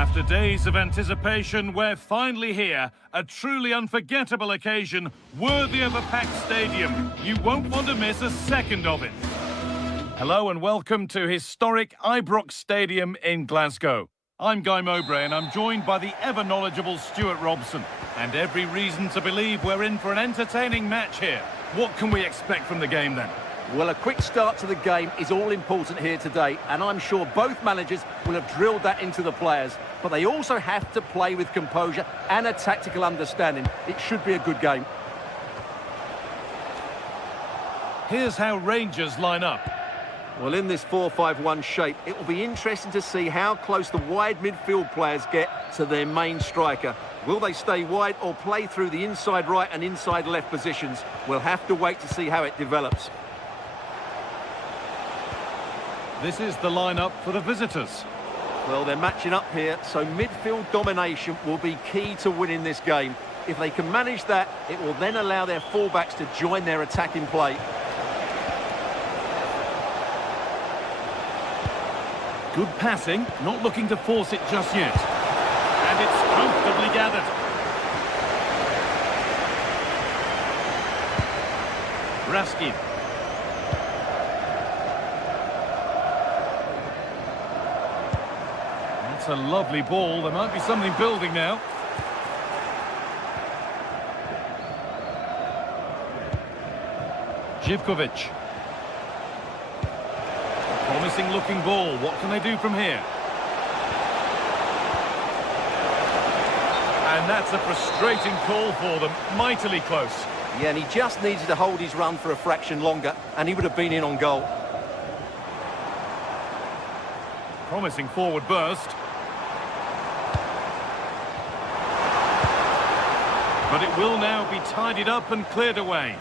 After days of anticipation, we're finally here. A truly unforgettable occasion, worthy of a packed stadium. You won't want to miss a second of it. Hello and welcome to historic Ibrox Stadium in Glasgow. I'm Guy Mowbray and I'm joined by the ever-knowledgeable Stuart Robson. And every reason to believe we're in for an entertaining match here. What can we expect from the game then? Well, a quick start to the game is all important here today, and I'm sure both managers will have drilled that into the players. But they also have to play with composure and a tactical understanding. It should be a good game. Here's how Rangers line up. Well, in this 4-5-1 shape, it will be interesting to see how close the wide midfield players get to their main striker. Will they stay wide or play through the inside right and inside left positions? We'll have to wait to see how it develops. This is the lineup for the visitors. Well, they're matching up here, so midfield domination will be key to winning this game. If they can manage that, it will then allow their fullbacks to join their attacking play. Good passing, not looking to force it just yet. And it's comfortably gathered. Raskin. That's a lovely ball. There might be something building now. Živković. Promising looking ball. What can they do from here? And that's a frustrating call for them. Mightily close. Yeah, and he just needed to hold his run for a fraction longer, and he would have been in on goal. Promising forward burst. But it will now be tidied up and cleared away.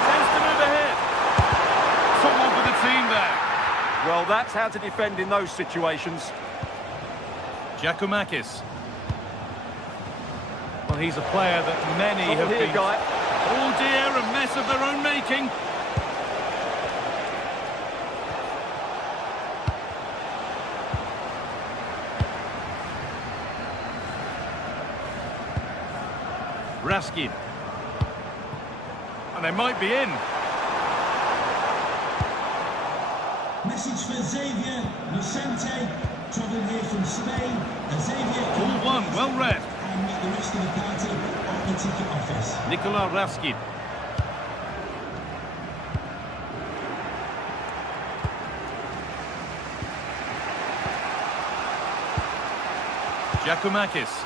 Tends to move ahead. Someone for the team there. Well, that's how to defend in those situations. Giacomakis. Well, he's a player that many have been... Guy. Oh dear, a mess of their own making. Raskin. And they might be in. Message for Xavier Vicente, travelling here from Spain. Xavier, All one, well read. And meet the rest of the party at the ticket office. Nikola Raskin. Giacomakis.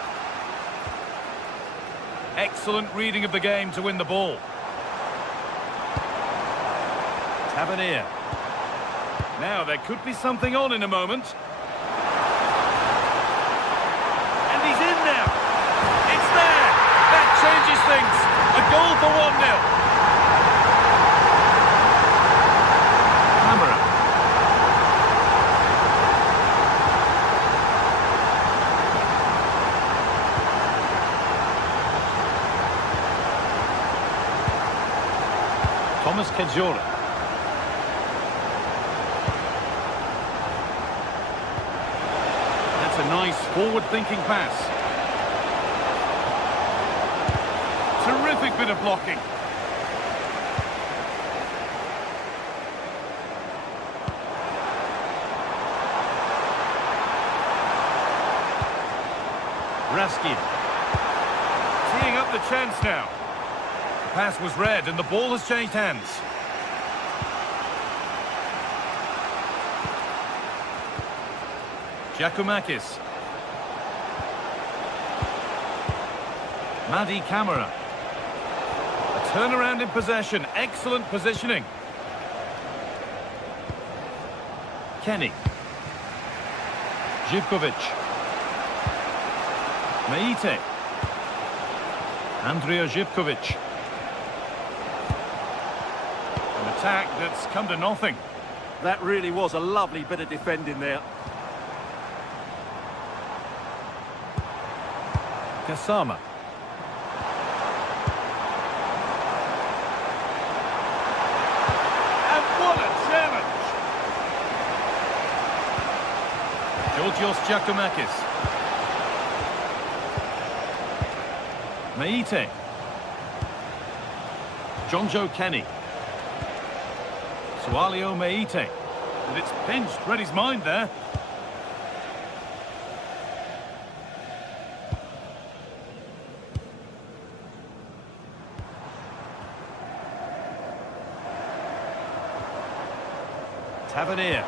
Excellent reading of the game to win the ball. Tavernier. Now there could be something on in a moment. And he's in now. It's there. That changes things. A goal for 1-0. Camera. Thomas Kajora. That's a nice forward-thinking pass. Terrific bit of blocking. Raskin. Teeing up the chance now. The pass was read and the ball has changed hands. Giacomakis. Madi Camara. A turnaround in possession. Excellent positioning. Kenny. Živković. Meite. Andrija Živković. An attack that's come to nothing. That really was a lovely bit of defending there. Kasama. Georgios Giacomakis. Meite. Jonjo Kenny. Sualio Meite. And it's pinched. Read his mind there. Tavernier.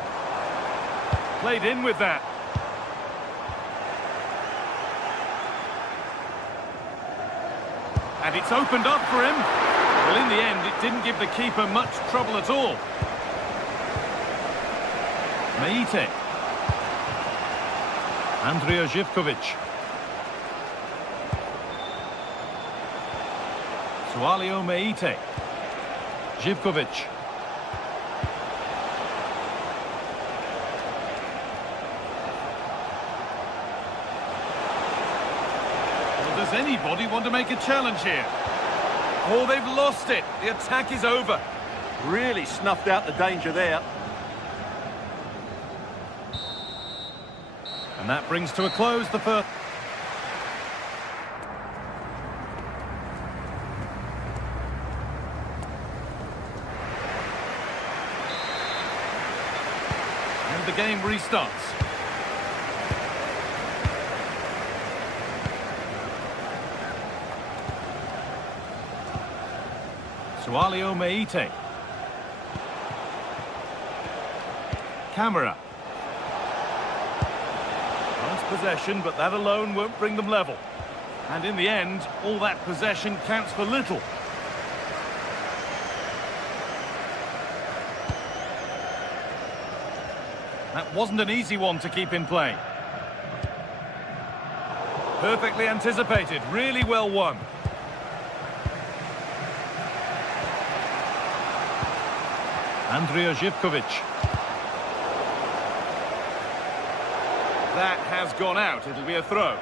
Played in with that. And it's opened up for him. Well, in the end, it didn't give the keeper much trouble at all. Meite. Andrija Živković. Sualio Meite. Živković. Does anybody want to make a challenge here? Oh, they've lost it. The attack is over. Really snuffed out the danger there. And that brings to a close the first. And the game restarts. Sualio Meite. Camera. Nice possession, but that alone won't bring them level. And in the end, all that possession counts for little. That wasn't an easy one to keep in play. Perfectly anticipated, really well won. Andrija Živković. That has gone out. It'll be a throw.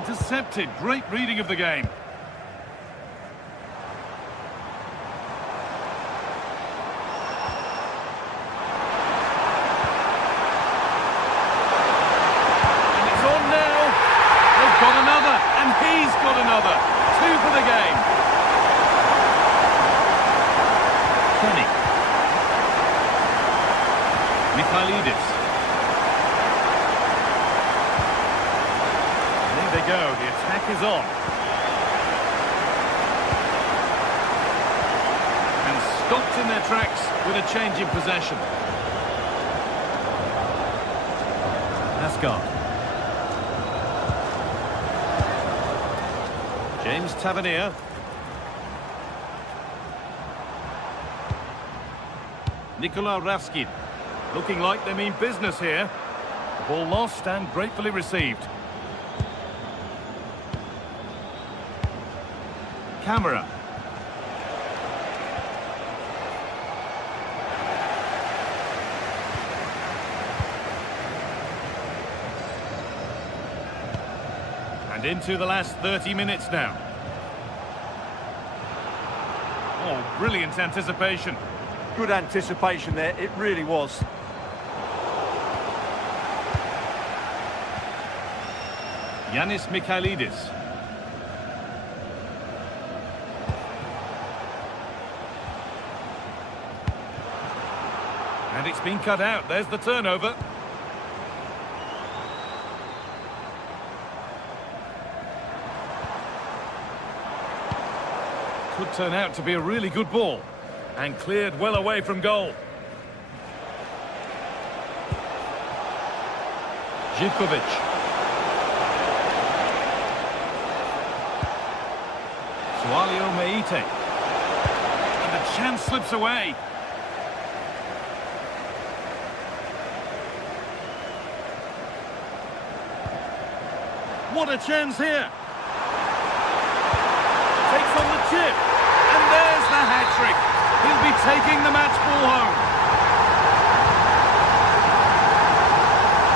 Intercepted. Great reading of the game. And it's on now. They've got another, and he's got another. 2 for the game. Kenny. Michailidis. There they go, the attack is on. And stopped in their tracks with a change in possession. Asgard. James Tavernier. Nikola Raskin. Looking like they mean business here. The ball lost and gratefully received. Camera. And into the last 30 minutes now. Oh, brilliant anticipation. Good anticipation there, it really was. Yanis Michailidis. And it's been cut out. There's the turnover. Could turn out to be a really good ball. And cleared well away from goal. Živković. Sualio Meite. And the chance slips away. What a chance here. Takes on the chip. And there's the hat-trick. He'll be taking the match ball home.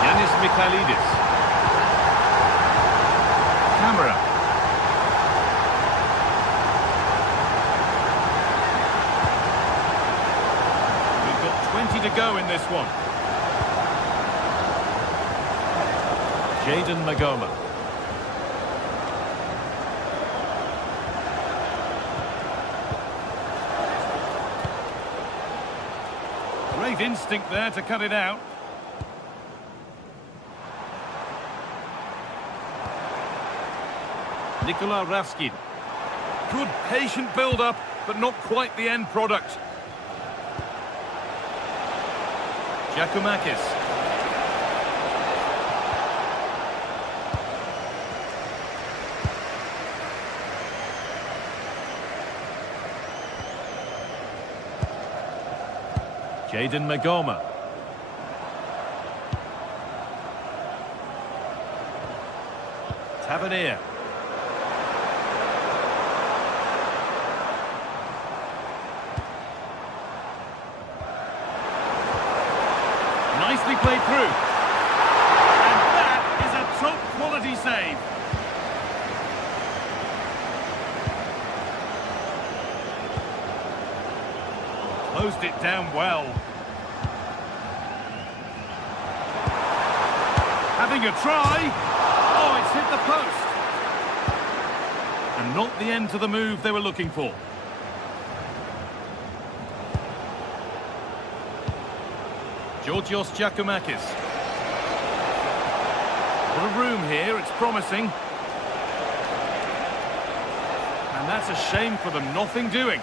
Yanis Michailidis. Camera. We've got 20 to go in this one. Jayden Magoma. Great instinct there to cut it out. Nikola Raskin. Good patient build-up, but not quite the end product. Giacomakis. Jayden Magoma. Tavernier. Nicely played through. And that is a top quality save. Closed it down well. Having a try. Oh, it's hit the post. And not the end to the move they were looking for. Georgios Giacomakis. What a room here, it's promising. And that's a shame for them, nothing doing.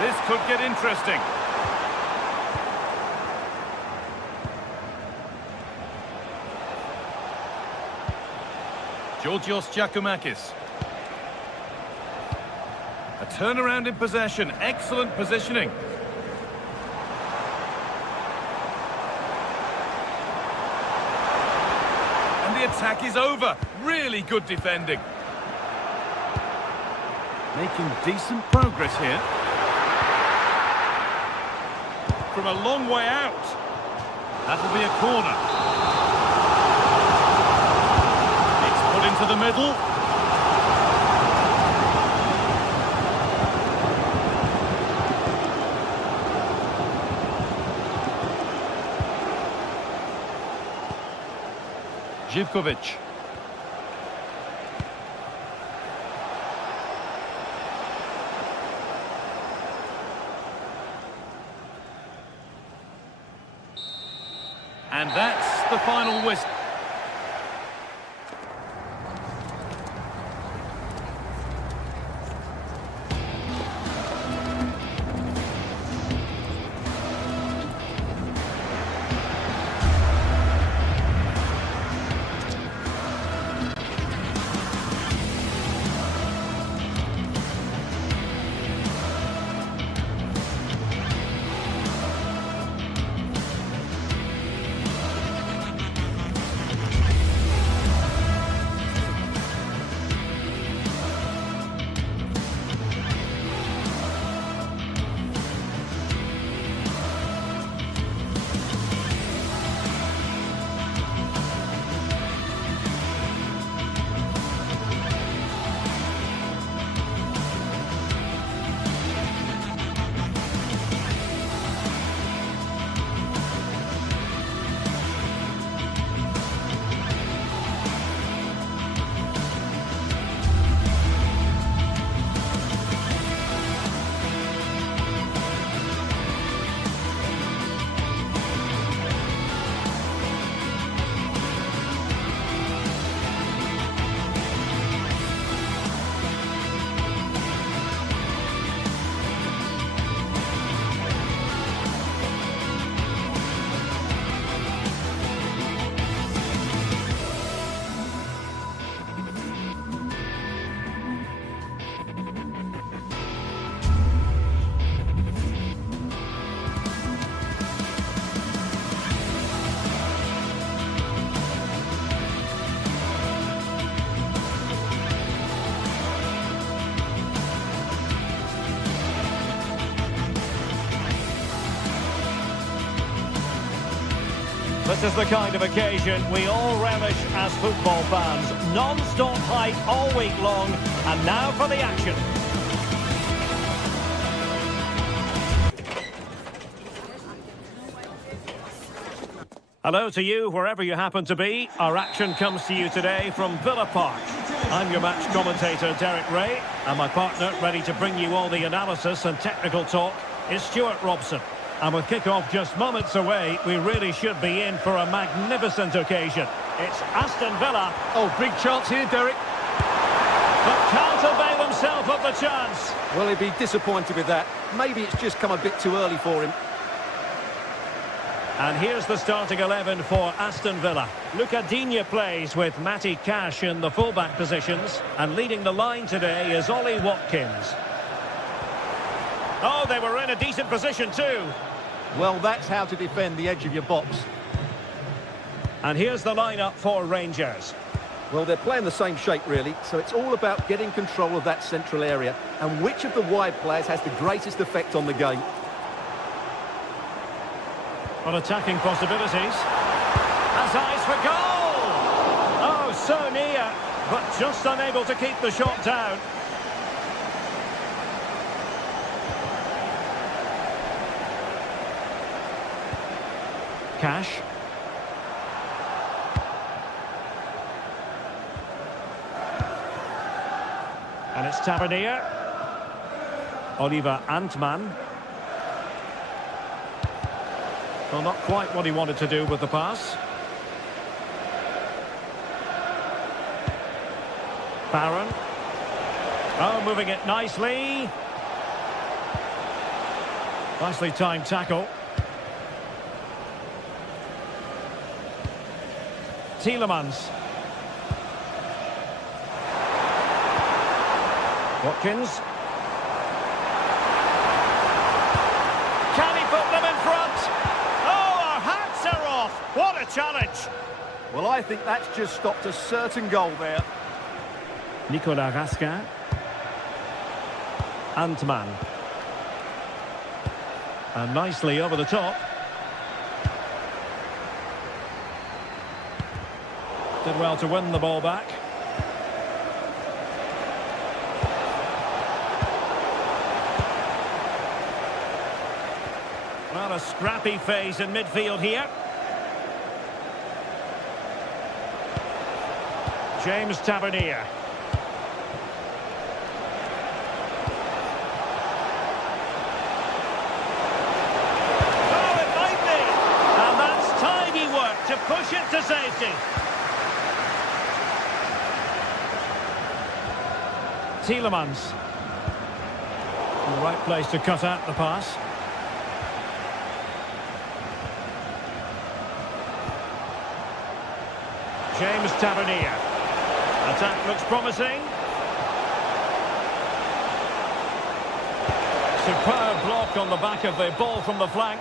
This could get interesting. Georgios Giacomakis. A turnaround in possession, excellent positioning. And the attack is over. Really good defending. Making decent progress here. From a long way out. That'll be a corner. It's put into the middle. Živković. And that's the final whistle. This is the kind of occasion we all relish as football fans. Non-stop hype all week long, and now for the action. Hello to you, wherever you happen to be. Our action comes to you today from Villa Park. I'm your match commentator, Derek Ray, and my partner, ready to bring you all the analysis and technical talk, is Stuart Robson. And with kick-off just moments away, we really should be in for a magnificent occasion. It's Aston Villa. Oh, big chance here, Derek. But can't avail himself of the chance. Well, he'd be disappointed with that. Maybe it's just come a bit too early for him. And here's the starting 11 for Aston Villa. Luca Digne plays with Matty Cash in the fullback positions. And leading the line today is Ollie Watkins. Oh, they were in a decent position too. Well, that's how to defend the edge of your box. And here's the lineup for Rangers. Well, they're playing the same shape, really, so it's all about getting control of that central area and which of the wide players has the greatest effect on the game. On attacking possibilities. Has eyes for goal! Oh, so near, but just unable to keep the shot down. Cash. And it's Tavernier. Oliver Antman. Well, not quite what he wanted to do with the pass. Barron. Oh, moving it nicely. Nicely timed tackle. Tielemans. Watkins. Can he put them in front? Oh, our hats are off. What a challenge. Well, I think that's just stopped a certain goal there. Nicolas Raskin. Antman. And nicely over the top. Did well to win the ball back. Well, a scrappy phase in midfield here. James Tavernier. Oh, it might be! And that's tidy work to push it to safety. Tielemans. The right place to cut out the pass. James Tavernier. Attack looks promising. Superb block on the back of the ball from the flank.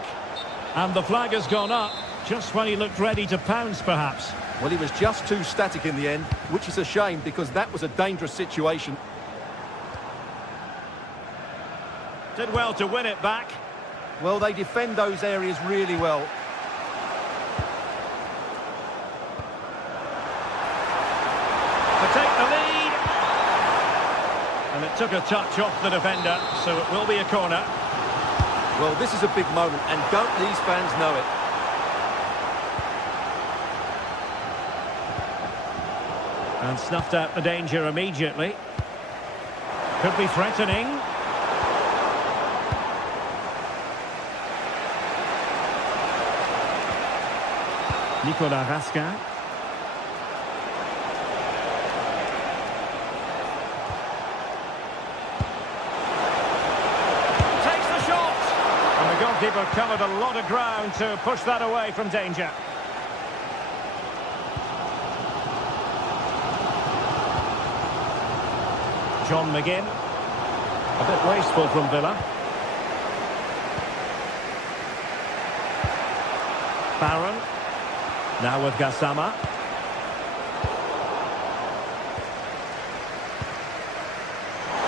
And the flag has gone up, just when he looked ready to pounce, perhaps. Well, he was just too static in the end, which is a shame because that was a dangerous situation. Did well to win it back. Well, they defend those areas really well. To take the lead. And it took a touch off the defender, so it will be a corner. Well, this is a big moment, and don't these fans know it? And snuffed out the danger immediately. Could be threatening. Nicolas Raskin. Takes the shot! And the goalkeeper covered a lot of ground to push that away from danger. John McGinn. A bit wasteful from Villa. Barron. Now with Gassama.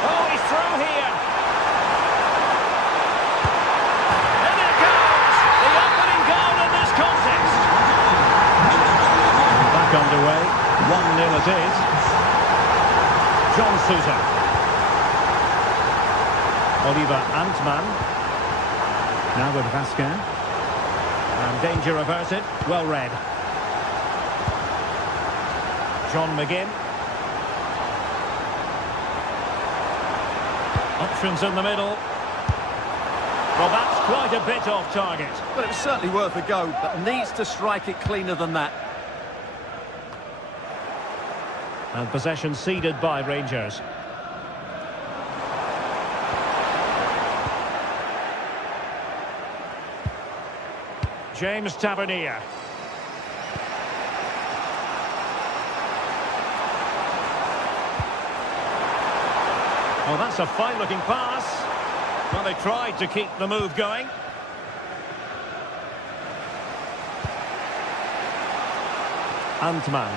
Oh, he's through here. And it goes! The opening goal in this contest. it is. John Sousa. Oliver Antman. Now with Vasquez. And danger averted. Well read. John McGinn. Options in the middle. Well, that's quite a bit off target. Well, it was certainly worth a go, but needs to strike it cleaner than that. And possession ceded by Rangers. James Tavernier. Oh, that's a fine-looking pass. Well, they tried to keep the move going. Antman.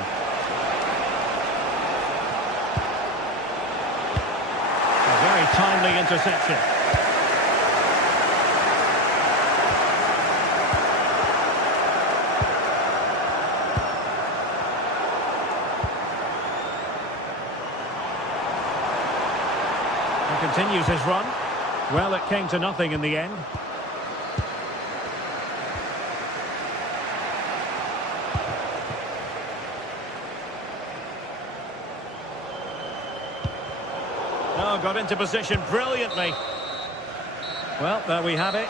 A very timely interception. He continues his run. Well, it came to nothing in the end. Oh, got into position brilliantly. Well, there we have it.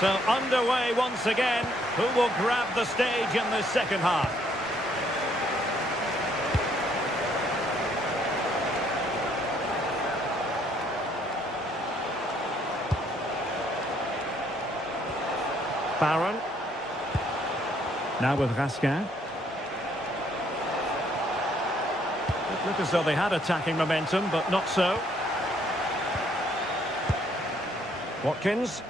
So underway once again. Who will grab the stage in the second half? Barron. Now with Raskin. It looked as though they had attacking momentum, but not so. Watkins.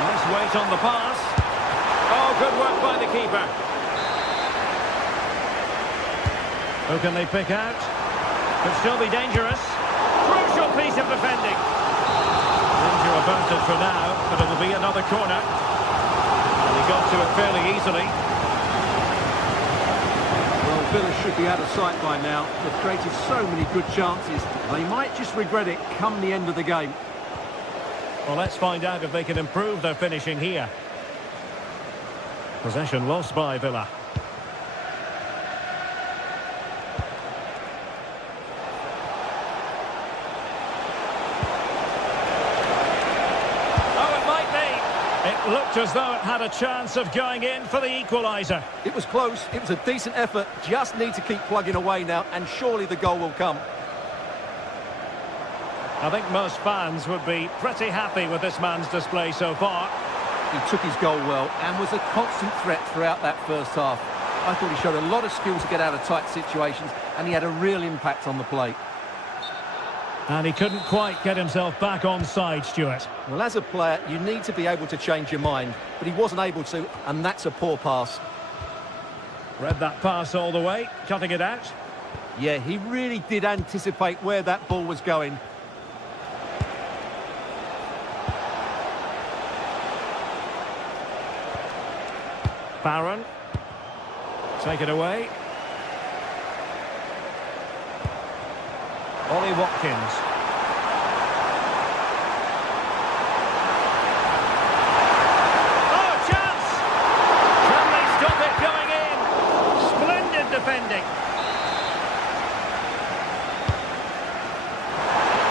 Nice weight on the pass. Oh, good work by the keeper. Who can they pick out? Could still be dangerous. Crucial piece of defending. Danger averted for now, but it'll be another corner. And he got to it fairly easily. Well, Villa should be out of sight by now. They've created so many good chances. They might just regret it come the end of the game. Well, let's find out if they can improve their finishing here. Possession lost by Villa. It looked as though it had a chance of going in for the equaliser. It was close, it was a decent effort, just need to keep plugging away now, and surely the goal will come. I think most fans would be pretty happy with this man's display so far. He took his goal well and was a constant threat throughout that first half. I thought he showed a lot of skill to get out of tight situations, and he had a real impact on the play. And he couldn't quite get himself back on side, Stuart. Well, as a player, you need to be able to change your mind, but he wasn't able to, and that's a poor pass. Read that pass all the way, cutting it out. Yeah, he really did anticipate where that ball was going. Barron. Take it away. Ollie Watkins. Oh, chance! Can they stop it going in? Splendid defending.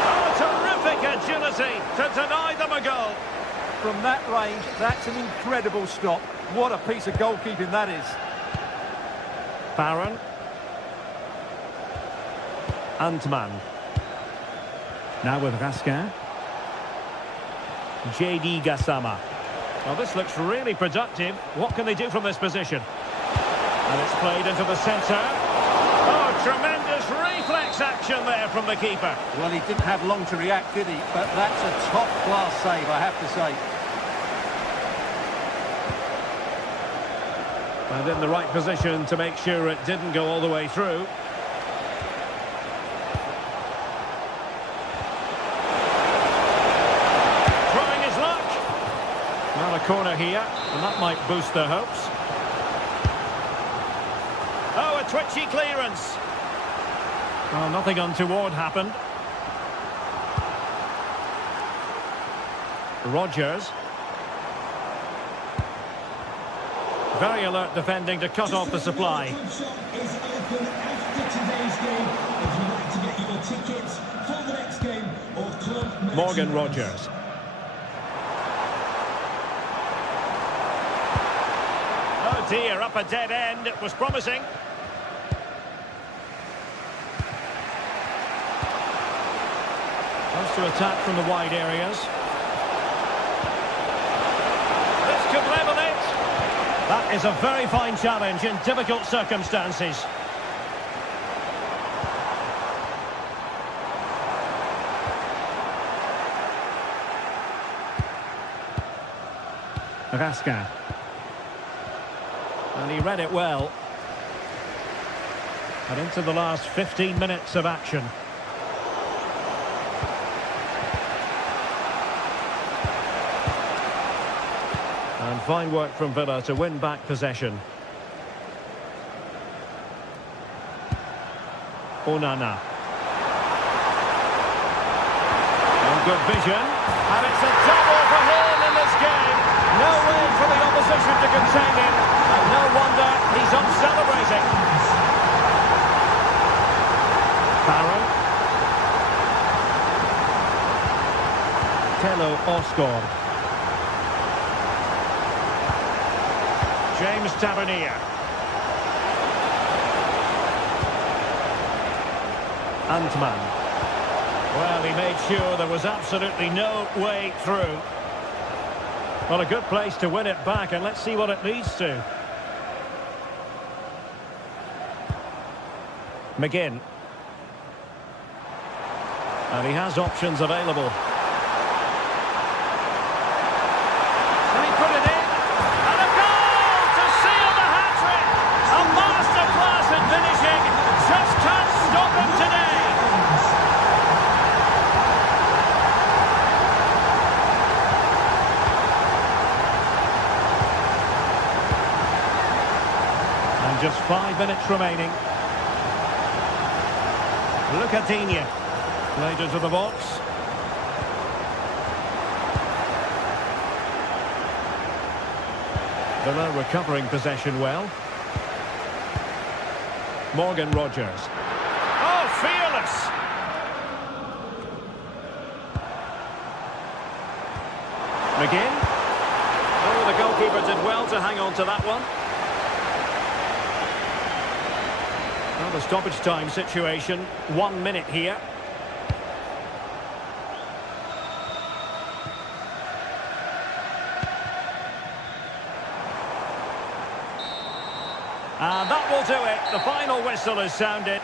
Oh, terrific agility to deny them a goal. From that range, that's an incredible stop. What a piece of goalkeeping that is. Barron. Antman. Now with Raskin. JD Gassama. Well, this looks really productive. What can they do from this position? And it's played into the centre. Oh, tremendous reflex action there from the keeper. Well, he didn't have long to react, did he? But that's a top-class save, I have to say. And in the right position to make sure it didn't go all the way through. corner here, and that might boost their hopes. Oh, a twitchy clearance. Well, nothing untoward happened. Rodgers. Very alert defending to cut off the supply. Morgan Rodgers. Oh dear, up a dead end. It was promising. Wants to attack from the wide areas. This could level it. That is a very fine challenge in difficult circumstances. Raskin. And he read it well. And into the last 15 minutes of action. And fine work from Villa to win back possession. Onana. And good vision. And it's a double for him in this game. No way for the opposition to contain him. And no wonder he's up celebrating. Barrow. Tello Osgård. James Tavernier. Antman. Well, he made sure there was absolutely no way through. Well, a good place to win it back, and let's see what it leads to. McGinn. And he has options available. And he put it in. And a goal to seal the hat-trick! A masterclass in finishing. Just can't stop him today. And just 5 minutes remaining. Look at Digne. Played into the box. Villa recovering possession well. Morgan Rodgers. Oh, fearless! McGinn. Oh, the goalkeeper did well to hang on to that one. Well, the stoppage time situation. 1 minute here. And that will do it. The final whistle is sounded.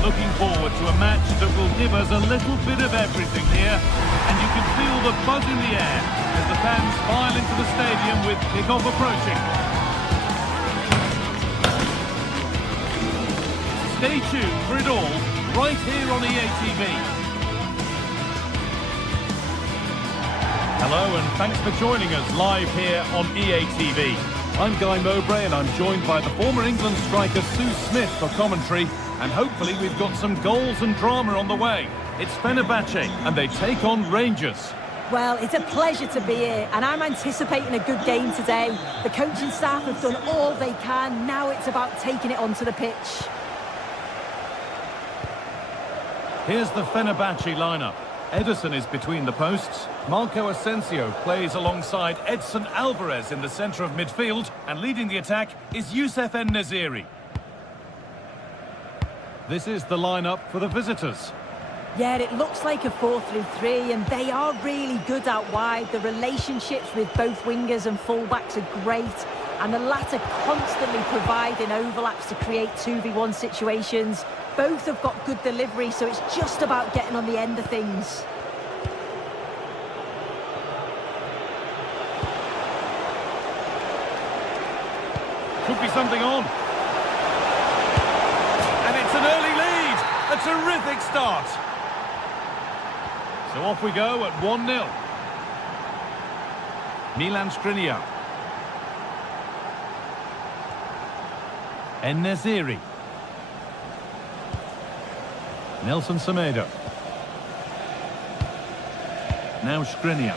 Looking forward to a match that will give us a little bit of everything here, and you can feel the buzz in the air as the fans file into the stadium with kick-off approaching. Stay tuned for it all right here on EA TV. Hello and thanks for joining us live here on EA TV. I'm Guy Mowbray and I'm joined by the former England striker Sue Smith for commentary. And hopefully we've got some goals and drama on the way. It's Fenerbahce and they take on Rangers. Well, it's a pleasure to be here, and I'm anticipating a good game today. The coaching staff have done all they can. Now it's about taking it onto the pitch. Here's the Fenerbahce lineup. Ederson is between the posts. Marco Asensio plays alongside Edson Alvarez in the centre of midfield. And leading the attack is Youssef En-Nesyri. This is the lineup for the visitors. Yeah, it looks like a 4-3-3, and they are really good out wide. The relationships with both wingers and fullbacks are great, and the latter constantly providing overlaps to create 2v1 situations. Both have got good delivery, so it's just about getting on the end of things. Could be something on. And it's an early lead. A terrific start. So off we go at 1-0. Milan Skriniar. En-Nesyri. Nelson Semedo. Now Skriniar.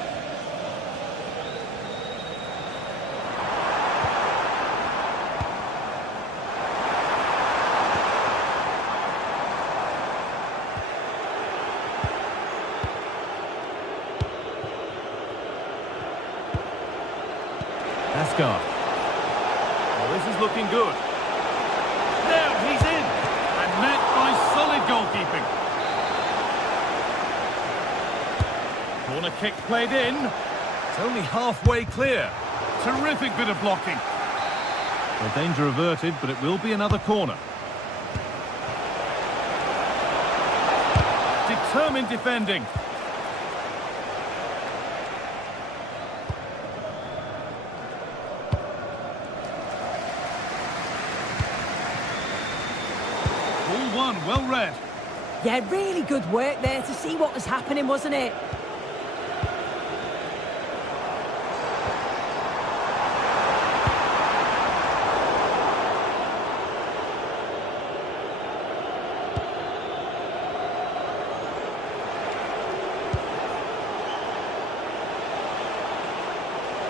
Asgard. Well, this is looking good. Now he's in. And met by solid goalkeeping. Corner kick played in. It's only halfway clear. Terrific bit of blocking. Well, danger averted, but it will be another corner. Determined defending. Well read. Yeah, really good work there to see what was happening, wasn't it?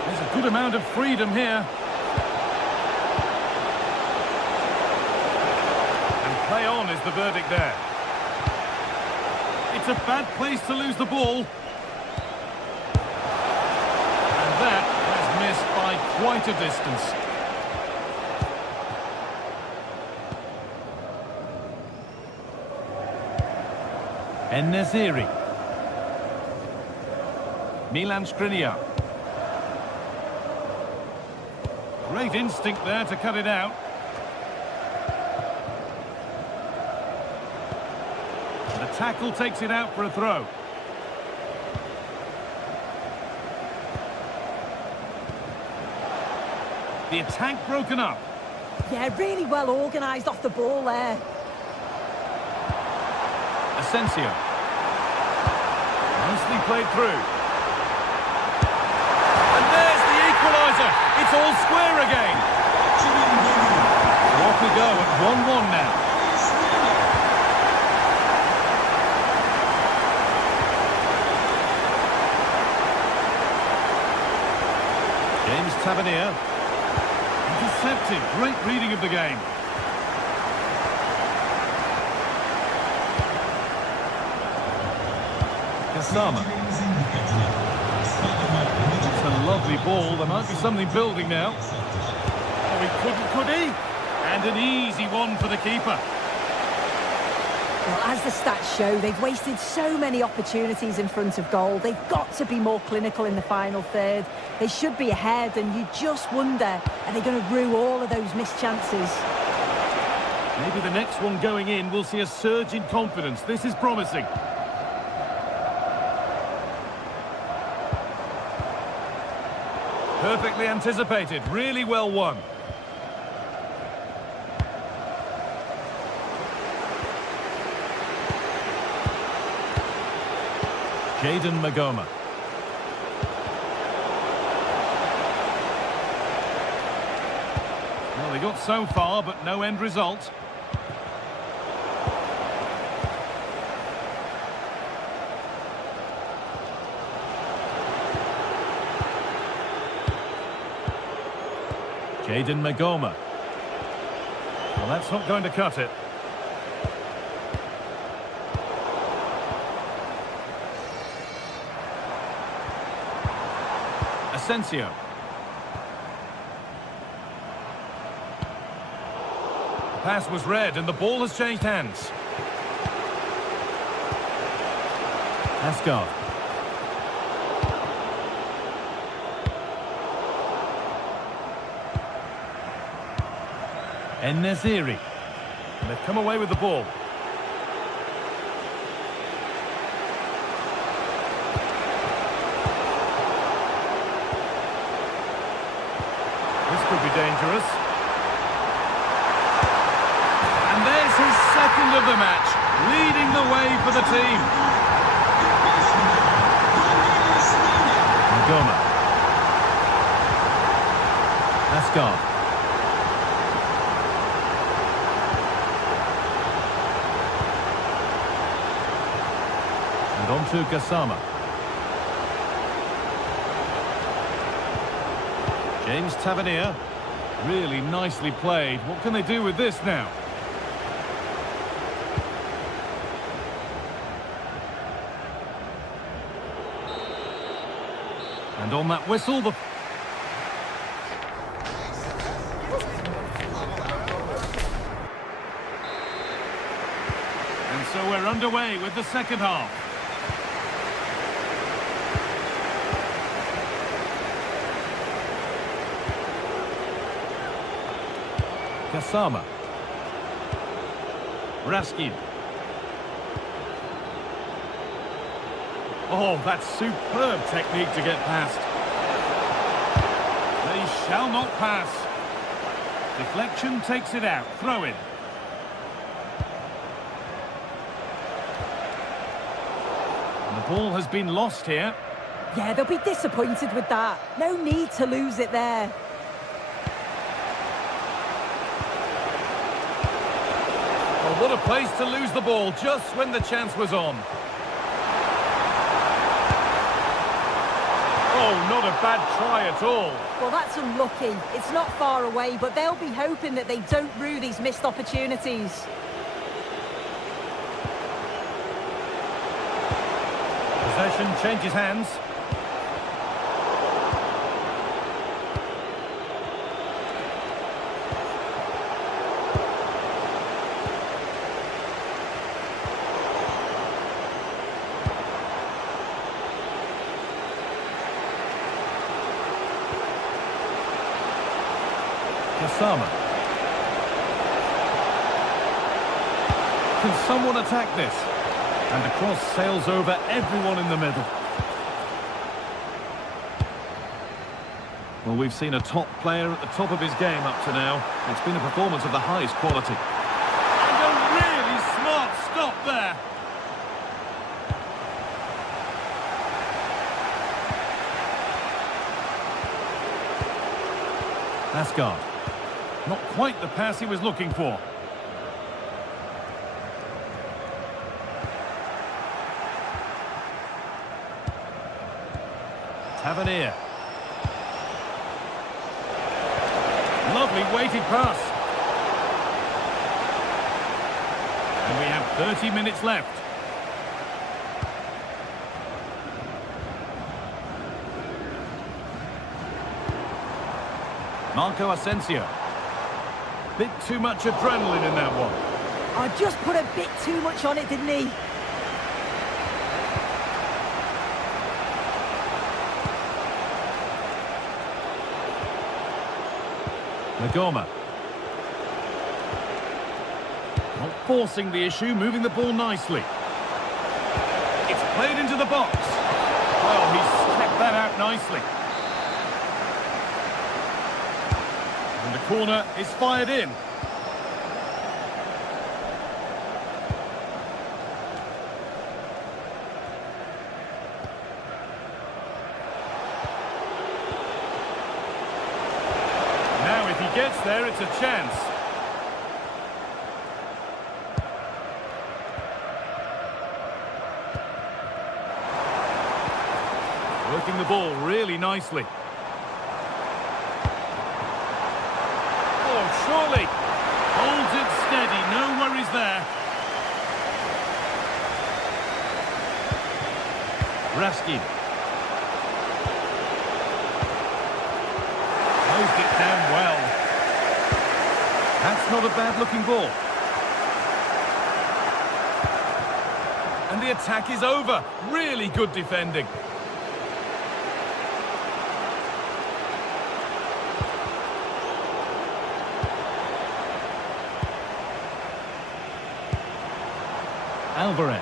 There's a good amount of freedom here. Play on is the verdict there. It's a bad place to lose the ball. And that has missed by quite a distance. En-Nesyri. Milan Skriniar. Great instinct there to cut it out. Tackle takes it out for a throw. The attack broken up. Yeah, really well organised off the ball there. Asensio. Nicely played through. And there's the equaliser. It's all square again. So off we go at 1-1 now. Tavernier. Intercepted. Great reading of the game. Kasama. It's a lovely ball. There might be something building now. Oh, he couldn't, could he? And an easy one for the keeper. Well, as the stats show, they've wasted so many opportunities in front of goal. They've got to be more clinical in the final third. They should be ahead, and you just wonder, are they going to rue all of those missed chances? Maybe the next one going in will see a surge in confidence. This is promising. Perfectly anticipated. Really well won. Jadon Magoma. Well, they got so far, but no end result. Jaden Magoma. Well, that's not going to cut it. Asensio. The pass was read and the ball has changed hands. Asgard. En-Nesyri. And they've come away with the ball. This could be dangerous. And there's his second of the match, leading the way for the team. Magoma. Asgard. And on to Gassama. James Tavernier. Really nicely played. What can they do with this now? And on that whistle, the... And so we're underway with the second half. Gassama. Raskin. Oh, that's superb technique to get past. They shall not pass. Deflection takes it out. Throw in. And the ball has been lost here. Yeah, they'll be disappointed with that. No need to lose it there. Oh, what a place to lose the ball just when the chance was on. Oh, not a bad try at all. Well, that's unlucky. It's not far away, but they'll be hoping that they don't rue these missed opportunities. Possession changes hands. Gassama. Can someone attack this? And the cross sails over everyone in the middle. Well, we've seen a top player at the top of his game up to now. It's been a performance of the highest quality. And a really smart stop there. Asgard. Not quite the pass he was looking for. Tavernier. Lovely weighted pass. And we have 30 minutes left. Marco Asensio. Bit too much adrenaline in that one. I just put a bit too much on it, didn't he? Magoma. Not forcing the issue, moving the ball nicely. It's played into the box. Well, he's kept that out nicely. And the corner is fired in. Now, if he gets there, it's a chance. Working the ball really nicely. surely. Holds it steady, no worries there. Raskin. Moved it down well. That's not a bad-looking ball. And the attack is over. Really good defending. Alvarez.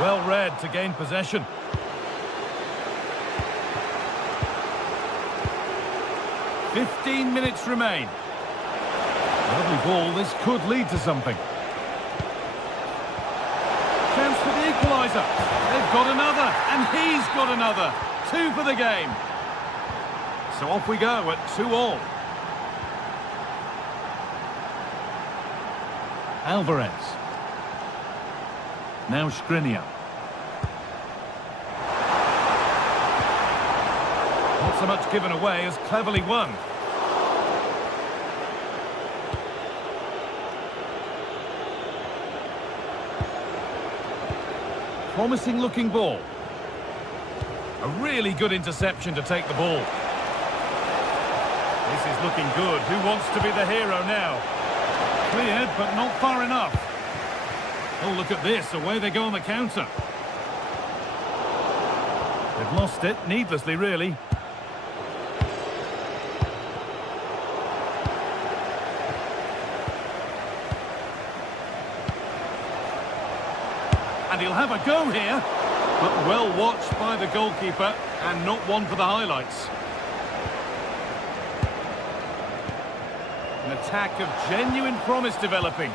Well read to gain possession. "15 minutes remain. Lovely ball, this could lead to something. Chance for the equaliser. They've got another, and he's got another. 2 for the game. So off we go at 2-all. Alvarez. Now Skriniar. Not so much given away as cleverly won. Promising looking ball. A really good interception to take the ball. This is looking good. Who wants to be the hero now? Cleared, but not far enough. Oh, look at this. Away they go on the counter. They've lost it, needlessly, really. And he'll have a go here. But well watched by the goalkeeper, and not one for the highlights. An attack of genuine promise developing.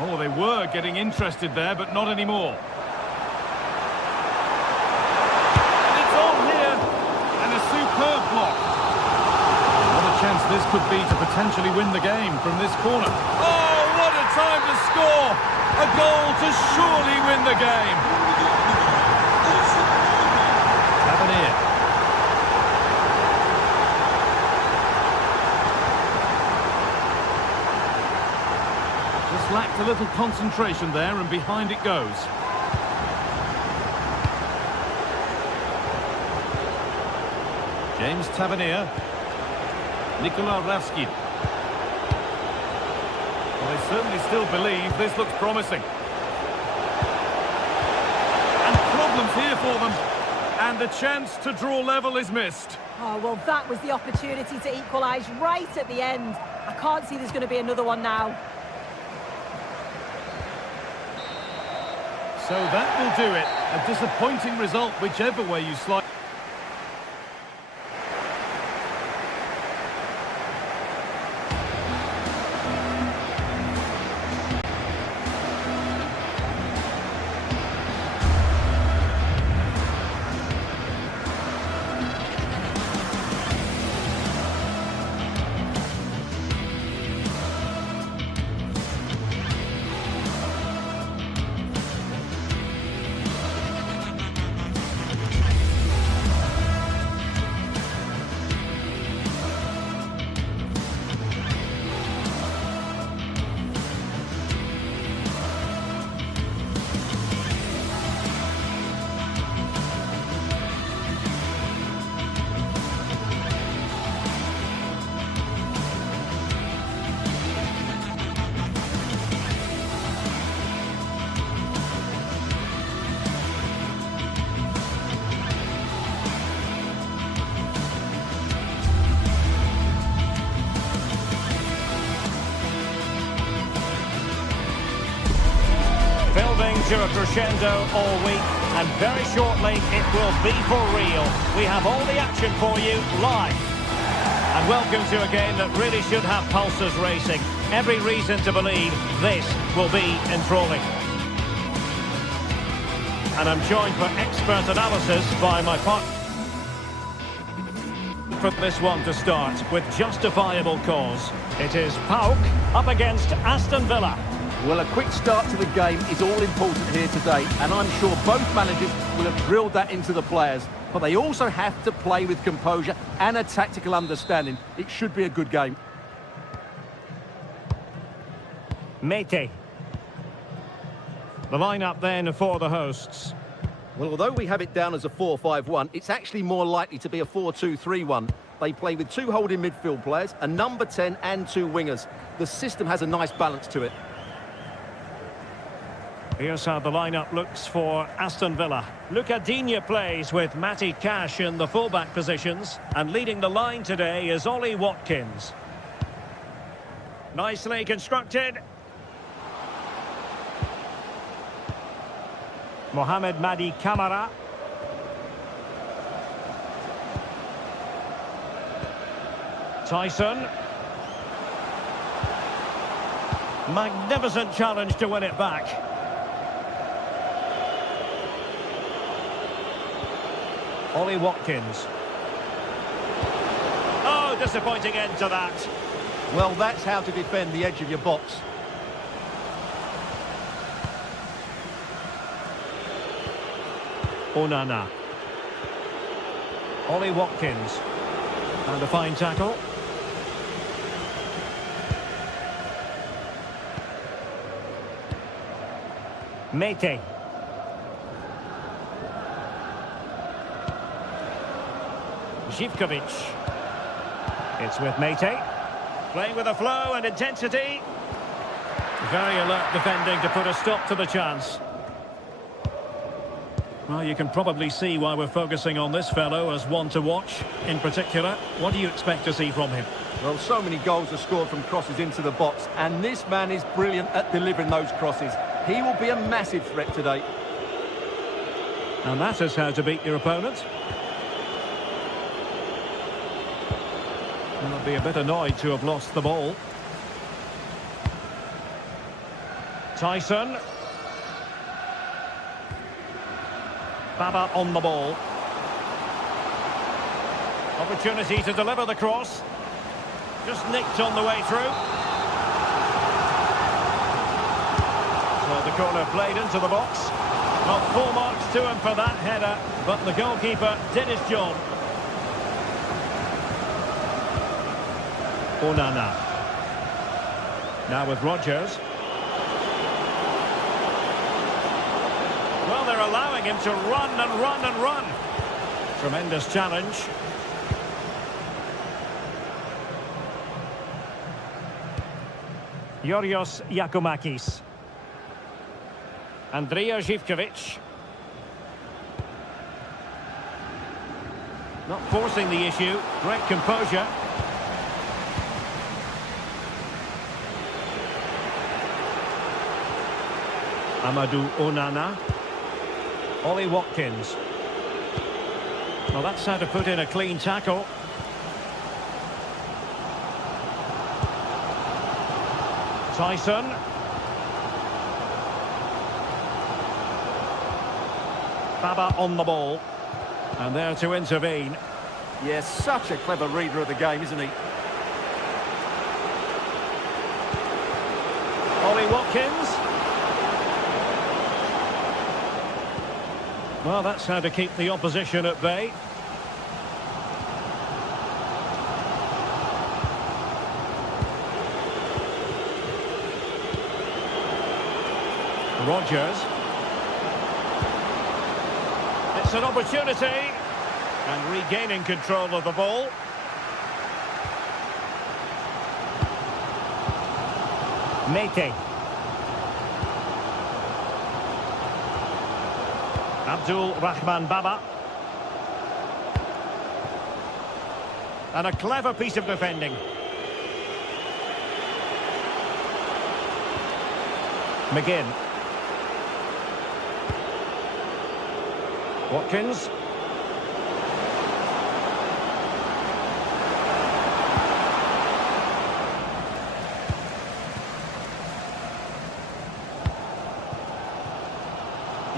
Oh, they were getting interested there, but not anymore. And it's on here, and a superb block. What a chance this could be to potentially win the game from this corner. Oh, what a time to score! A goal to surely win the game. Tavernier. Just lacked a little concentration there, and behind it goes. James Tavernier. Nicolas Raskin. Well, they certainly still believe this looks promising. And problems here for them. And the chance to draw level is missed. Oh, well, that was the opportunity to equalise right at the end. I can't see there's going to be another one now. So that will do it. A disappointing result, whichever way you slice. Building to a crescendo all week, and very shortly it will be for real. We have all the action for you live. And welcome to a game that really should have pulses racing. Every reason to believe this will be enthralling. And I'm joined for expert analysis by my partner. For this one to start with justifiable cause. It is PAOK up against Aston Villa. Well, a quick start to the game is all important here today, and I'm sure both managers will have drilled that into the players. But they also have to play with composure and a tactical understanding. It should be a good game. Mete. The lineup then for the hosts. Well, although we have it down as a 4-5-1, it's actually more likely to be a 4-2-3-1. They play with two holding midfield players, a number 10 and two wingers. The system has a nice balance to it. Here's how the lineup looks for Aston Villa. Luca Digne plays with Matty Cash in the fullback positions. And leading the line today is Ollie Watkins. Nicely constructed. Mohamed Madi Camara. Tyson. Magnificent challenge to win it back. Ollie Watkins. Oh, disappointing end to that. Well, that's how to defend the edge of your box. Onana. Ollie Watkins. And a fine tackle. Mete. Zivkovic. It's with Mete. Playing with a flow and intensity. Very alert defending to put a stop to the chance. Well, you can probably see why we're focusing on this fellow as one to watch. In particular, what do you expect to see from him? Well, so many goals are scored from crosses into the box, and this man is brilliant at delivering those crosses. He will be a massive threat today. And that is how to beat your opponent. I'll be a bit annoyed to have lost the ball. Tyson. Baba on the ball. Opportunity to deliver the cross. Just nicked on the way through. So the corner played into the box. Well, full marks to him for that header, but the goalkeeper did his job. Onana. Now with Rodgers. Well, they're allowing him to run and run and run. Tremendous challenge. Yorios Yakumakis. Andrija Zivkovic. Not forcing the issue. Great composure. Amadou Onana. Ollie Watkins. Well, that's how to put in a clean tackle. Tyson. Baba on the ball. And there to intervene. Yes, such a clever reader of the game, isn't he? Ollie Watkins. Well, that's how to keep the opposition at bay. Rodgers. It's an opportunity. And regaining control of the ball. Mete. Abdul Rahman Baba. And a clever piece of defending. McGinn. Watkins.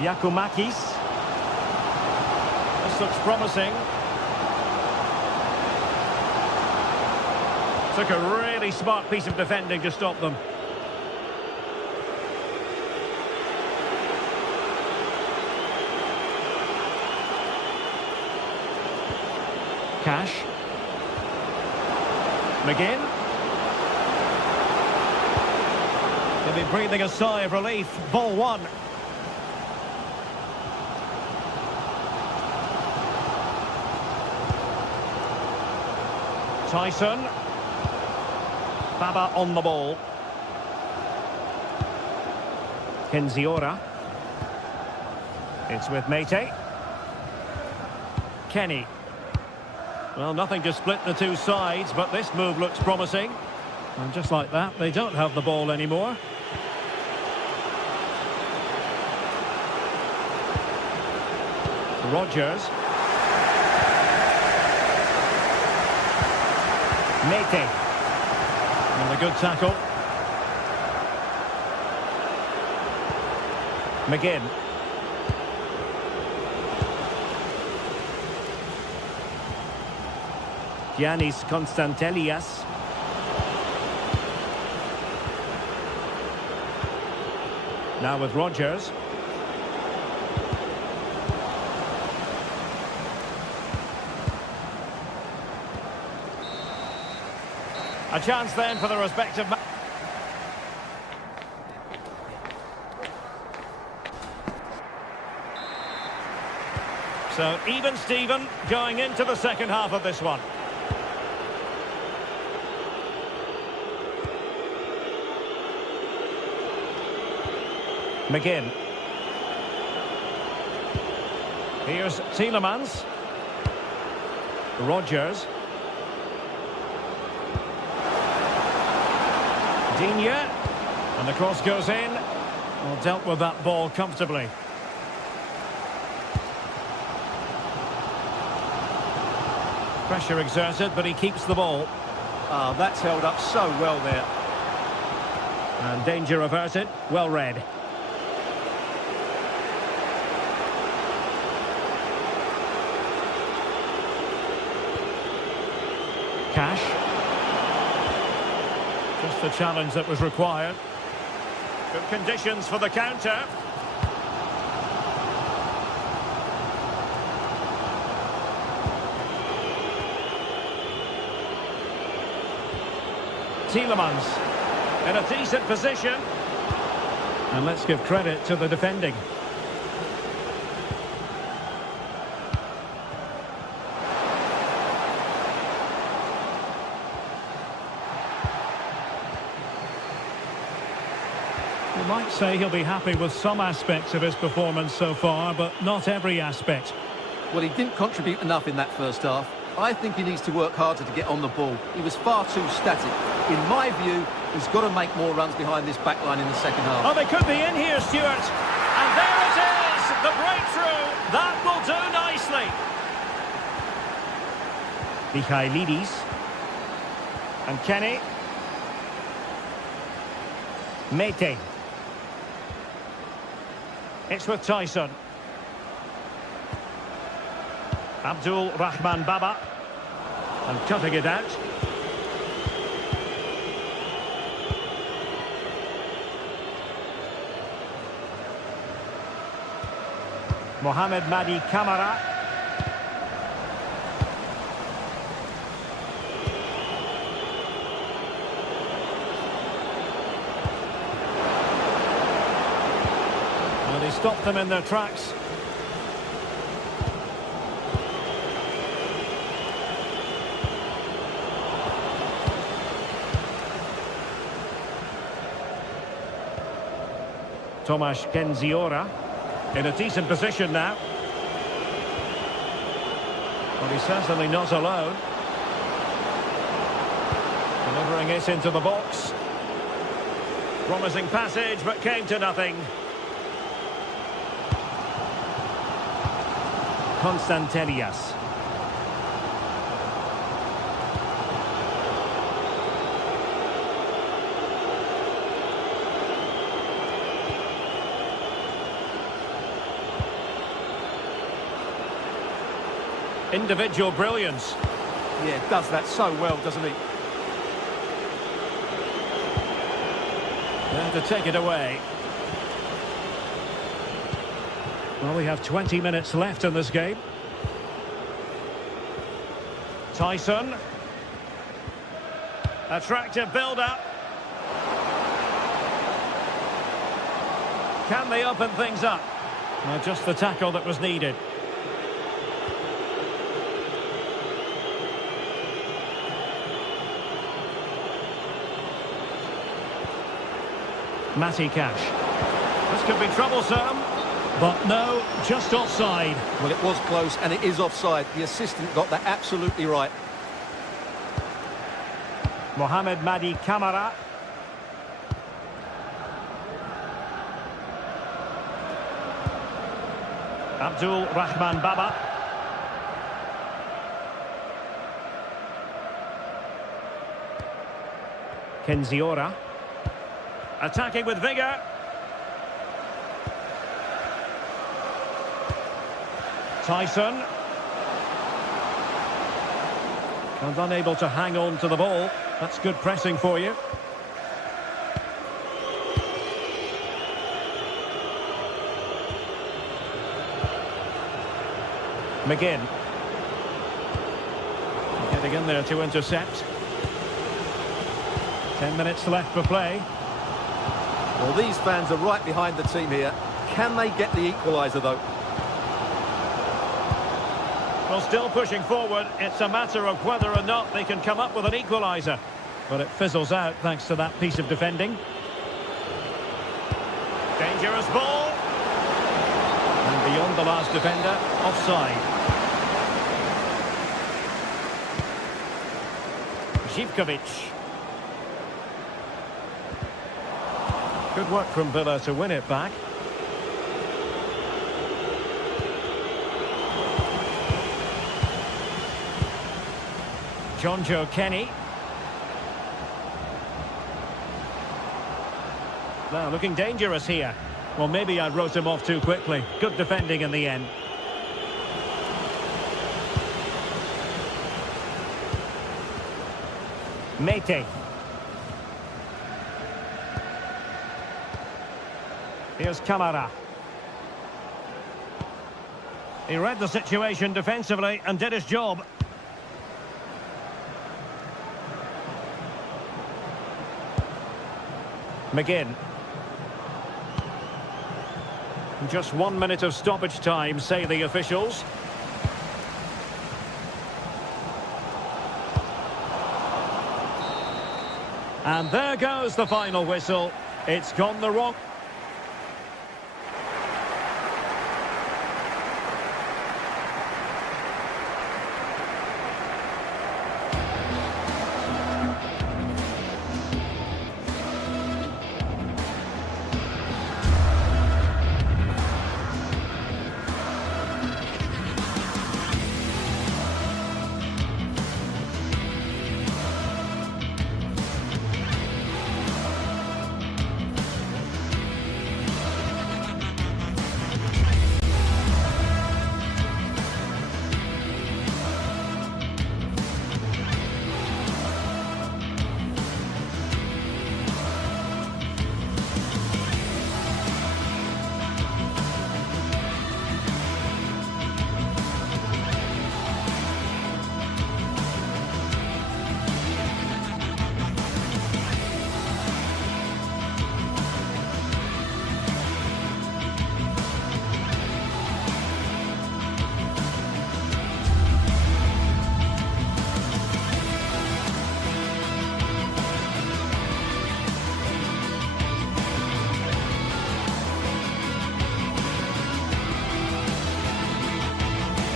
Yakumakis. This looks promising. Took a really smart piece of defending to stop them. Cash. McGinn. They'll be breathing a sigh of relief. Ball one. Tyson. Baba on the ball. Kenziora. It's with Mete. Kenny. Well, nothing to split the two sides, but this move looks promising. And just like that, they don't have the ball anymore. Rogers. Mete. And a good tackle. McGinn. Giannis Constantelias. Now with Rogers. A chance then for the respective... So even Steven going into the second half of this one. McGinn. Here's Tielemans. Rogers. Digne. And the cross goes in. Well, dealt with that ball comfortably. Pressure exerted, but he keeps the ball. Ah, that's held up so well there. And danger averted. Well read. Cash. Just the challenge that was required. Good conditions for the counter. Tielemans in a decent position. And let's give credit to the defending. You might say he'll be happy with some aspects of his performance so far, but not every aspect. Well, he didn't contribute enough in that first half. I think he needs to work harder to get on the ball. He was far too static. In my view, he's got to make more runs behind this back line in the second half. Oh, they could be in here, Stuart. And there it is! The breakthrough! That will do nicely. Michailidis. And Kenny. Mete. It's with Tyson. Abdul Rahman Baba. And cutting it out. Mohamed Madi Kamara. Well, he stopped them in their tracks. Tomasz Kenziora in a decent position now. Well, he's certainly not alone. Delivering it into the box. Promising passage, but came to nothing. Constantelias. Individual brilliance. Yeah, does that so well, doesn't he? There to take it away. Well, we have 20 minutes left in this game. Tyson. Attractive build-up. Can they open things up? Just the tackle that was needed. Matty Cash. This could be troublesome. But no, just offside. Well, it was close and it is offside. The assistant got that absolutely right. Mohamed Madi Camara. Abdul Rahman Baba. Kenziora. Attacking with vigour. Tyson. And unable to hang on to the ball. That's good pressing for you. McGinn. Getting in there to intercept. 10 minutes left for play. Well, these fans are right behind the team here. Can they get the equaliser, though? Well, still pushing forward. It's a matter of whether or not they can come up with an equaliser. But it fizzles out thanks to that piece of defending. Dangerous ball. And beyond the last defender, offside. Zivkovic. Good work from Villa to win it back. John Joe Kenny. Now looking dangerous here. Well, maybe I wrote him off too quickly. Good defending in the end. Mete. Here's Camara. He read the situation defensively and did his job. McGinn. Just 1 minute of stoppage time, say the officials. And there goes the final whistle. It's gone the wrong...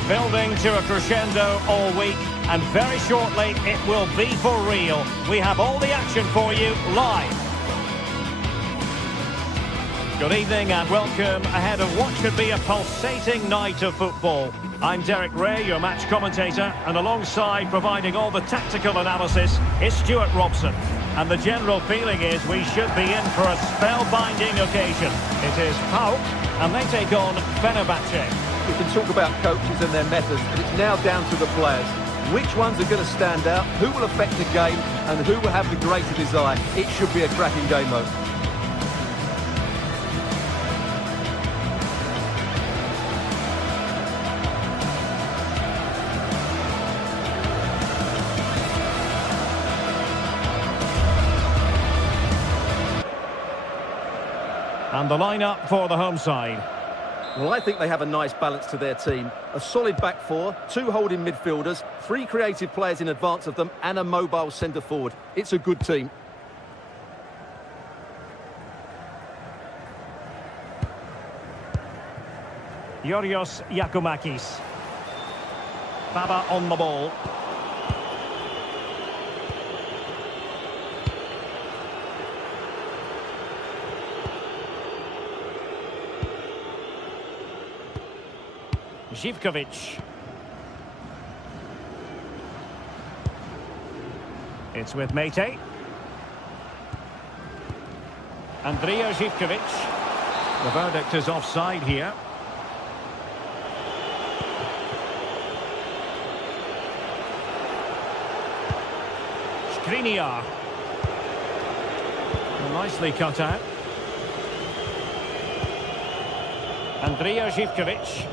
Building to a crescendo all week, and very shortly it will be for real. We have all the action for you live. Good evening and welcome ahead of what should be a pulsating night of football. I'm Derek Ray, your match commentator, and alongside providing all the tactical analysis is Stuart Robson. And the general feeling is we should be in for a spellbinding occasion. It is PAOK, and they take on Fenerbahce. We can talk about coaches and their methods, but it's now down to the players. Which ones are going to stand out, who will affect the game, and who will have the greater desire. It should be a cracking game, though. And the lineup for the home side. Well, I think they have a nice balance to their team. A solid back four, 2 holding midfielders, 3 creative players in advance of them, and a mobile centre-forward. It's a good team. Yorios Yakumakis. Baba on the ball. Zivkovic. It's with Mete. Andrea Zivkovic. The verdict is offside here. Skriniar. Nicely cut out. Andrea Zivkovic.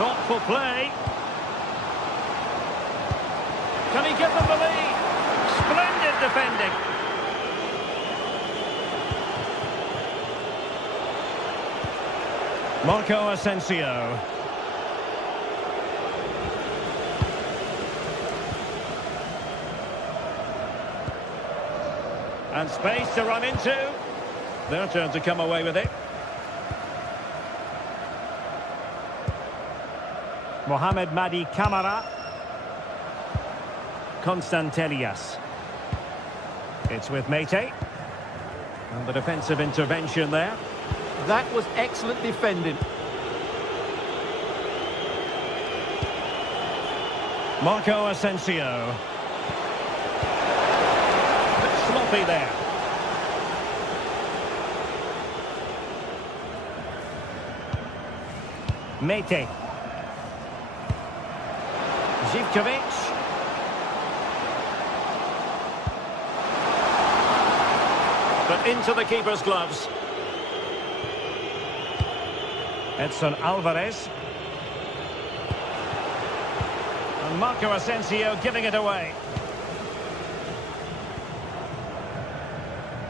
Thoughtful play. Can he give them the lead? Splendid defending. Marco Asensio. And space to run into. Their turn to come away with it. Mohamed Madi Camara. Constantelias. It's with Mete. And the defensive intervention there. That was excellent defending. Marco Asensio. Bit sloppy there. Mete. Zivkovic. But into the keeper's gloves. Edson Alvarez. And Marco Asensio giving it away.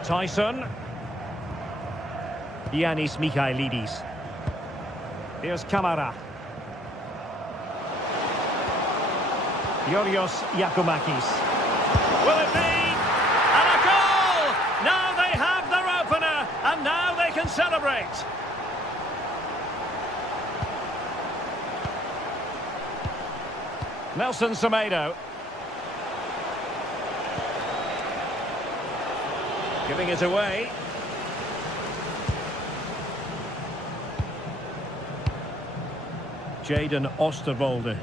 Tyson. Yanis Michailidis. Here's Camara. Yorios Yakumakis. Will it be? And a goal! Now they have their opener, and now they can celebrate. Nelson Semedo. Giving it away. Jaden Osterwolde.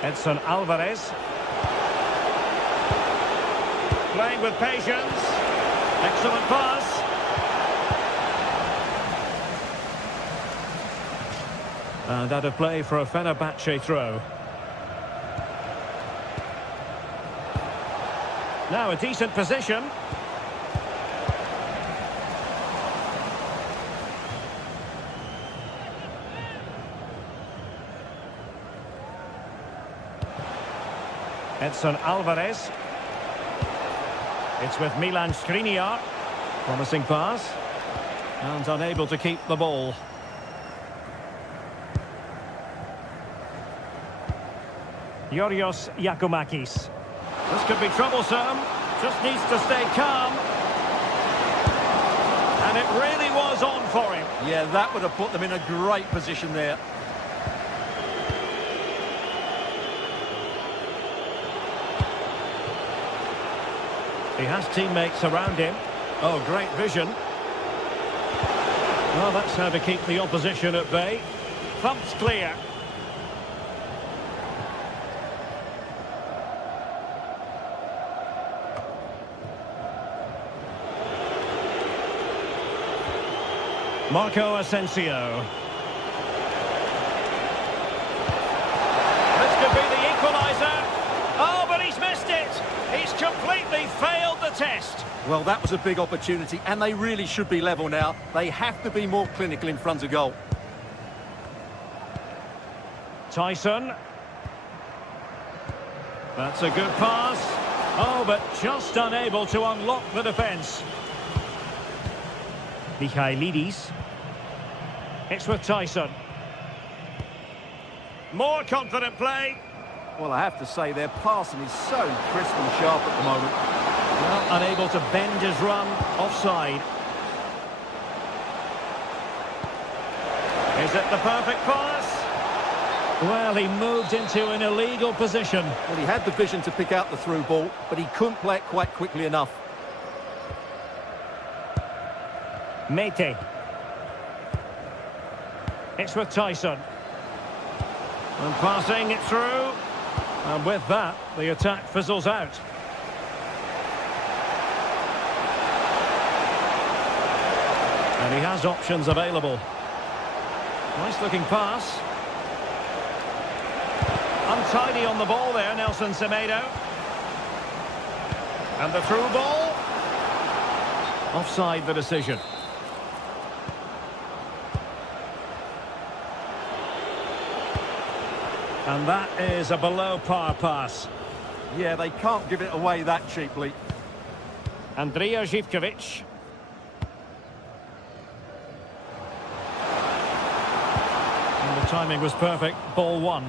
Edson Alvarez. Playing with patience. Excellent pass. And out of play for a Fenerbahce throw. Now a decent position. Edson Alvarez. It's with Milan Skriniar. Promising pass. And unable to keep the ball. Yorios Yakumakis. This could be troublesome. Just needs to stay calm. And it really was on for him. Yeah, that would have put them in a great position there. He has teammates around him. Oh, great vision. Well, that's how to keep the opposition at bay. Thumps clear. Marco Asensio. This could be the equaliser. Oh, but he's missed it. He's completely failed the test. Well, that was a big opportunity, and they really should be level now. They have to be more clinical in front of goal. Tyson. That's a good pass. Oh, but just unable to unlock the defence. Michailidis. It's with Tyson. More confident play. Well, I have to say, their passing is so crisp and sharp at the moment. Well, unable to bend his run. Offside. Is it the perfect pass? Well, he moved into an illegal position. Well, he had the vision to pick out the through ball, but he couldn't play it quite quickly enough. Mete. It's with Tyson. And passing it through. And with that, the attack fizzles out. And he has options available. Nice looking pass. Untidy on the ball there, Nelson Semedo. And the through ball. Offside the decision. And that is a below par pass. Yeah, they can't give it away that cheaply. Andrija Živković. And the timing was perfect. Ball one.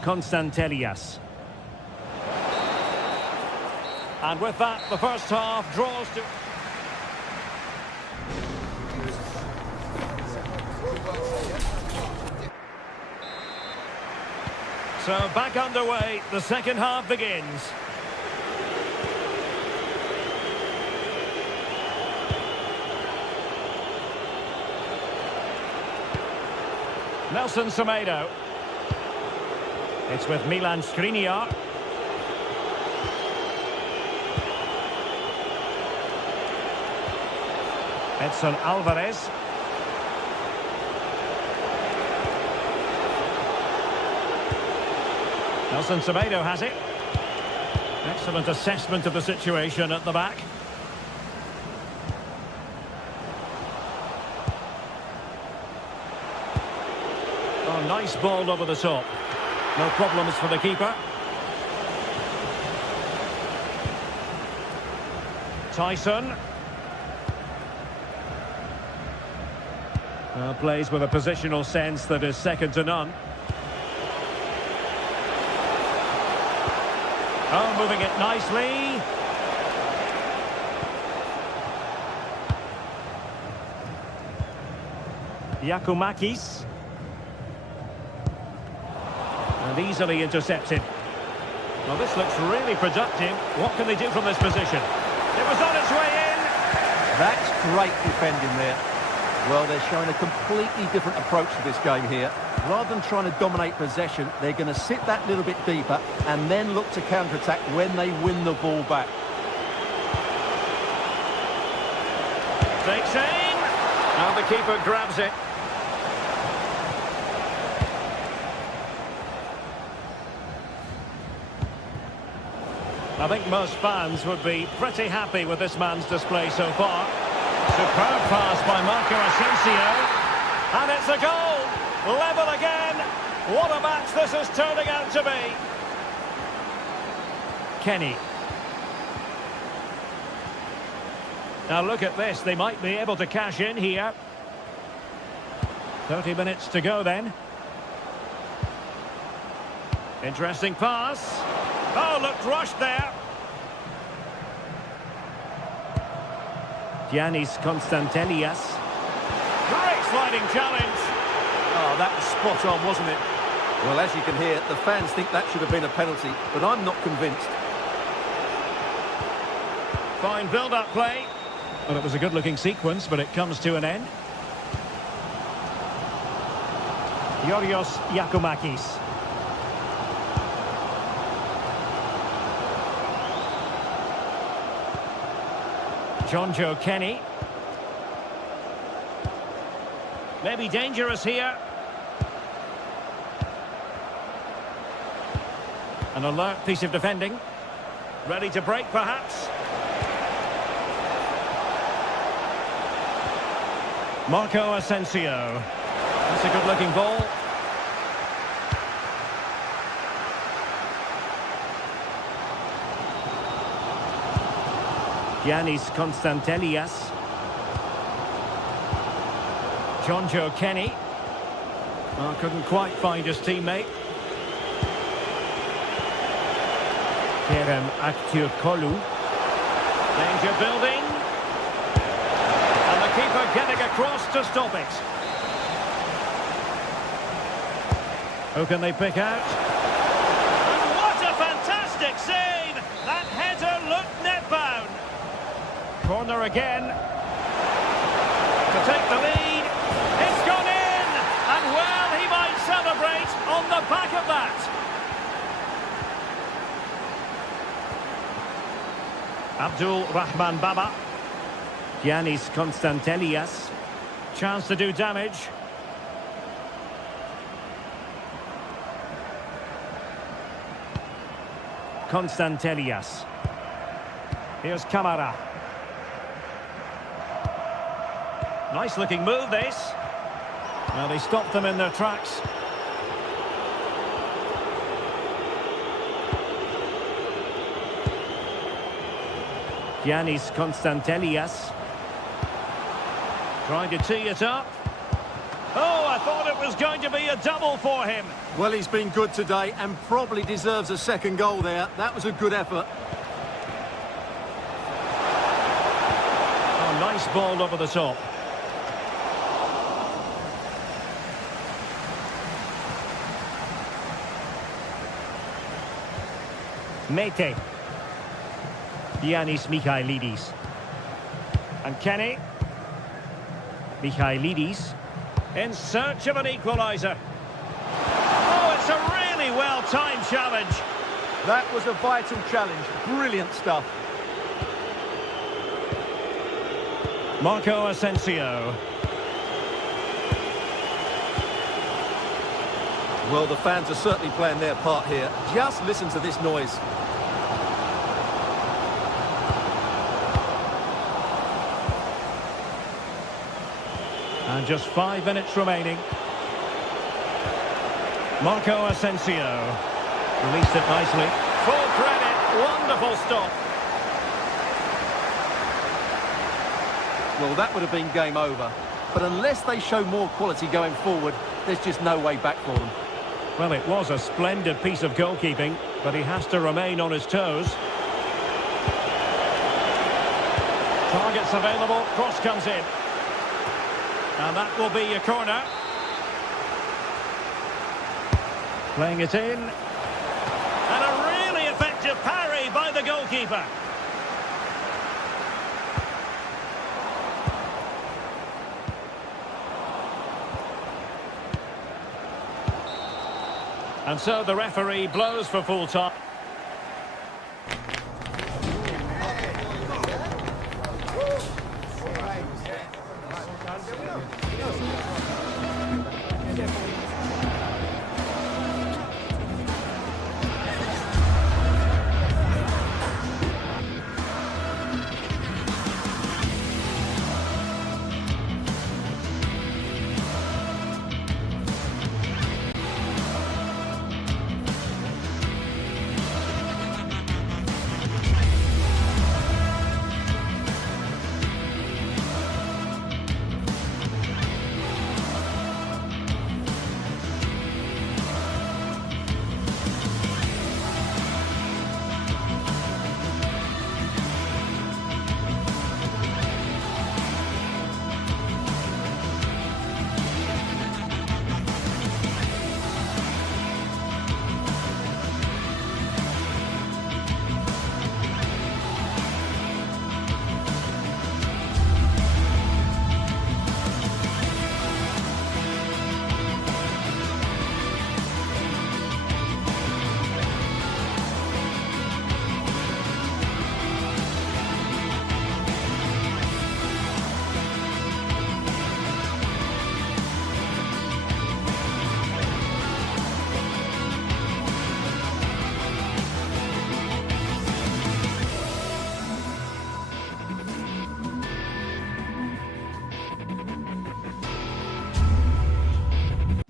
Konstantelias. And with that, the first half draws to... So back underway, the second half begins. Nelson Semedo. It's with Milan Skriniar. Edson Alvarez. Nelson Semedo has it. Excellent assessment of the situation at the back. Oh, nice ball over the top. No problems for the keeper. Tyson. Plays with a positional sense that is second to none. Oh, moving it nicely. Giacomakis. And easily intercepted. Well, this looks really productive. What can they do from this position? It was on its way in. That's great defending there. Well, they're showing a completely different approach to this game here. Rather than trying to dominate possession, they're going to sit that little bit deeper and then look to counter-attack when they win the ball back. Takes aim. Now the keeper grabs it. I think most fans would be pretty happy with this man's display so far. Superb pass by Marco Asensio. And it's a goal. Level again. What a match this is turning out to be. Kenny. Now look at this. They might be able to cash in here. 30 minutes to go then. Interesting pass. Oh, looked rushed there. Giannis Konstantelias. Great sliding challenge. Oh, that was spot on, wasn't it? Well, as you can hear, the fans think that should have been a penalty, but I'm not convinced. Fine build-up play. Well, it was a good-looking sequence, but it comes to an end. Yorios Giacomakis. Jonjo Kenny. Maybe dangerous here. An alert piece of defending. Ready to break, perhaps. Marco Asensio. That's a good-looking ball. Giannis Constantelias. Jonjo Kenny. Oh, couldn't quite find his teammate. Kerem Aktürkoğlu. Danger building. And the keeper getting across to stop it. Who can they pick out? And what a fantastic save! That header looked net-bound. Corner again. To take the lead. It's gone in! And well, he might celebrate on the back of that. Abdul Rahman Baba. Giannis Constantelias. Chance to do damage. Constantelias. Here's Camara. Nice looking move, this. Well, they stopped them in their tracks. Giannis Constantelias. Trying to tee it up. Oh, I thought it was going to be a double for him. Well, he's been good today and probably deserves a second goal there. That was a good effort. Oh, nice ball over the top. Mete. Giannis Michailidis. And Kenny. Michailidis. In search of an equaliser. Oh, it's a really well-timed challenge. That was a vital challenge. Brilliant stuff. Marco Asensio. Well, the fans are certainly playing their part here. Just listen to this noise. And just 5 minutes remaining. Marco Asensio. Released it nicely. Full credit. Wonderful stop. Well, that would have been game over. But unless they show more quality going forward, there's just no way back for them. Well, it was a splendid piece of goalkeeping, but he has to remain on his toes. Targets available. Cross comes in. And that will be a corner. Playing it in. And a really effective parry by the goalkeeper. And so the referee blows for full time.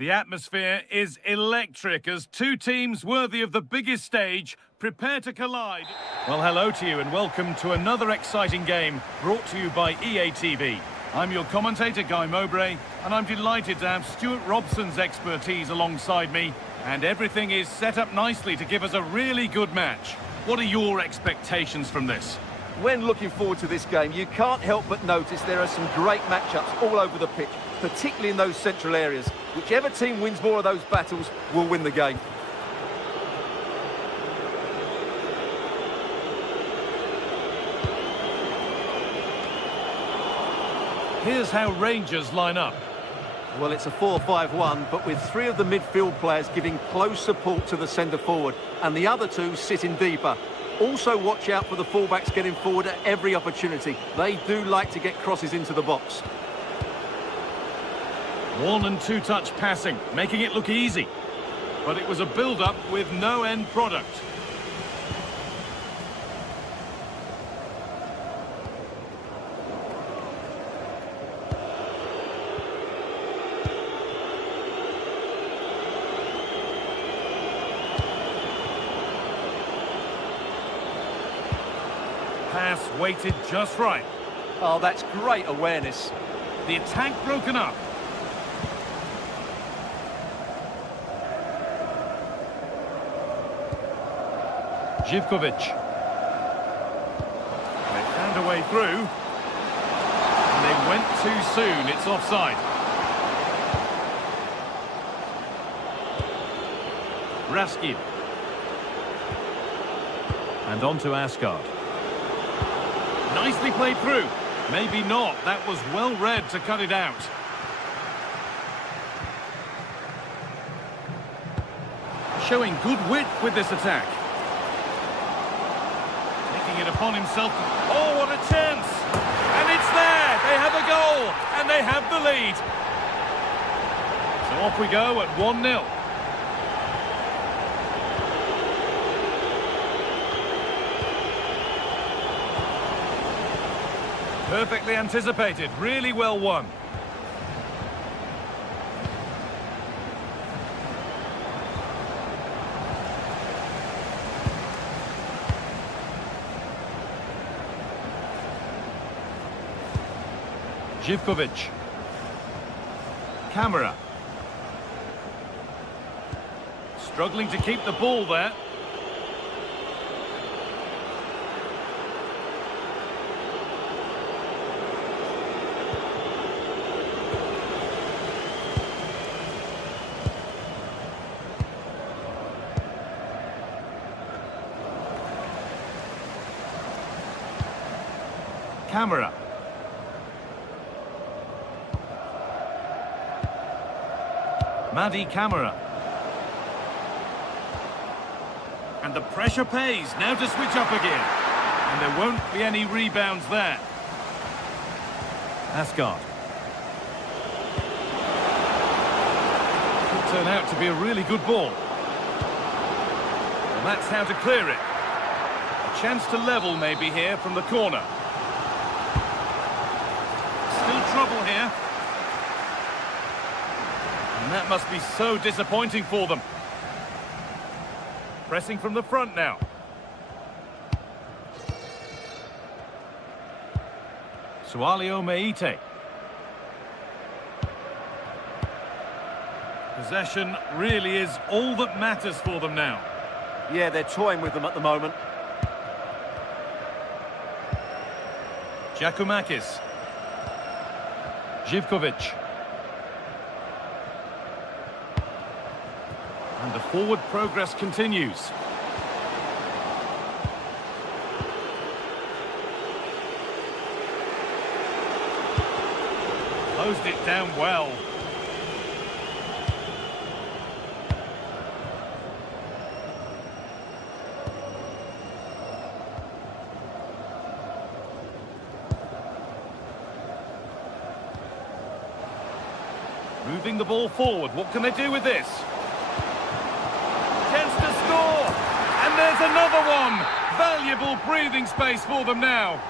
The atmosphere is electric as two teams worthy of the biggest stage prepare to collide. Well, hello to you and welcome to another exciting game brought to you by EA TV. I'm your commentator, Guy Mowbray, and I'm delighted to have Stuart Robson's expertise alongside me, and everything is set up nicely to give us a really good match. What are your expectations from this? When looking forward to this game, you can't help but notice there are some great matchups all over the pitch, particularly in those central areas. Whichever team wins more of those battles will win the game. Here's how Rangers line up. Well, it's a 4-5-1, but with three of the midfield players giving close support to the centre forward, and the other two sitting deeper. Also watch out for the fullbacks getting forward at every opportunity. They do like to get crosses into the box. One and two touch passing, making it look easy. But it was a build-up with no end product. Pass weighted just right. Oh, that's great awareness. The attack broken up. Živkovic. They found a way through. And they went too soon. It's offside. Raskin. And on to Asgard. Nicely played through. Maybe not. That was well read to cut it out. Showing good width with this attack. Taking it upon himself. Oh, what a chance! And it's there! They have a goal! And they have the lead. So off we go at 1-0. Perfectly anticipated, really well won. Živkovic. Camera. Struggling to keep the ball there. Camera. Madi Camera. And the pressure pays. Now to switch up again. And there won't be any rebounds there. Asgard. Could turn out to be a really good ball. Well, that's how to clear it. A chance to level maybe here from the corner. Still trouble here. And that must be so disappointing for them. Pressing from the front now. Sualio Meite. Possession really is all that matters for them now. Yeah, they're toying with them at the moment. Giacomakis. Živkovic. And the forward progress continues. Closed it down well. Moving the ball forward. What can they do with this? Chance to score. And there's another one. Valuable breathing space for them now.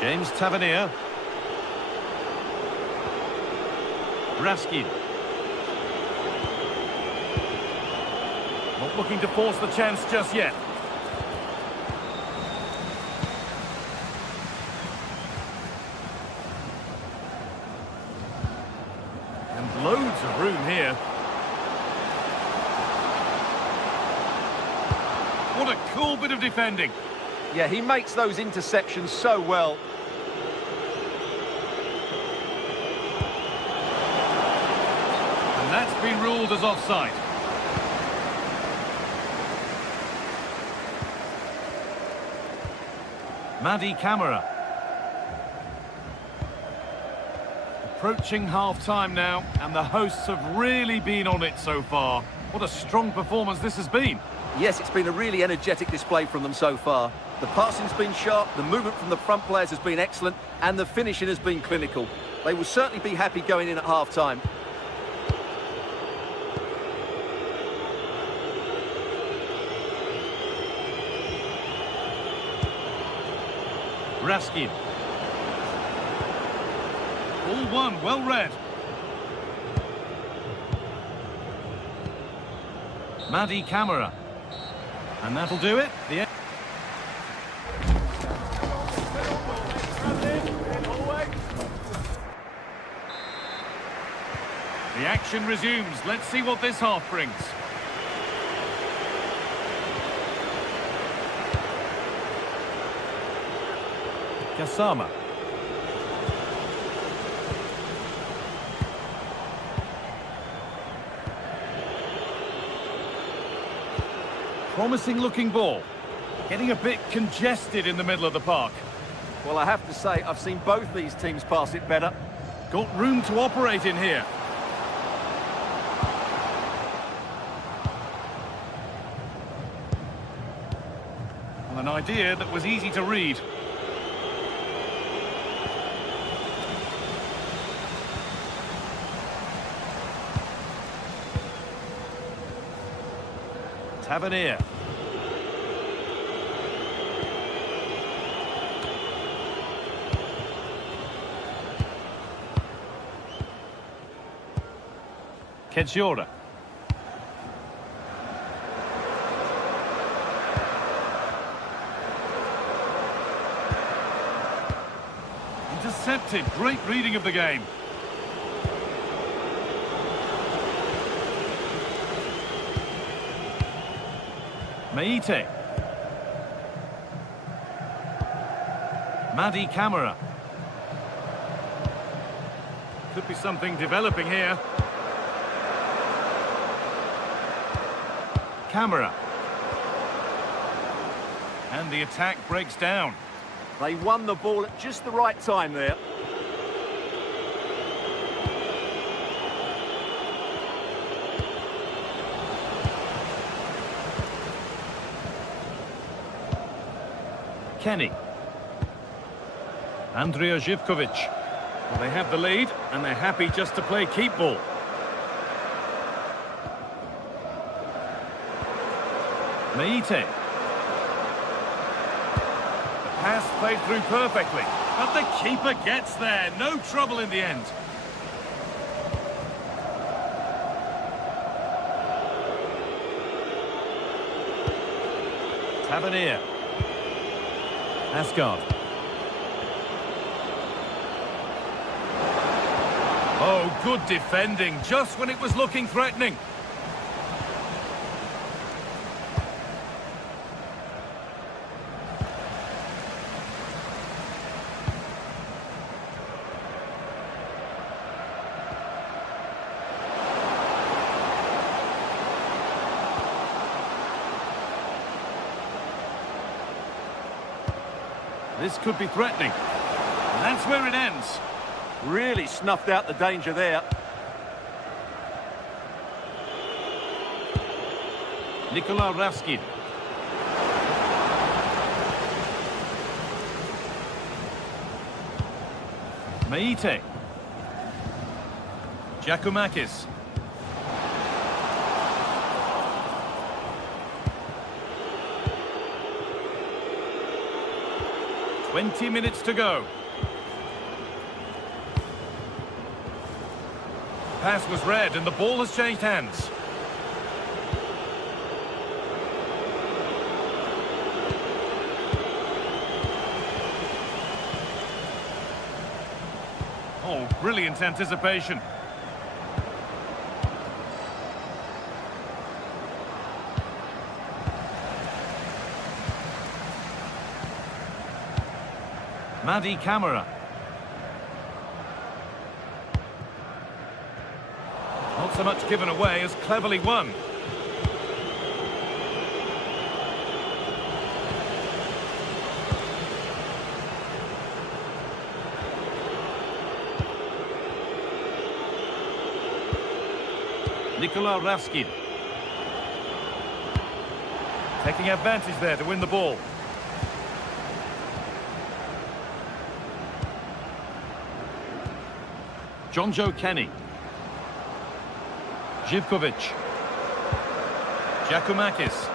James Tavernier. Raskin. Not looking to force the chance just yet. And loads of room here. What a cool bit of defending. Yeah, he makes those interceptions so well. And that's been ruled as offside. Madi Camara. Approaching half-time now, and the hosts have really been on it so far. What a strong performance this has been. Yes, it's been a really energetic display from them so far. The passing's been sharp, the movement from the front players has been excellent, and the finishing has been clinical. They will certainly be happy going in at half-time. Raskin. All one, well read. Madi Camara. And that'll do it. The action resumes. Let's see what this half brings. Gassama. Promising looking ball. Getting a bit congested in the middle of the park. Well, I have to say, I've seen both these teams pass it better. Got room to operate in here. Well, an idea that was easy to read. Tavernier. Kedziora. Intercepted. Great reading of the game. Meite. Madi Camara. Could be something developing here. Camara. And the attack breaks down. They won the ball at just the right time there. Kenny. Andrija Živković. Well, they have the lead, and they're happy just to play keep ball. Meite. The pass played through perfectly, but the keeper gets there. No trouble in the end. Tavernier. Asgard. Oh, good defending, just when it was looking threatening. This could be threatening. And that's where it ends. Really snuffed out the danger there. Nikola Raskin. Meite. Giacomakis. 20 minutes to go. Pass was read and the ball has changed hands. Oh, brilliant anticipation. Madi Camara. Not so much given away as cleverly won. Nikola Raskin. Taking advantage there to win the ball. Jonjo Kenny. Živkovic. Giacomakis.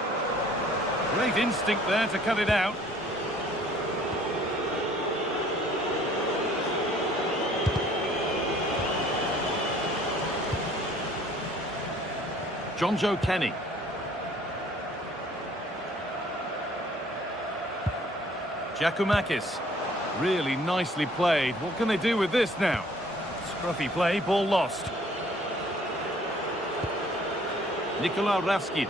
Great instinct there to cut it out. Jonjo Kenny. Giacomakis. Really nicely played. What can they do with this now? Scruffy play, ball lost. Nikola Raskin.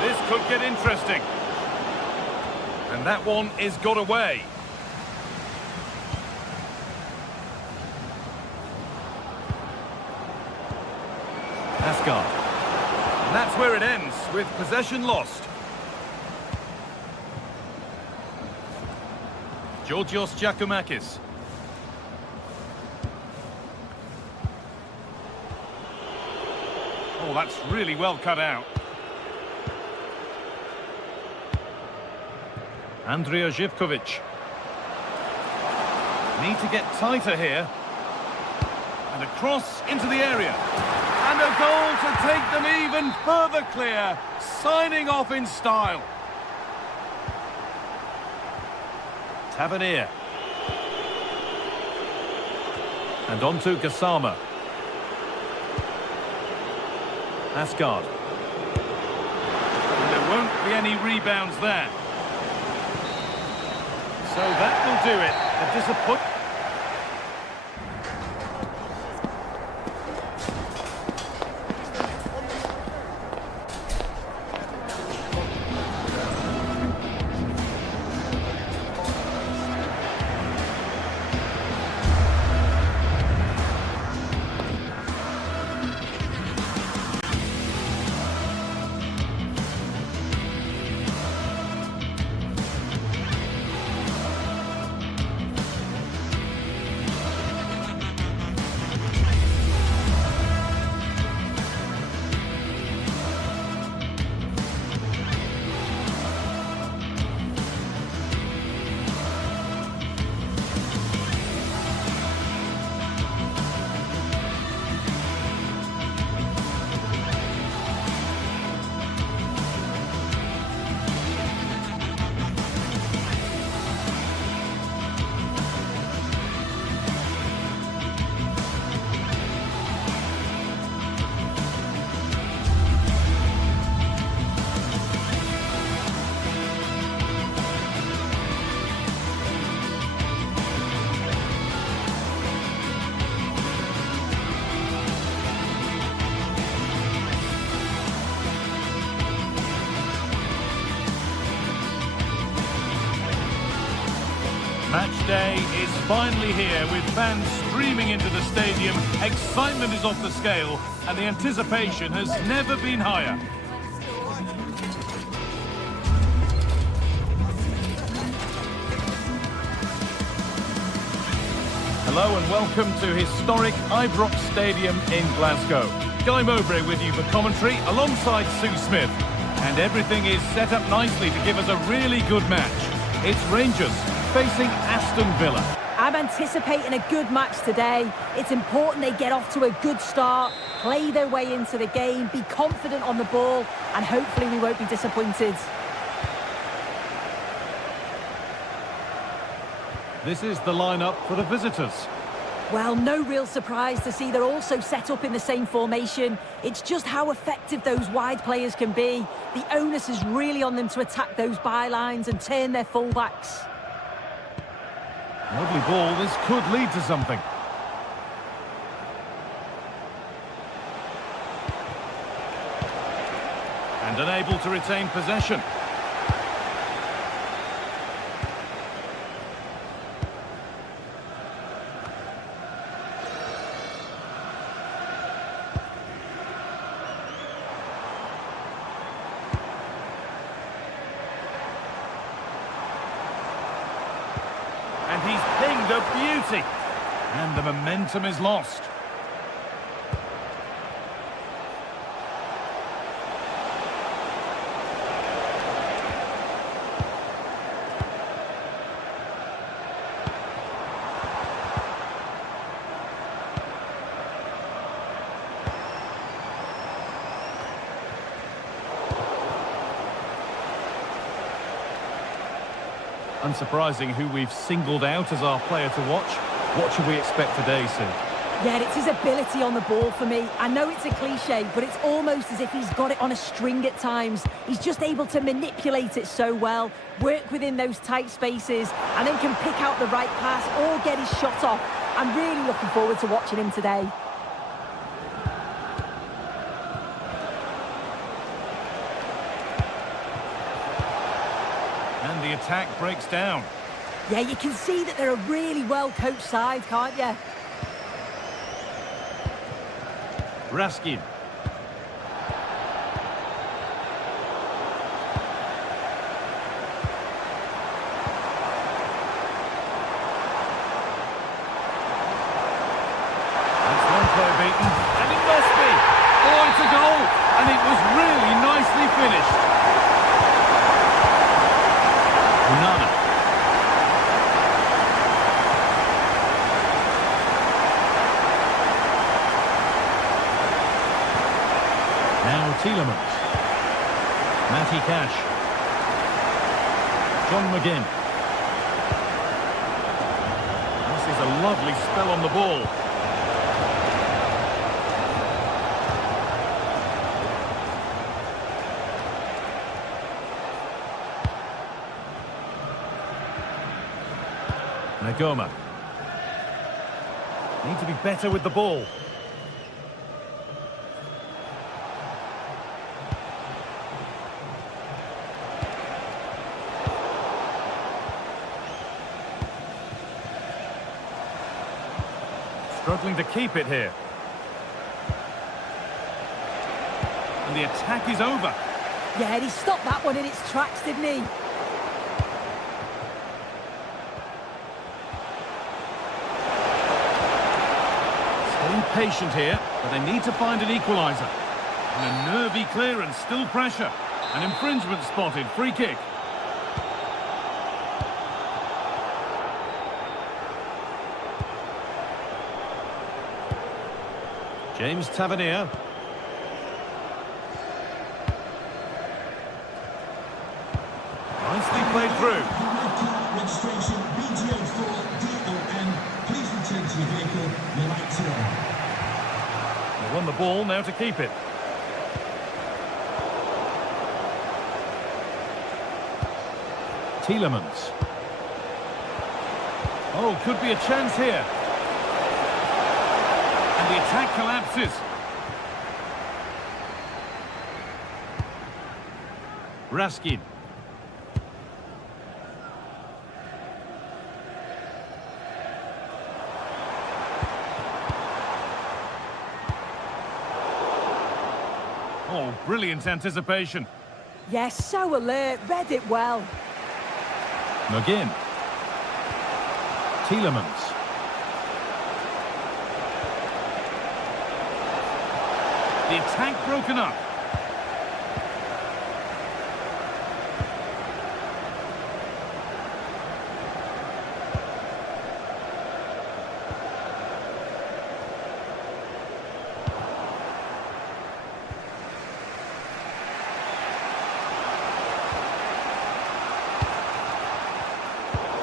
This could get interesting. And that one is got away. Asgard. And that's where it ends, with possession lost. Georgios Giacomakis. Oh, that's really well cut out. Andrija Živkovic. Need to get tighter here. And a cross into the area. And a goal to take them even further clear. Signing off in style. Tavernier. And on to Gassama. Asgard. And there won't be any rebounds there. So that will do it. A disappointment. Match day is finally here with fans streaming into the stadium. Excitement is off the scale and the anticipation has never been higher. Hello and welcome to historic Ibrox Stadium in Glasgow. Guy Mowbray with you for commentary alongside Sue Smith. And everything is set up nicely to give us a really good match. It's Rangers facing Aston Villa. I'm anticipating a good match today. It's important they get off to a good start, play their way into the game, be confident on the ball, and hopefully we won't be disappointed. This is the lineup for the visitors. Well, no real surprise to see they're also set up in the same formation. It's just how effective those wide players can be. The onus is really on them to attack those bylines and turn their fullbacks. Lovely ball, this could lead to something. And unable to retain possession. And he's pinged a beauty. And the momentum is lost. Unsurprising who we've singled out as our player to watch. What should we expect today, Sue? Yeah, it's his ability on the ball for me. I know it's a cliche, but it's almost as if he's got it on a string at times. He's just able to manipulate it so well, work within those tight spaces, and then can pick out the right pass or get his shot off. I'm really looking forward to watching him today. And the attack breaks down. Yeah, you can see that they're a really well-coached side, can't you? Raskin. That's one player beaten, and it must be. Oh, it's a goal, and it was really nicely finished. Nana. Now Tielemans. Matty Cash. John McGinn. This is a lovely spell on the ball. Nagoma. Need to be better with the ball. Struggling to keep it here. And the attack is over. Yeah, he stopped that one in its tracks, didn't he? Staying patient here, but they need to find an equaliser. And a nervy clearance, still pressure. An infringement spotted, free kick. James Tavernier. Nicely played through. Registration BGO4DON. Please return to your vehicle. Your lights are on. They won the ball, now to keep it. Tielemans. Oh, could be a chance here. And the attack collapses. Raskin. Oh, brilliant anticipation. Yes, so alert, read it well. McGinn. Tielemans. The attack broken up.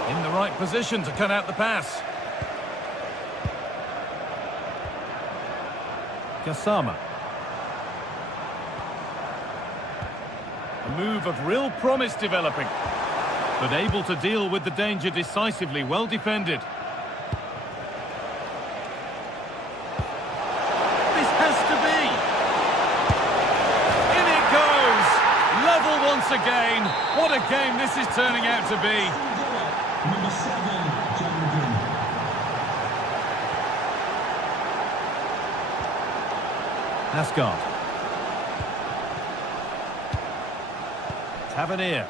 In the right position to cut out the pass. Gassama. A move of real promise developing, but able to deal with the danger decisively. Well defended. This has to be. In it goes. Level once again. What a game this is turning out to be. Number 7, Jonathan. Asgard. Tavernier.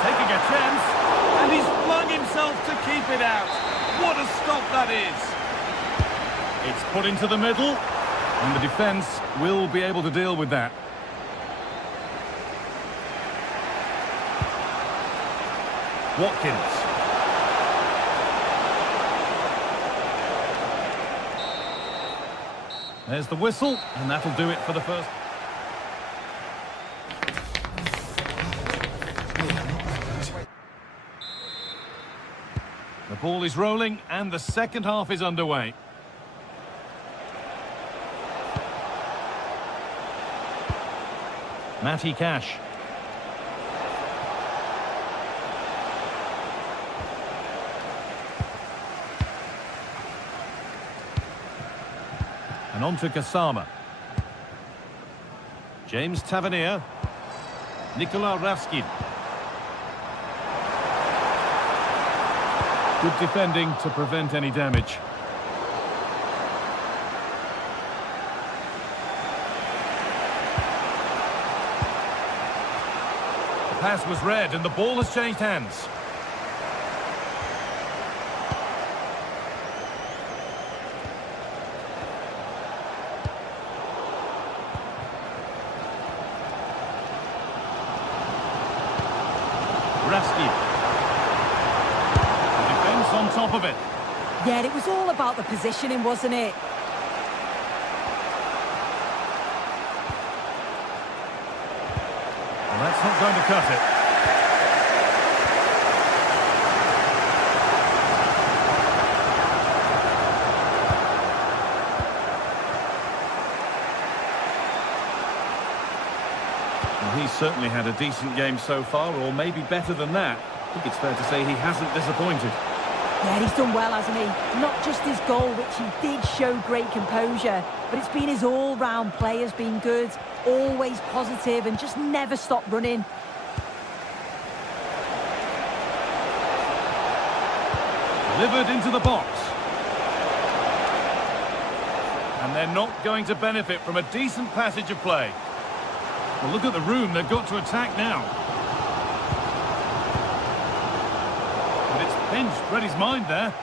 Taking a chance, and he's flung himself to keep it out. What a stop that is. It's put into the middle, and the defence will be able to deal with that. Watkins. There's the whistle, and that'll do it for the first. The ball is rolling, and the second half is underway. Matty Cash. And on to Gassama. James Tavernier. Nikola Raskin. Good defending to prevent any damage. The pass was read and the ball has changed hands. The defence on top of it. Yeah, it was all about the positioning, wasn't it? Well, that's not going to cut it. He's certainly had a decent game so far, or maybe better than that. I think it's fair to say he hasn't disappointed. Yeah, he's done well, hasn't he? Not just his goal, which he did show great composure, but it's been his all-round play has been good, always positive and just never stopped running. Delivered into the box. And they're not going to benefit from a decent passage of play. Well, look at the room they've got to attack now. And it's pinched Freddie's mind there.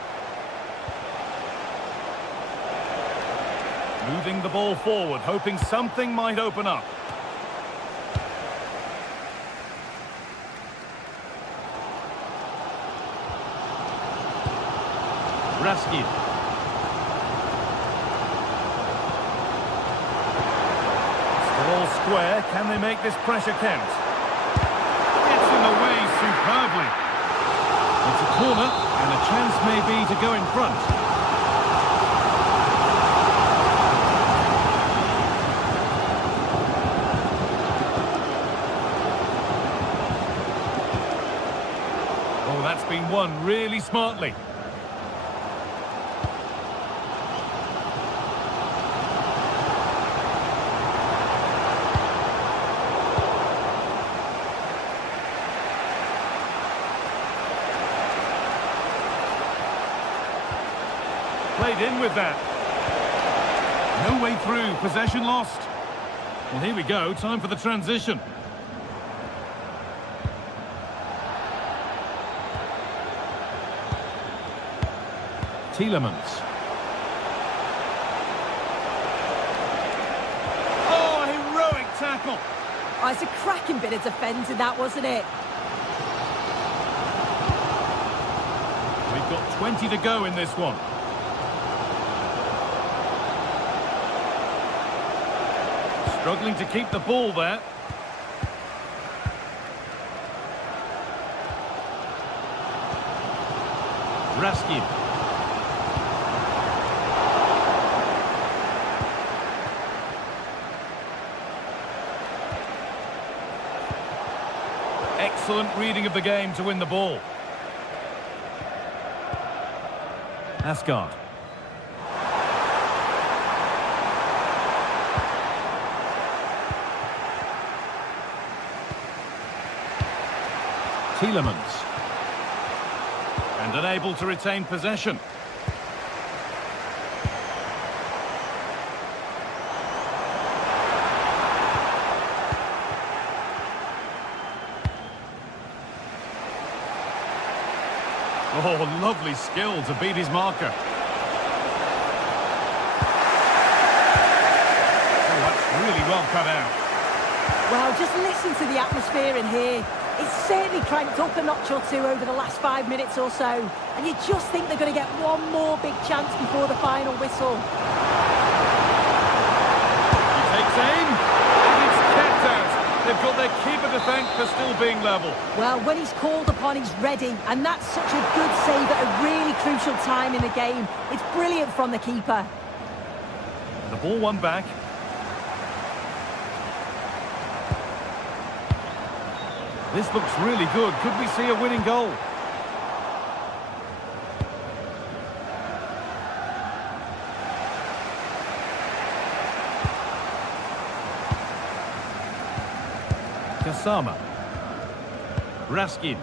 Moving the ball forward, hoping something might open up. Raskin. All square, can they make this pressure count? Gets in the way superbly. It's a corner, and a chance may be to go in front. Oh, that's been won really smartly. Played in with that. No way through, possession lost. Well, here we go, time for the transition. Tielemans. Oh, heroic tackle. Oh, it's a cracking bit of defending that, wasn't it? We've got 20 to go in this one. Struggling to keep the ball there. Raskin. Excellent reading of the game to win the ball. Asgard. Tielemans. And unable to retain possession. Oh, lovely skill to beat his marker. Oh, that's really well cut out. Well, just listen to the atmosphere in here. It's certainly cranked up a notch or two over the last 5 minutes or so. And you just think they're going to get one more big chance before the final whistle. He takes aim, and it's kept out. They've got their keeper to thank for still being level. Well, when he's called upon, he's ready. And that's such a good save at a really crucial time in the game. It's brilliant from the keeper. The ball won back. This looks really good. Could we see a winning goal? Kasama. Raskin.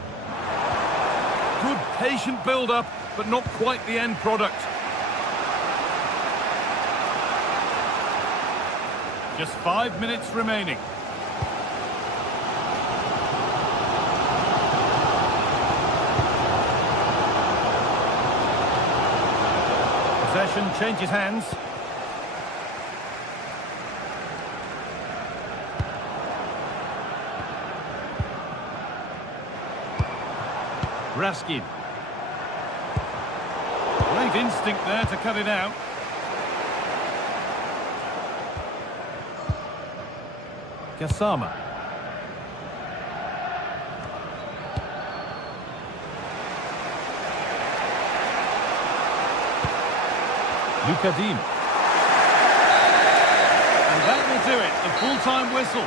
Good patient build-up, but not quite the end product. Just 5 minutes remaining. Possession changes hands. Raskin. Great instinct there to cut it out. Kasama. Lukadim. And that will do it, the full-time whistle.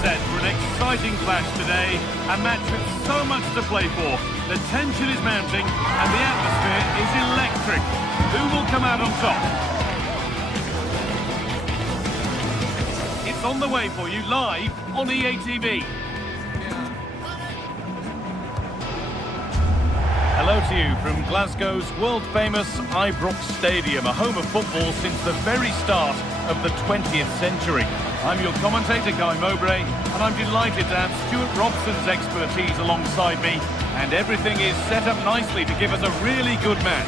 Set for an exciting clash today, a match with so much to play for. The tension is mounting and the atmosphere is electric. Who will come out on top? It's on the way for you live on EA TV. Hello to you from Glasgow's world-famous Ibrox Stadium, a home of football since the very start of the 20th century. I'm your commentator, Guy Mowbray, and I'm delighted to have Stuart Robson's expertise alongside me, and everything is set up nicely to give us a really good match.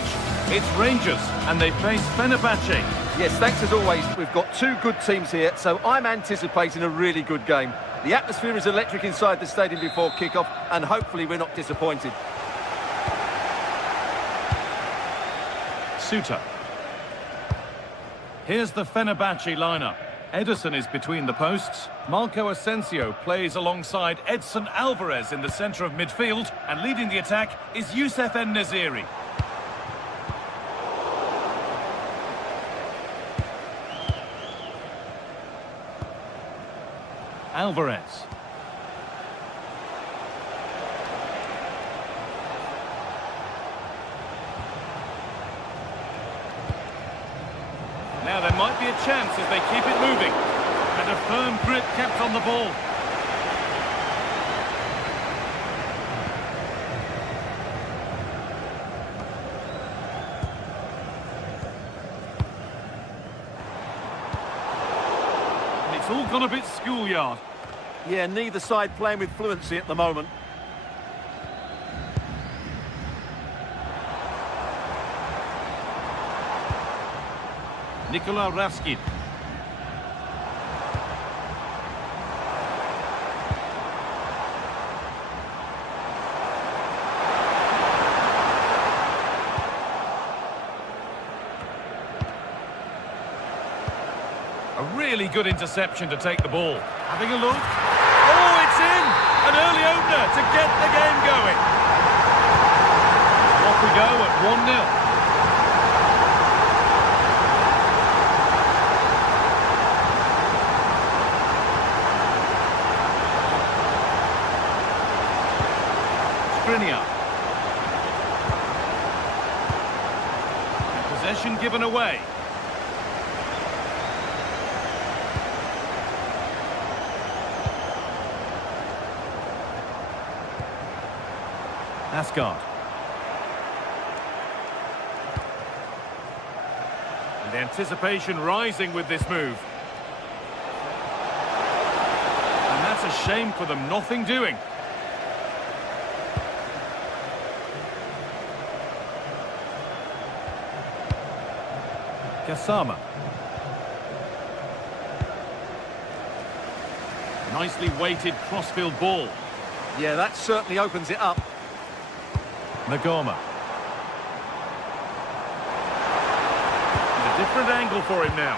It's Rangers, and they face Fenerbahce. Yes, thanks as always. We've got two good teams here, so I'm anticipating a really good game. The atmosphere is electric inside the stadium before kick-off, and hopefully we're not disappointed. Suter. Here's the Fenerbahce lineup. Ederson is between the posts. Marco Asensio plays alongside Edson Alvarez in the centre of midfield. And leading the attack is Youssef En-Nesyri. Alvarez. Now there might be a chance as they keep it moving. And a firm grip kept on the ball. And it's all gone a bit schoolyard. Yeah, neither side playing with fluency at the moment. Nikola Raskin. A really good interception to take the ball. Having a look. Oh, it's in! An early opener to get the game going. Off we go at 1-0. Possession given away. Asgard. And the anticipation rising with this move. And that's a shame for them, nothing doing. Gassama. Nicely weighted crossfield ball. Yeah, that certainly opens it up. Nagoma. And a different angle for him now.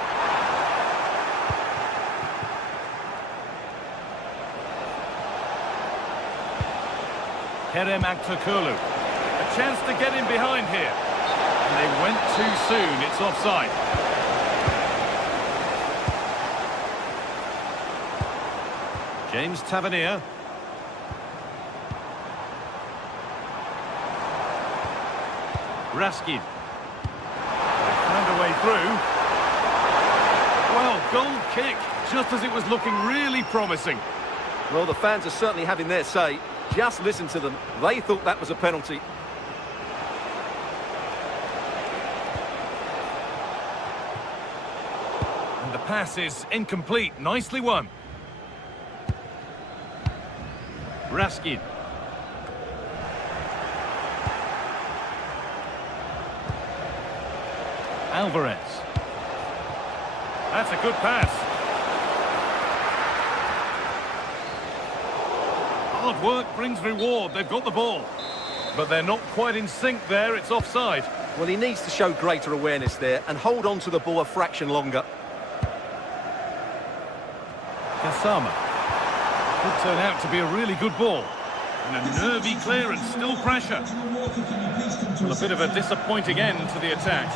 Kerem Aktürkoğlu. A chance to get in behind here. And they went too soon, it's offside. James Tavernier. Raskin. Found a way through. Well, goal kick, just as it was looking really promising. Well, the fans are certainly having their say. Just listen to them. They thought that was a penalty. And the pass is incomplete. Nicely won. Raskin. Alvarez. That's a good pass. Hard work brings reward. They've got the ball. But they're not quite in sync there. It's offside. Well, he needs to show greater awareness there and hold on to the ball a fraction longer. Gassama. Could turn out to be a really good ball. And a nervy clearance, still pressure. Well, a bit of a disappointing end to the attack.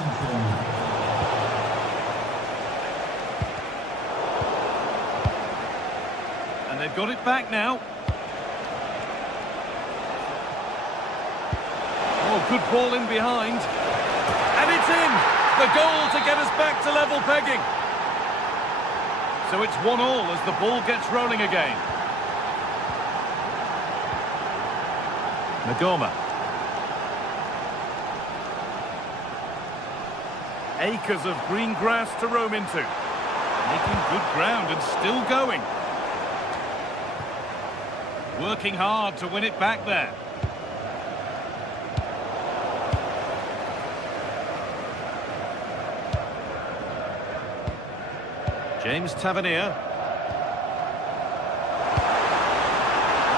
And they've got it back now. Oh, good ball in behind. And it's in! The goal to get us back to level pegging. So it's 1-1 as the ball gets rolling again. Nagoma. Acres of green grass to roam into. Making good ground and still going. Working hard to win it back there. James Tavernier.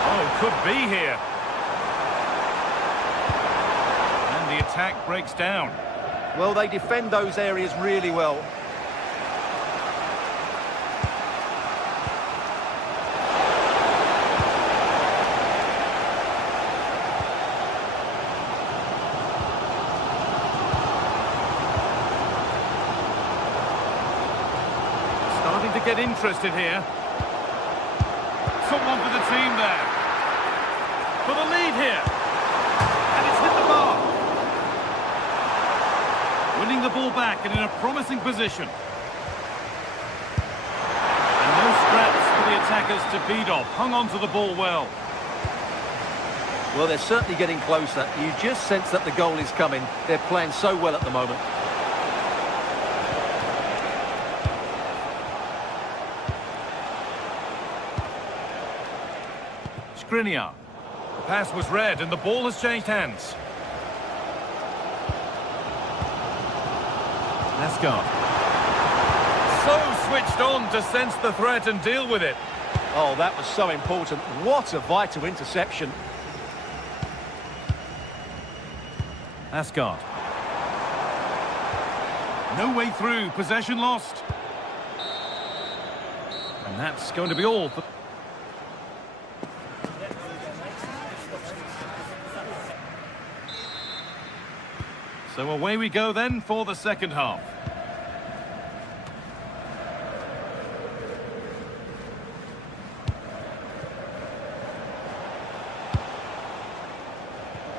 Oh, could be here. And the attack breaks down. Well, they defend those areas really well. get interested here. Someone for the team there. For the lead here. And it's hit the bar. Winning the ball back and in a promising position. And no scraps for the attackers to feed off. Hung on to the ball well. Well, they're certainly getting closer. You just sense that the goal is coming. They're playing so well at the moment. Skriniar. The pass was read and the ball has changed hands. Asgard. So switched on to sense the threat and deal with it. Oh, that was so important. What a vital interception. Asgard. No way through, possession lost. And that's going to be all for... So away we go then for the second half.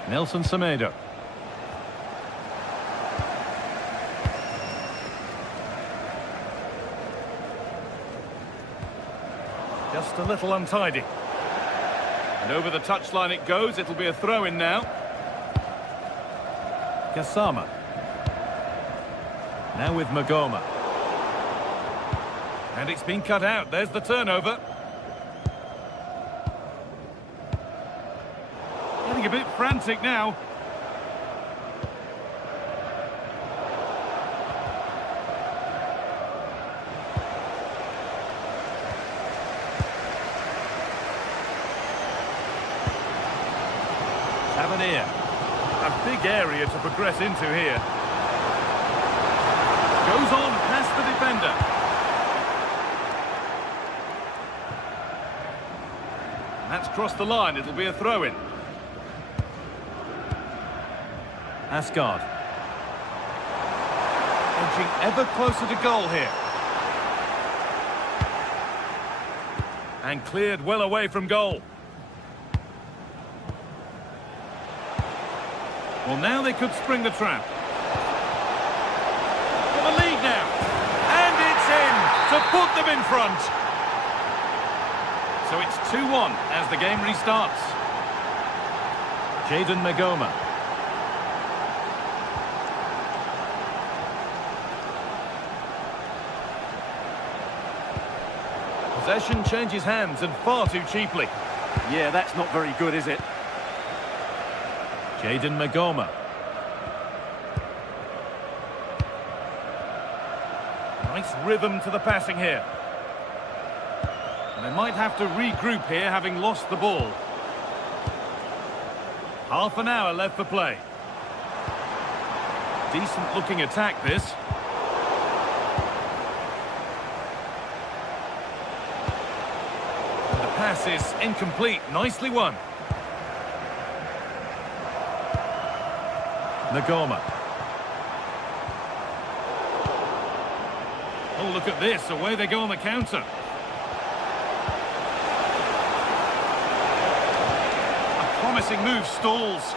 Nelson Semedo. Just a little untidy. And over the touchline it goes. It'll be a throw-in now. Gassama. Now with Magoma. And it's been cut out. There's the turnover. Getting a bit frantic now. Tavernier. A big area to progress into here. Goes on past the defender. That's crossed the line. It'll be a throw-in. Asgard. Edging ever closer to goal here. And cleared well away from goal. Well, now they could spring the trap. For the lead now. And it's in to put them in front. So it's 2-1 as the game restarts. Jadon Magoma. Possession changes hands and far too cheaply. Yeah, that's not very good, is it? Jadon Magoma. Nice rhythm to the passing here. And they might have to regroup here, having lost the ball. Half an hour left for play. Decent looking attack, this. And the pass is incomplete. Nicely won. Magoma. Oh, look at this. Away they go on the counter. A promising move stalls.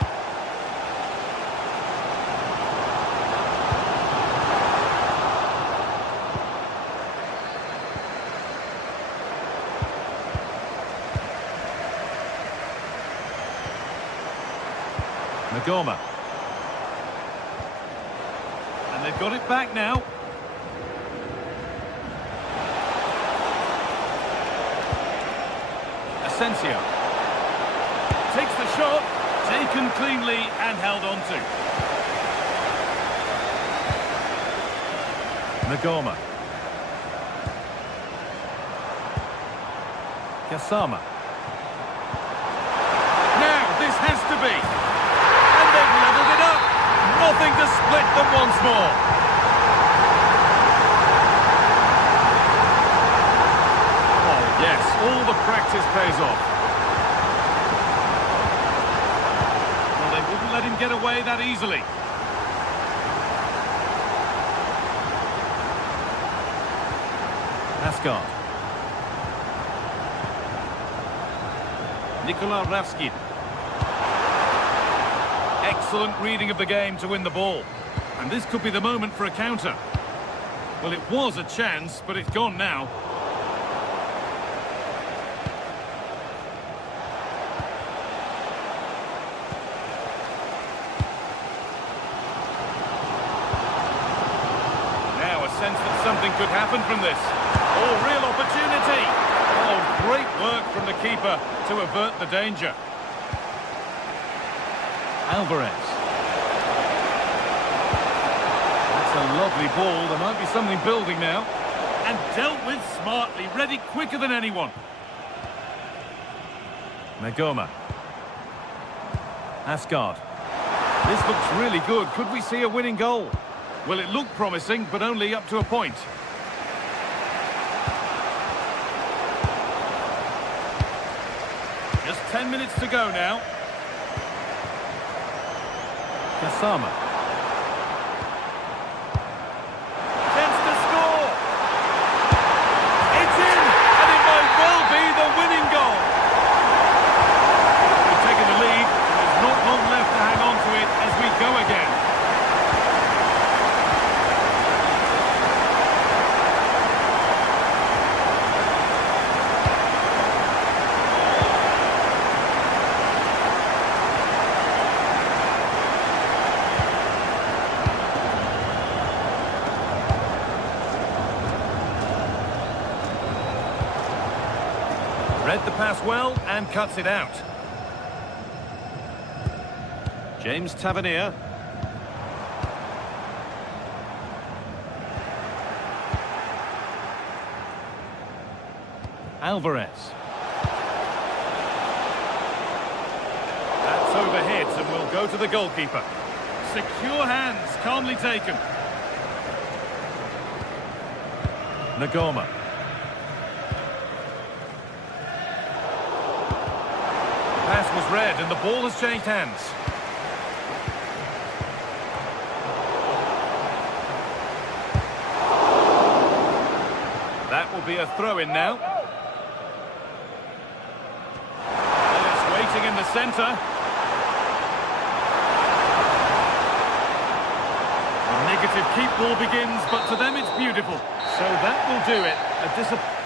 Magoma. And they've got it back now. Asensio. Takes the shot. Taken cleanly and held on to. Magoma. Gassama. Now this has to be. And they've levelled it up. Nothing to split them once more. Oh, yes, all the practice pays off. Well, they wouldn't let him get away that easily. Ascot. Nikola Ravskin. Excellent reading of the game to win the ball. And this could be the moment for a counter. Well, it was a chance, but it's gone now. Now a sense that something could happen from this. Oh, real opportunity! Oh, great work from the keeper to avert the danger. Alvarez. That's a lovely ball. There might be something building now. And dealt with smartly, ready quicker than anyone. Magoma. Ascot. This looks really good. Could we see a winning goal? Well, it looked promising, but only up to a point. Just 10 minutes to go now. Kasama. Chance to score! It's in! And it might well be the winning goal! We've taken the lead. There's not long left to hang on to it as we go again. Read the pass well and cuts it out. James Tavernier. Alvarez. That's overhit and will go to the goalkeeper. Secure hands, calmly taken. Nagoma. Pass was read and the ball has changed hands. That will be a throw-in now. And it's waiting in the centre. The negative keep ball begins, but to them it's beautiful. So that will do it. A disappointment.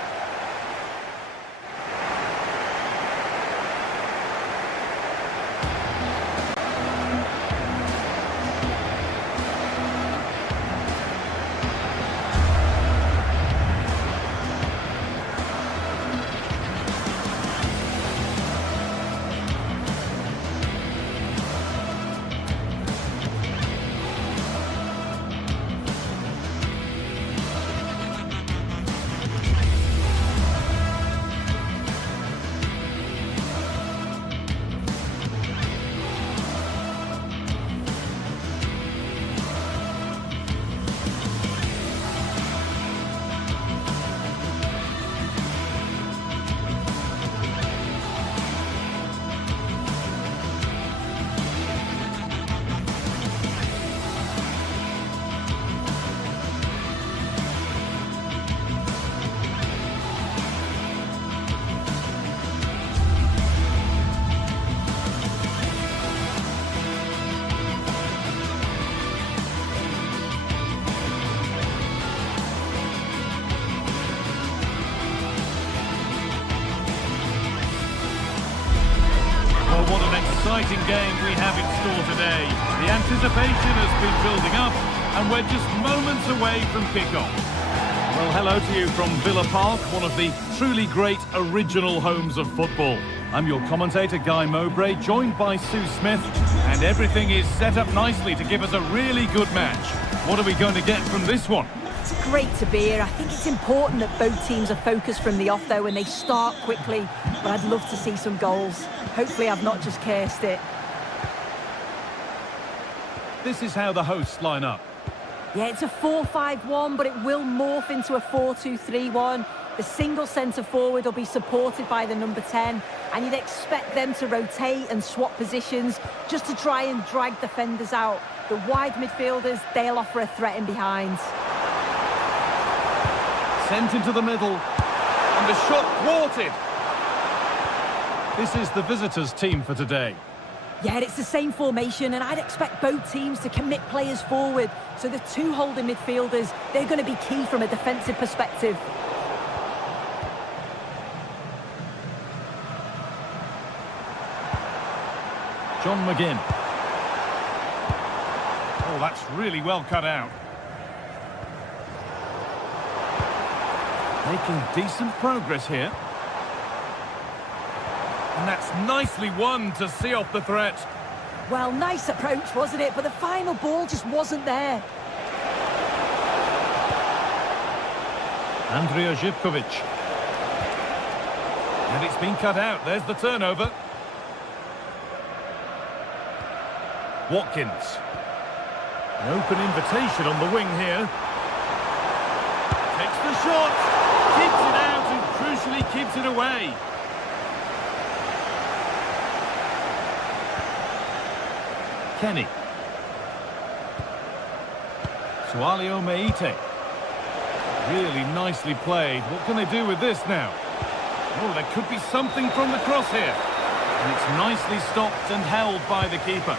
What an exciting game we have in store today. The anticipation has been building up and we're just moments away from kickoff. Well, hello to you from Villa Park, one of the truly great original homes of football. I'm your commentator, Guy Mowbray, joined by Sue Smith, and everything is set up nicely to give us a really good match. What are we going to get from this one? It's great to be here. I think it's important that both teams are focused from the off, though, and they start quickly. But I'd love to see some goals. Hopefully I've not just cursed it. This is how the hosts line up. Yeah, it's a 4-5-1, but it will morph into a 4-2-3-1. The single centre-forward will be supported by the number 10, and you'd expect them to rotate and swap positions just to try and drag defenders out. The wide midfielders, they'll offer a threat in behind. Sent into the middle. And the shot thwarted. This is the visitors' team for today. Yeah, it's the same formation, and I'd expect both teams to commit players forward. So the two holding midfielders, they're going to be key from a defensive perspective. John McGinn. Oh, that's really well cut out. Making decent progress here. And that's nicely won to see off the threat. Well, nice approach, wasn't it? But the final ball just wasn't there. Andrija Zivkovic. And it's been cut out. There's the turnover. Watkins. An open invitation on the wing here. Takes the shot. Keeps it out and crucially keeps it away. Kenny. Sualio Meite. Really nicely played. What can they do with this now? Oh, there could be something from the cross here. And it's nicely stopped and held by the keeper.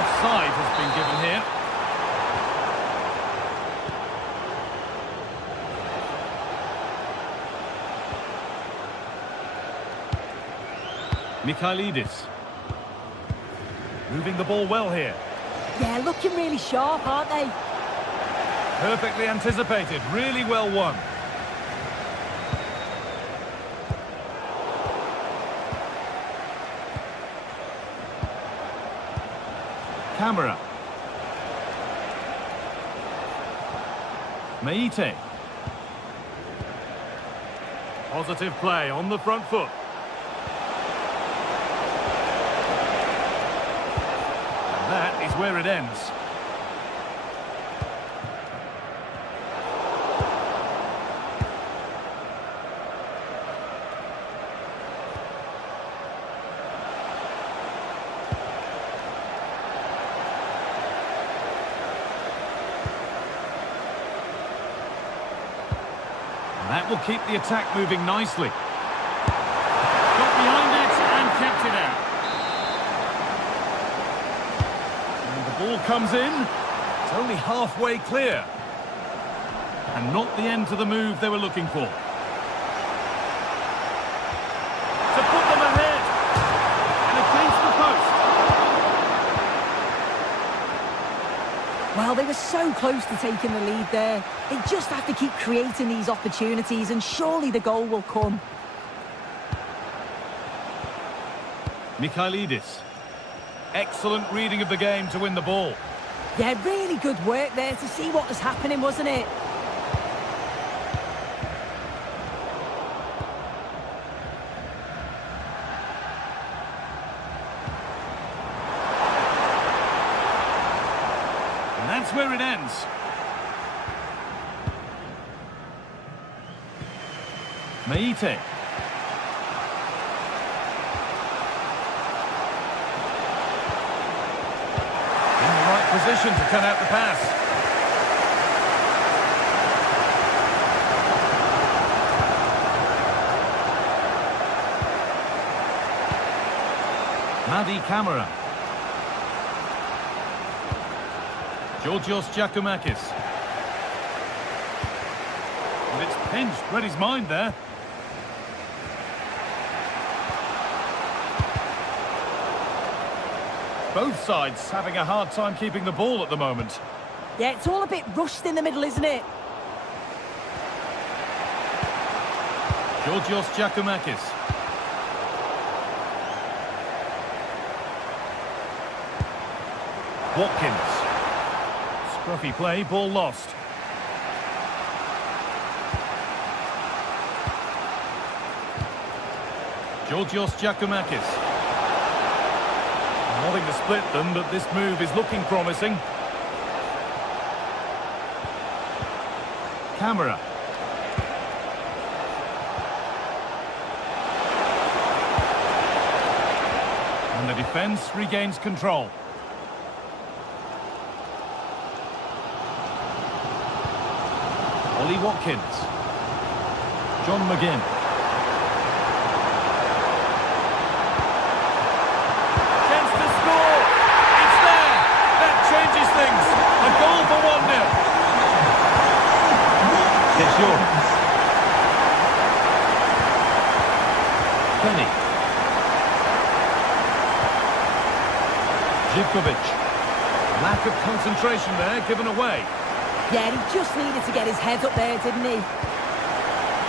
Offside has been given here. Mikhailidis. Moving the ball well here. Yeah, looking really sharp, aren't they? Perfectly anticipated. Really well won. Camera. Meite. Positive play on the front foot. And that is where it ends. That will keep the attack moving nicely. Got behind it and kept it out. And the ball comes in. It's only halfway clear. And not the end to the move they were looking for. To put them ahead. And against the post. Well, they were so close to taking the lead there. They just have to keep creating these opportunities, and surely the goal will come. Mikhailidis. Excellent reading of the game to win the ball. Yeah, really good work there to see what was happening, wasn't it? And that's where it ends. Meite. In the right position to cut out the pass. Madi Camera. Georgios Giacomakis. And it's pinched, read his mind there. Both sides having a hard time keeping the ball at the moment. Yeah, it's all a bit rushed in the middle, isn't it? Georgios Giacomakis. Watkins. Scruffy play, ball lost. Georgios Giacomakis. Nothing to split them, but this move is looking promising. Camera. And the defence regains control. Ollie Watkins. John McGinn. Chance to score! It's there! That changes things! A goal for 1-0. It's yours. Kenny. Zivkovic. Lack of concentration there, given away. Yeah, he just needed to get his head up there, didn't he?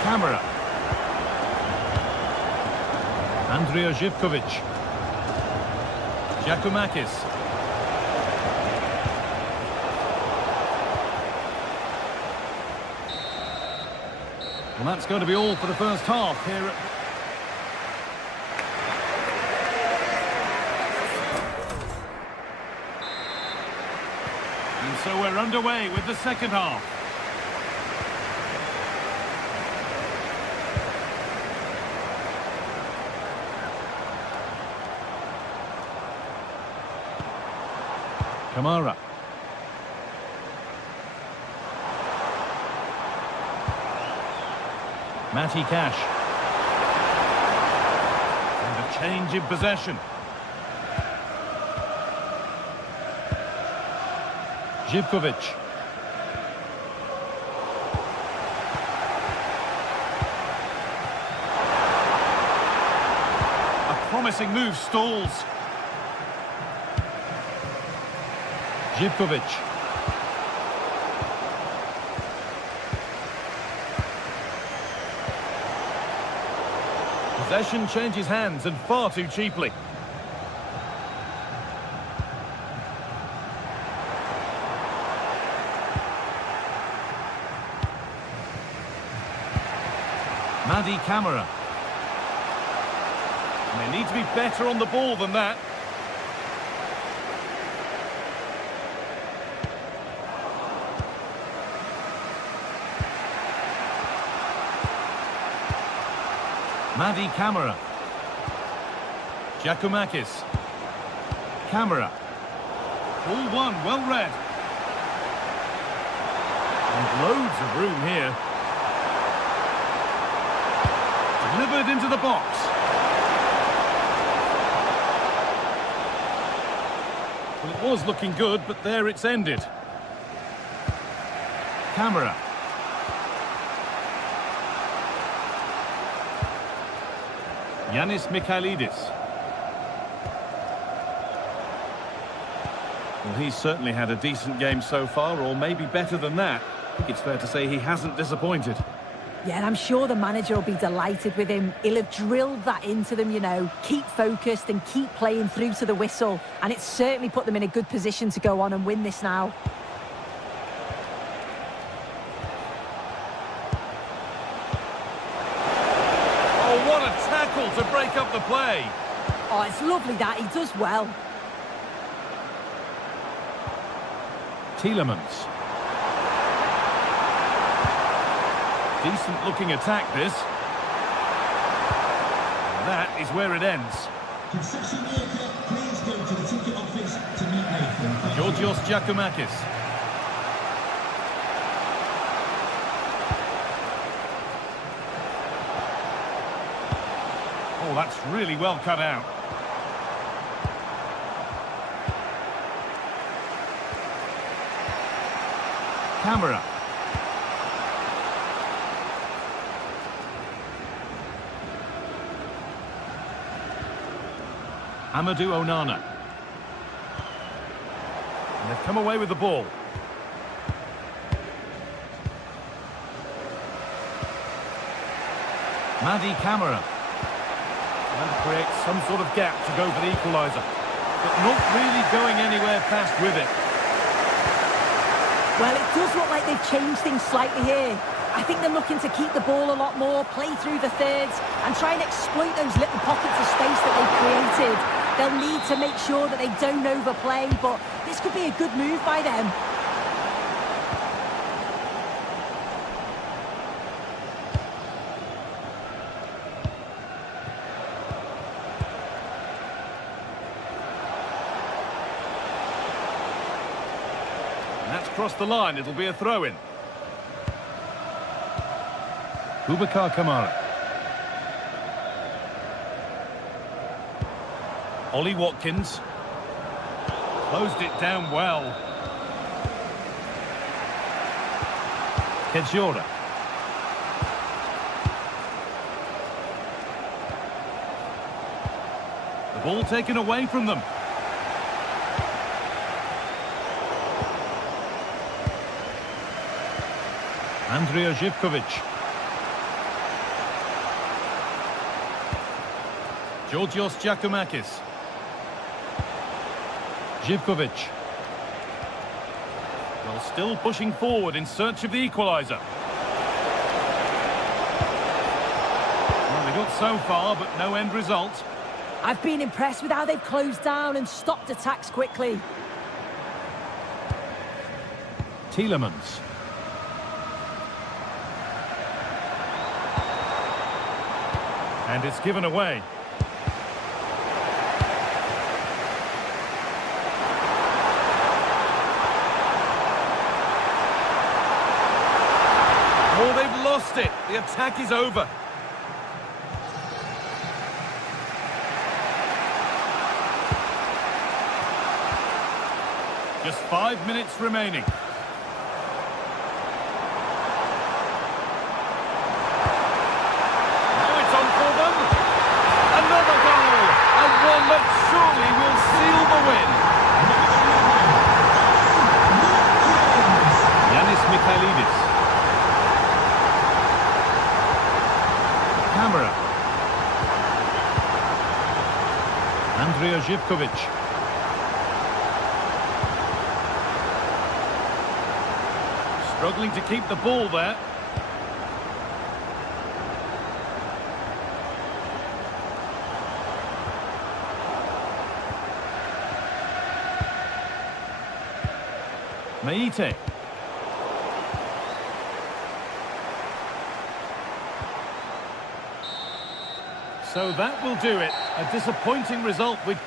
Camera. Andrea Zivkovic. Giacomakis. Well, that's going to be all for the first half here at... And so we're underway with the second half. Kamara. Matty Cash. And a change in possession. Zivkovic. A promising move stalls. Zivkovic. Possession changes hands, and far too cheaply. Madi Camara. And they need to be better on the ball than that. Madi Camara. Giacomakis. Camara. All one, well read. And loads of room here. Delivered into the box. Well, it was looking good, but there it's ended. Camara. Yanis Mikhailidis. Well, he's certainly had a decent game so far, or maybe better than that. I think it's fair to say he hasn't disappointed. Yeah, and I'm sure the manager will be delighted with him. He'll have drilled that into them, you know. Keep focused and keep playing through to the whistle. And it's certainly put them in a good position to go on and win this now. What a tackle to break up the play. Oh, it's lovely that. He does well. Tielemans. Decent looking attack, this. And that is where it ends. Concession worker, please go to the ticket office to meet Nathan. Georgios Giacomakis. Oh, that's really well cut out. Camera. Amadou Onana. And they've come away with the ball. Madi Camara. And creates some sort of gap to go for the equaliser. But not really going anywhere fast with it. Well, it does look like they've changed things slightly here. I think they're looking to keep the ball a lot more, play through the thirds, and try and exploit those little pockets of space that they've created. They'll need to make sure that they don't overplay, but this could be a good move by them. across the line. It'll be a throw-in. Boubacar Kamara. Ollie Watkins. Closed it down well. Kedjora. The ball taken away from them. Andrija Živković. Georgios Giacomakis. Živković. Well, still pushing forward in search of the equaliser. Well, they got so far, but no end result. I've been impressed with how they've closed down and stopped attacks quickly. Tielemans. And it's given away. Oh, they've lost it. The attack is over. Just 5 minutes remaining. Now it's on for them. Another goal. And one that surely will seal the win. Yanis Mikhailidis. Camera. Andrija Živković. Struggling to keep the ball there. Meite. So that will do it. A disappointing result with...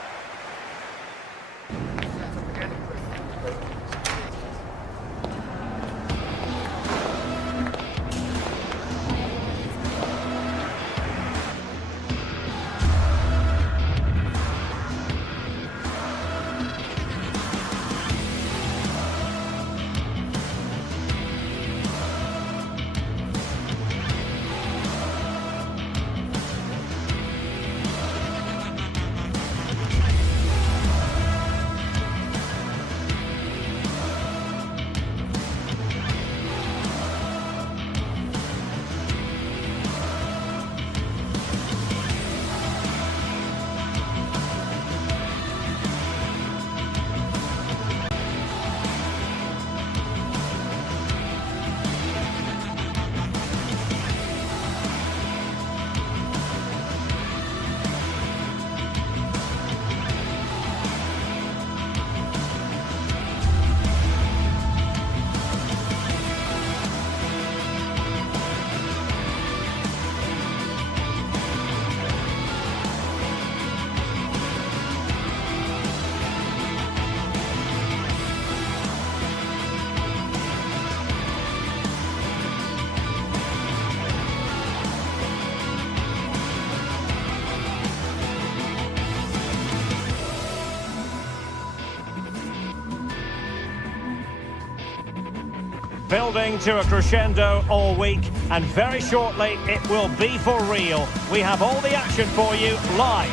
Building to a crescendo all week, and very shortly it will be for real. We have all the action for you live.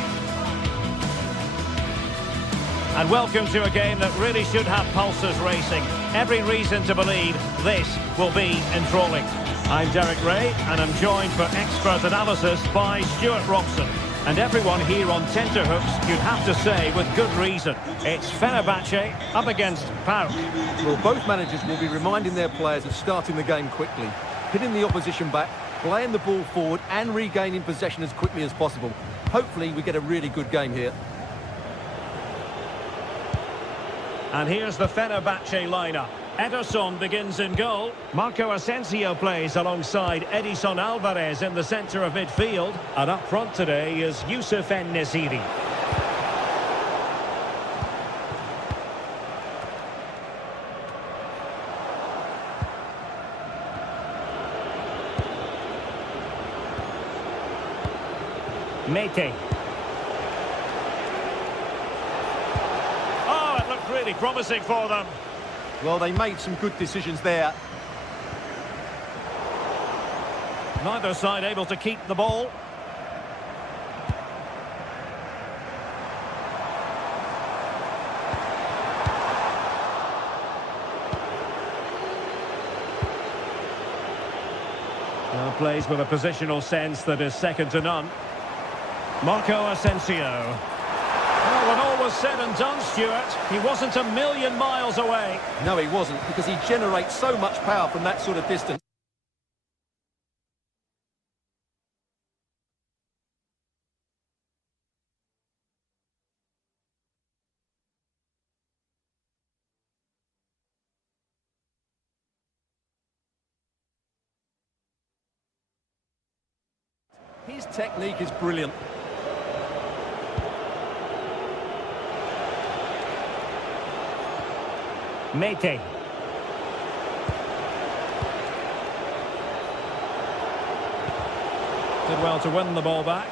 And welcome to a game that really should have pulses racing. Every reason to believe this will be enthralling. I'm Derek Ray, and I'm joined for expert analysis by Stuart Robson. And everyone here on tenterhooks, you'd have to say, with good reason. It's Fenerbahce up against PAOK. Well, both managers will be reminding their players of starting the game quickly, hitting the opposition back, playing the ball forward and regaining possession as quickly as possible. Hopefully we get a really good game here. And here's the Fenerbahce lineup. Ederson begins in goal. Marco Asensio plays alongside Edison Alvarez in the centre of midfield. And up front today is Youssef En-Nesyri. Mete. Oh, it looked really promising for them. Well, they made some good decisions there. Neither side able to keep the ball. Now plays with a positional sense that is second to none. Marco Asensio. Well, when all was said and done, Stuart, he wasn't a million miles away. No, he wasn't, because he generates so much power from that sort of distance. His technique is brilliant. Mete. Did well to win the ball back.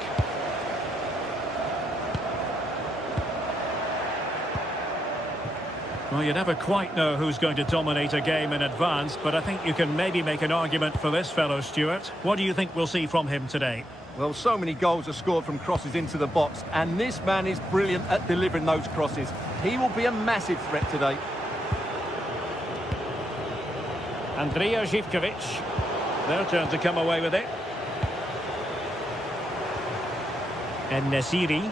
Well, you never quite know who's going to dominate a game in advance, but I think you can maybe make an argument for this fellow, Stuart. What do you think we'll see from him today? Well, so many goals are scored from crosses into the box, and this man is brilliant at delivering those crosses. He will be a massive threat today. Andrija Živković. Their turn to come away with it. And Nesiri.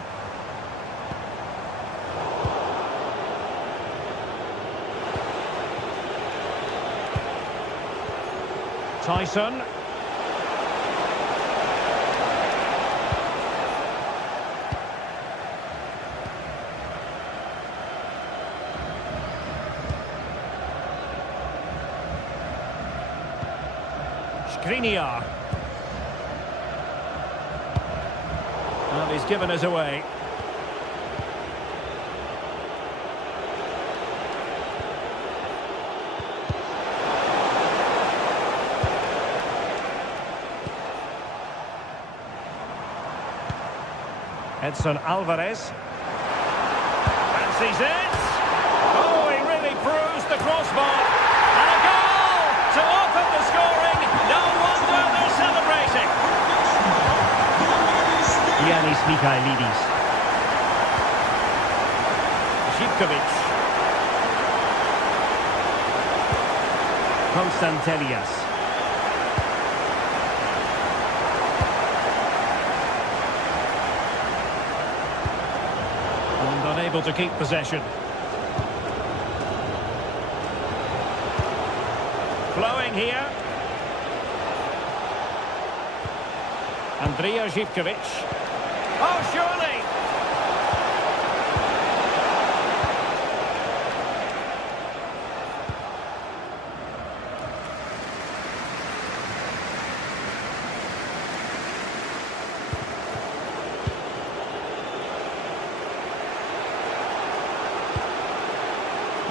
Tyson. Skriniar. Well, he's given us away. Edson Alvarez. Fancies it. Oh, he really bruised the crossbar. And a goal to open the scoring. No wonder they're celebrating. Yanis Mikhailidis. Živković. Konstantelias. And unable to keep possession. Flowing here. Andrija Živković. Oh, surely!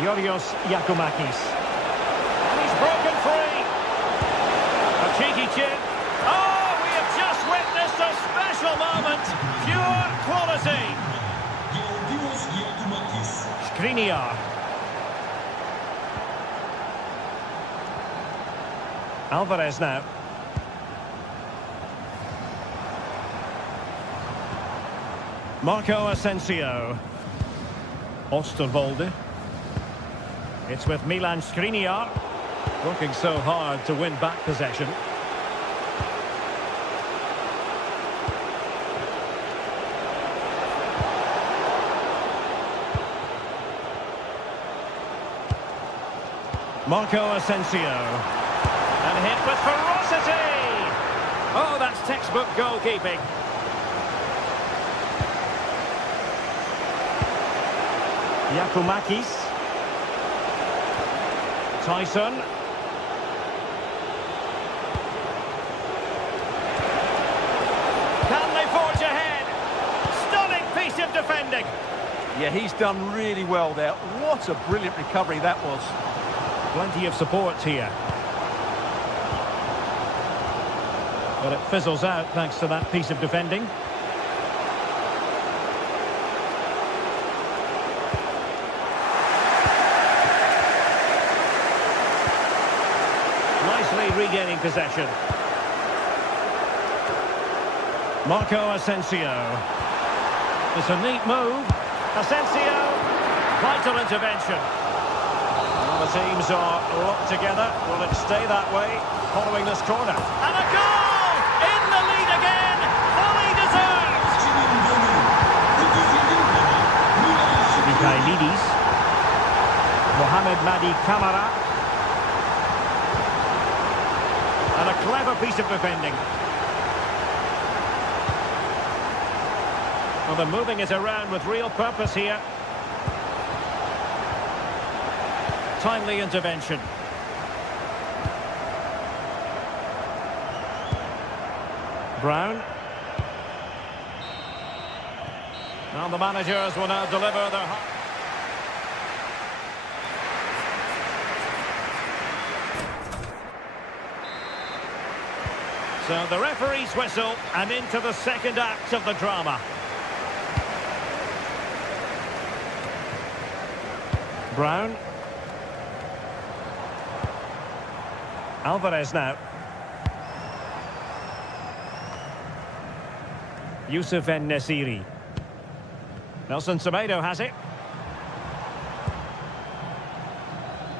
Yorios Yakumakis. And he's broken free. A cheeky chip. Oh, we have just witnessed a special moment. Pure quality. Skriniar. Alvarez now. Marco Asensio. Osterwolde. It's with Milan Skriniar. Working so hard to win back possession. Marco Asensio. And hit with ferocity! Oh, that's textbook goalkeeping. Yakumakis. Tyson. Can they forge ahead? Stunning piece of defending. Yeah, he's done really well there. What a brilliant recovery that was. Plenty of support here. Well, it fizzles out thanks to that piece of defending. regain possession. Marco Asensio. It's a neat move. Asensio. Vital intervention. Well, the teams are locked together. Will it stay that way following this corner? And a goal! In the lead again! Fully deserved! Mikhailidis. Mohamed Madi Kamara. And a clever piece of defending. Well, they're moving it around with real purpose here. Timely intervention. Brown. Now the managers will now deliver their... So the referee's whistle, and into the second act of the drama. Brown. Alvarez now. Youssef En-Nesyri. Nelson Semedo has it.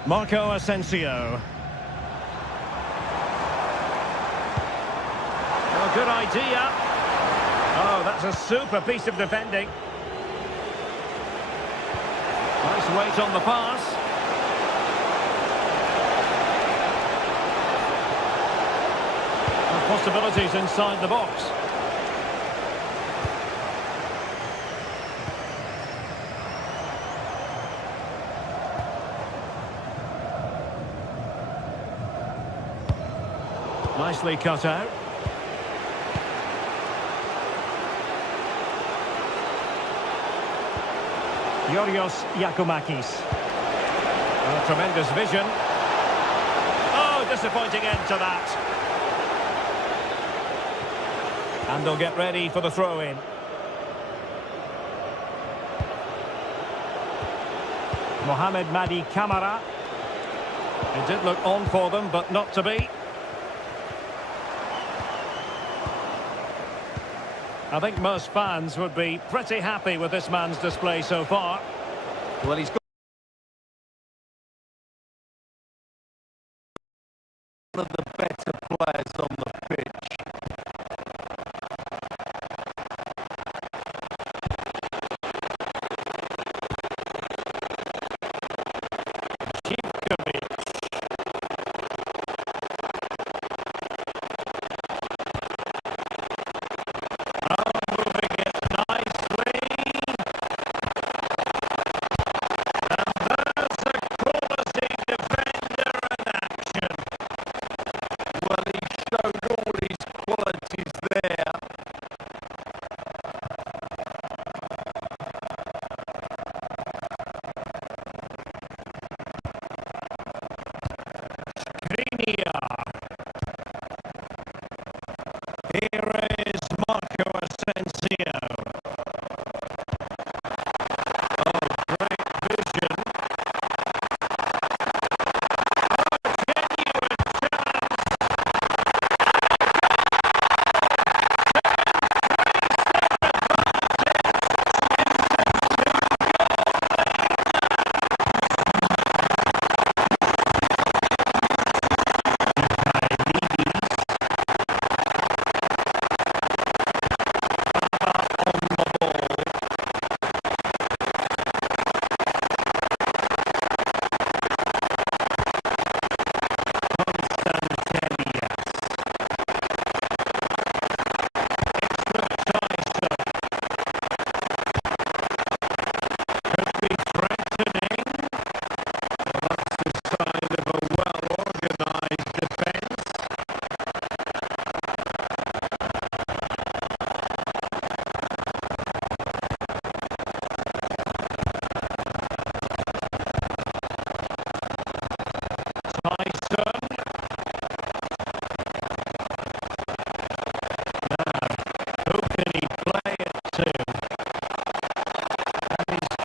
Marco Asensio. Oh, good idea. Oh, that's a super piece of defending. Nice weight on the pass. And possibilities inside the box. Nicely cut out. Yorios Yakumakis. Oh, tremendous vision. Oh, disappointing end to that. And they'll get ready for the throw-in. Mohamed Madi Kamara. It did look on for them, but not to be. I think most fans would be pretty happy with this man's display so far. Well, he's got one of the better players on the pitch. Here is Marco Asensio. Oh, great vision. Oh, genuine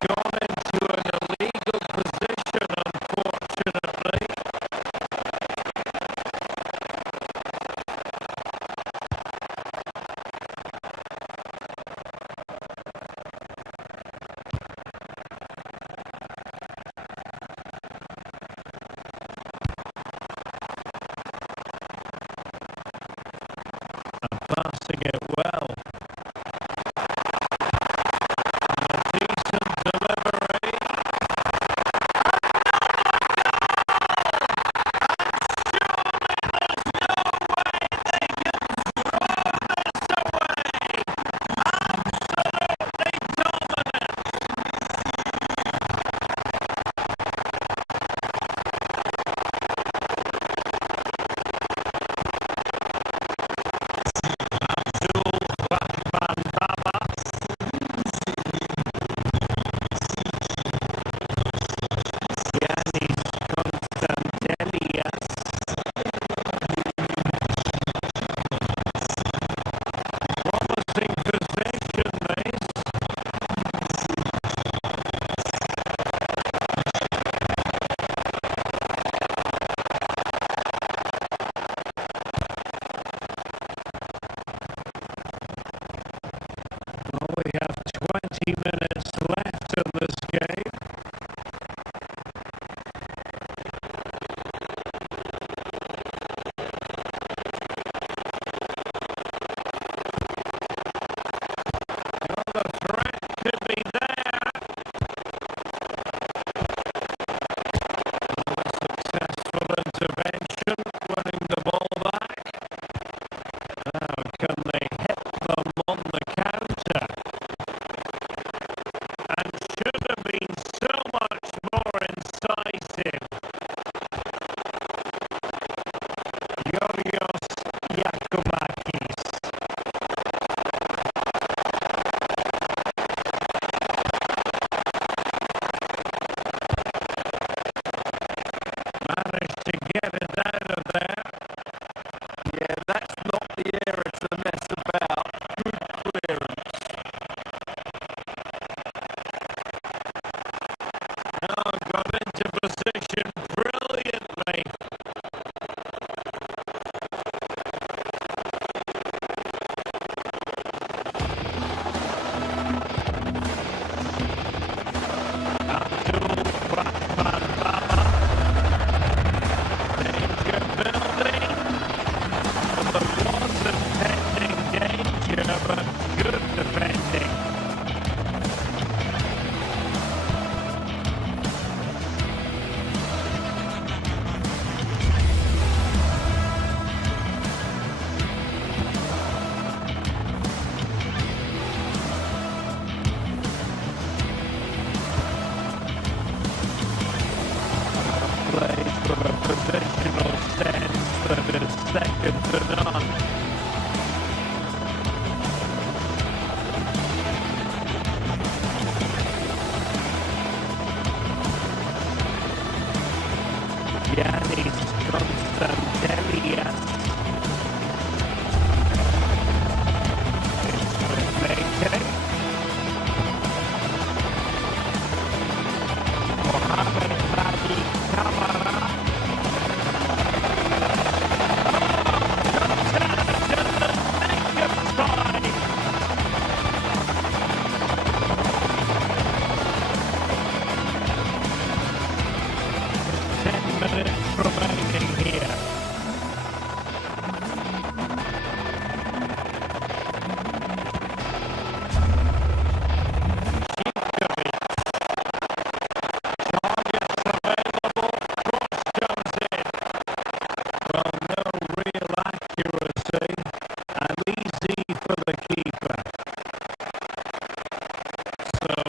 gone into an illegal position, unfortunately.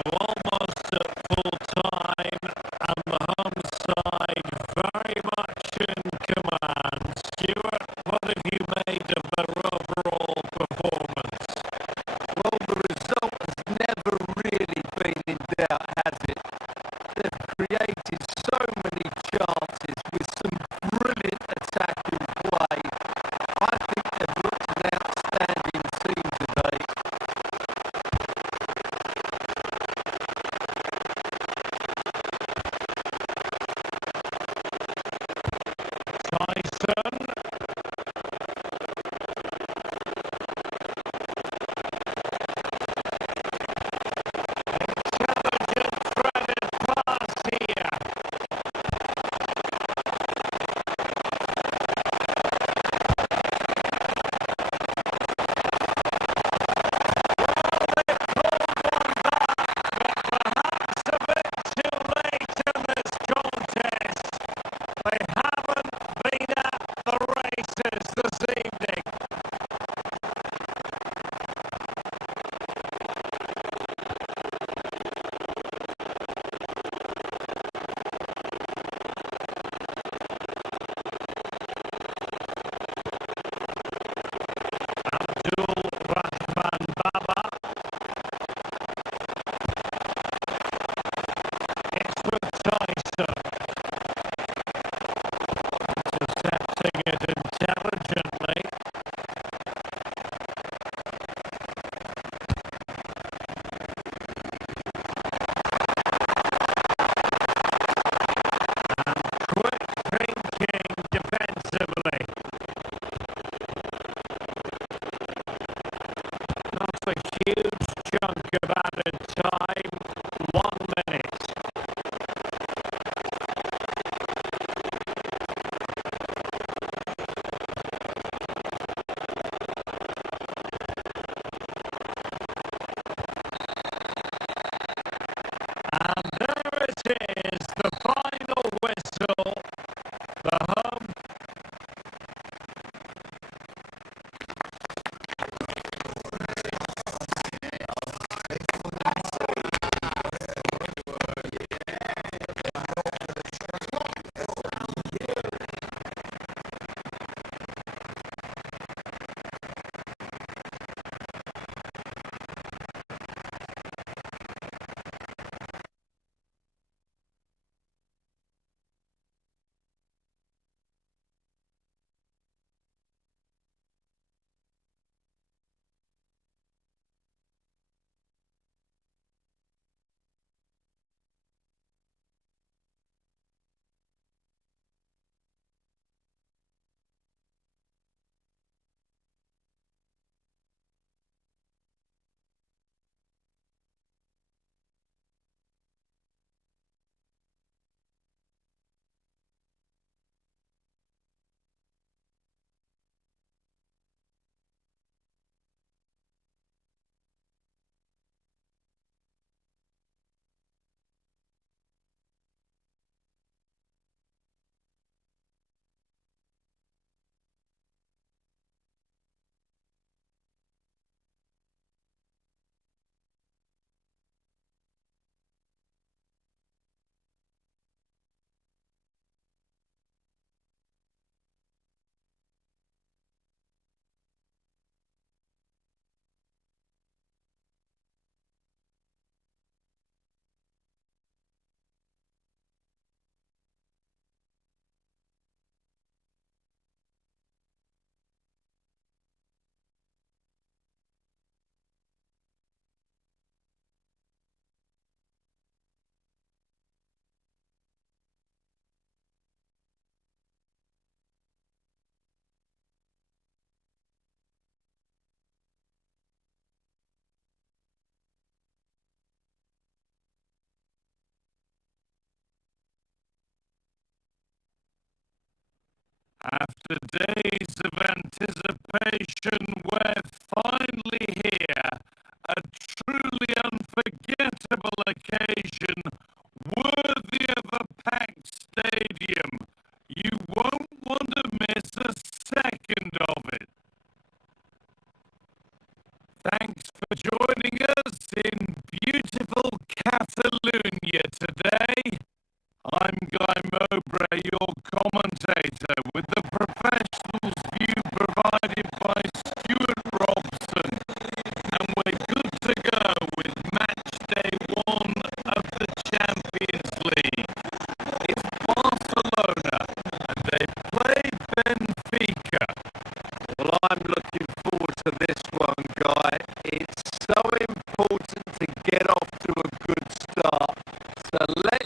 almost at full time, and the home side very much in command. Stuart, what have you made of their overall performance? Well, the result has never really been in doubt, has it? They've created so many chances with some brilliant attacking play. I think they've looked an outstanding team today. Tyson. Intelligent threaded pass here. Perhaps a bit too late in this contest. They haven't been at the races this evening. Abdul Rahman Baba. It's with Tyson. Intercepting it intelligently. And quick thinking defensively. Not a huge chunk of added time. 1 minute. And there it is, the final whistle. The home. After days of anticipation, we're finally here. A truly unforgettable occasion, worthy of a packed stadium. You won't want to miss a second of it. Thanks for joining us in beautiful afternoon, yeah, today. I'm Guy Mowbray, your commentator, with the professionals view provided by Stuart Robson. And we're good to go with match day 1 of the Champions League. It's Barcelona, and they play Benfica. Well, I'm looking forward to this one, Guy. It's so important to get off to a good start. So let's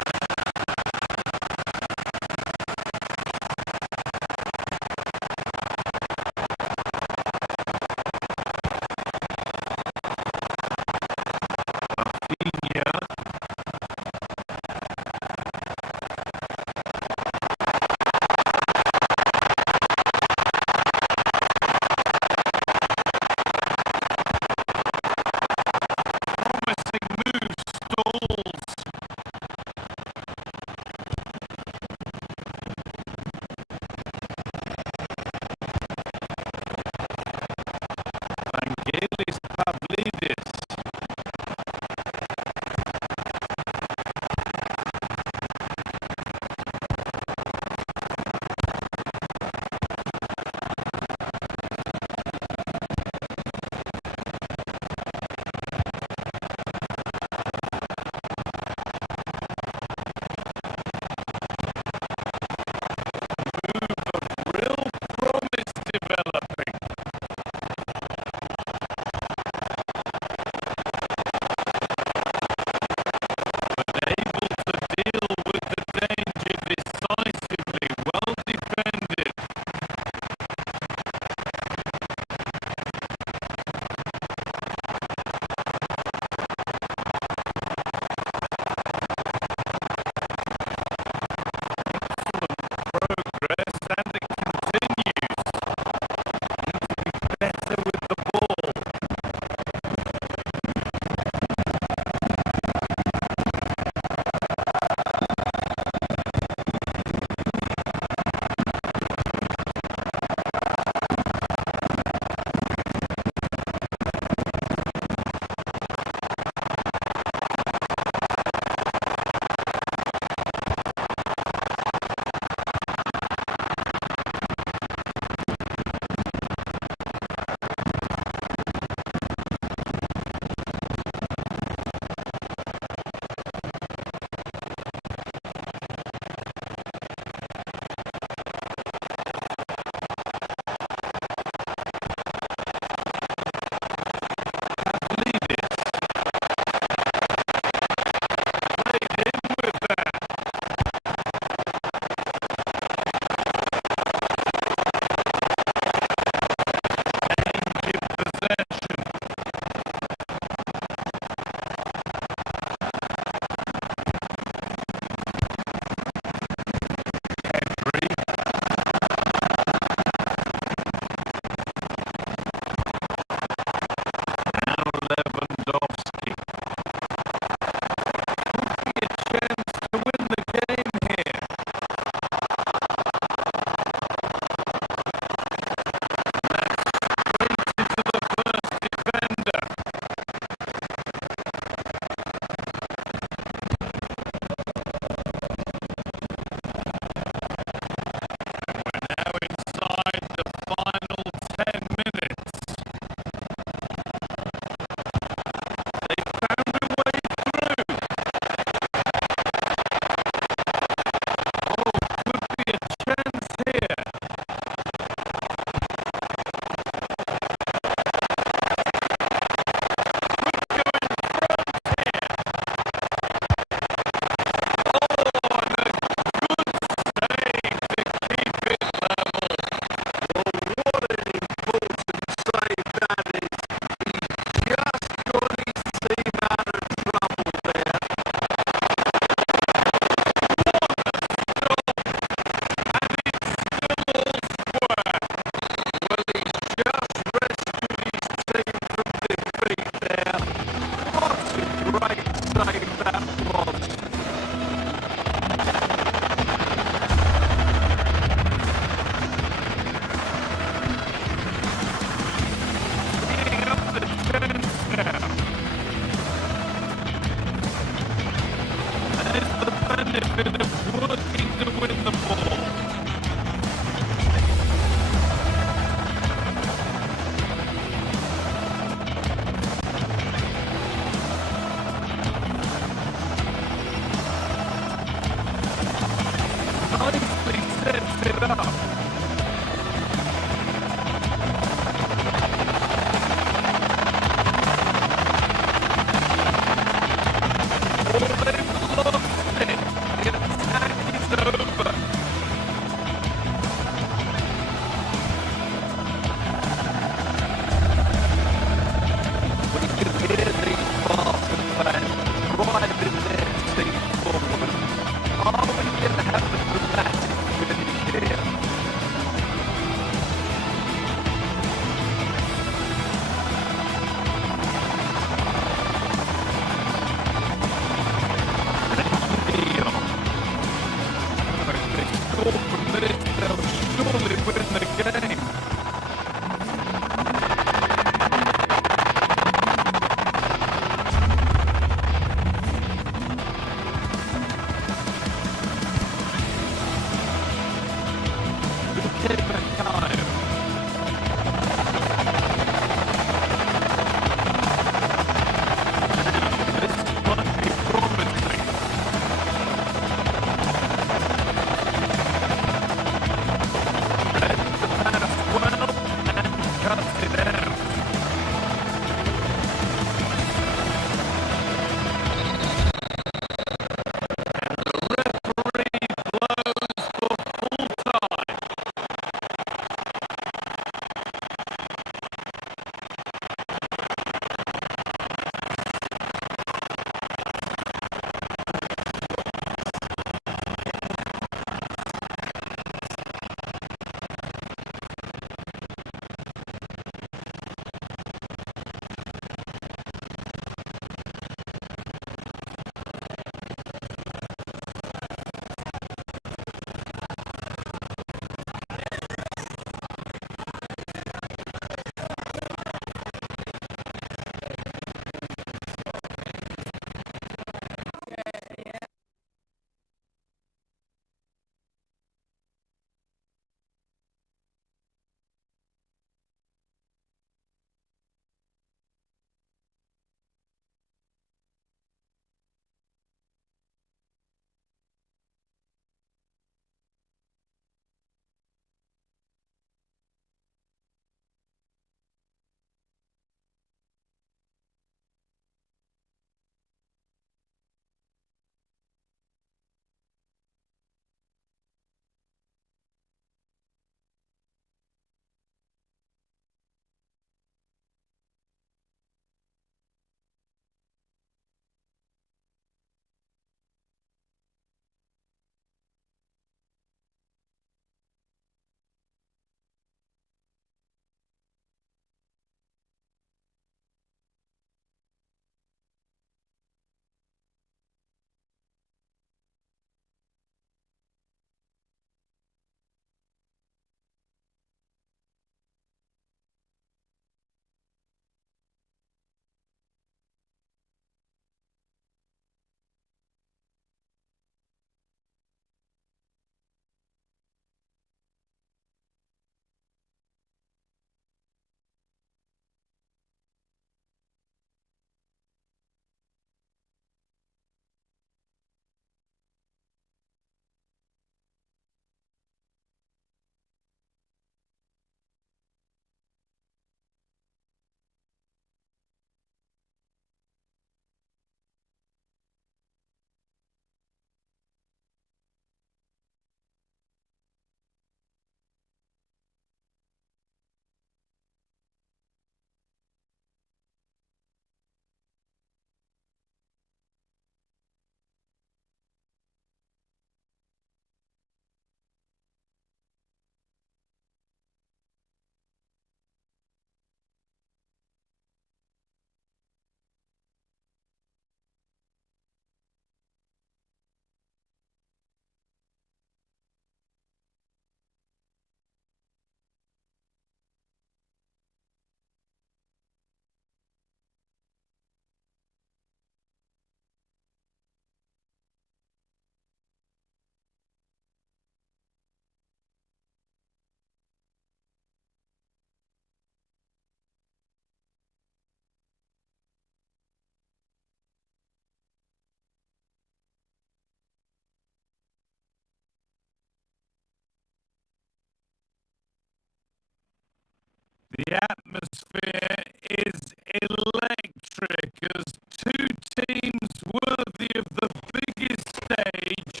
The atmosphere is electric as two teams worthy of the biggest stage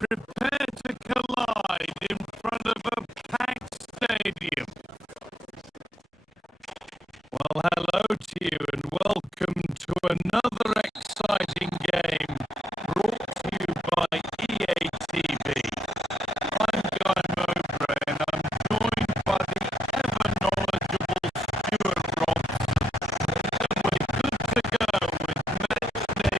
prepare to collide in front of a packed stadium. Well, hello to you and welcome to another exciting game brought to you by EA TV. I'm Guy Mowbray and I'm joined by the ever-knowledgeable Stuart Robson. And we're good to go with match day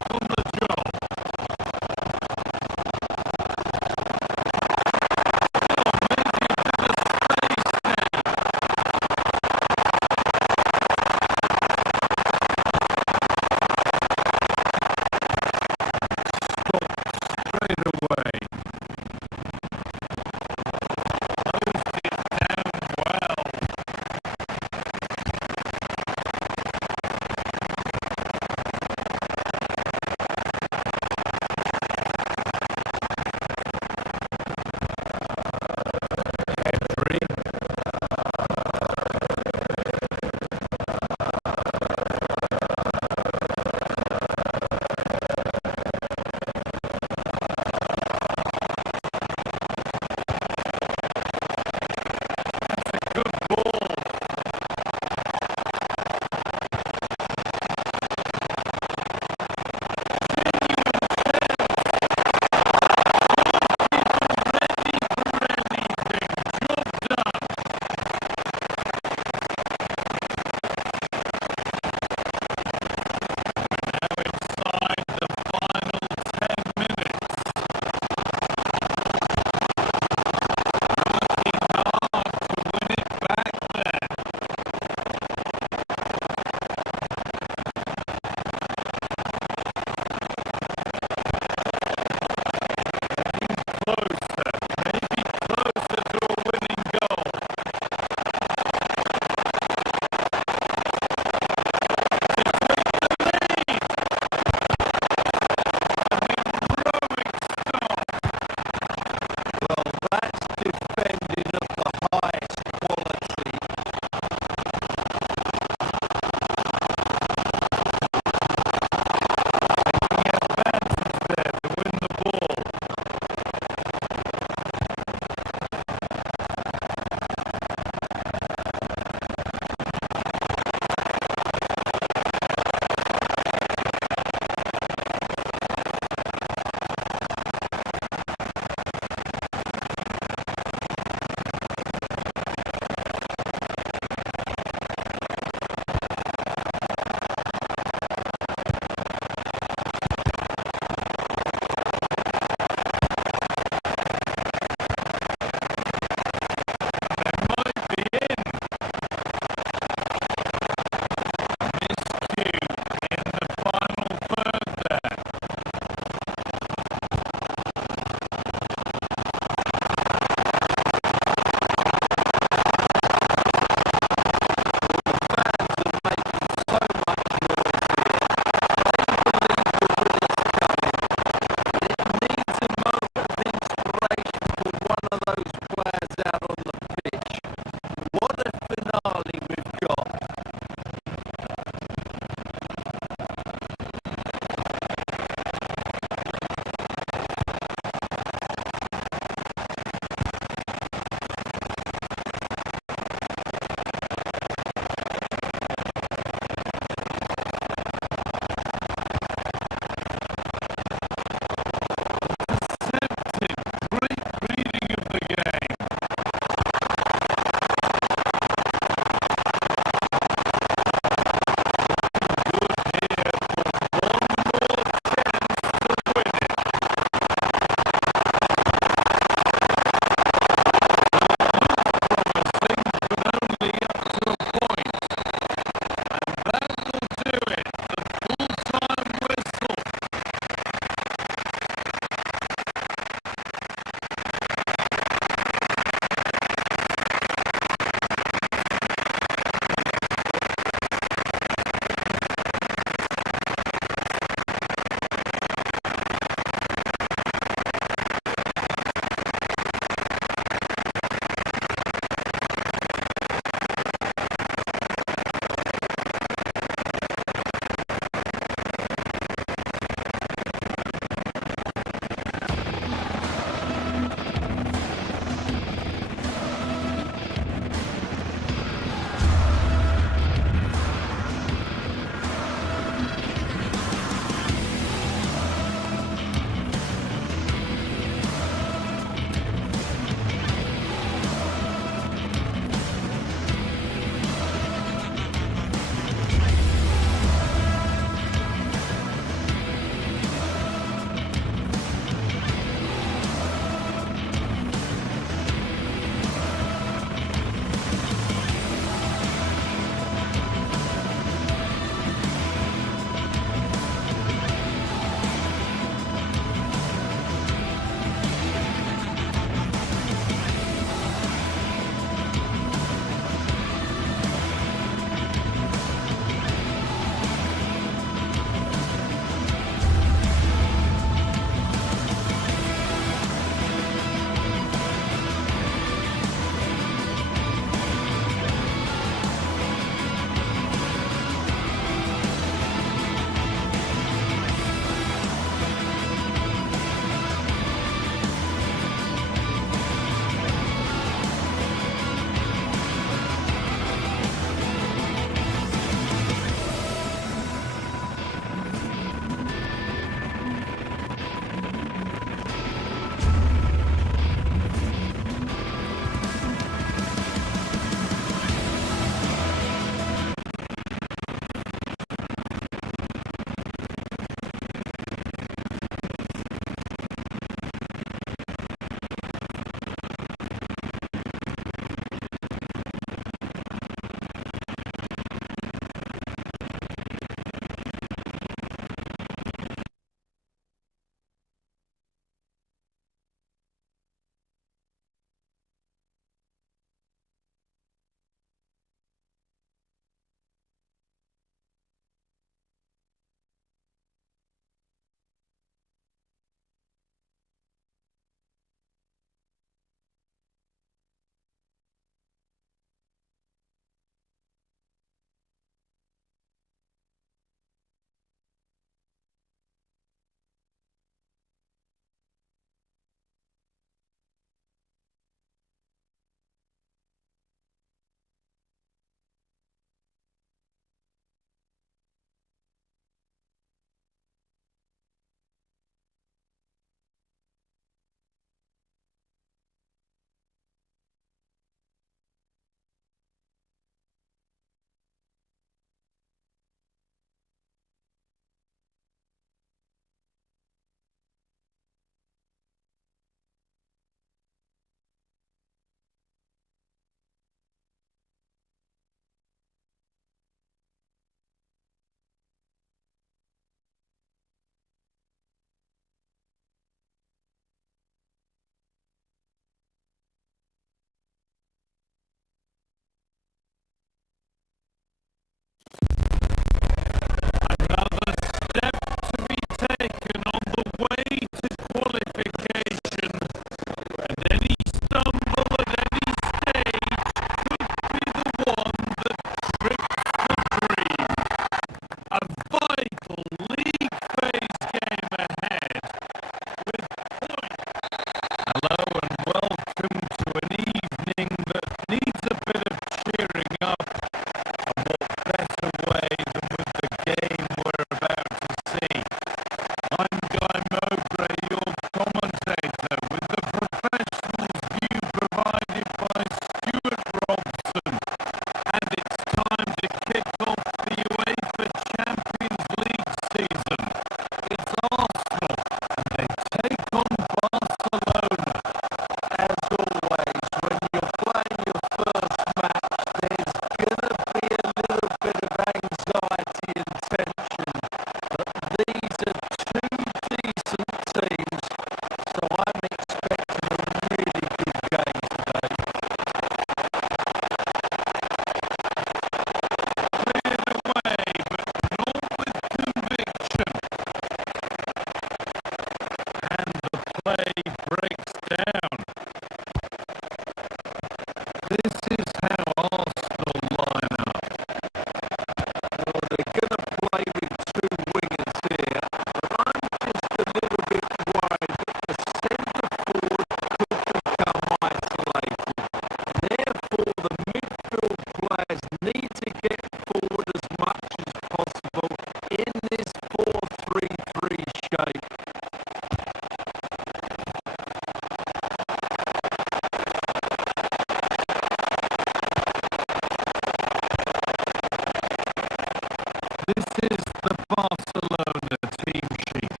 This is the Barcelona team sheet.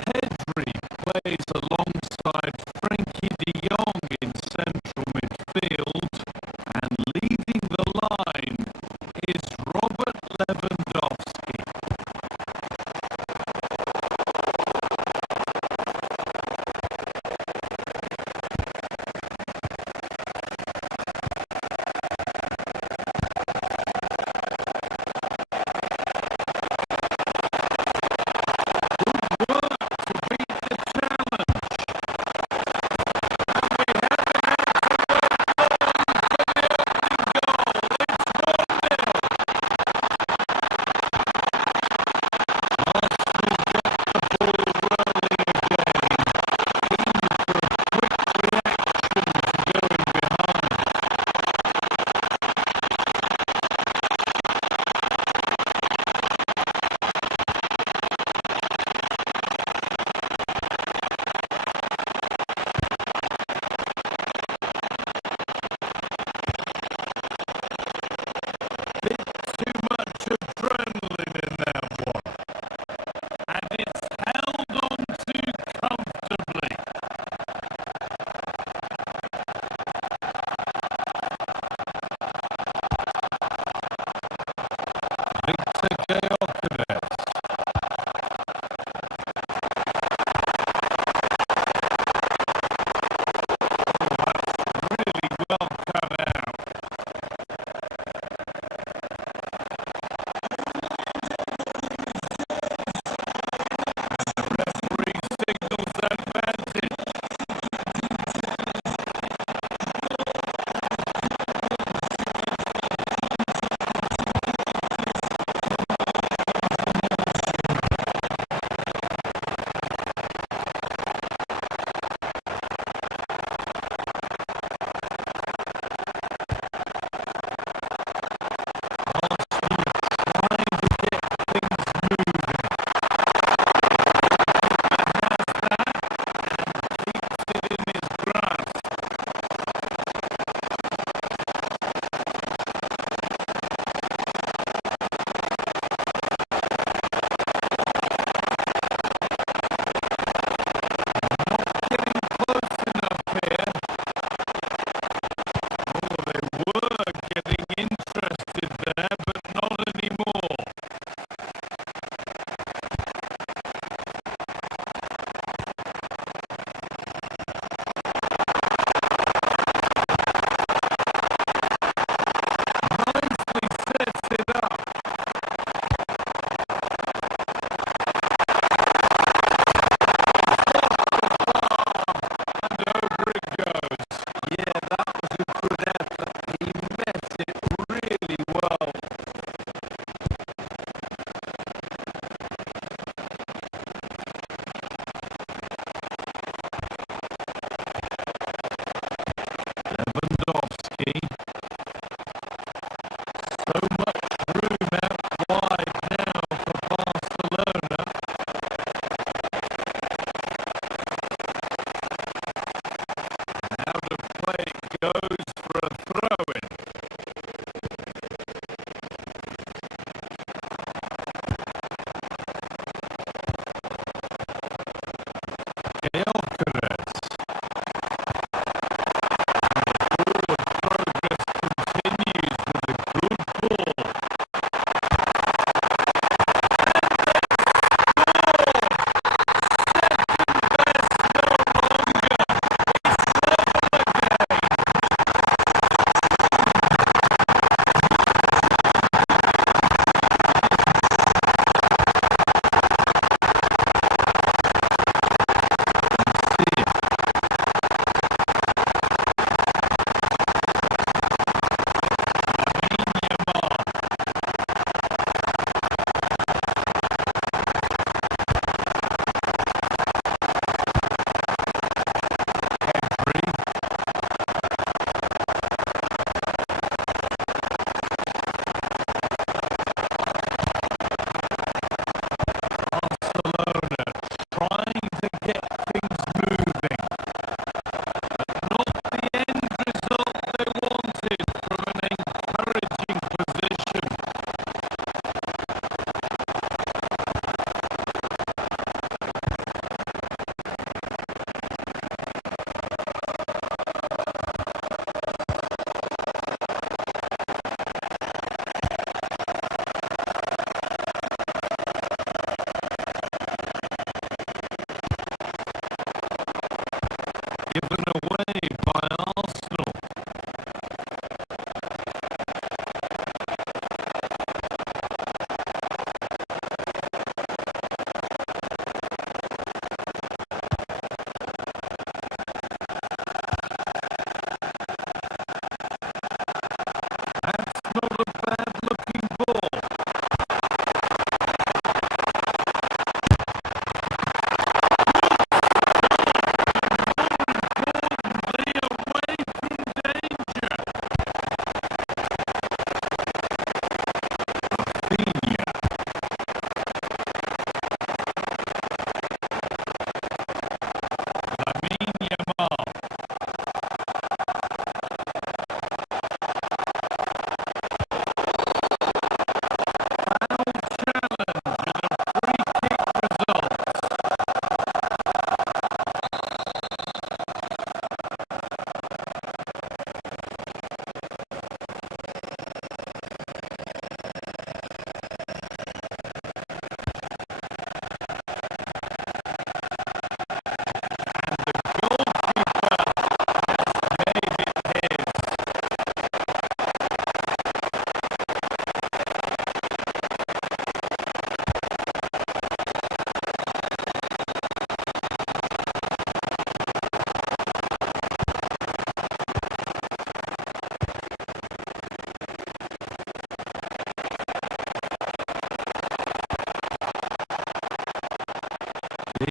Pedri plays alongside Frankie de Jong in central midfield, and leading the line is Robert Lewandowski. Given away by Arsenal. That's not a bad-looking ball.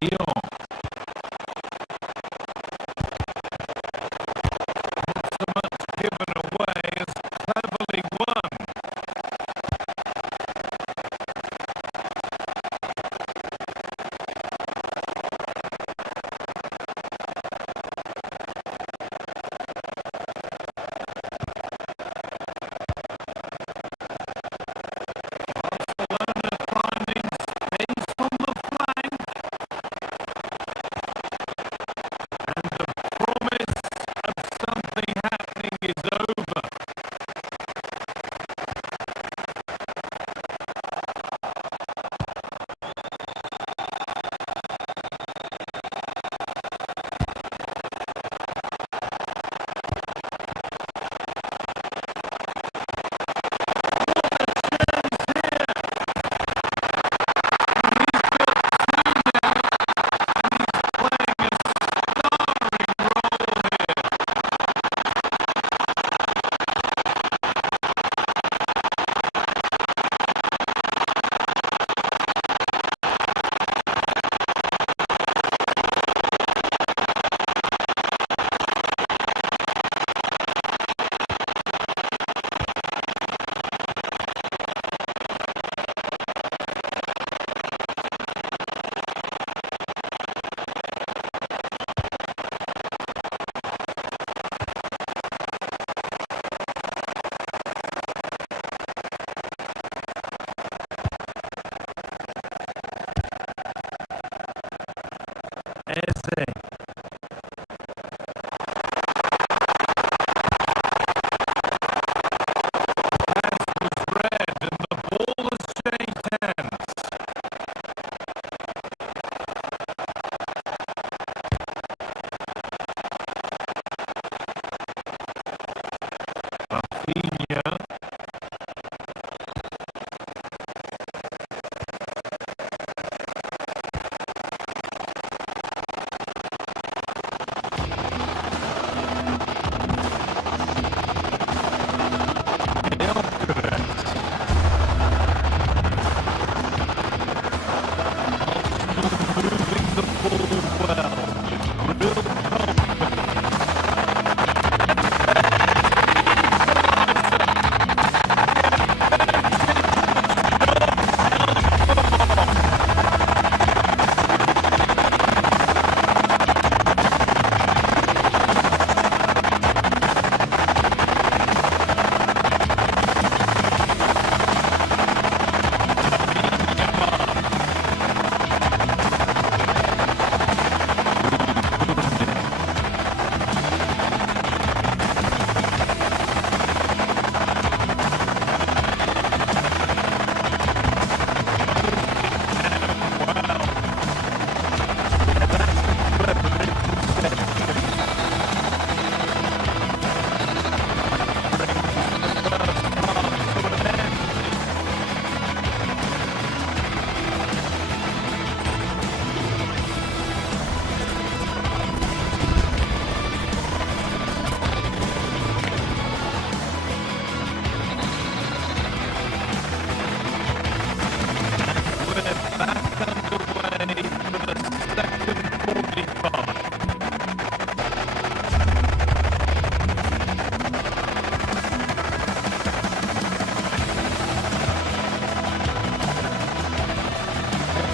Leon. Not so much given away as cleverly won. Barcelona finding space on the flank. And the promise of something happening is over. Eze. Pass was red and the ball has changed hands. Rafinha. Moving the ball well. Real confidence.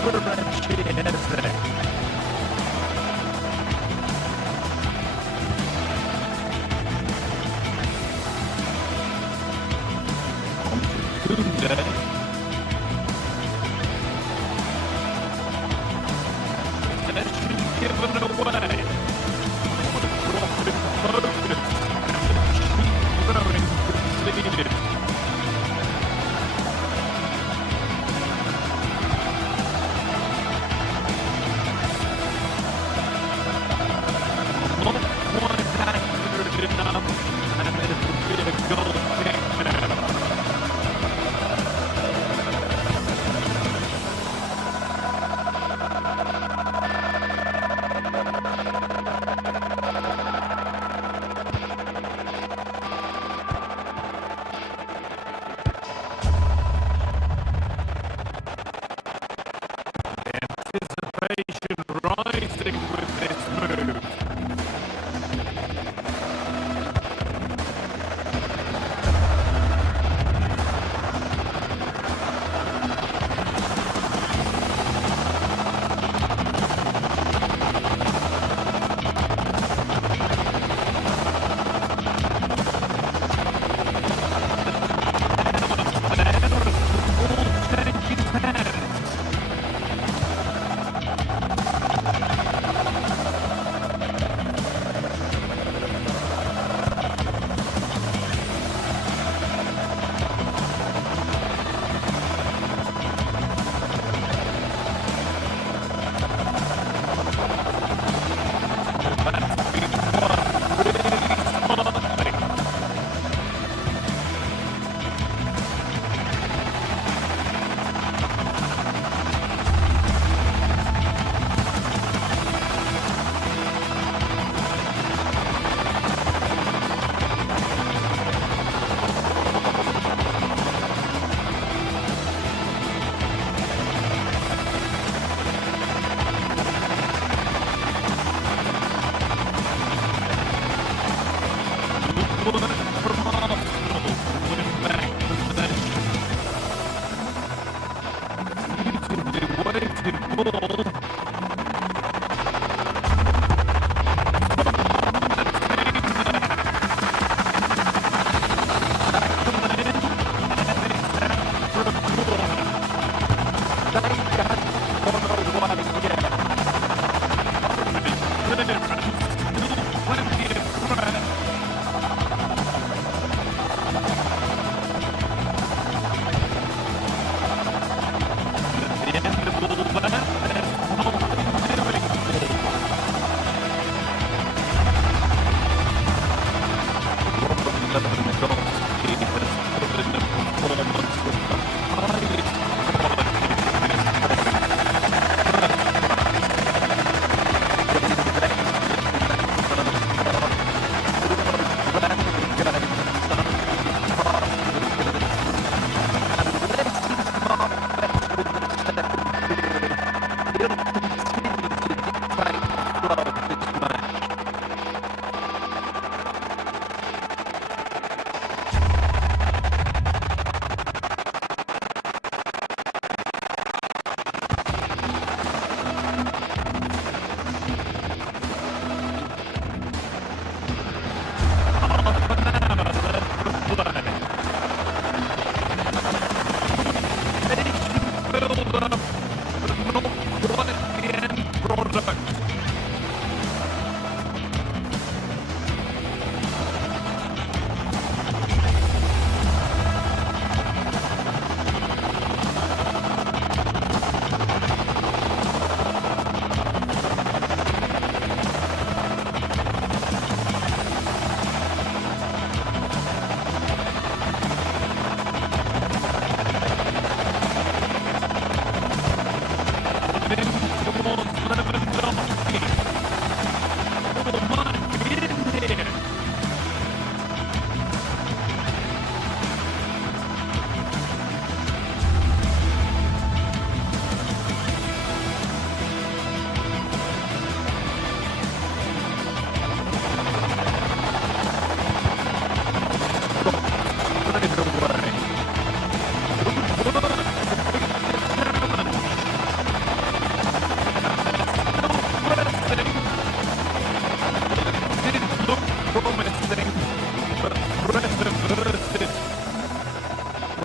Given away. Anticipation rising with this move.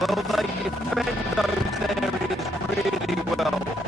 Well, they defend those areas really well.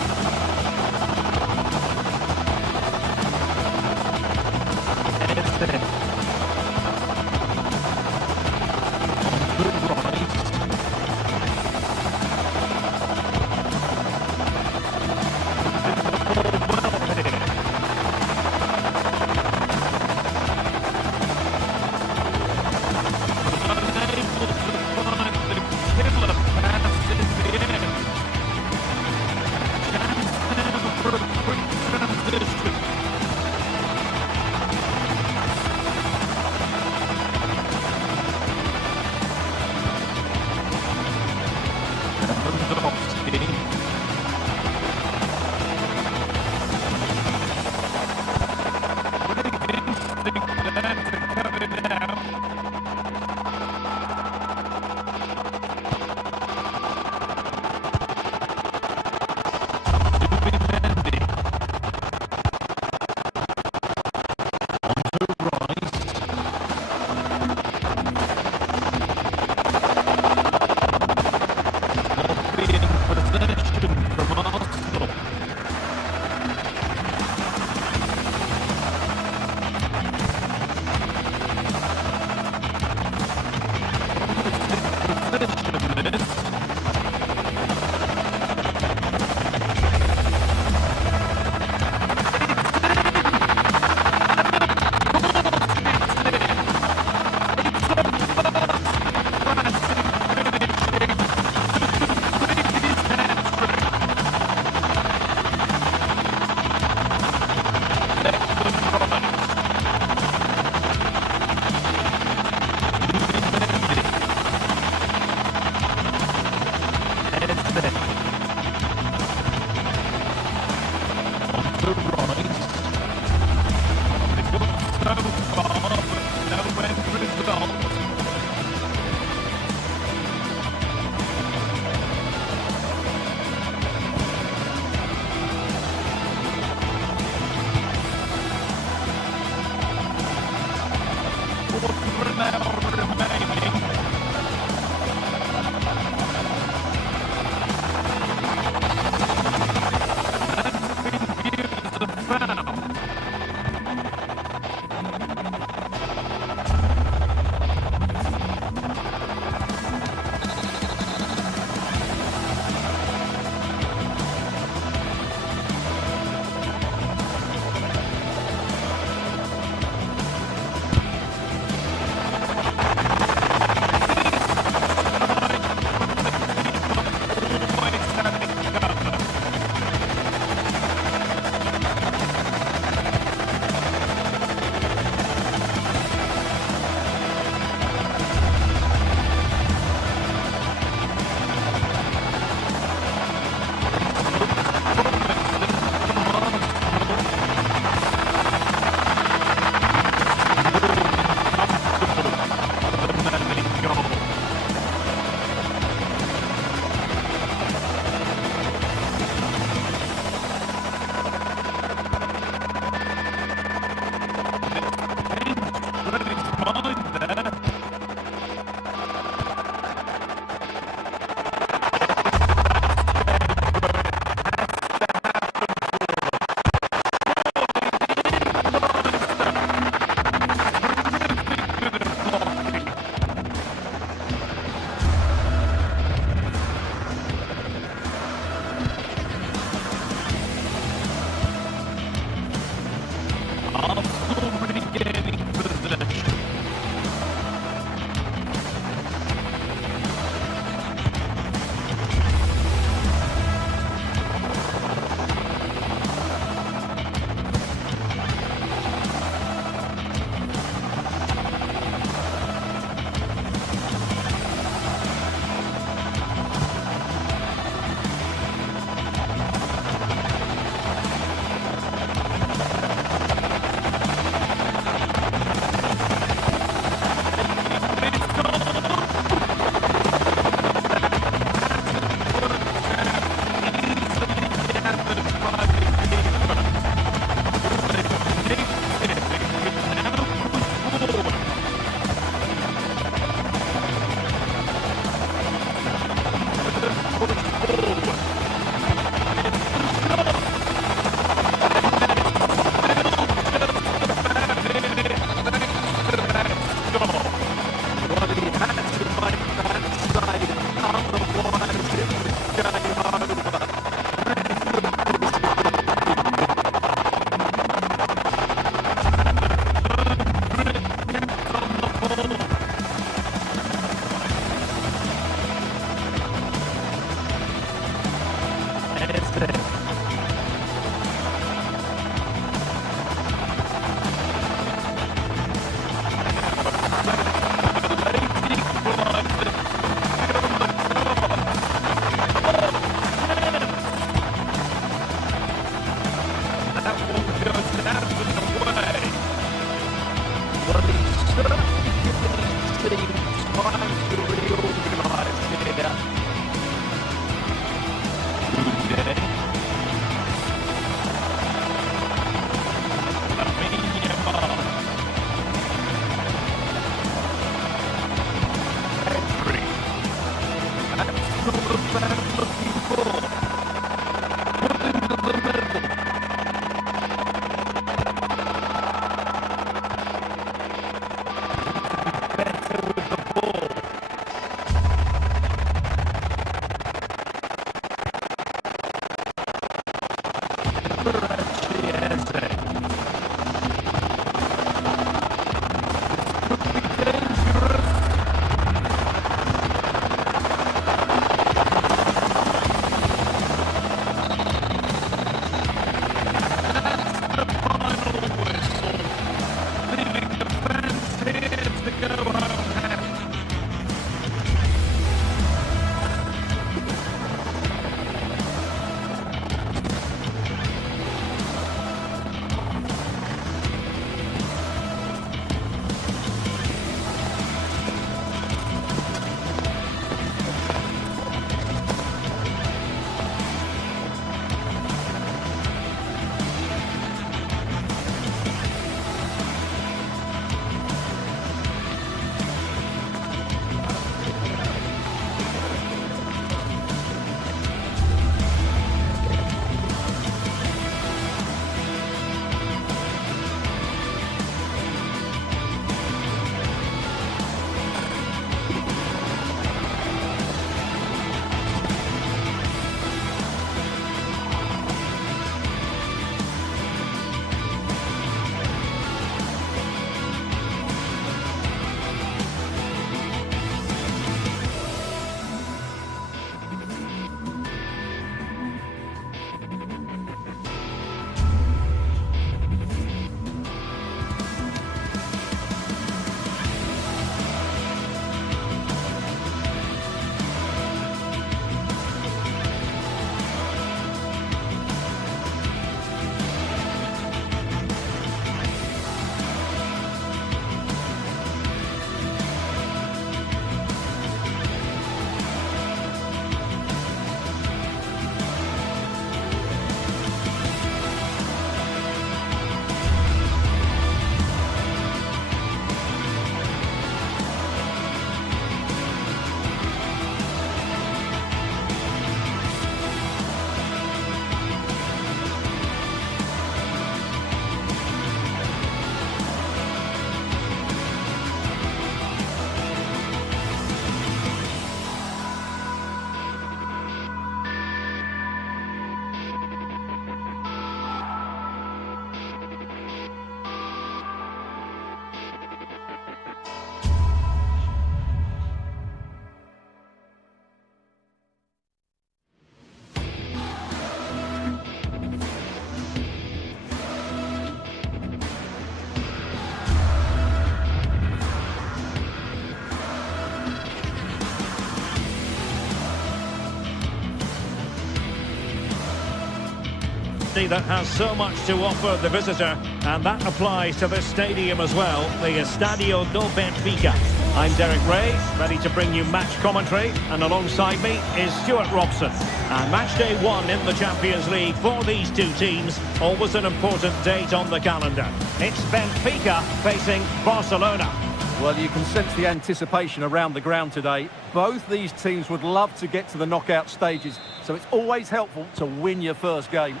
city that has so much to offer the visitor, and that applies to this stadium as well, the Estadio do Benfica. I'm Derek Ray, ready to bring you match commentary, and alongside me is Stuart Robson. And match day 1 in the Champions League for these two teams, always an important date on the calendar. It's Benfica facing Barcelona. Well, you can sense the anticipation around the ground today. Both these teams would love to get to the knockout stages, so it's always helpful to win your first game.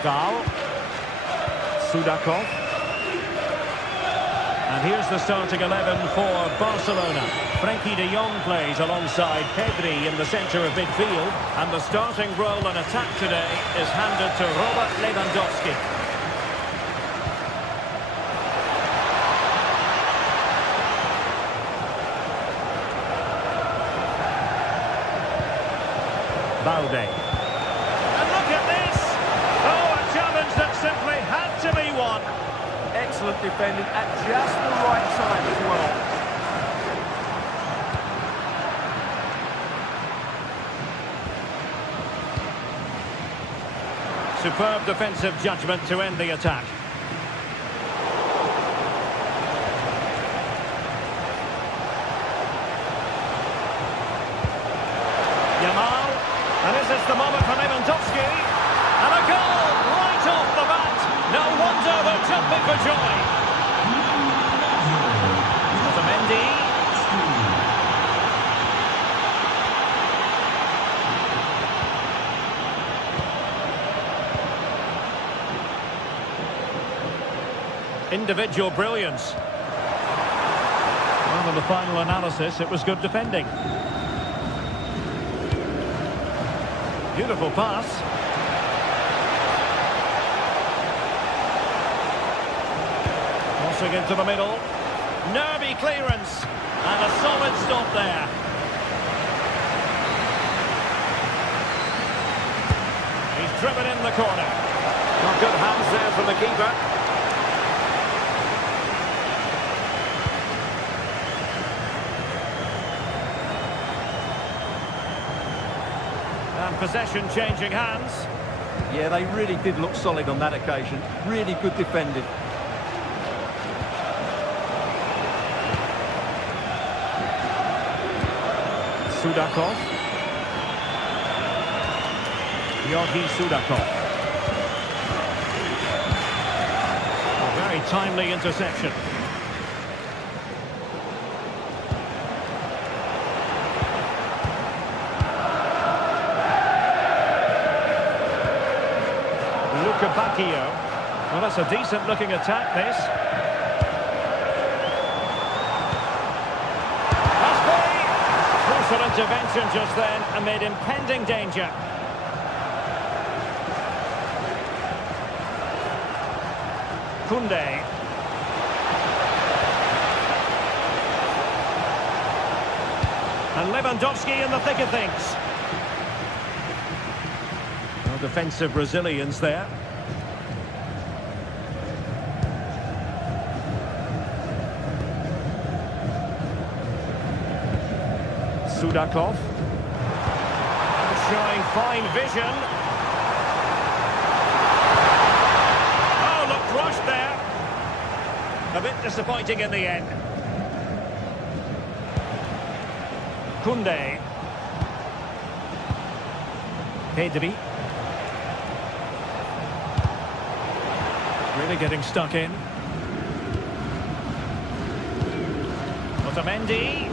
Gal. Sudakov. And here's the starting 11 for Barcelona. Frenkie de Jong plays alongside Pedri in the centre of midfield. And the starting role in attack today is handed to Robert Lewandowski. Balde. And look at this! Oh, a challenge that simply had to be won. Excellent defending at just the right time as well. Superb defensive judgment to end the attack. Yamal. And is this the moment for Lewandowski? And a goal right off the bat. No wonder they're jumping for joy. Otamendi. Individual brilliance. Well, in the final analysis, it was good defending. Beautiful pass. Crossing into the middle. Nervy clearance. And a solid stop there. He's driven in the corner. Not good hands there from the keeper. And possession changing hands. Yeah, they really did look solid on that occasion. Really good defending. Sudakov. Georgi Sudakov. A very timely interception. Well, that's a decent-looking attack, this. Crucial intervention just then amid impending danger. Koundé. And Lewandowski in the thick of things. Well, defensive resilience there. Sudakov. Showing fine vision. Oh, looked rushed there. A bit disappointing in the end. Koundé. Pedri. Really getting stuck in. Otamendi.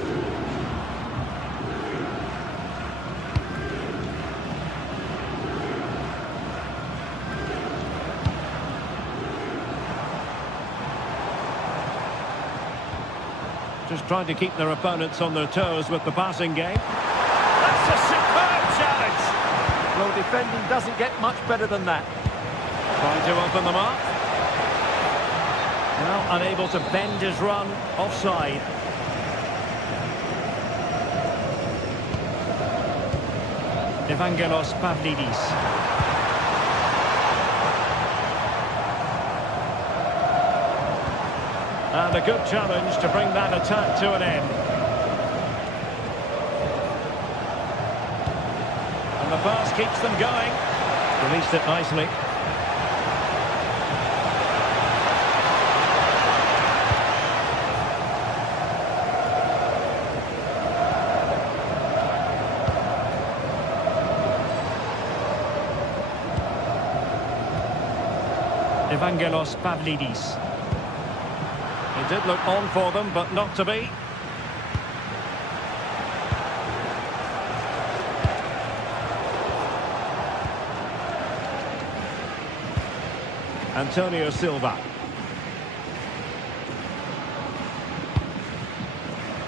Just trying to keep their opponents on their toes with the passing game. That's a superb challenge! Well, defending doesn't get much better than that. Trying to open them up. Now unable to bend his run offside. Evangelos Pavlidis. And a good challenge to bring that attack to an end. And pass keeps them going. Released it nicely. Evangelos Pavlidis. It did look on for them, but not to be. Antonio Silva.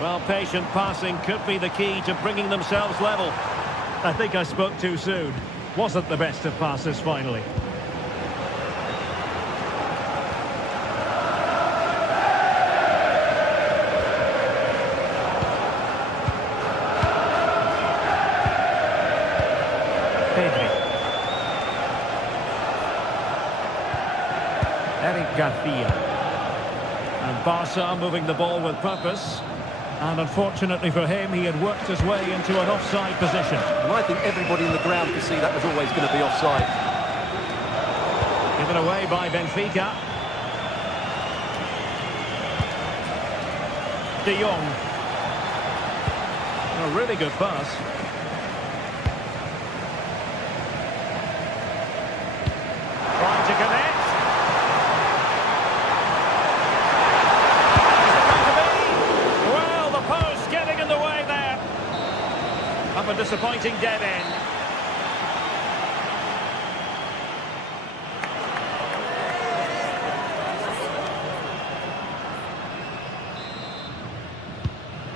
Well, patient passing could be the key to bringing themselves level. I think I spoke too soon. Wasn't the best of passes finally. Garcia. And Barca moving the ball with purpose. And unfortunately for him, he had worked his way into an offside position. And I think everybody in the ground could see that was always going to be offside. Given away by Benfica. De Jong. A really good pass. Trying to connect. A disappointing dead end.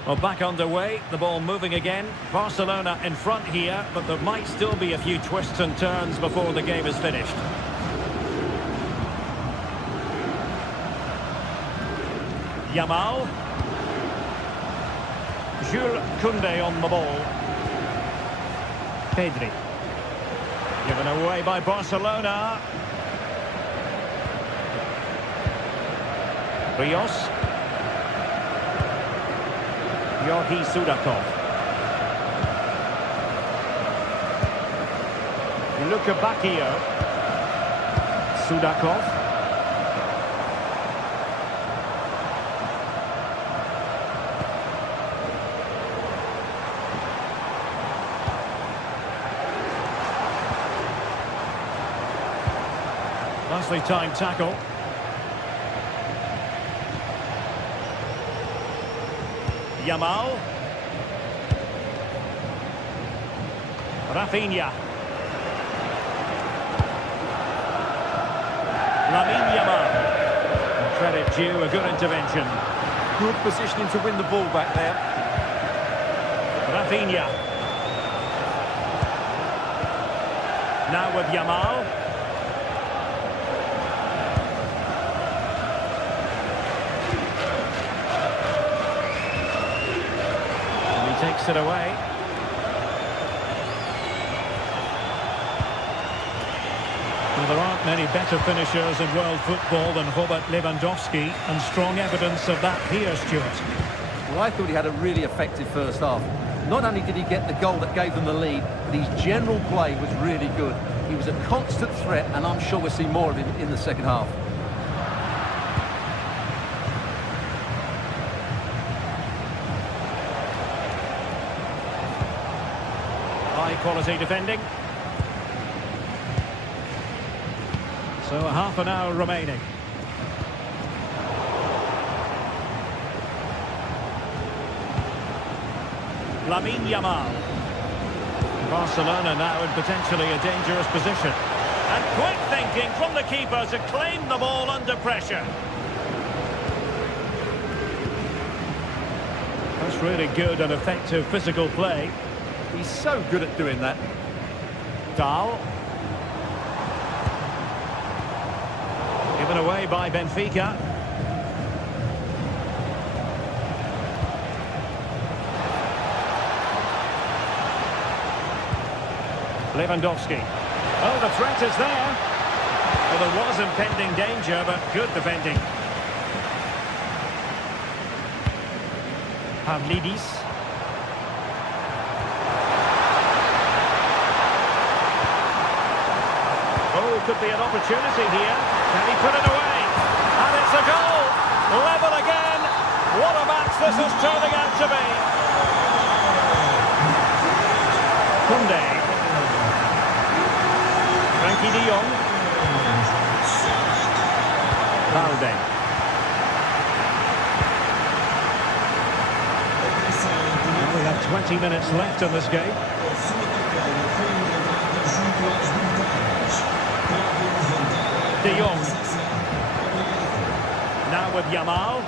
Well, back underway, the ball moving again. Barcelona in front here, but there might still be a few twists and turns before the game is finished. Yamal. Jules Koundé on the ball. Pedri. Given away by Barcelona. Rios. Georgi Sudakov. Luka Bacchio. Sudakov. Nicely timed tackle. Yamal. Rafinha. Lamine Yamal. Credit due, a good intervention. Good positioning to win the ball back there. Rafinha. Now with Yamal. Takes it away. Well, there aren't many better finishers in world football than Robert Lewandowski, and strong evidence of that here, Stuart. Well, I thought he had a really effective first half. Not only did he get the goal that gave them the lead, but his general play was really good. He was a constant threat, and I'm sure we'll see more of him in the second half. Quality defending. So half an hour remaining. Lamine Yamal. Barcelona now in potentially a dangerous position. And quick thinking from the keeper to claim the ball under pressure. That's really good and effective physical play. He's so good at doing that. Dahl. Given away by Benfica. Lewandowski. Oh, the threat is there. Well, there was impending danger, but good defending. Pavlidis. could be an opportunity here. Can he put it away? And it's a goal! Level again! What a match this is turning out to be! Koundé. Frankie de Jong. Valde. Well, we have 20 minutes left in this game. De Jong. Now with Yamal.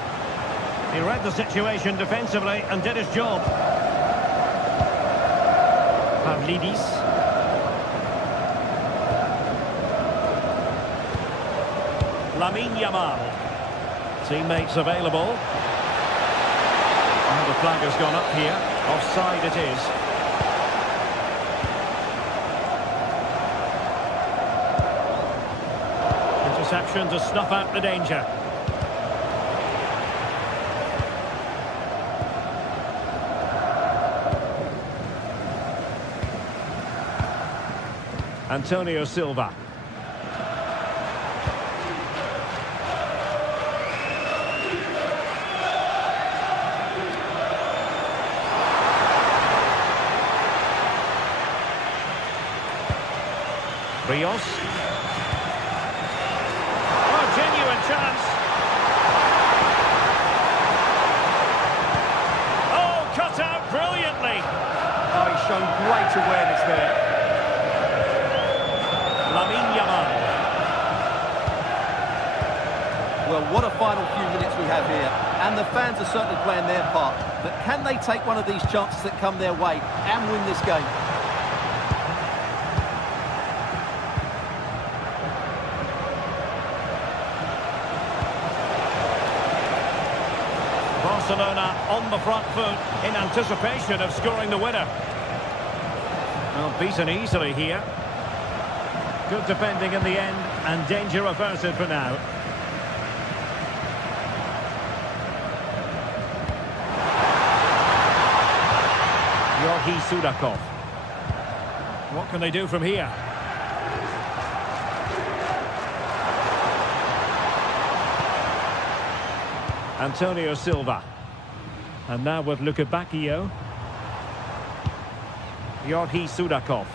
He read the situation defensively and did his job. Pavlidis. Lamine Yamal. Teammates available. And the flag has gone up here. Offside it is. Interception to snuff out the danger. Antonio Silva. Rios. Oh, genuine chance. Oh, cut out brilliantly. Oh, he's shown great awareness there. Lamine Yamal. Well, what a final few minutes we have here. And the fans are certainly playing their part. But can they take one of these chances that come their way and win this game? Barcelona on the front foot in anticipation of scoring the winner. Well, beaten easily here. Good defending in the end and danger averted for now. Georgi Sudakov. What can they do from here? Antonio Silva. And now with Luka Bacchio. Georgi Sudakov.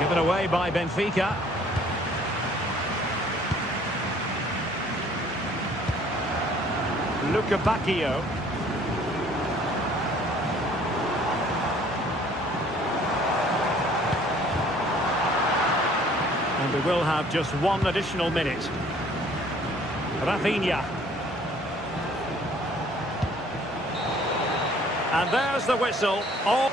Given away by Benfica. Luka Bacchio. And we will have just one additional minute. Rafinha. And there's the whistle. Oh.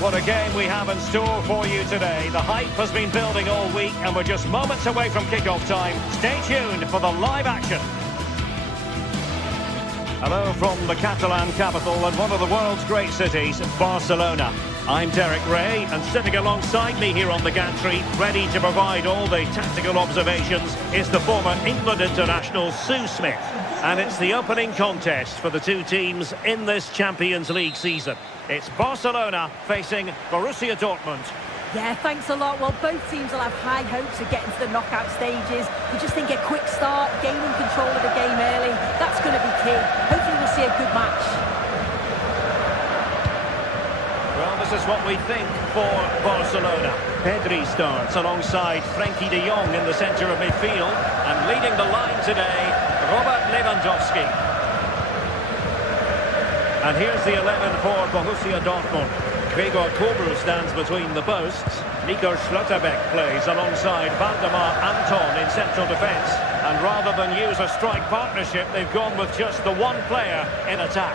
What a game we have in store for you today. The hype has been building all week and we're just moments away from kick-off time. Stay tuned for the live action. Hello from the Catalan capital and one of the world's great cities, Barcelona. I'm Derek Ray, and sitting alongside me here on the gantry, ready to provide all the tactical observations, is the former England international Sue Smith. And it's the opening contest for the two teams in this Champions League season. It's Barcelona facing Borussia Dortmund. Yeah, thanks a lot. Well, both teams will have high hopes of getting to the knockout stages. We just think a quick start, gaining control of the game early, that's going to be key. Hopefully we'll see a good match. Well, this is what we think for Barcelona. Pedri starts alongside Frenkie de Jong in the centre of midfield. And leading the line today, Robert Lewandowski. And here's the 11 for Borussia Dortmund. Gregor Kobel stands between the posts. Nico Schlotterbeck plays alongside Valdemar Anton in central defence. And rather than use a strike partnership, they've gone with just the one player in attack.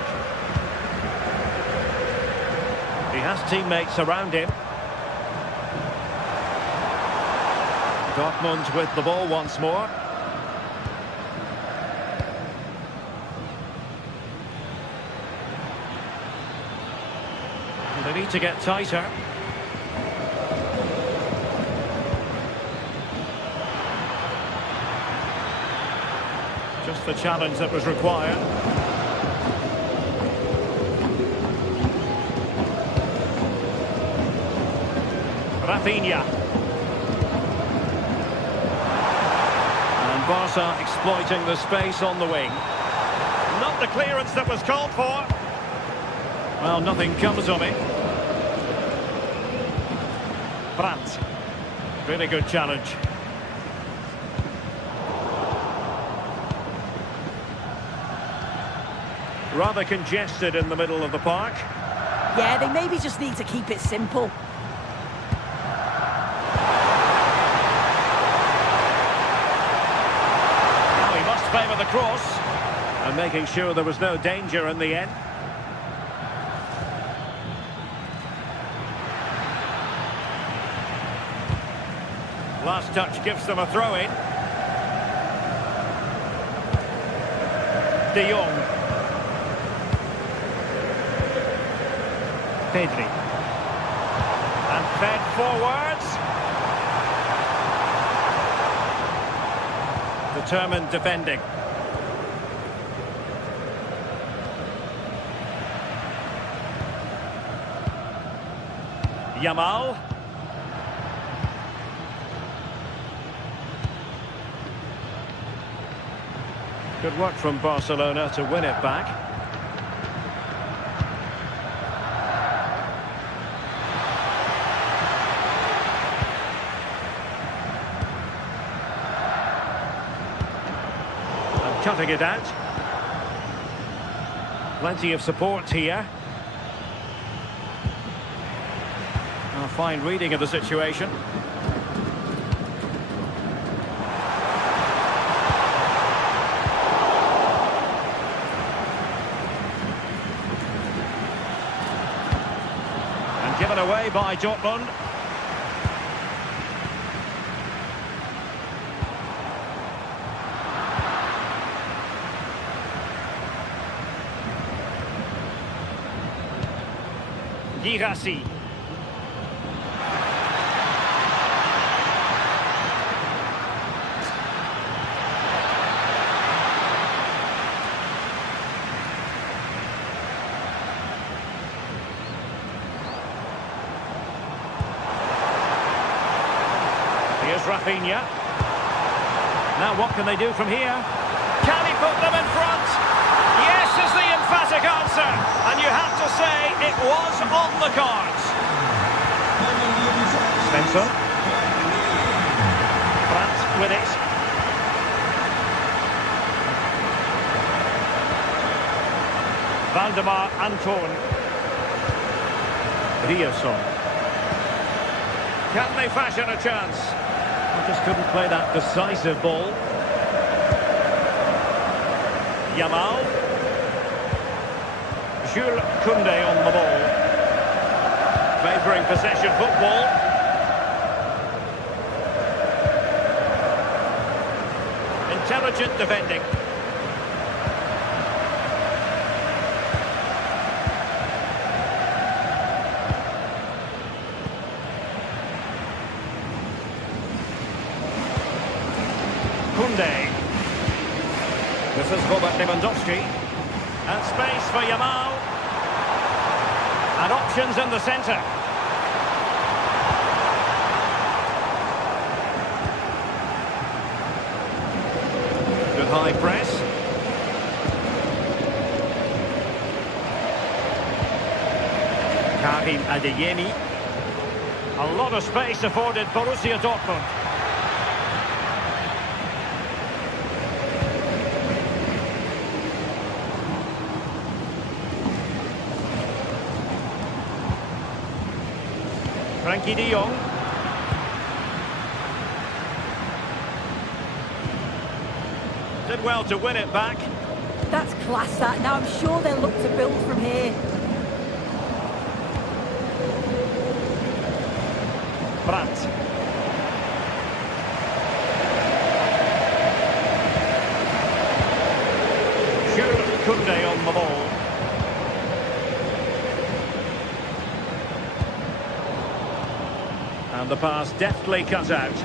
He has teammates around him. Dortmund with the ball once more. They need to get tighter. Just the challenge that was required. Rafinha. And Barca exploiting the space on the wing. Not the clearance that was called for. Well, nothing comes of it. Brandt. Really good challenge. Rather congested in the middle of the park. Yeah, they maybe just need to keep it simple. Now he must favour the cross. And making sure there was no danger in the end. Last touch gives them a throw-in. De Jong. Pedri. And fed forwards. Determined defending. Yamal. Good work from Barcelona to win it back. And cutting it out. Plenty of support here. A fine reading of the situation. Given away by Dortmund. Girassi. Here's Rafinha. Now what can they do from here? Can he put them in front? Yes is the emphatic answer. And you have to say it was on the cards. Svensson. Brandt with it. Valdemar Anton. Riosson. Can they fashion a chance? Just couldn't play that decisive ball. Yamal. Jules Koundé on the ball. Favouring possession football. Intelligent defending. Koundé. This is Robert Lewandowski. And space for Yamal. And options in the centre. Good high press. Karim Adeyemi. A lot of space afforded Borussia Dortmund. Frankie de Jong. Did well to win it back. That's class, that. Now I'm sure they'll look to build from here. Brandt. Jules Koundé on the ball. And the pass deftly cut out.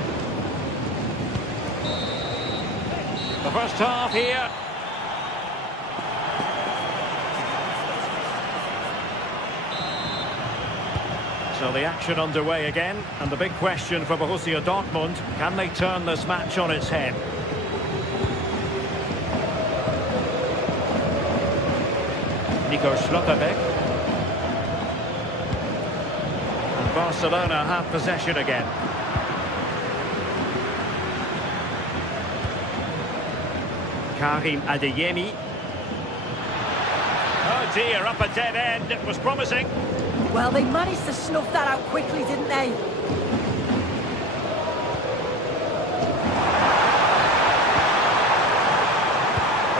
The first half here. So the action underway again, and the big question for Borussia Dortmund, can they turn this match on its head? Nico Schlotterbeck. And Barcelona have possession again. Karim Adeyemi. Oh dear, up a dead end. It was promising. Well, they managed to snuff that out quickly, didn't they?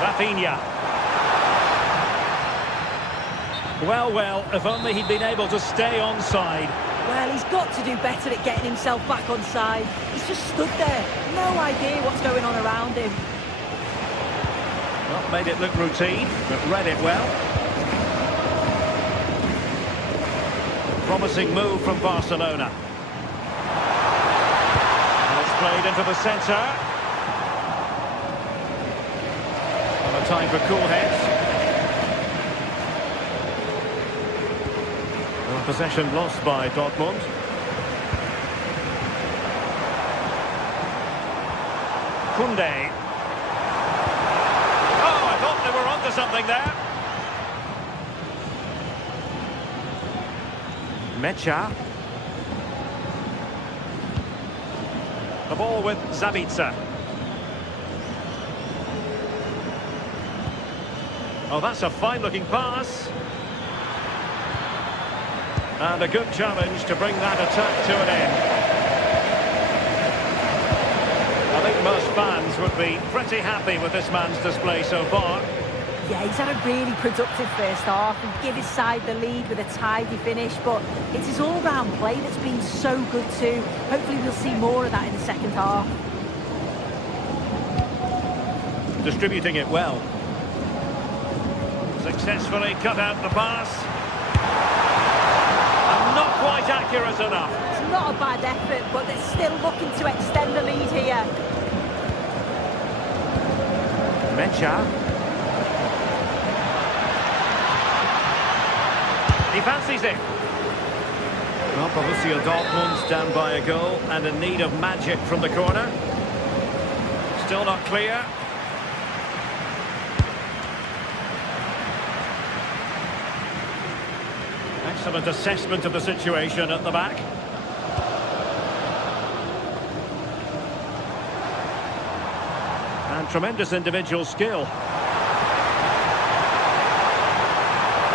Rafinha. Well, if only he'd been able to stay onside. Well, he's got to do better at getting himself back onside. He's just stood there, no idea what's going on around him. Not made it look routine, but read it well. Promising move from Barcelona. And it's played into the centre. And a time for cool heads. And possession lost by Dortmund. Koundé. Oh, I thought they were onto something there. Mecha. The ball with Zabitzer. Oh, that's a fine-looking pass. And a good challenge to bring that attack to an end. I think most fans would be pretty happy with this man's display so far. Yeah, he's had a really productive first half and give his side the lead with a tidy finish, but it's his all-round play that's been so good too. Hopefully we'll see more of that in the second half. Distributing it well. Successfully cut out the pass. And not quite accurate enough. It's not a bad effort, but they're still looking to extend the lead here. Mecha. He fancies it. Well, Borussia Dortmund stand by a goal and in need of magic from the corner. Still not clear. Excellent assessment of the situation at the back. And tremendous individual skill.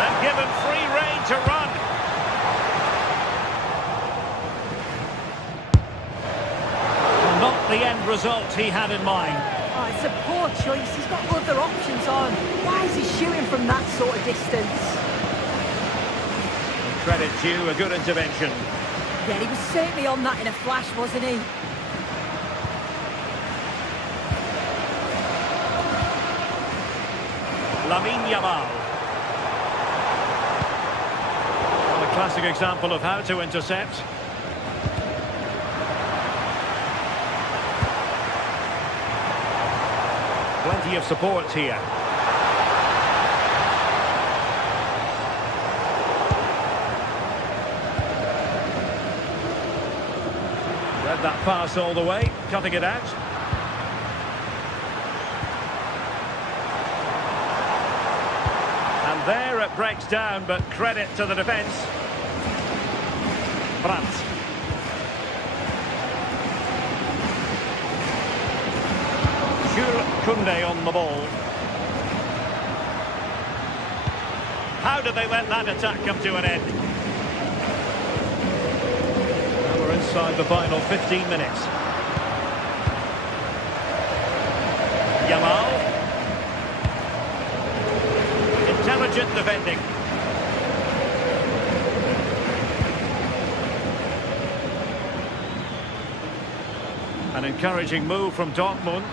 And given free rein to run. Well, not the end result he had in mind. Oh, it's a poor choice. He's got other options on. Why is he shooting from that sort of distance? credit due, a good intervention. Yeah, he was certainly on that in a flash, wasn't he? Lamine Yamal. Well, a classic example of how to intercept. Plenty of support here. Read that pass all the way, cutting it out. And there it breaks down, but credit to the defence. Brandt. Jules Koundé on the ball. How did they let that attack come to an end? Now we're inside the final 15 minutes. Yamal. Intelligent defending. An encouraging move from Dortmund.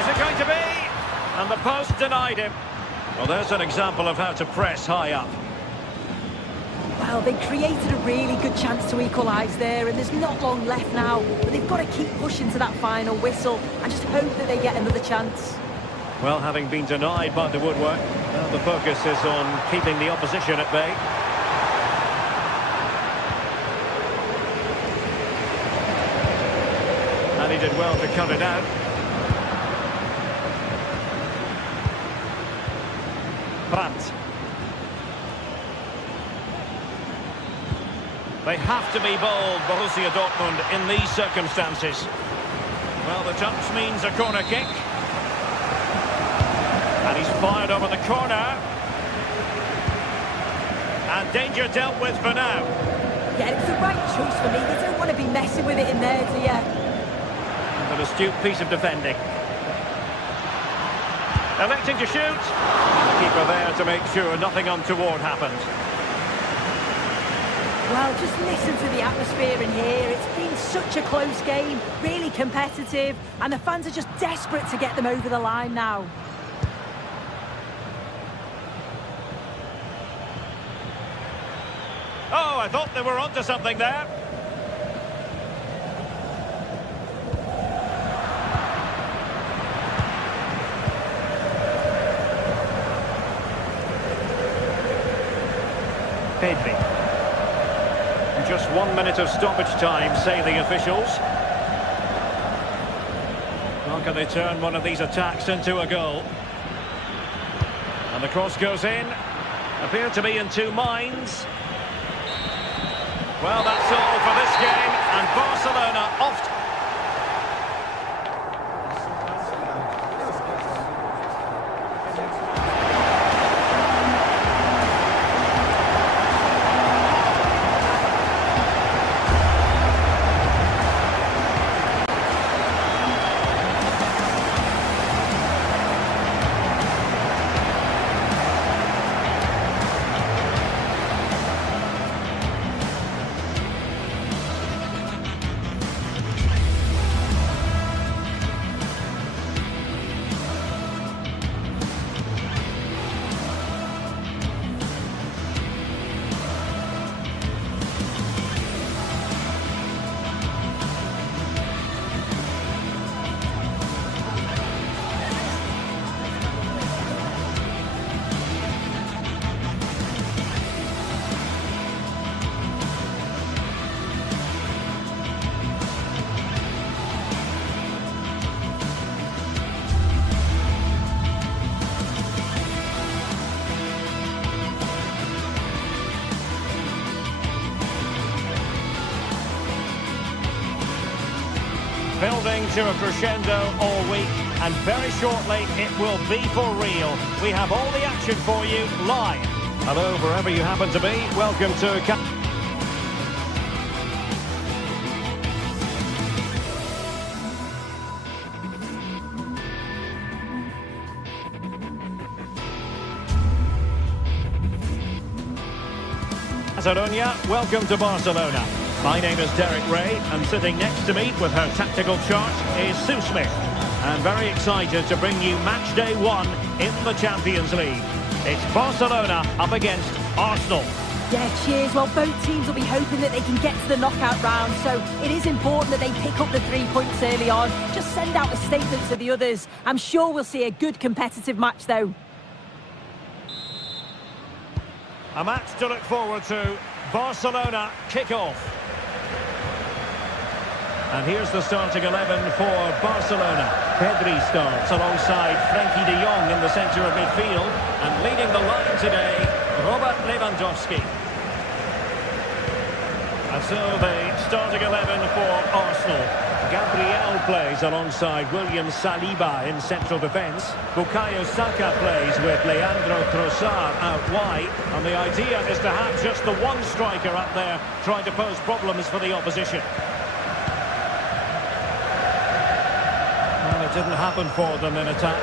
Is it going to be? And the post denied him. Well, there's an example of how to press high up. Well, they created a really good chance to equalise there, and there's not long left now. But they've got to keep pushing to that final whistle and just hope that they get another chance. Well, having been denied by the woodwork, now the focus is on keeping the opposition at bay. And he did well to cut it out. Brandt. They have to be bold, Borussia Dortmund, in these circumstances. Well, the touch means a corner kick. And he's fired over the corner. And danger dealt with for now. Yeah, it's the right choice for me. They don't want to be messing with it in there, do you? An astute piece of defending. Electing to shoot. And the keeper there to make sure nothing untoward happened. Well, just listen to the atmosphere in here. It's been such a close game, really competitive, and the fans are just desperate to get them over the line now. Oh, I thought they were onto something there. Pedri. Just 1 minute of stoppage time, say the officials. Well, can they turn one of these attacks into a goal? And the cross goes in. Appear to be in two minds. Well, that's all for this game, and Barcelona off to... Building to a crescendo all week, and very shortly it will be for real. We have all the action for you live. Hello, wherever you happen to be. Welcome to... Catalonia, welcome to Barcelona. My name is Derek Ray, and sitting next to me with her tactical chart is Sue Smith. I'm very excited to bring you match day 1 in the Champions League. It's Barcelona up against Arsenal. Yeah, cheers. Well, both teams will be hoping that they can get to the knockout round, so it is important that they pick up the 3 points early on. Just send out a statement to the others. I'm sure we'll see a good competitive match, though. A match to look forward to. Barcelona kick-off. And here's the starting 11 for Barcelona. Pedri starts alongside Frenkie de Jong in the centre of midfield. And leading the line today, Robert Lewandowski. And so the starting 11 for Arsenal. Gabriel plays alongside William Saliba in central defence. Bukayo Saka plays with Leandro Trossard out wide. And the idea is to have just the one striker up there trying to pose problems for the opposition. Well, it didn't happen for them in attack.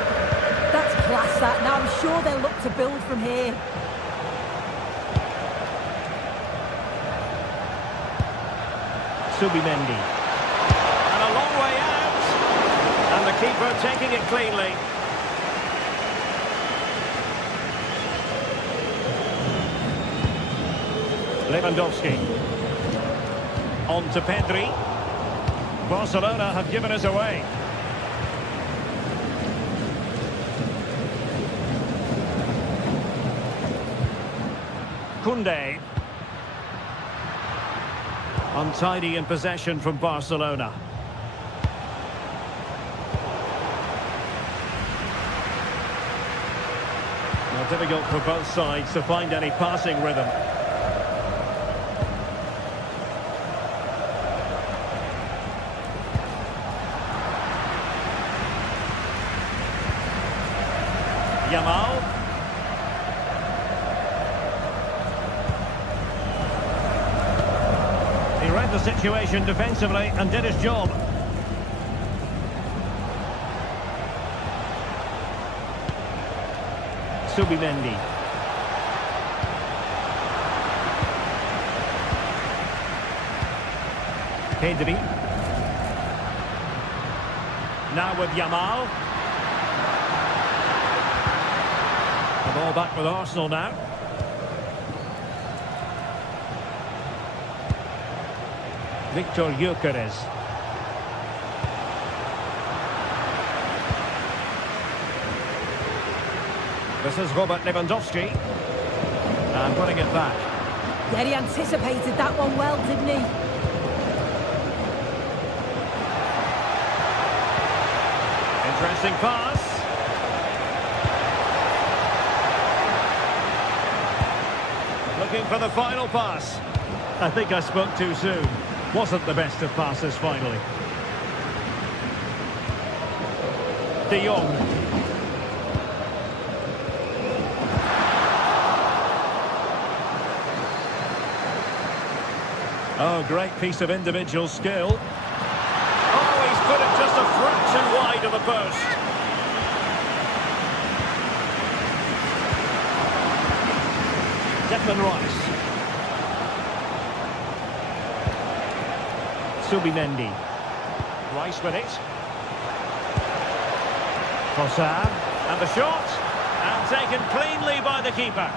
That's class, that. Now I'm sure they'll look to build from here. Subimendi. And a long way out. And the keeper taking it cleanly. Lewandowski. On to Pedri. Barcelona have given us away. Koundé. Untidy in possession from Barcelona. Now, difficult for both sides to find any passing rhythm. Yamal. He read the situation defensively and did his job. Subimendi. Pedri. Now with Yamal. The ball back with Arsenal now. Victor Gyökeres. This is Robert Lewandowski. And putting it back. Yeah, he anticipated that one well, didn't he? Interesting pass. Looking for the final pass. I think I spoke too soon. Wasn't the best of passes finally. De Jong. Oh, great piece of individual skill. Oh, he's put it just a fraction wide of the post. Declan Rice. Subimendi. Rice with it. Trossard. And the shot. And taken cleanly by the keeper.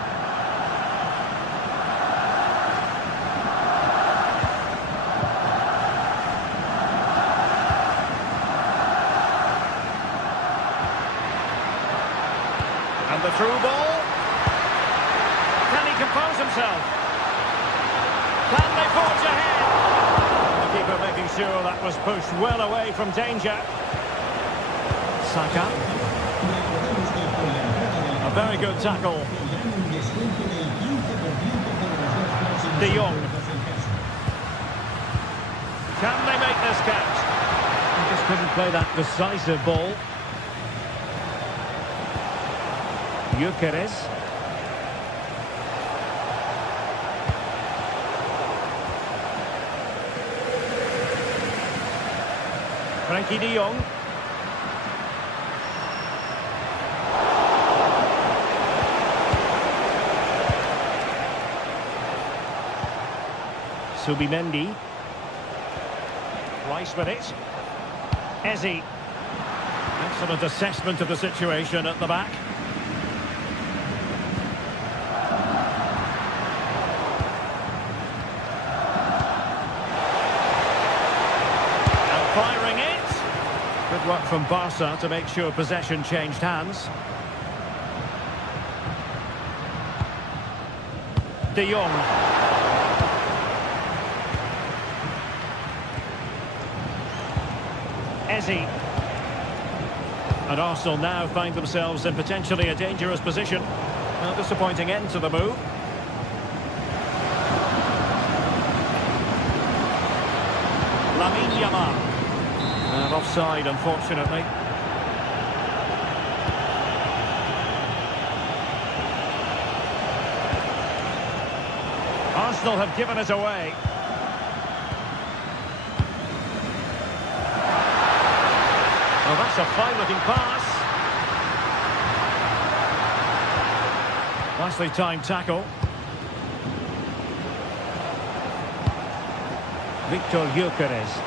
And the through ball. Can he compose himself? Can they forge ahead? The keeper making sure that was pushed well away from danger. Saka. A very good tackle. De Jong. Can they make this catch? He just couldn't play that decisive ball. Gyökeres. Frenkie de Jong. Subimendi. Rice with it. Eze. Excellent assessment of the situation at the back. And firing it. Good work from Barca to make sure possession changed hands. De Jong. Eze. And Arsenal now find themselves in potentially a dangerous position. Well, disappointing end to the move. Lamine Yamal. And offside, unfortunately. Arsenal have given it away. Well, that's a fine-looking pass. Nicely timed tackle. Victor Gyökeres.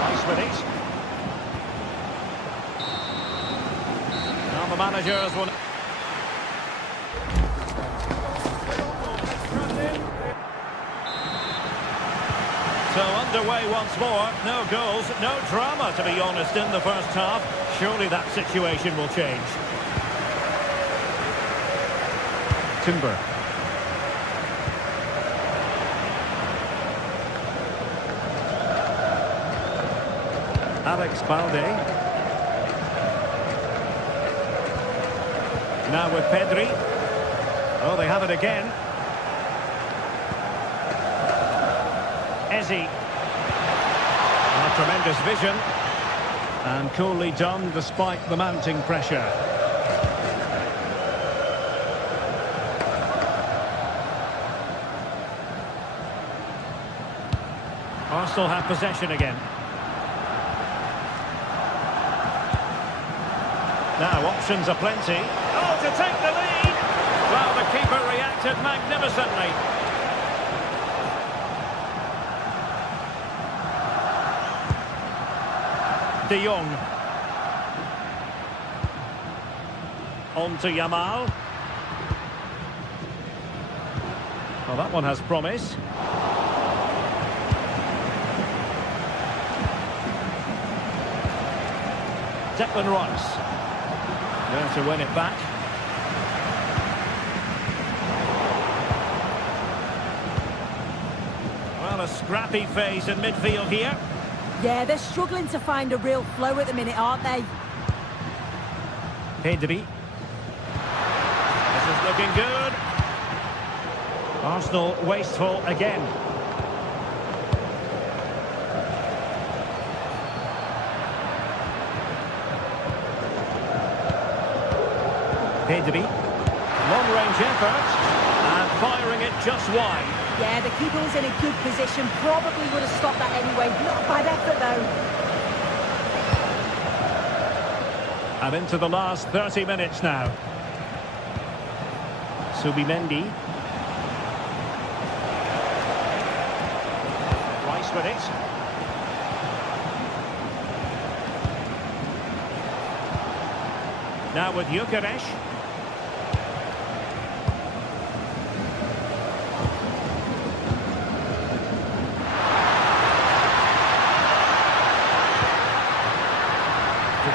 Rice with it. Now the managers will... So underway once more, no goals, no drama to be honest in the first half. Surely that situation will change. Timber. Alex Balde. Now with Pedri. Oh, they have it again. Eze. Tremendous vision. And coolly done despite the mounting pressure. Arsenal have possession again. Now options are plenty. Oh, to take the lead! Well, the keeper reacted magnificently. De Jong. On to Yamal. Well, that one has promise. Declan Rice. There to win it back. Well, a scrappy phase in midfield here. Yeah, they're struggling to find a real flow at the minute, aren't they? Pedri. This is looking good. Arsenal wasteful again. Pedri. Long-range effort. And firing it just wide. Yeah, the keeper was in a good position. Probably would have stopped that anyway. Not a bad effort, though. And into the last 30 minutes now. Subimendi. Rice with it. Now with Gyökeres.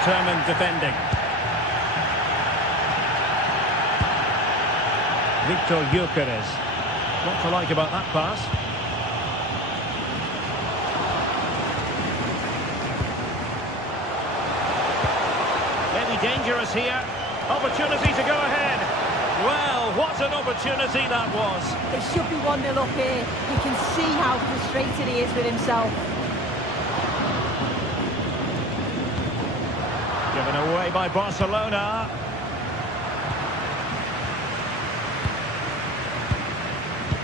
Determined defending. Victor Gyökeres. What to like about that pass? Maybe dangerous here. Opportunity to go ahead. Well, what an opportunity that was. It should be 1-0 up here. You can see how frustrated he is with himself. Given away by Barcelona.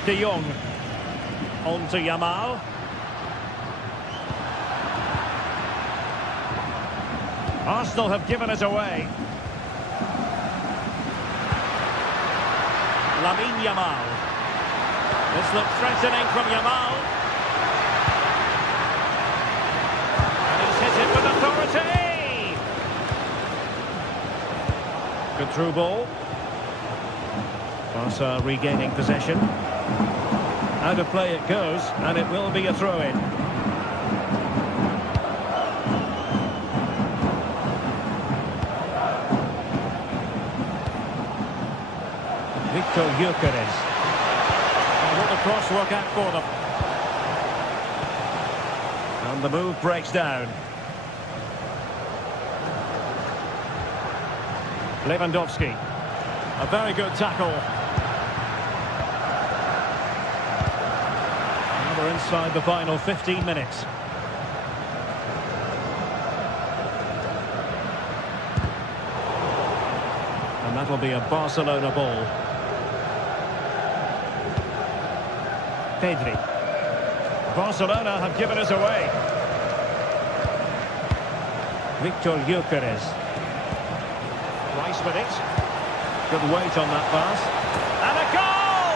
De Jong. On to Yamal. Arsenal have given it away. Lamine Yamal. This looks threatening from Yamal. And he's hit it with authority. Good through ball. Barca regaining possession. Out of play it goes, and it will be a throw-in. Victor Gyökeres. And will the cross work out for them? And the move breaks down. Lewandowski. A very good tackle. And we're inside the final 15 minutes. And that'll be a Barcelona ball. Pedri. Barcelona have given us away. Victor Gyökeres. Rice with it. Good weight on that pass. And a goal!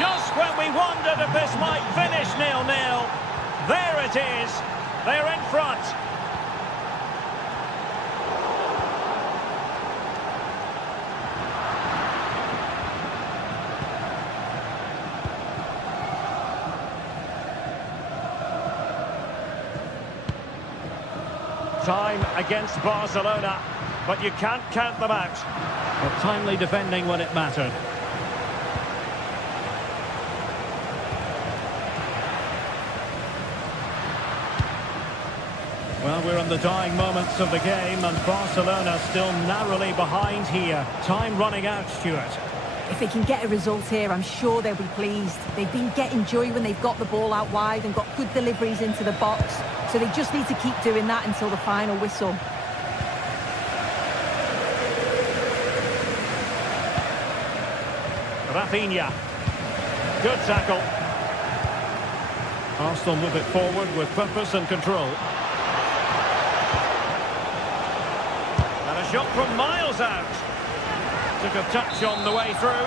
Just when we wondered if this might finish 0-0. There it is. They're in front. Time against Barcelona, but you can't count them out. But timely defending when it mattered. Well, we're in the dying moments of the game, and Barcelona still narrowly behind here. Time running out, Stuart. If they can get a result here, I'm sure they'll be pleased. They've been getting joy when they've got the ball out wide and got good deliveries into the box. So they just need to keep doing that until the final whistle. Rafinha. Good tackle. Arsenal move it forward with purpose and control. And a shot from miles out. Took a touch on the way through.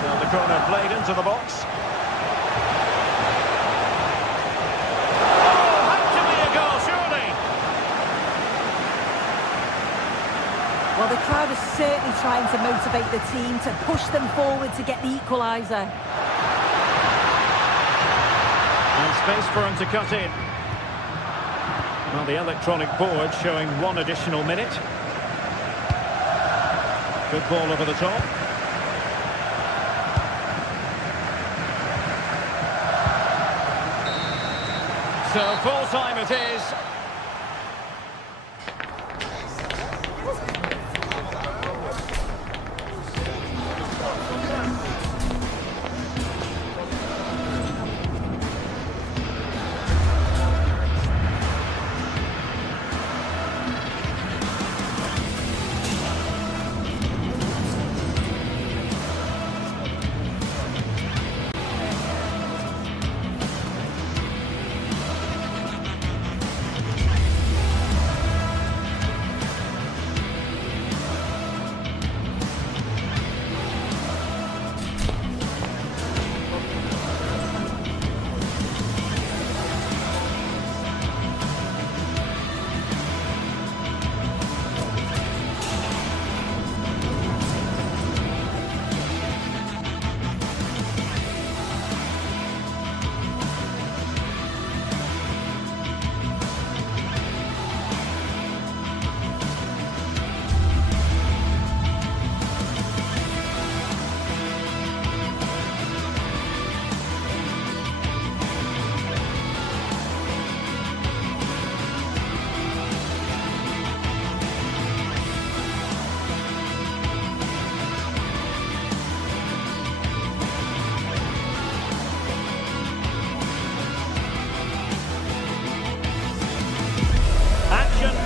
So the corner played into the box. Oh, had to be a goal, surely. Well, the crowd is certainly trying to motivate the team to push them forward to get the equaliser. And space for him to cut in. Well, the electronic board showing 1 additional minute. Good ball over the top. So full time it is.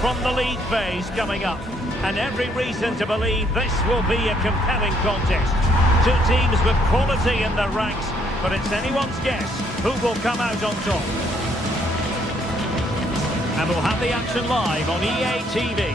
From the league phase coming up, and every reason to believe this will be a compelling contest. Two teams with quality in their ranks, but it's anyone's guess who will come out on top. and we'll have the action live on EA TV.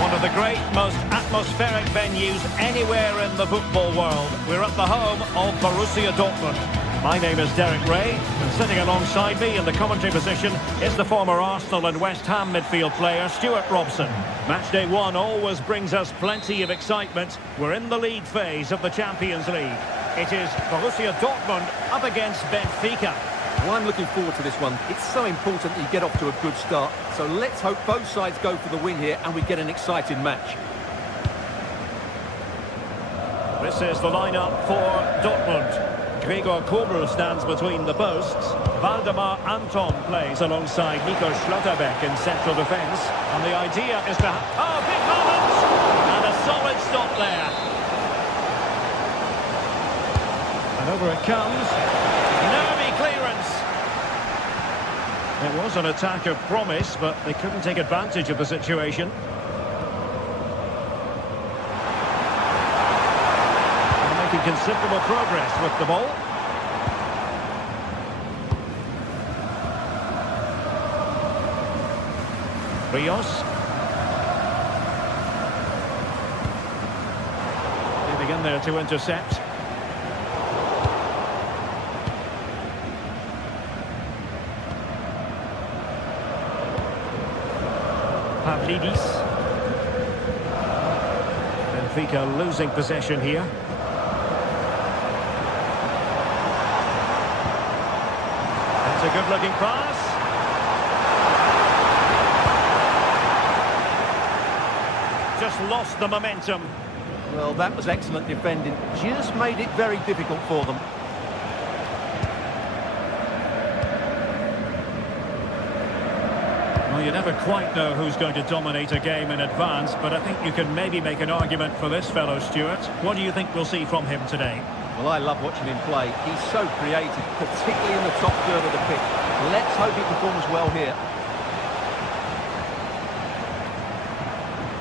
One of the great, most atmospheric venues anywhere in the football world. We're at the home of Borussia Dortmund. My name is Derek Ray, and sitting alongside me in the commentary position is the former Arsenal and West Ham midfield player Stuart Robson. Matchday 1 always brings us plenty of excitement. We're in the league phase of the Champions League. It is Borussia Dortmund up against Benfica. Well, I'm looking forward to this one. It's so important that you get off to a good start. So let's hope both sides go for the win here and we get an exciting match. This is the lineup for Dortmund. Gregor Kobel stands between the posts. Waldemar Anton plays alongside Nico Schlotterbeck in central defence. And the idea is to... Oh, big moment! And a solid stop there. And over it comes. Nervy clearance. It was an attack of promise, but they couldn't take advantage of the situation. Making considerable progress with the ball. Rios. Getting in there to intercept. Pavlidis. Benfica losing possession here. It's a good-looking pass. Just lost the momentum. Well, that was excellent defending. Just made it very difficult for them. Well, you never quite know who's going to dominate a game in advance, but I think you can maybe make an argument for this fellow, Stuart. What do you think we'll see from him today? Well, I love watching him play. He's so creative, particularly in the top third of the pitch. Let's hope he performs well here.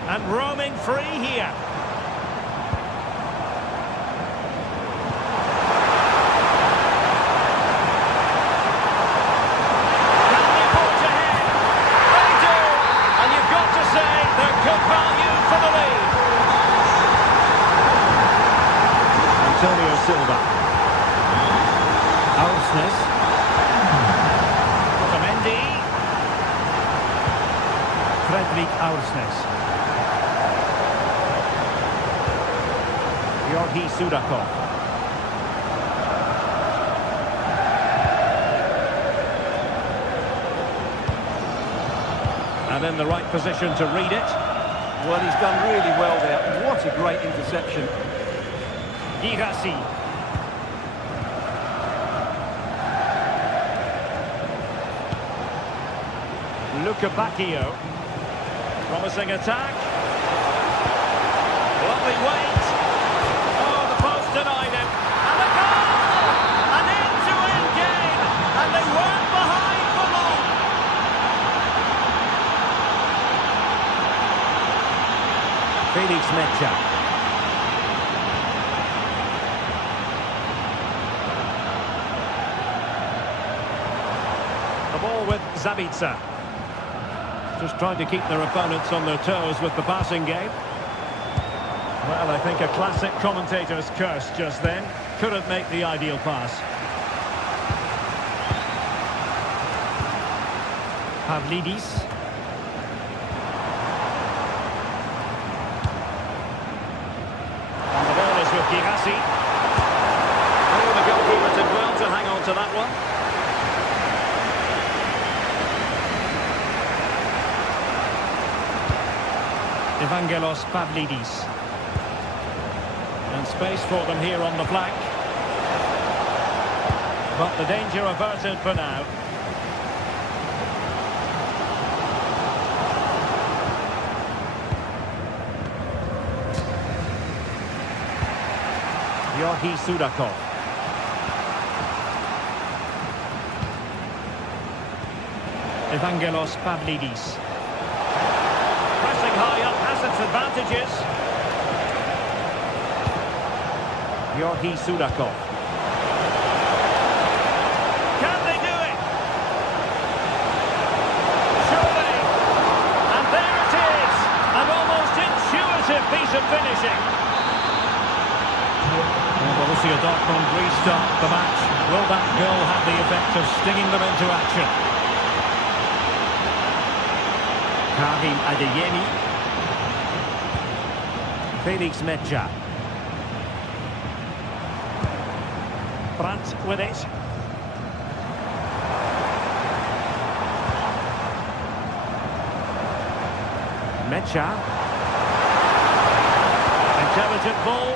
And roaming free here. Can they forge ahead? They do! And you've got to say they're good value for the lead. Antonio Silva. Aursnes. Otamendi. Fredrik Aursnes. Georgi Sudakov. And in the right position to read it. Well, he's done really well there. What a great interception. Girassi. Luca Bacchio. Promising attack. Lovely weight. Oh, the post denied him. And the goal! An end-to-end game. And they weren't behind for long. Felix Mecha. The ball with Zabitsa. Just trying to keep their opponents on their toes with the passing game. Well, I think a classic commentator's curse just then. Couldn't make the ideal pass. Pavlidis. And the ball is with Girassi. Oh, the goalkeeper did well to hang on to that one. Evangelos Pavlidis. And space for them here on the flank. But the danger averted for now. Georgi Sudakov. Evangelos Pavlidis. Pressing high up has its advantages. Georgi Sudakov. Borussia Dortmund restart the match. Will that goal have the effect of stinging them into action? Karim Adeyemi. Felix Mecha. Brandt with it. Mecha. Intelligent ball.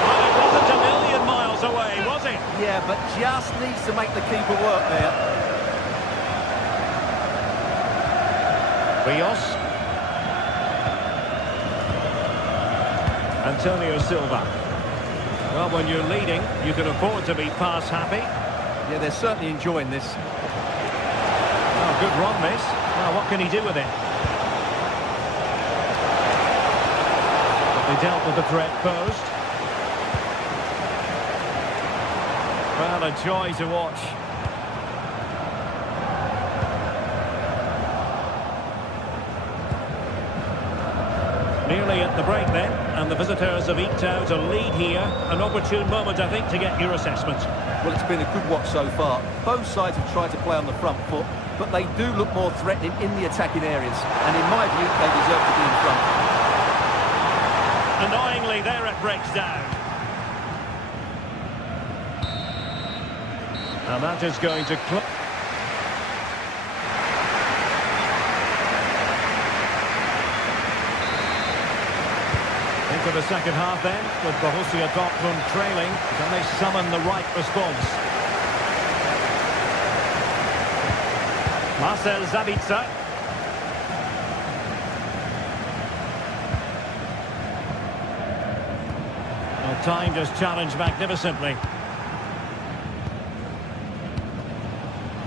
Well, it wasn't a million miles away, was it? Yeah, but just needs to make the keeper work there. Rios. Antonio Silva. Well, when you're leading, you can afford to be pass happy. Yeah, they're certainly enjoying this. Oh, good run, miss. Well, what can he do with it? But they dealt with the threat posed. Well, a joy to watch. Nearly at the break then, and the visitors have eked out a lead here. An opportune moment, I think, to get your assessment. Well, it's been a good watch so far. Both sides have tried to play on the front foot, but they do look more threatening in the attacking areas. And in my view, they deserve to be in front. Annoyingly, there it breaks down. And that is going to close. Into the second half then, with Borussia Dortmund trailing. Can they summon the right response? Marcel Sabitzer. Well, timed his challenge magnificently.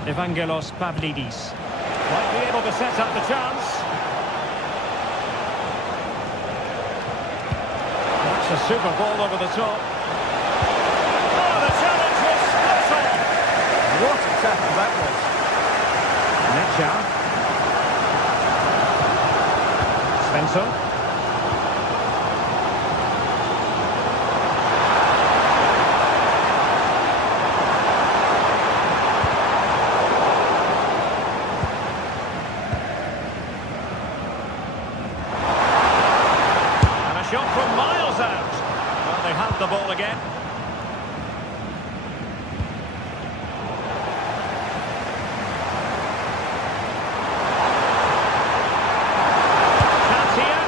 Evangelos Pavlidis. Might be able to set up the chance. That's a super ball over the top. Oh, the challenge was spot on. What a tackle that was. Mecha. Svensson. Shot from miles out. Well, they have the ball again. Chance here.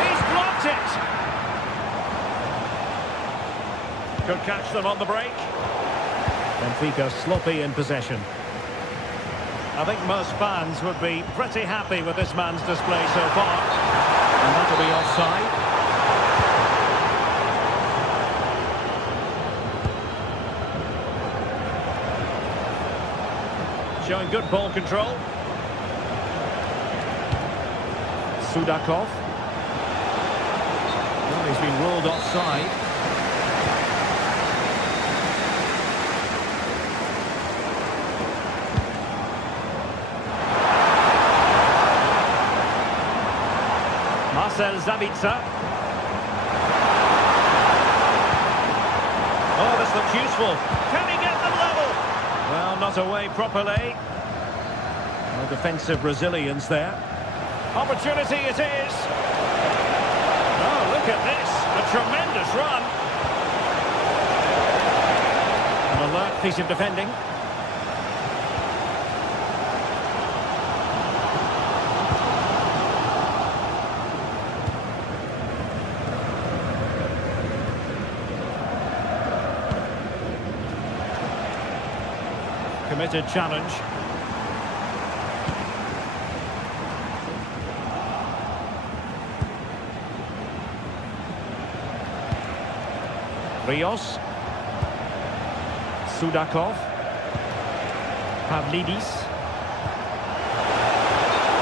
He's blocked it. Could catch them on the break. Benfica sloppy in possession. I think most fans would be pretty happy with this man's display so far. And that'll be offside. Showing good ball control. Sudakov. Well, he's been ruled offside. Marcel Sabitzer. Oh, this looks useful. Can he get them level? Well, not away properly. No defensive resilience there. Opportunity it is. Oh, look at this. A tremendous run. An alert piece of defending. Committed challenge. Rios. Sudakov. Pavlidis.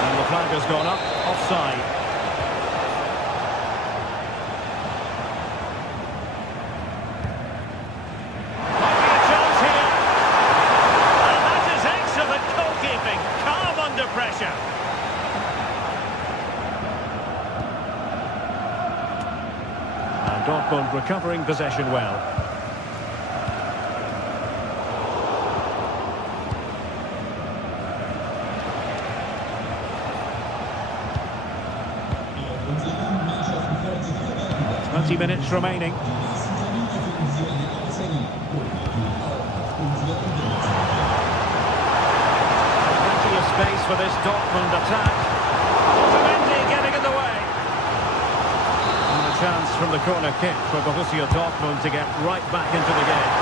And the flag has gone up. Offside. Might be a chance here. And that is excellent goalkeeping. Calm under pressure. Dortmund recovering possession well. Minutes remaining. Plenty of space for this Dortmund attack. Getting in the way. And a chance from the corner kick for Borussia Dortmund to get right back into the game.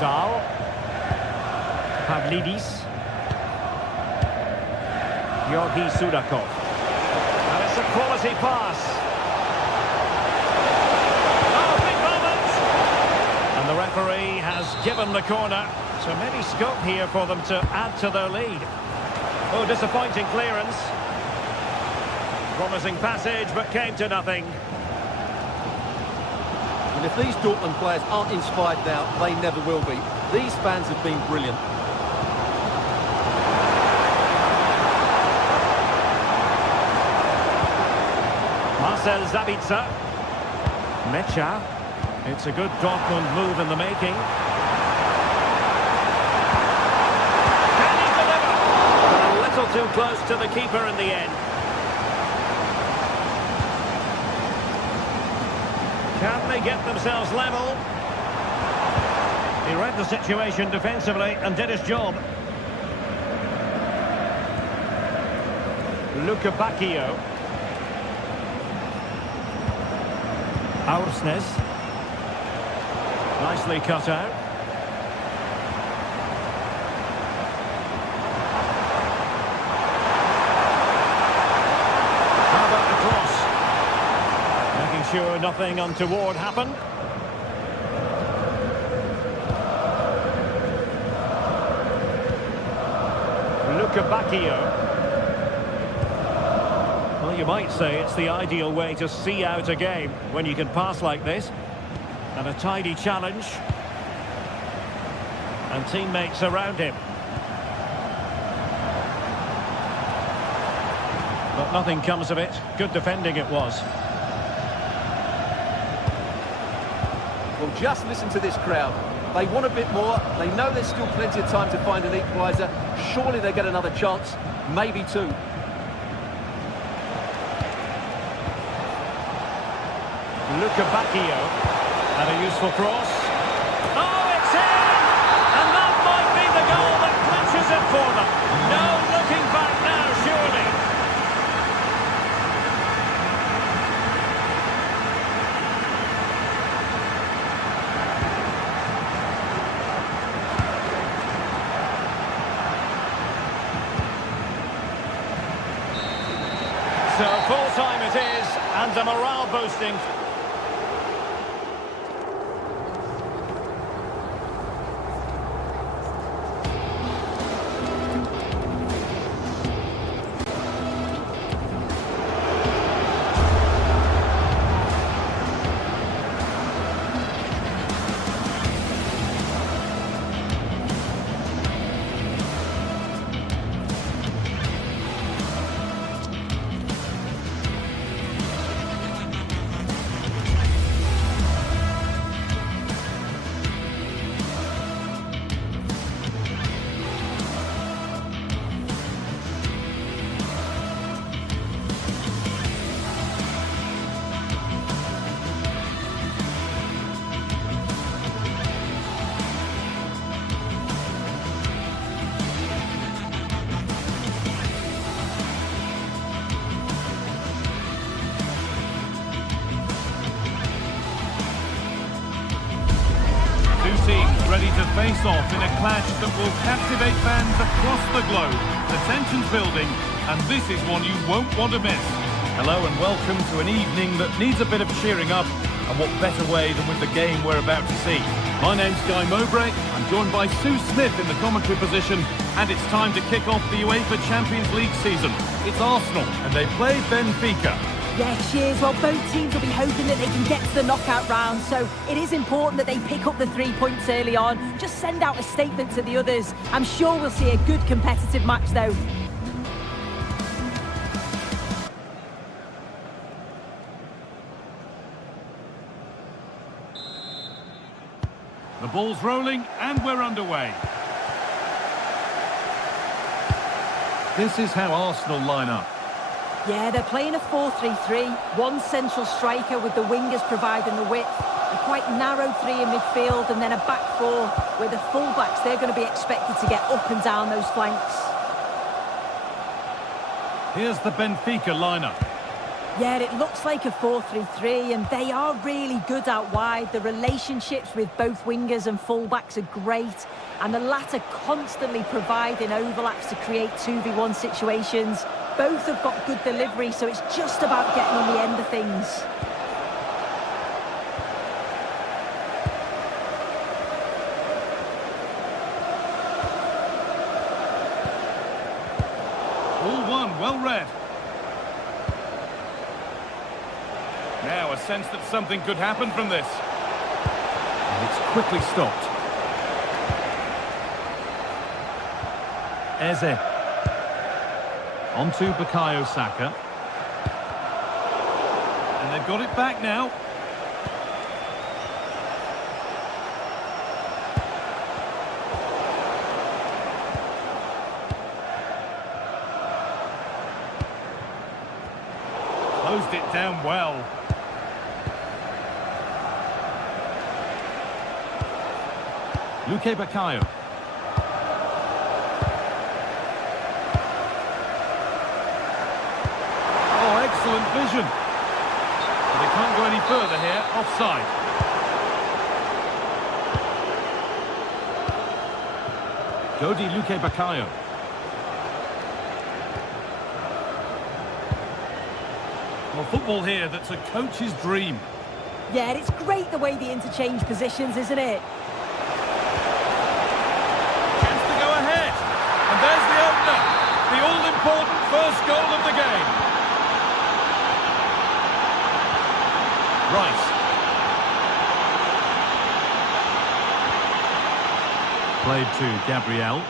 Dahl, Pavlidis, Georgi Sudakov, and it's a quality pass. Oh, big moment! And the referee has given the corner, so maybe scope here for them to add to their lead. Oh, disappointing clearance. Promising passage, but came to nothing. And if these Dortmund players aren't inspired now, they never will be. These fans have been brilliant. Marcel Sabitzer. Mecha. It's a good Dortmund move in the making. Can he deliver? A little too close to the keeper in the end. Can they get themselves level? He read the situation defensively and did his job. Luka Bacchio. Aursnes. Nicely cut out. How about the cross? Making sure nothing untoward happened. Luka Bacchio. Well, you might say it's the ideal way to see out a game when you can pass like this. And a tidy challenge. And teammates around him. But nothing comes of it. Good defending it was. Well, just listen to this crowd. They want a bit more. They know there's still plenty of time to find an equaliser. Surely they get another chance. Maybe two. Luka Bacchio. And a useful cross. Oh, it's in! And that might be the goal that clinches it for them. No looking back now, surely. So full time it is, and a morale boosting. Ready to face off in a clash that will captivate fans across the globe. The tension's building, and this is one you won't want to miss. Hello and welcome to an evening that needs a bit of cheering up, and what better way than with the game we're about to see. My name's Guy Mowbray, I'm joined by Sue Smith in the commentary position, and it's time to kick off the UEFA Champions League season. It's Arsenal, and they play Benfica. Yeah, cheers. Well, both teams will be hoping that they can get to the knockout round, so it is important that they pick up the 3 points early on. Just send out a statement to the others. I'm sure we'll see a good competitive match, though. The ball's rolling and we're underway. This is how Arsenal line up. Yeah, they're playing a 4-3-3. One central striker with the wingers providing the width. A quite narrow three in midfield and then a back four where the full-backs, they're going to be expected to get up and down those flanks. Here's the Benfica lineup. Yeah, it looks like a 4-3-3 and they are really good out wide. The relationships with both wingers and full-backs are great and the latter constantly providing overlaps to create 2v1 situations. Both have got good delivery, so it's just about getting on the end of things. All one, well read. Now a sense that something could happen from this. And it's quickly stopped. Eze. On to Bukayo Saka. And they've got it back now. Closed it down well. Luke Bukayo. Excellent vision. But they can't go any further here. Offside. Dodi Luke Bukayo. Well, football here that's a coach's dream. Yeah, it's great the way they interchange positions, isn't it? Chance to go ahead. And there's the opener. The all-important first goal of the game. Rice. Played to Gabriel.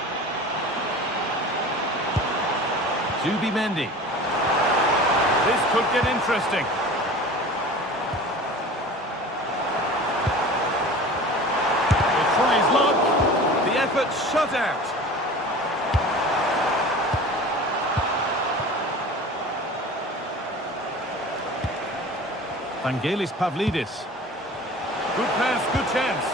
Zubimendi. This could get interesting. He'll try his luck. The effort shut out. Vangelis Pavlidis. Good pass, good chance.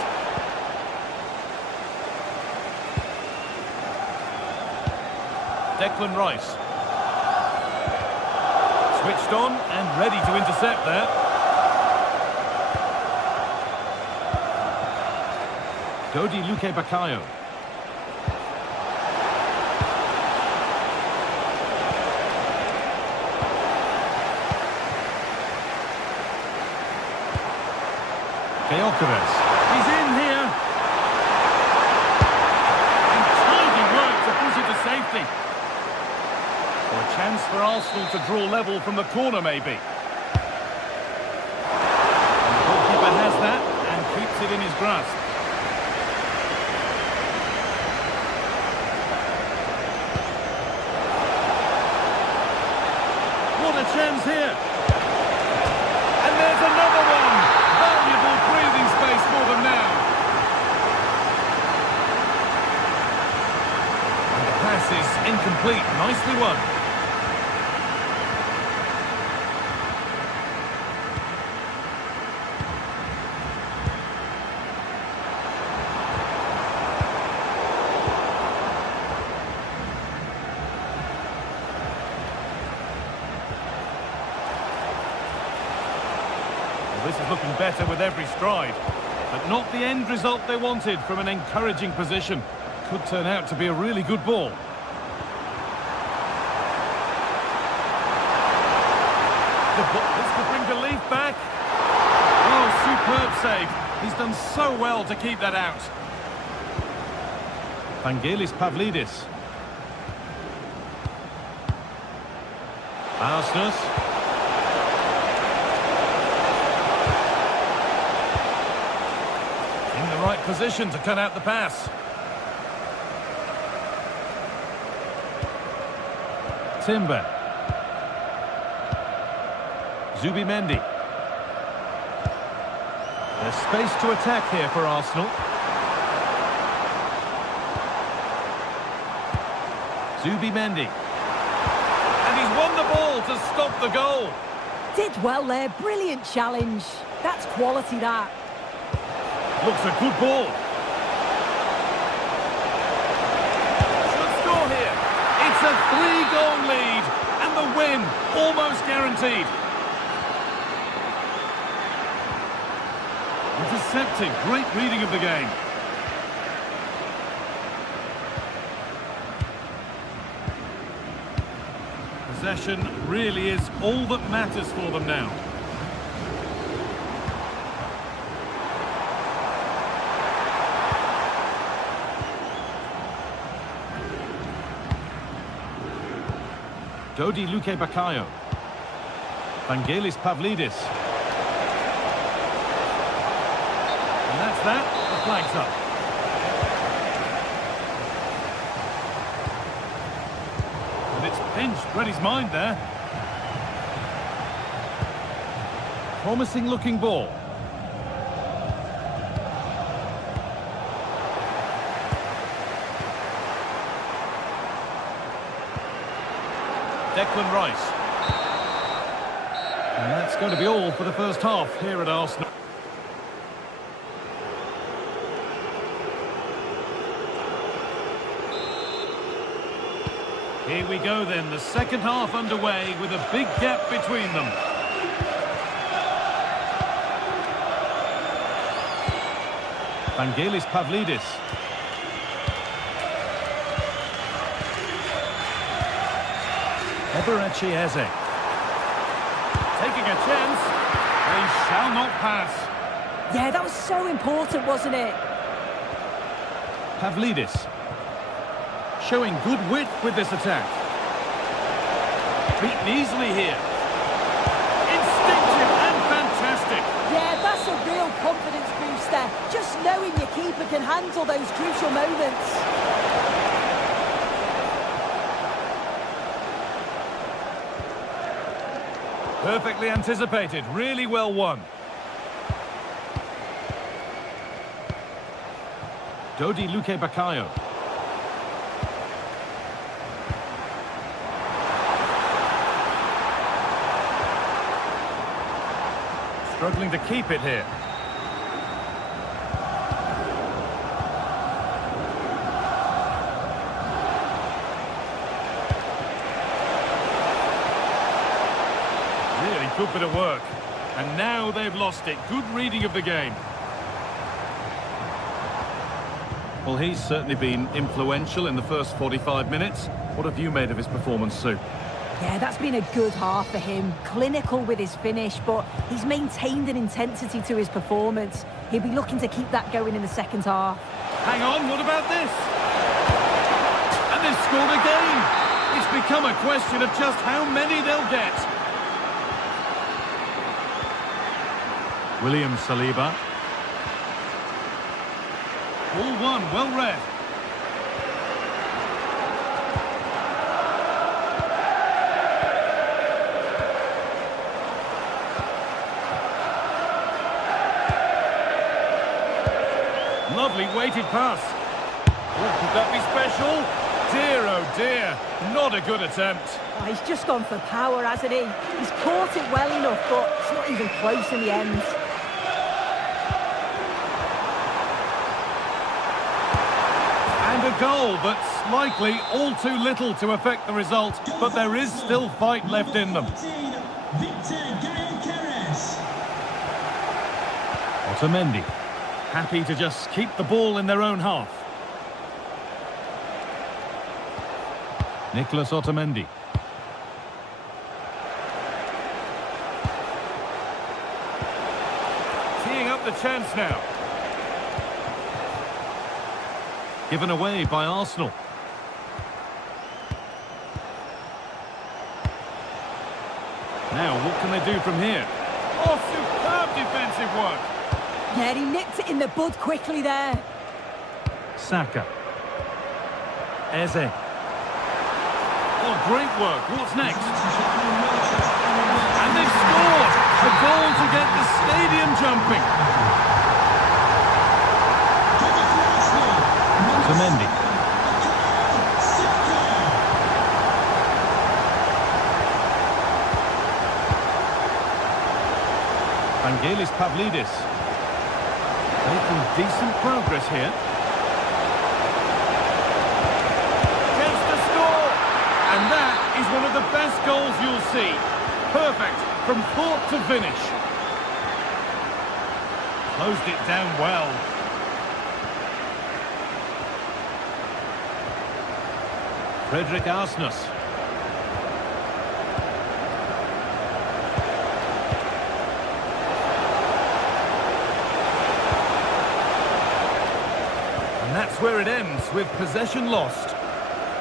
Declan Rice. Switched on and ready to intercept there. Dodi Luke Bukayo. Gyökeres. He's in here. And tidy work to push it to safety. Or a chance for Arsenal to draw level from the corner, maybe. And the goalkeeper has that and keeps it in his grasp. What a chance here. And there's another one. Valuable breathing space for them now. And the pass is incomplete. Nicely won. This is looking better with every stride, but not the end result they wanted from an encouraging position. Could turn out to be a really good ball. This could bring belief back. Oh, superb save. He's done so well to keep that out. Vangelis Pavlidis. Arsenal. right position to cut out the pass. Timber. Zubimendi. There's space to attack here for Arsenal. Zubimendi. And he's won the ball to stop the goal. Did well there, brilliant challenge. That's quality, that. Looks a good ball. Should score here. It's a 3-goal lead, and the win almost guaranteed. Intercepting, great reading of the game. Possession really is all that matters for them now. Dodi Luke Bakayo. Vangelis Pavlidis. And that's that. The flag's up. And it's pinched. Read his mind there. Promising looking ball. Declan Rice. And that's going to be all for the first half here at Arsenal. Here we go then, the second half underway with a big gap between them. Vangelis Pavlidis. Eberechi Eze. Taking a chance. They shall not pass. Yeah, that was so important, wasn't it? Pavlidis. Showing good wit with this attack. Beaten easily here. Instinctive and fantastic. Yeah, that's a real confidence booster. Just knowing your keeper can handle those crucial moments. Perfectly anticipated, really well won. Dodi Luke Bakayo. Struggling to keep it here. Good bit of work. And now they've lost it. Good reading of the game. Well, he's certainly been influential in the first 45 minutes. What have you made of his performance, Sue? Yeah, that's been a good half for him. Clinical with his finish, but he's maintained an intensity to his performance. He'll be looking to keep that going in the second half. Hang on, what about this? And they've scored again. It's become a question of just how many they'll get. William Saliba. Ball one, well read. Lovely weighted pass. Oh, could that be special? Dear, oh dear, not a good attempt. Oh, he's just gone for power, hasn't he? He's caught it well enough, but it's not even close in the end. And a goal, but likely all too little to affect the result. But there is still fight left in them. Otamendi, happy to just keep the ball in their own half. Nicolas Otamendi. Teeing up the chance now. Given away by Arsenal. Now, what can they do from here? Oh, superb defensive work. Yeah, he nipped it in the bud quickly there. Saka. Eze. Oh, great work. What's next? And they've scored! A goal to get the stadium jumping. Mendy. Vangelis Pavlidis. Making decent progress here. Chance to score! And that is one of the best goals you'll see. Perfect from thought to finish. Closed it down well. Frederick Arsnus. And that's where it ends, with possession lost.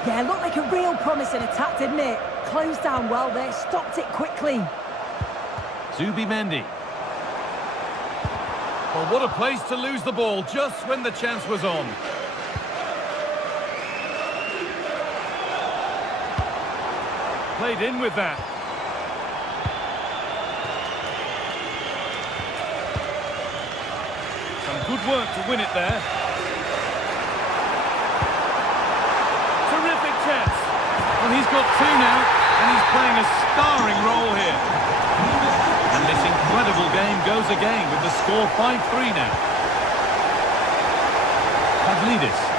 Yeah, looked like a real promising attack, didn't it? Closed down well there, stopped it quickly. Zubimendi. Well, what a place to lose the ball just when the chance was on. Played in with that. Some good work to win it there. Terrific chance. Well, he's got two now, and he's playing a starring role here. And this incredible game goes again with the score 5-3 now. Pavlidis.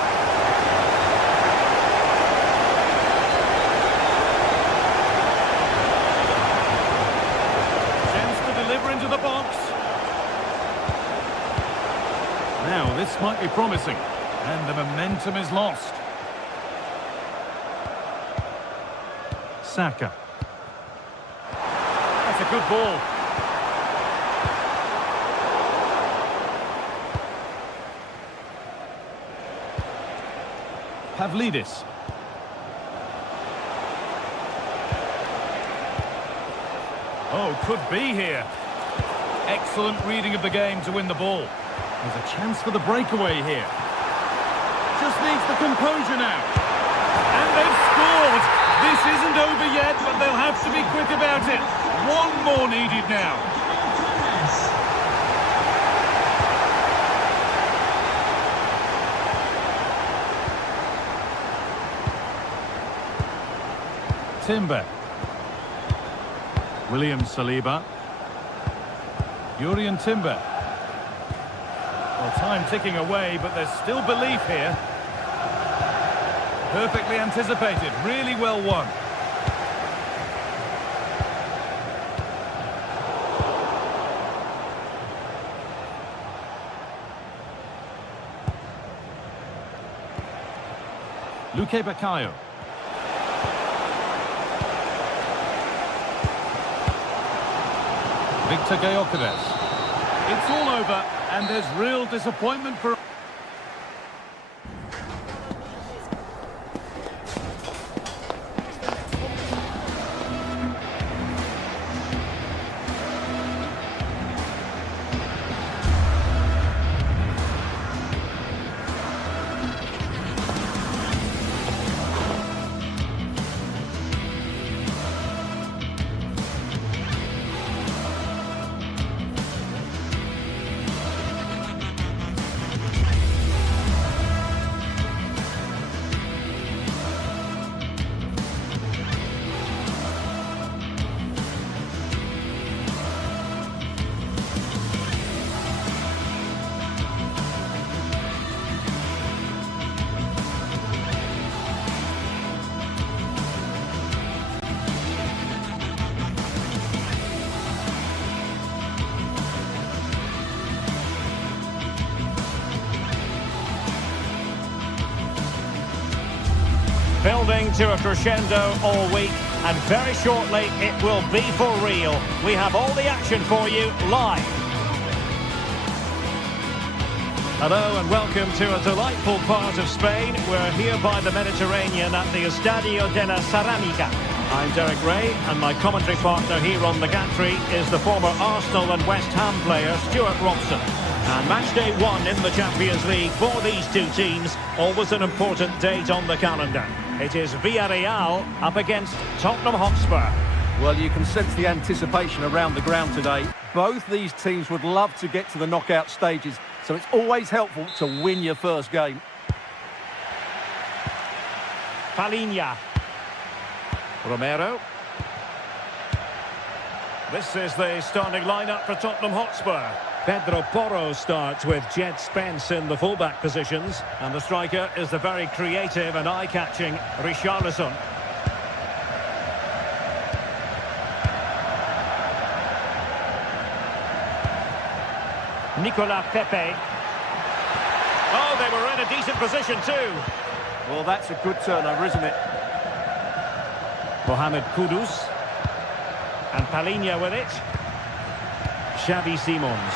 Into the box. Now this might be promising, and the momentum is lost. Saka. That's a good ball. Pavlidis. Oh, could be here. Excellent reading of the game to win the ball. There's a chance for the breakaway here. Just needs the composure now. And they've scored! This isn't over yet, but they'll have to be quick about it. One more needed now. Timber. William Saliba. Jurrien Timber. Well, time ticking away, but there's still belief here. Perfectly anticipated, really well won. Luque Baccaio. Victor Gyökeres. It's all over, and there's real disappointment for... Building to a crescendo all week, and very shortly it will be for real. We have all the action for you live. Hello and welcome to a delightful part of Spain. We're here by the Mediterranean at the Estadio de la Ceramica. I'm Derek Ray, and my commentary partner here on the gantry is the former Arsenal and West Ham player Stuart Robson. And match day 1 in the Champions League for these two teams. Always an important date on the calendar. It is Villarreal up against Tottenham Hotspur. Well, you can sense the anticipation around the ground today. Both these teams would love to get to the knockout stages, so it's always helpful to win your first game. Palinha. Romero. This is the starting lineup for Tottenham Hotspur. Pedro Porro starts with Jed Spence in the fullback positions. And the striker is the very creative and eye-catching Richarlison. Nicolas Pepe. Oh, they were in a decent position too. Well, that's a good turnover, isn't it? Mohamed Kudus. And Palinha with it. Xavi Simons.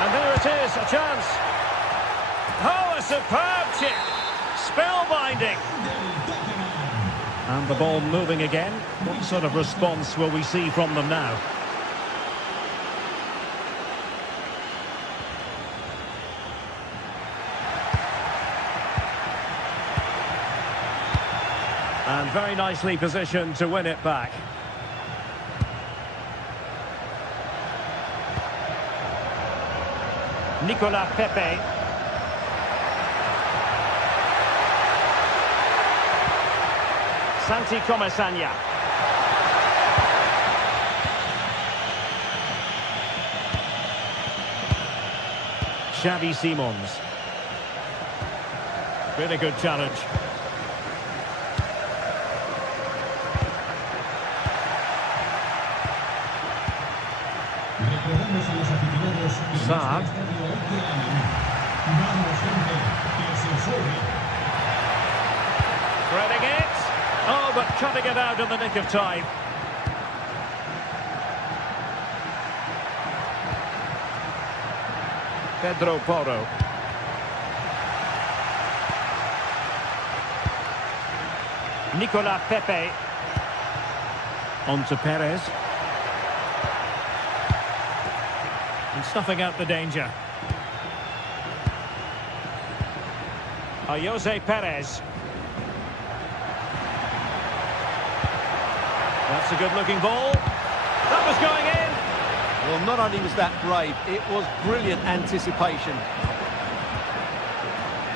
And there it is, a chance. Oh, a superb chip. Spellbinding. And the ball moving again. What sort of response will we see from them now? And very nicely positioned to win it back. Nicolas Pepe. Santi Comesaña. Xavi Simons. Really good challenge. Saad. Threading it. Oh, but cutting it out in the nick of time. Pedro Porro. Nicolas Pepe. On to Perez. And snuffing out the danger. Jose Perez. That's a good-looking ball. That was going in. Well, not only was that brave, it was brilliant anticipation.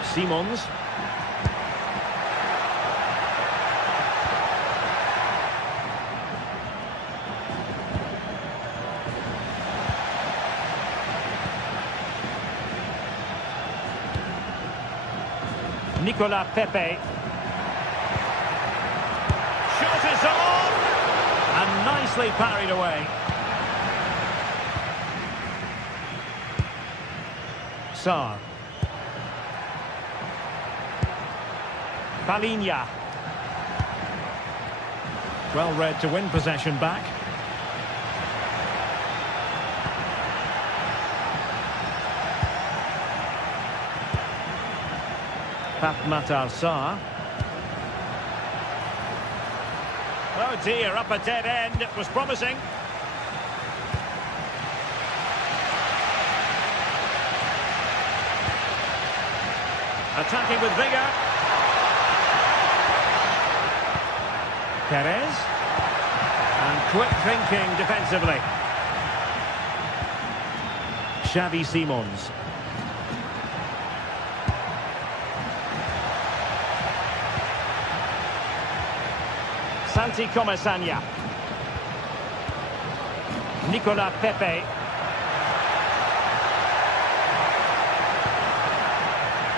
Simons. Nicolas Pepe. Shot is on! And nicely parried away. Saar. Palinha. Well read to win possession back. Matar Sarr. Oh dear, up a dead end. It was promising. Attacking with vigour. Perez. And quick thinking defensively. Xavi Simons. Santi Comesaña. Nicolas Pepe.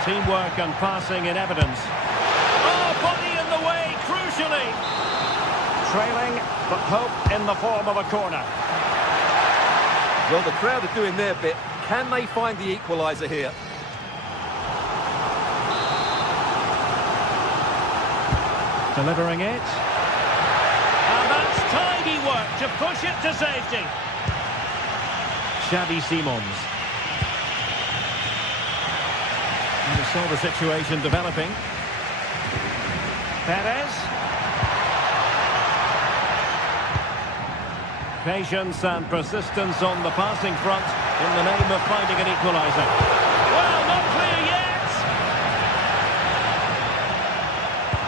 Teamwork and passing in evidence. Oh, body in the way, crucially. Trailing, but hope in the form of a corner. Well, the crowd are doing their bit. Can they find the equaliser here? Delivering it. And that's tidy work to push it to safety. Xavi Simons. And we saw the situation developing. Perez. Patience and persistence on the passing front in the name of finding an equaliser. Well, not clear yet!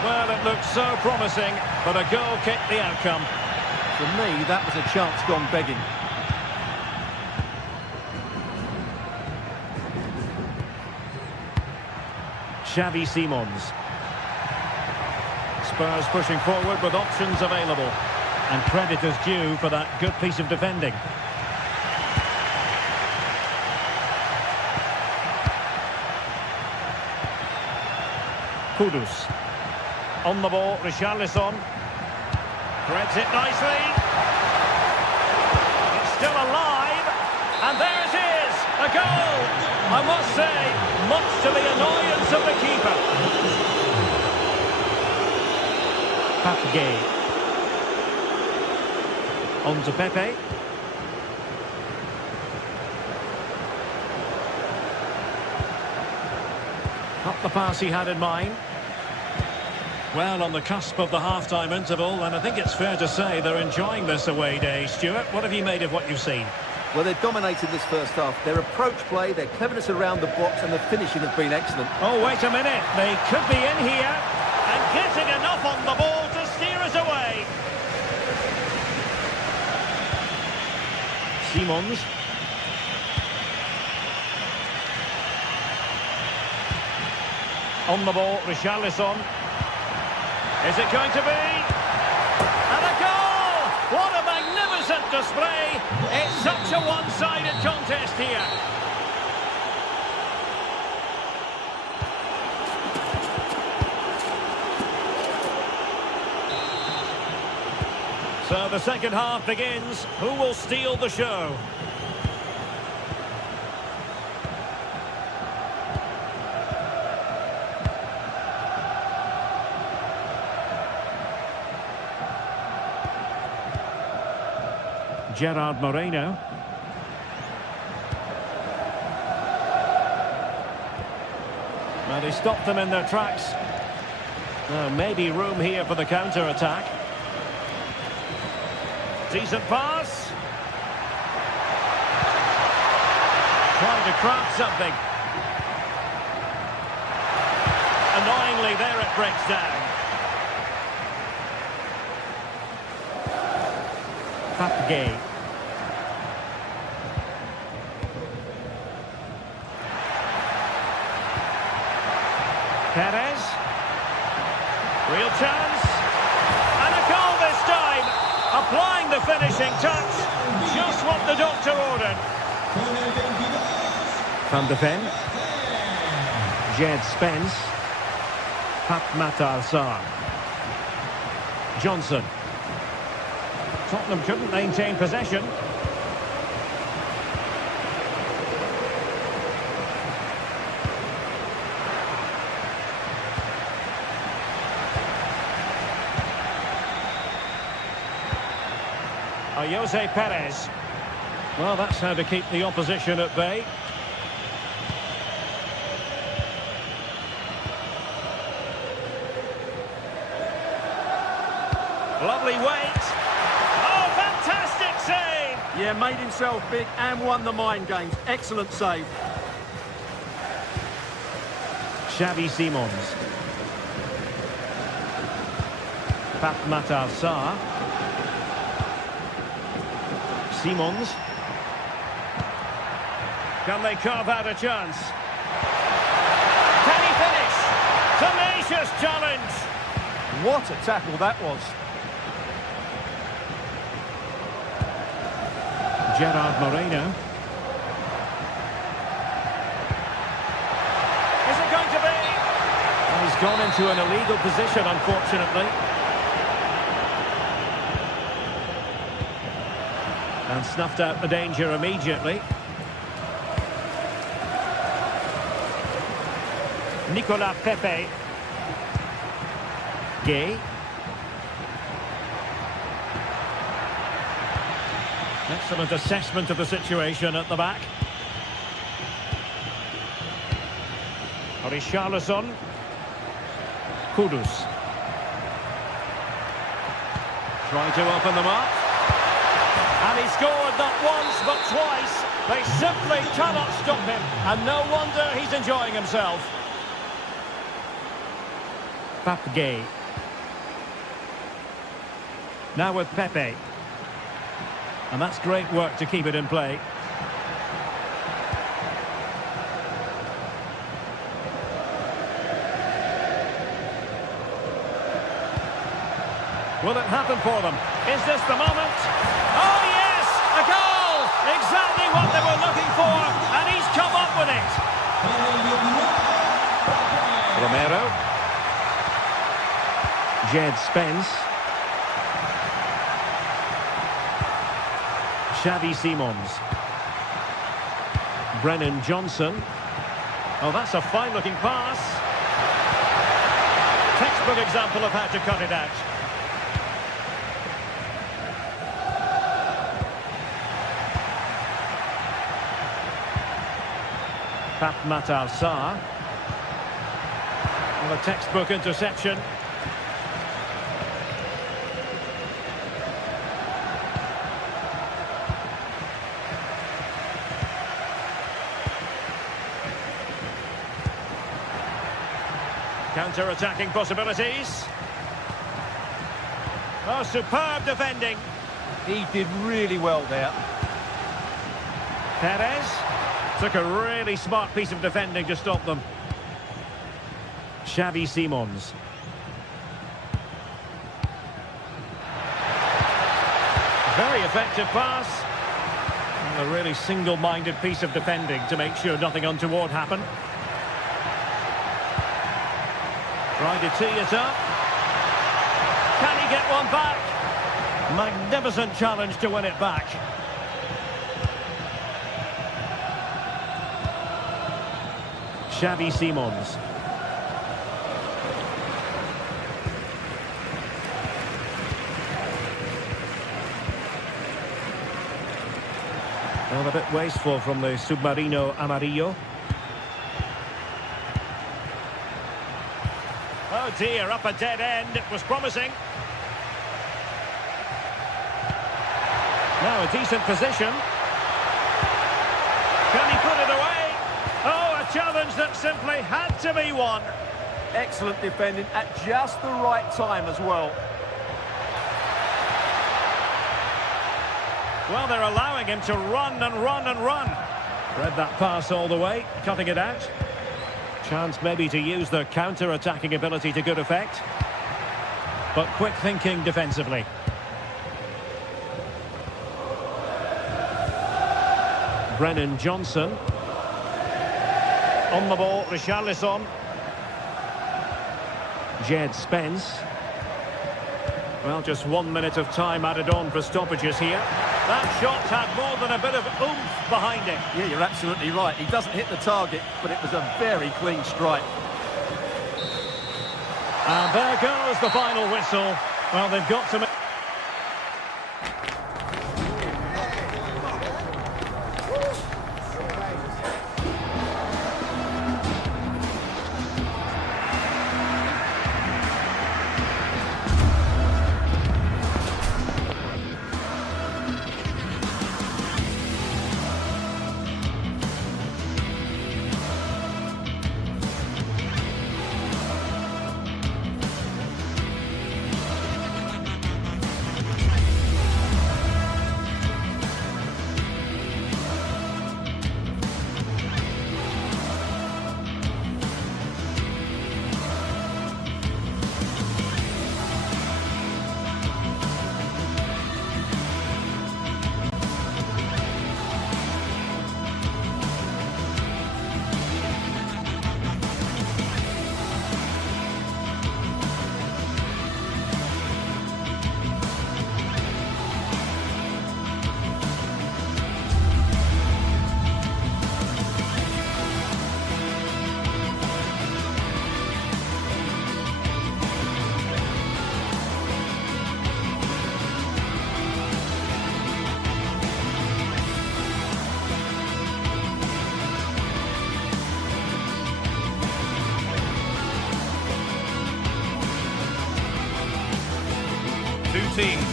Well, it looked so promising, but a goal kicked the outcome. For me, that was a chance gone begging. Xavi Simons. Spurs pushing forward with options available. And credit is due for that good piece of defending. Kudus. On the ball, Richarlison. Threads it nicely. It's still alive. And there it is, a goal. I must say, much to the annoyance of the keeper. Pape. On to Pepe. Not the pass he had in mind. Well, on the cusp of the half-time interval, and I think it's fair to say they're enjoying this away day. Stuart, what have you made of what you've seen? Well, they've dominated this first half. Their approach play, their cleverness around the box and the finishing have been excellent. Oh, wait a minute. They could be in here and getting enough on the ball to steer us away. Simons. On the ball, Richarlison. Is it going to be? And a goal! What a magnificent display! It's such a one-sided contest here. So the second half begins. Who will steal the show? Gerard Moreno. Well, they stopped them in their tracks. Now, maybe room here for the counter-attack. Decent pass. Trying to craft something. Annoyingly, there it breaks down. Pape. Perez. Real chance. And a goal this time. Applying the finishing touch. Just what the doctor ordered. Van de Ven. Jed Spence. Pape Sarr. Johnson. Tottenham couldn't maintain possession. Jose Perez. Well, that's how to keep the opposition at bay. Lovely weight. Oh, fantastic save! Yeah, made himself big and won the mind games. Excellent save. Xavi Simons. Pape Sarr. Simons. Can they carve out a chance? Can he finish? Tenacious challenge! What a tackle that was. Gerard Moreno. Is it going to be? Well, he's gone into an illegal position, unfortunately. And snuffed out the danger immediately. Nicolas Pepe. Gay. Excellent assessment of the situation at the back. Richarlison. Kudus. Trying to open them up. And scored not once but twice. They simply cannot stop him, and no wonder he's enjoying himself. Pape. Now with Pepe. And that's great work to keep it in play. Will it happen for them? Is this the moment? Oh yes! A goal! Exactly what they were looking for, and he's come up with it. Romero. Jed Spence. Xavi Simons. Brennan Johnson. Oh, that's a fine-looking pass. Textbook example of how to cut it out. Pape Matar Sarr. Well, a textbook interception. Counter-attacking possibilities. Oh, superb defending. He did really well there. Perez took a really smart piece of defending to stop them. Xavi Simons. Very effective pass. And a really single-minded piece of defending to make sure nothing untoward happened. Trying to tee it up. Can he get one back? Magnificent challenge to win it back. Xavi Simons. Well, a bit wasteful from the Submarino Amarillo. Oh dear, up a dead end. It was promising. Now a decent position. Can he put it away? Oh, a challenge that simply had to be won. Excellent defending at just the right time as well. Well, they're allowing him to run and run and run. Read that pass all the way, cutting it out. Chance maybe to use their counter-attacking ability to good effect. But quick thinking defensively. Brennan Johnson. On the ball, Richarlison. Jed Spence. Well, just 1 minute of time added on for stoppages here. That shot had more than a bit of oomph behind it. Yeah, you're absolutely right. He doesn't hit the target, but it was a very clean strike. And there goes the final whistle. Well, they've got to make...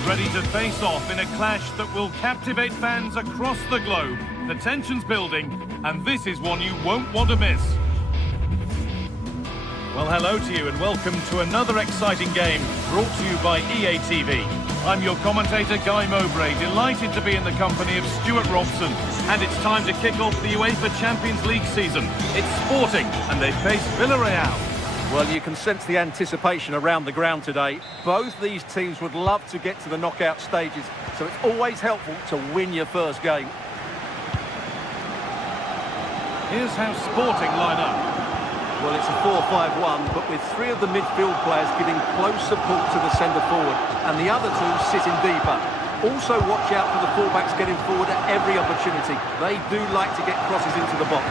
ready to face off in a clash that will captivate fans across the globe. The tension's building, and this is one you won't want to miss. Well, hello to you and welcome to another exciting game brought to you by EA TV. I'm your commentator, Guy Mowbray, delighted to be in the company of Stuart Robson. And it's time to kick off the UEFA Champions League season. It's Sporting, and they face Villarreal. Well, you can sense the anticipation around the ground today. Both these teams would love to get to the knockout stages, so it's always helpful to win your first game. Here's how Sporting line up. Well, it's a 4-5-1, but with three of the midfield players giving close support to the centre-forward, and the other two sitting deeper. Also watch out for the fullbacks getting forward at every opportunity. They do like to get crosses into the box.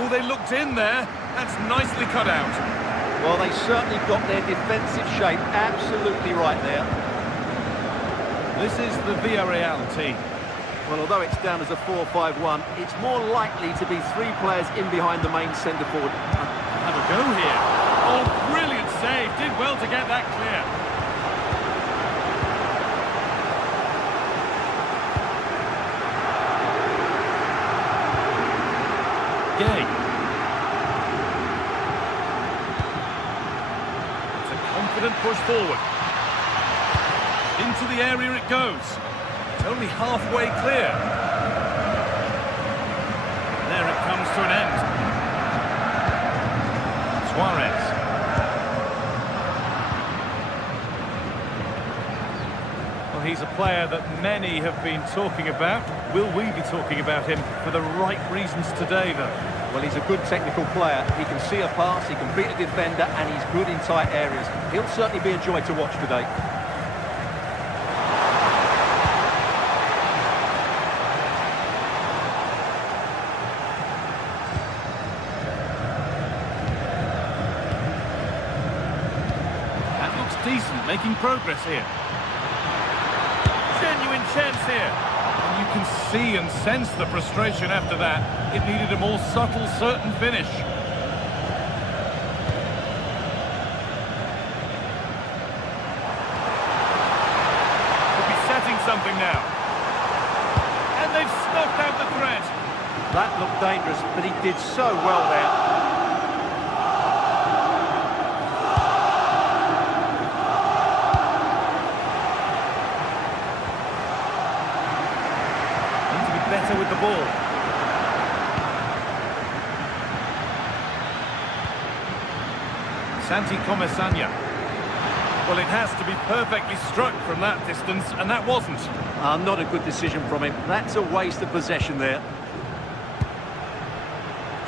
Oh, they looked in there. That's nicely cut out. Well, they certainly got their defensive shape absolutely right there. This is the Villarreal team. Well, although it's down as a 4-5-1, it's more likely to be three players in behind the main centre-forward. Have a go here. Oh, brilliant save. Did well to get that clear. Gay. It's a confident push forward. Into the area it goes. It's only halfway clear. There it comes to an end. Suarez. Well, he's a player that many have been talking about. Will we be talking about him for the right reasons today, though? Well, he's a good technical player. He can see a pass, he can beat a defender, and he's good in tight areas. He'll certainly be a joy to watch today. Decent, making progress here. Genuine chance here. And you can see and sense the frustration after that. It needed a more subtle, certain finish. Could be setting something now. And they've snuffed out the threat. That looked dangerous, but he did so well there. Better with the ball. Santi Comesanya. Well, it has to be perfectly struck from that distance, and that wasn't. Not a good decision from him. That's a waste of possession there.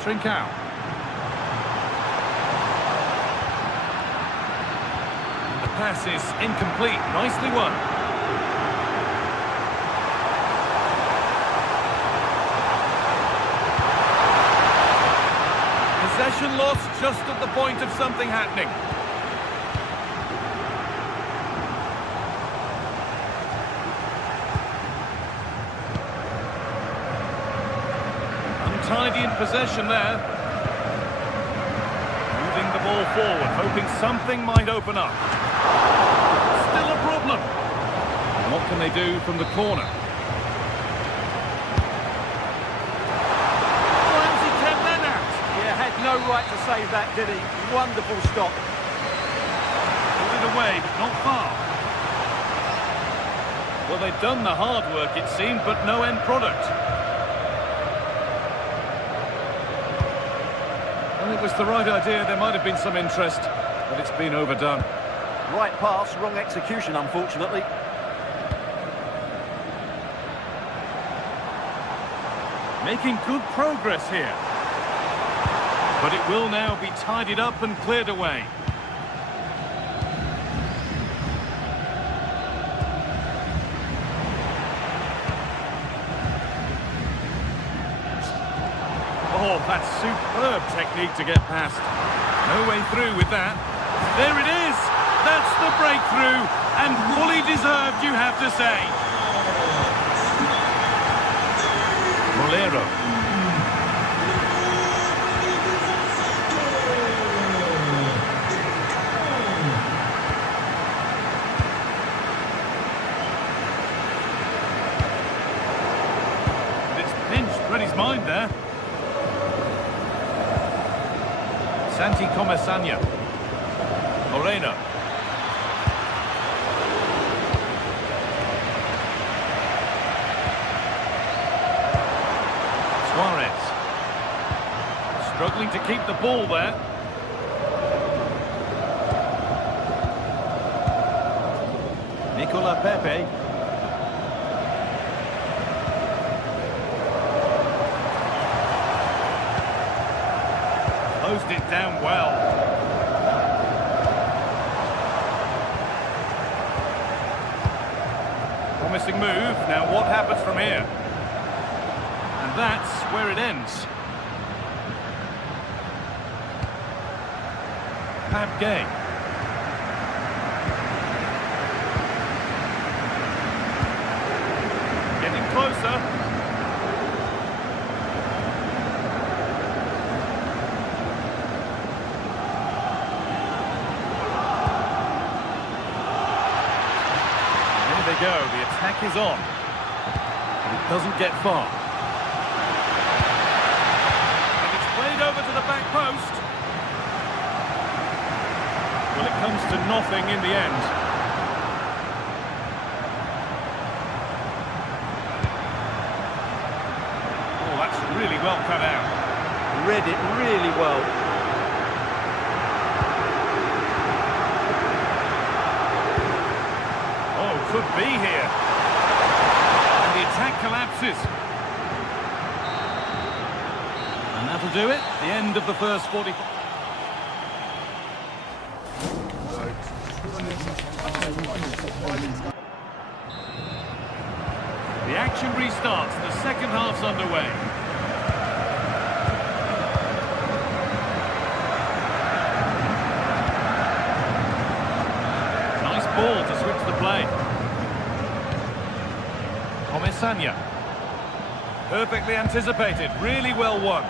Trincao. The pass is incomplete. Nicely won. Possession lost just at the point of something happening. Untidy in possession there. Moving the ball forward, hoping something might open up. Still a problem. What can they do from the corner? No right to save that, did he? Wonderful stop. Pulled it away, but not far. Well, they've done the hard work, it seemed, but no end product. Well, it was the right idea. There might have been some interest, but it's been overdone. Right pass, wrong execution, unfortunately. Making good progress here. But it will now be tidied up and cleared away. Oh, that's superb technique to get past. No way through with that. There it is! That's the breakthrough, and fully deserved, you have to say. Molero. his mind there. Santi Comesaña. Moreno. Suarez. Struggling to keep the ball there. Nicola Pepe. Closed it down well. Promising move. Now what happens from here? And that's where it ends. Pap Gay. Getting closer. There they go, the attack is on. But it doesn't get far. And it's played over to the back post. Well, it comes to nothing in the end. Oh, that's really well cut out. Read it really well. Oh, could be here. And the attack collapses. And that'll do it. The end of the first 45. The action restarts. The second half's underway. Nice ball to switch the play. Comesaña. Perfectly anticipated. Really well won.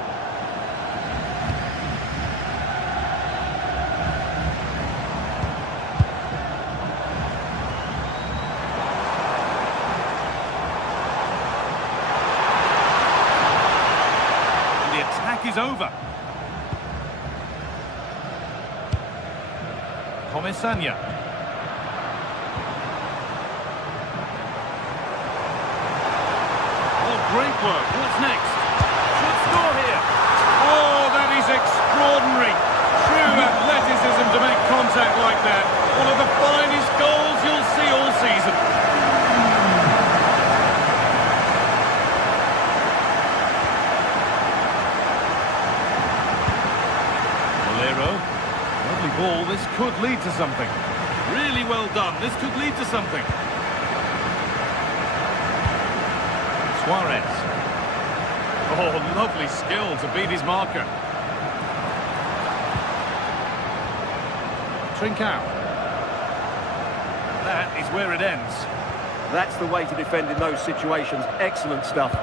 Is over. Comesaña. Oh, great work. What's next? Should score here. Oh, that is extraordinary. True athleticism to make contact like that. One of the finest goals you'll see all season. Lovely ball, this could lead to something. Really well done, this could lead to something. Suarez. Oh, lovely skill to beat his marker. Trincao. That is where it ends. That's the way to defend in those situations. Excellent stuff.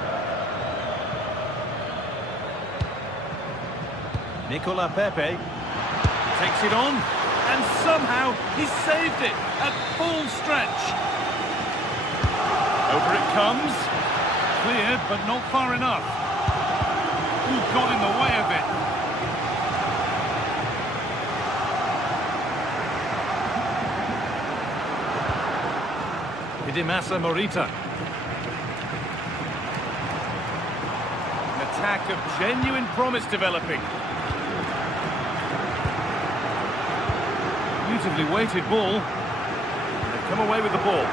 Nicola Pepe takes it on, and somehow he saved it at full stretch. Over it comes. Cleared, but not far enough. Ooh, got in the way of it. Hidimasa Morita. An attack of genuine promise developing. Beautifully weighted ball. They've come away with the ball.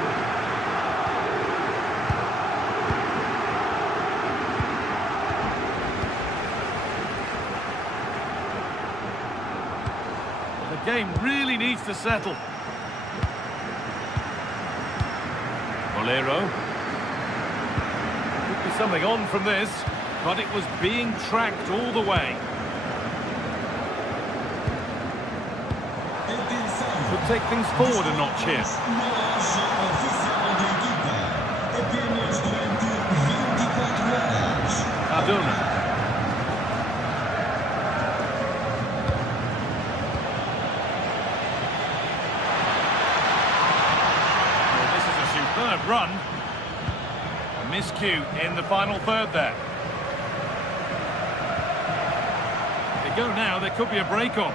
The game really needs to settle. Bolero. Could be something on from this, but it was being tracked all the way. Could take things forward a notch here. Cardona. Well, this is a superb run. A miscue in the final third there. go now, there could be a break on.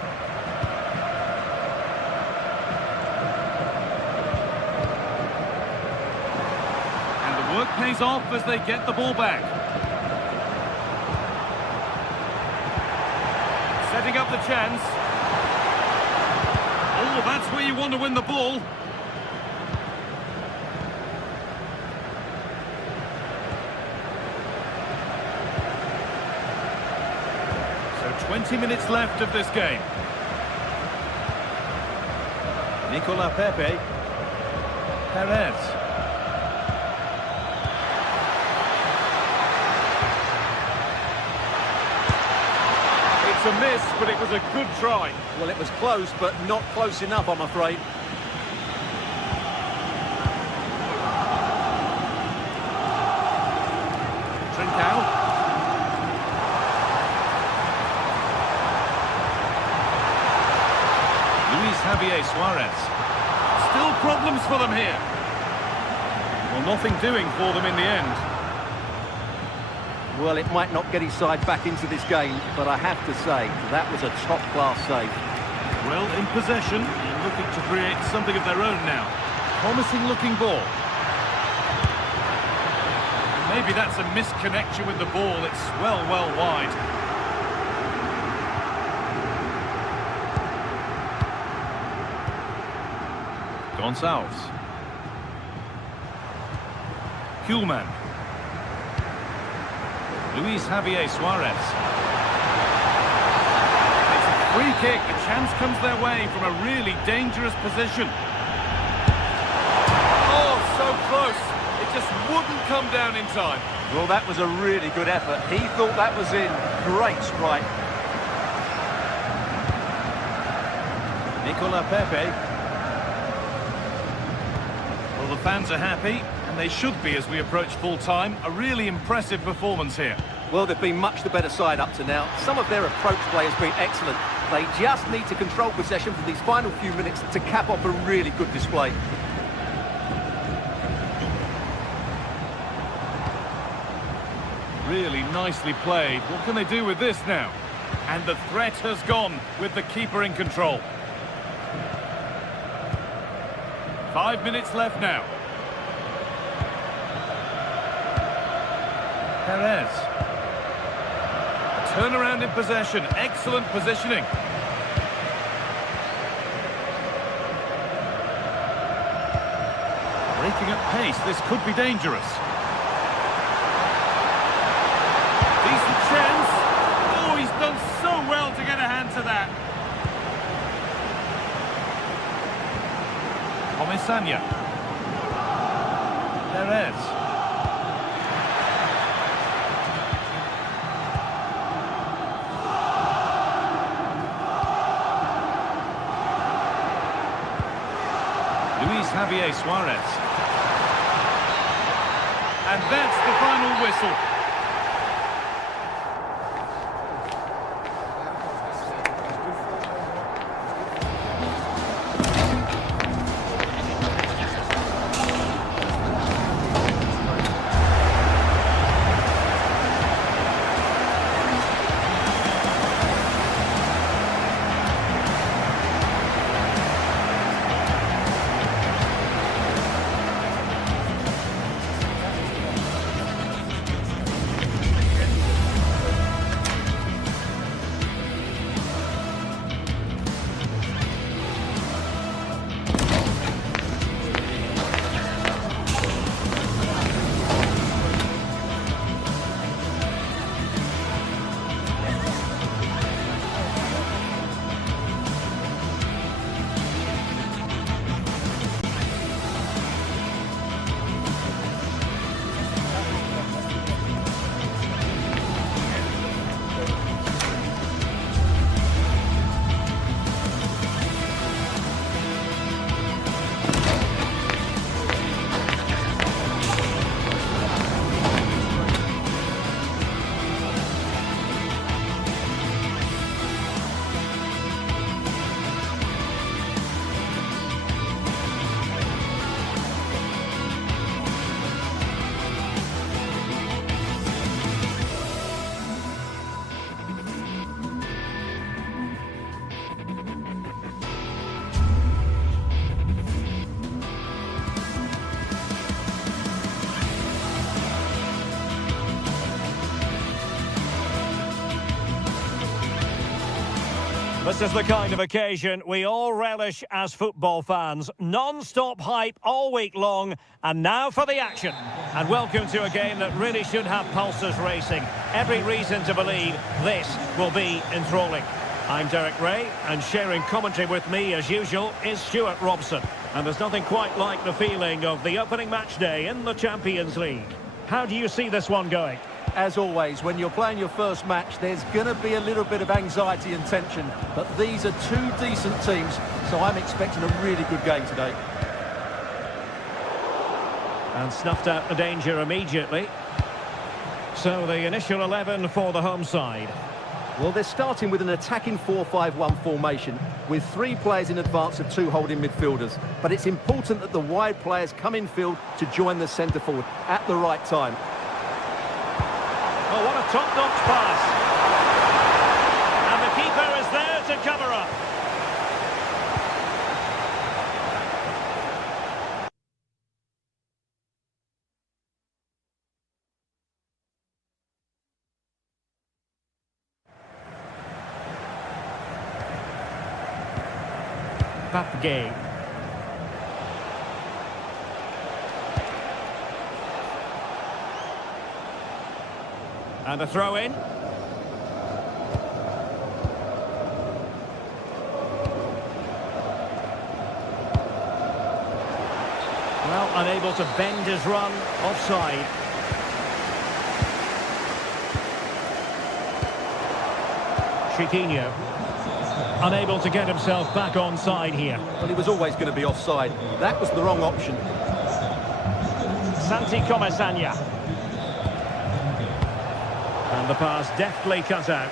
And the work pays off as they get the ball back. Setting up the chance. Oh, that's where you want to win the ball. So 20 minutes left of this game. Nicola Pepe. Perez. It's a miss, but it was a good try. Well, it was close, but not close enough, I'm afraid. Trincao. Luis Javier Suarez. Still problems for them here. Well, nothing doing for them in the end. Well, it might not get his side back into this game, but I have to say, that was a top-class save. Well, in possession, and looking to create something of their own now. Promising-looking ball. Maybe that's a misconnection with the ball. It's well wide. Gonçalves. Kuhlmann. Luis Javier Suarez. It's a free kick. A chance comes their way from a really dangerous position. Oh, so close. It just wouldn't come down in time. Well, that was a really good effort. He thought that was in. Great strike. Nicola Pepe. Well, the fans are happy, and they should be as we approach full-time. A really impressive performance here. Well, they've been much the better side up to now. Some of their approach play has been excellent. They just need to control possession for these final few minutes to cap off a really good display. Really nicely played. What can they do with this now? And the threat has gone with the keeper in control. 5 minutes left now. Perez. A turnaround in possession. Excellent positioning. Breaking at pace. This could be dangerous. Decent chance. Oh, he's done so well to get a hand to that. Comisania. Perez. Luis Javier Suarez. And that's the final whistle. This is the kind of occasion we all relish as football fans. Non-stop hype all week long, and now for the action. And welcome to a game that really should have pulses racing. Every reason to believe this will be enthralling. I'm Derek Ray, and sharing commentary with me, as usual, is Stuart Robson. And there's nothing quite like the feeling of the opening match day in the Champions League. How do you see this one going? As always, when you're playing your first match, there's going to be a little bit of anxiety and tension. But these are two decent teams, so I'm expecting a really good game today. And snuffed out the danger immediately. So the initial 11 for the home side. Well, they're starting with an attacking 4-5-1 formation with 3 players in advance of 2 holding midfielders. But it's important that the wide players come in field to join the centre forward at the right time. Oh, what a top-notch pass. And the keeper is there to cover up. Papgay. And a throw-in. Well, unable to bend his run, offside. Chiquinho. Unable to get himself back onside here. Well, he was always going to be offside. That was the wrong option. Santi Comesaña. And the pass deftly cut out.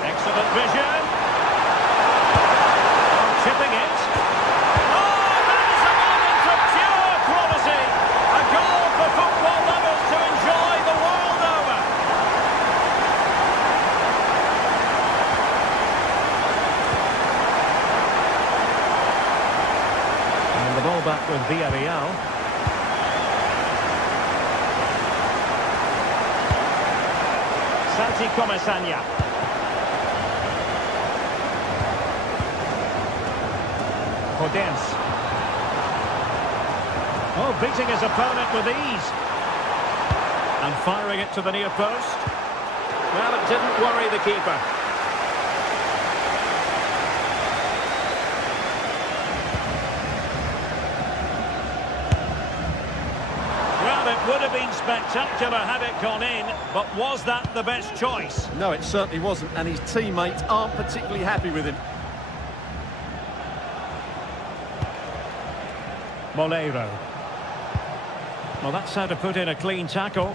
Excellent vision. Chipping it. Oh, that is a moment of pure quality. A goal for football lovers to enjoy the world over. And the ball back with Villarreal. Santi Comesaña. Podence. Oh, beating his opponent with ease. And firing it to the near post. Well, it didn't worry the keeper. It would have been spectacular had it gone in, but was that the best choice? No, it certainly wasn't, and his teammates aren't particularly happy with him. Moleiro. Well, that's how to put in a clean tackle.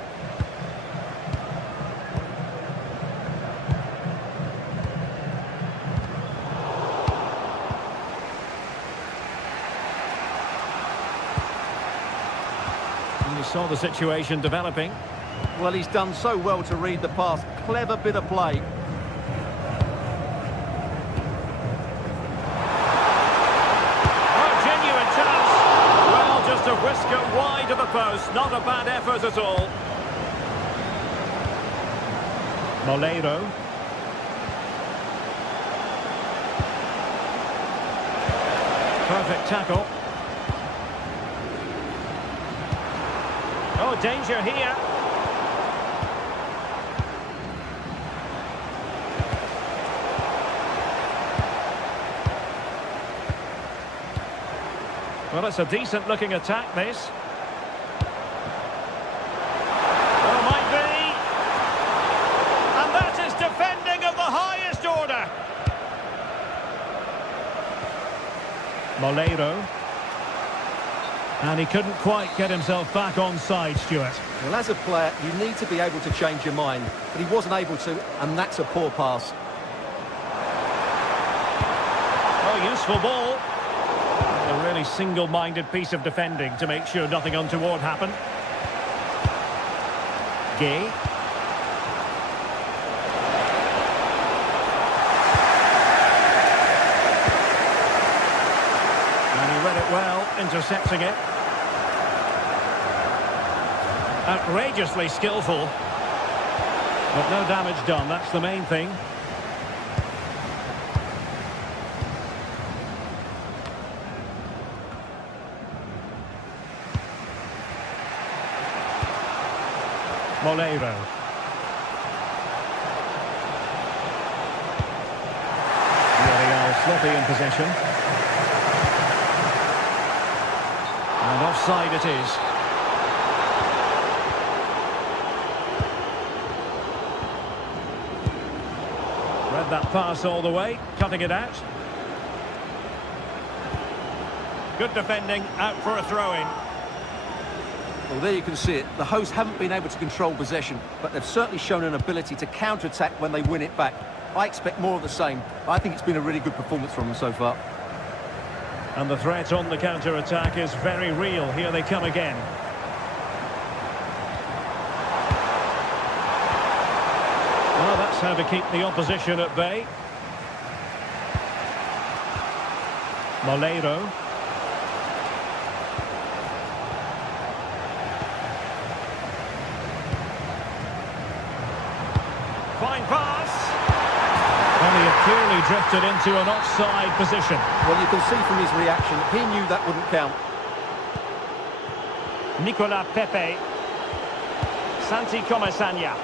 You saw the situation developing. Well, he's done so well to read the pass. Clever bit of play. Oh, genuine chance. Well, just a whisker wide of the post. Not a bad effort at all. Moleiro. Perfect tackle. Oh, danger here. Well, it's a decent-looking attack, this. Oh, might be. And that is defending of the highest order. Moleiro. And he couldn't quite get himself back onside, Stuart. Well, as a player, you need to be able to change your mind. But he wasn't able to, and that's a poor pass. Oh, useful ball. A really single-minded piece of defending to make sure nothing untoward happened. Gay. And he read it well, intercepting it. Outrageously skillful. But no damage done, that's the main thing. Moleiro. Villarreal sloppy in possession. And offside it is. Read that pass all the way, cutting it out. Good defending, out for a throw-in. Well, there you can see it. The hosts haven't been able to control possession, but they've certainly shown an ability to counter-attack when they win it back. I expect more of the same. I think it's been a really good performance from them so far. And the threat on the counter-attack is very real. Here they come again. Well, that's how to keep the opposition at bay. Moleiro. Fine pass. And he had clearly drifted into an offside position. Well, you can see from his reaction, he knew that wouldn't count. Nicolas Pepe. Santi Comasagna.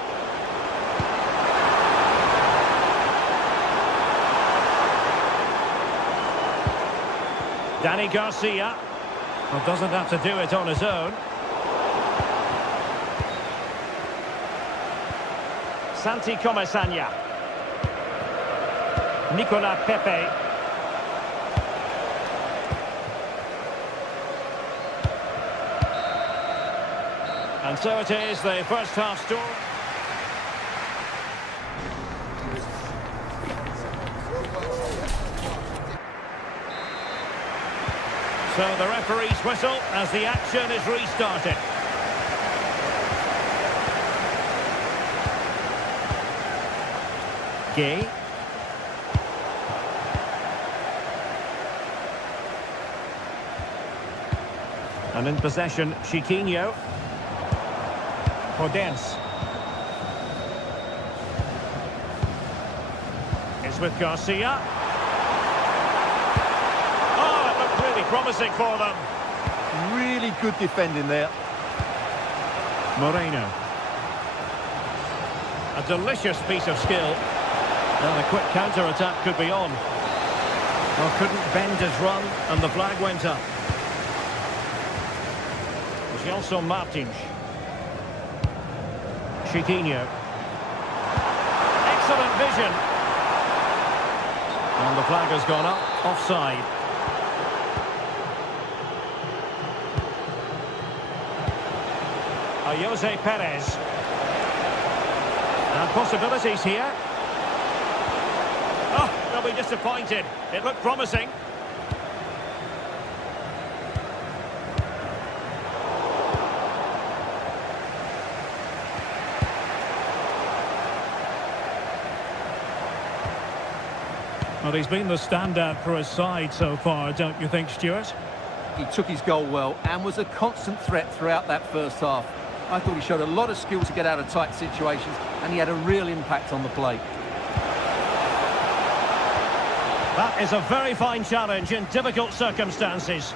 Danny Garcia. Well, doesn't have to do it on his own. Santi Comasagna. Nicolas Pepe. And so it is, the first half score. So the referee's whistle as the action is restarted. Gay. And in possession, Chiquinho. Podence. It's with Garcia. Oh, it looked really promising for them. Really good defending there. Moreno. A delicious piece of skill. Now the quick counter-attack could be on. Well, couldn't bend his run, and the flag went up. Gelson Martins. Chiquinho. Excellent vision. And the flag has gone up, offside. Jose Perez. And possibilities here. Oh, they'll be disappointed. It looked promising. Well, he's been the standout for his side so far, don't you think, Stuart? He took his goal well and was a constant threat throughout that first half. I thought he showed a lot of skill to get out of tight situations, and he had a real impact on the play. That is a very fine challenge in difficult circumstances.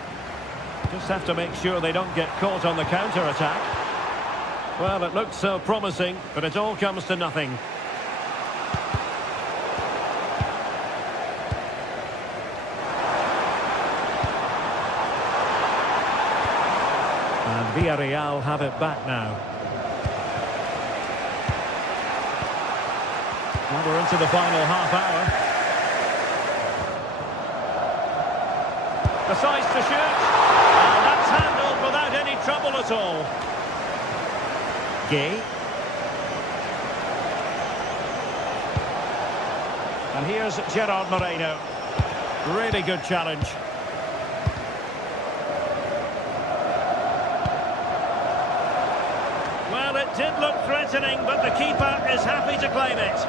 Just have to make sure they don't get caught on the counter-attack. Well, it looked so promising, but it all comes to nothing. And Villarreal have it back now. Now we're into the final half hour. Decides to shoot. And that's handled without any trouble at all. Gay. And here's Gerard Moreno. Really good challenge. Well, it did look threatening, but the keeper is happy to claim it.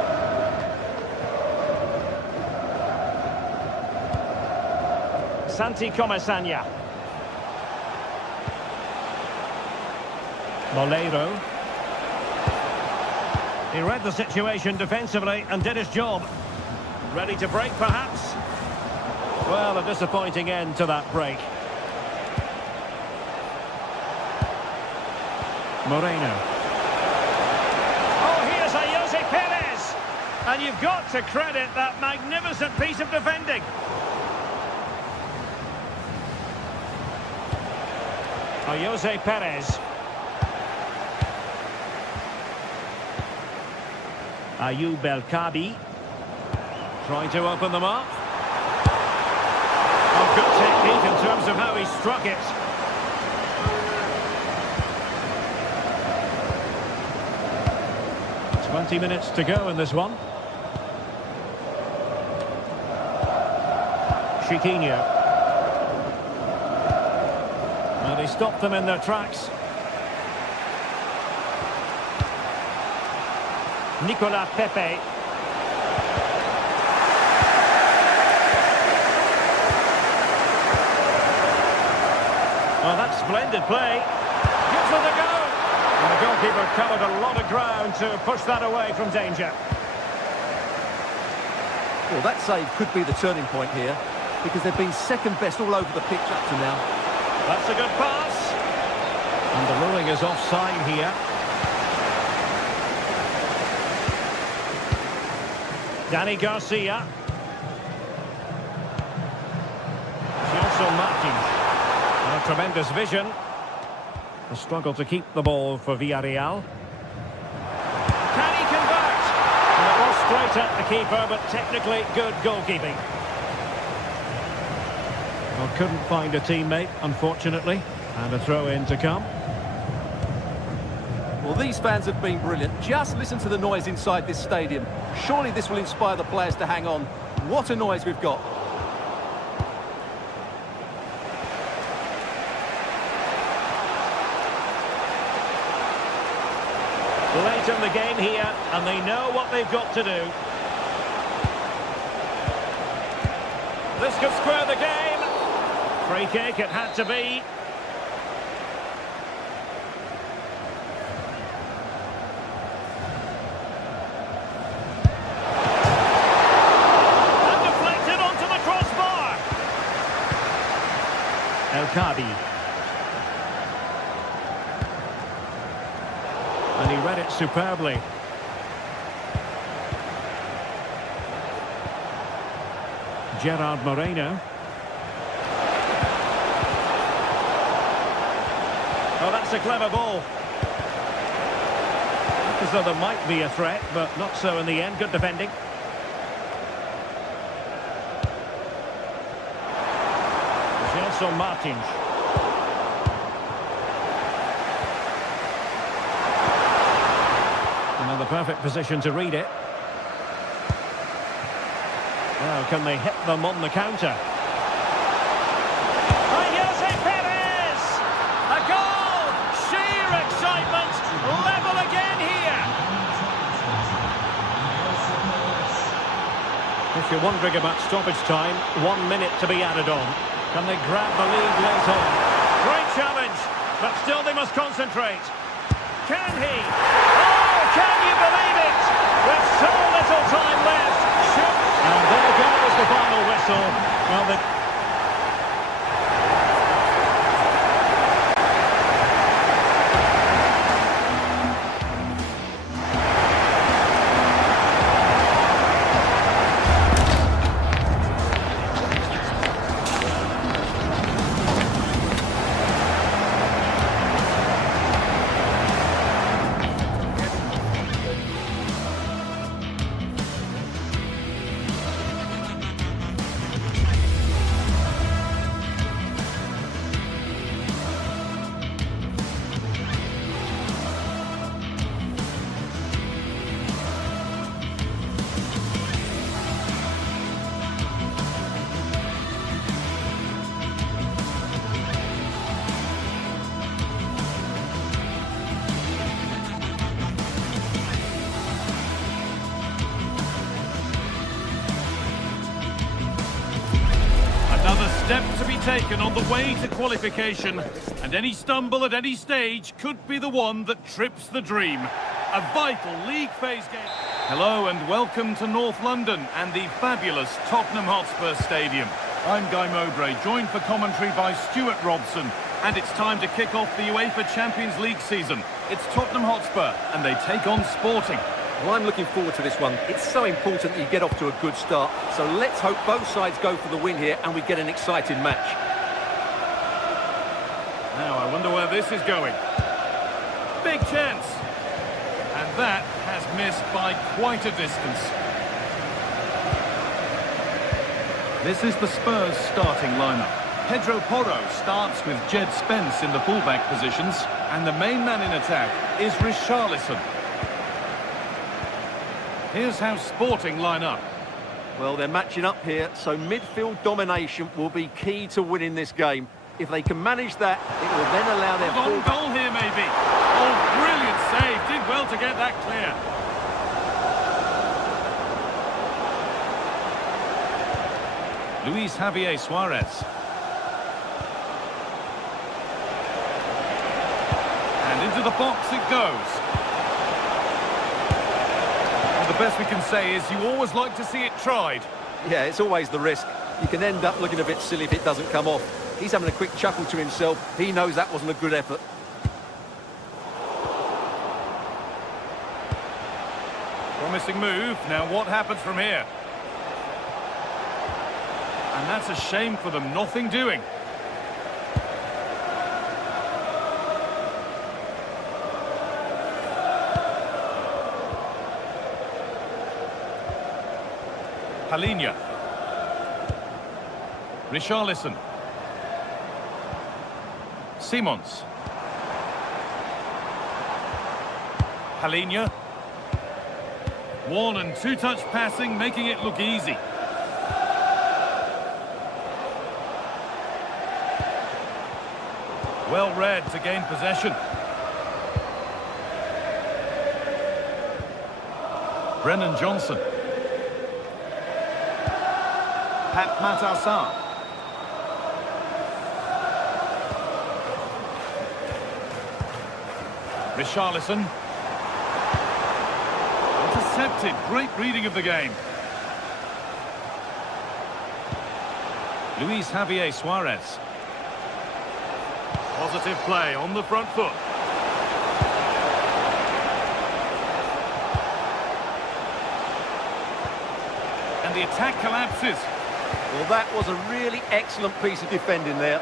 Santi Comasagna. Moleiro. He read the situation defensively and did his job. Ready to break, perhaps? Well, a disappointing end to that break. Moreno. And you've got to credit that magnificent piece of defending. Jose Perez. Ayoub El Kabi. Trying to open them up. Oh, good technique in terms of how he struck it. "20 minutes to go in this one. Chiquinho. And he stopped them in their tracks. Nicolas Pepe. Oh, that's splendid play. Gives it a go. And the goalkeeper covered a lot of ground to push that away from danger. Well, that save could be the turning point here, because they've been second best all over the pitch up to now. That's a good pass. And the ruling is offside here. Danny Garcia. Gelson Martins. A tremendous vision. A struggle to keep the ball for Villarreal. Can he convert? And it was straight at the keeper, but technically good goalkeeping. Well, couldn't find a teammate, unfortunately. And a throw-in to come. Well, these fans have been brilliant. Just listen to the noise inside this stadium. Surely this will inspire the players to hang on. What a noise we've got. Late in the game here, and they know what they've got to do. This could square the game. Free kick, it had to be. And deflected onto the crossbar. El Kabi. And he read it superbly. Gerard Moreno. Oh, that's a clever ball. As though there might be a threat, but not so in the end. Good defending. Gelson Martins. The perfect position to read it. Well, can they hit them on the counter? Jose Perez! A goal! Sheer excitement! Level again here! If you're wondering about stoppage time, 1 minute to be added on. Can they grab the lead late on? Great challenge, but still they must concentrate. Can he? Can you believe it? With so little time left. And there goes the final whistle. Well, Another step to be taken on the way to qualification, and any stumble at any stage could be the one that trips the dream. A vital league phase game. Hello and welcome to North London and the fabulous Tottenham Hotspur Stadium. I'm Guy Mowbray, joined for commentary by Stuart Robson, and it's time to kick off the UEFA Champions League season. It's Tottenham Hotspur, and they take on Sporting. Well, I'm looking forward to this one. It's so important that you get off to a good start. So let's hope both sides go for the win here and we get an exciting match. Now, I wonder where this is going. Big chance. And that has missed by quite a distance. This is the Spurs starting lineup. Pedro Porro starts with Jed Spence in the fullback positions, and the main man in attack is Richarlison. Here's how Sporting line up. Well, they're matching up here, so midfield domination will be key to winning this game. If they can manage that, it will then allow their On goal here, maybe. Oh, brilliant save. Did well to get that clear. Luis Javier Suarez. And into the box it goes. Well, the best we can say is you always like to see it tried. Yeah, it's always the risk. You can end up looking a bit silly if it doesn't come off. He's having a quick chuckle to himself. He knows that wasn't a good effort. Promising move. Now what happens from here? And that's a shame for them. Nothing doing. Palhinha. Richarlison. Simons. Palhinha. One and two touch passing, making it look easy. Well read to gain possession. Brennan Johnson. Pat Matassar. Richarlison. Intercepted. Great reading of the game. Luis Javier Suarez. Positive play on the front foot. And the attack collapses. Well, that was a really excellent piece of defending there.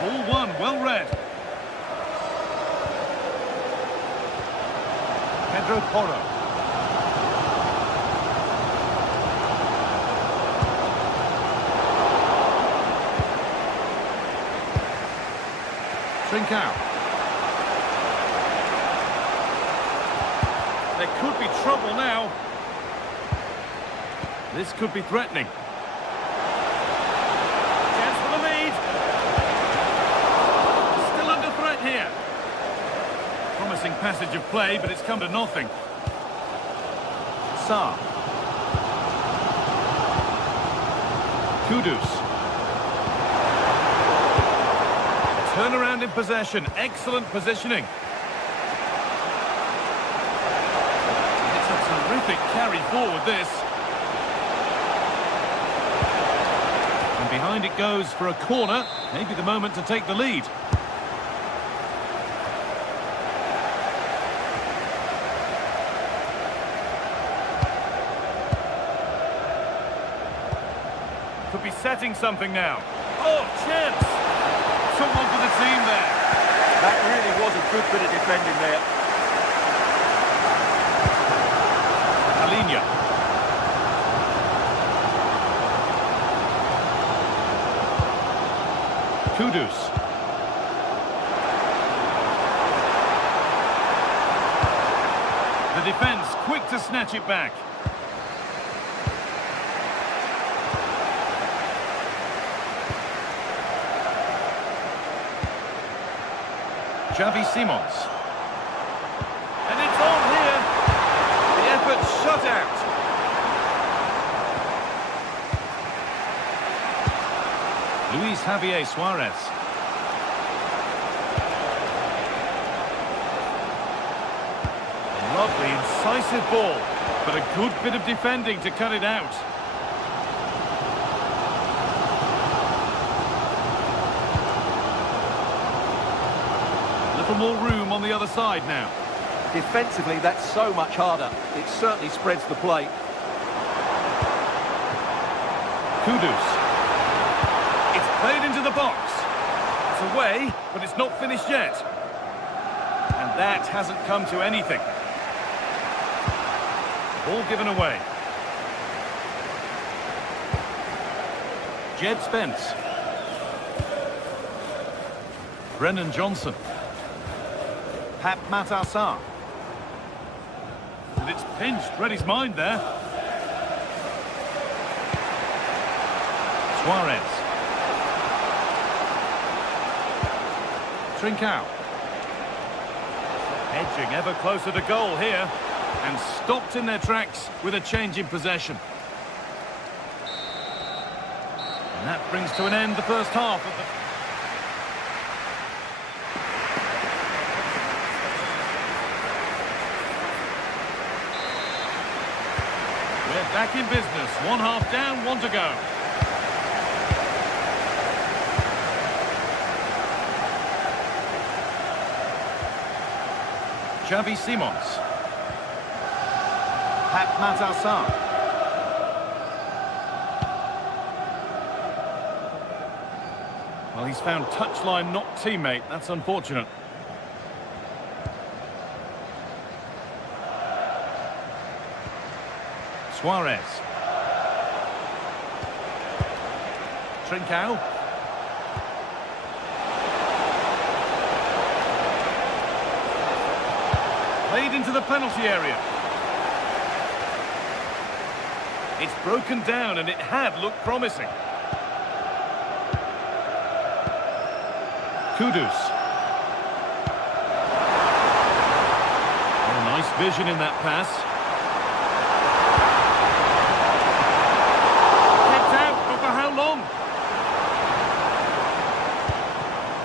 Ball one, well read. Pedro Porro. Trincao. There could be trouble now. This could be threatening. Chance for the lead. Still under threat here. Promising passage of play, but it's come to nothing. Sarr. Kudus. Turnaround in possession. Excellent positioning. It's a terrific carry forward, this. And behind it goes for a corner. Maybe the moment to take the lead. Could be setting something now. Oh, chance! Someone for the team there. That really was a good bit of defending there. Palhinha. Kudus. The defence quick to snatch it back. Xavi Simons. And it's on here. The effort shut out. Luis Javier Suarez. Lovely, incisive ball, but a good bit of defending to cut it out. little more room on the other side now. Defensively, that's so much harder. It certainly spreads the play. Kudus. It's played into the box. It's away, but it's not finished yet. And that hasn't come to anything. Ball given away. Jed Spence. Brennan Johnson. Pat Matassar. And it's pinched, read his mind there. Suarez. Trincao. Edging ever closer to goal here. And stopped in their tracks with a change in possession. And that brings to an end the first half of the... We're back in business. One half down, one to go. Xavi Simons. Pat Matassar. Well, he's found touchline, not teammate. That's unfortunate. Suarez. Trincao. Played into the penalty area. It's broken down and it had looked promising. Kudus. Oh, nice vision in that pass. Kicked out, but for how long?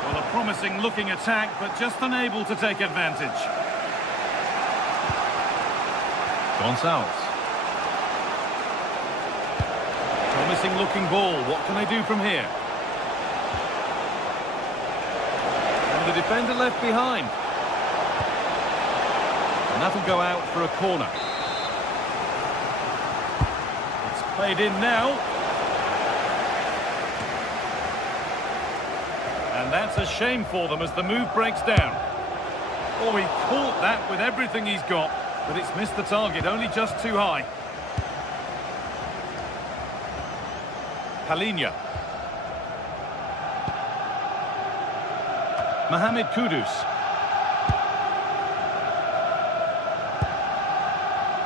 Well, a promising looking attack, but just unable to take advantage. Gonçalves. Promising looking ball. What can they do from here? And the defender left behind. And that'll go out for a corner. It's played in now. And that's a shame for them as the move breaks down. Oh, he caught that with everything he's got, but it's missed the target, only just too high. Palhinha. Mohamed Kudus.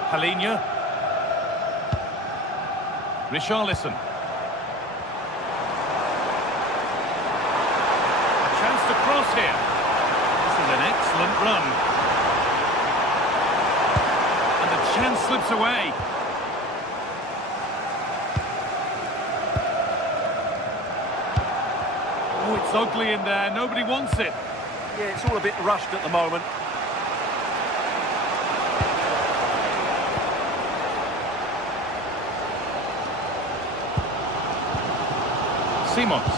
Palhinha. Richarlison. A chance to cross here. This is an excellent run. And the chance slips away. Oh, it's ugly in there. Nobody wants it. Yeah, it's all a bit rushed at the moment. Simons.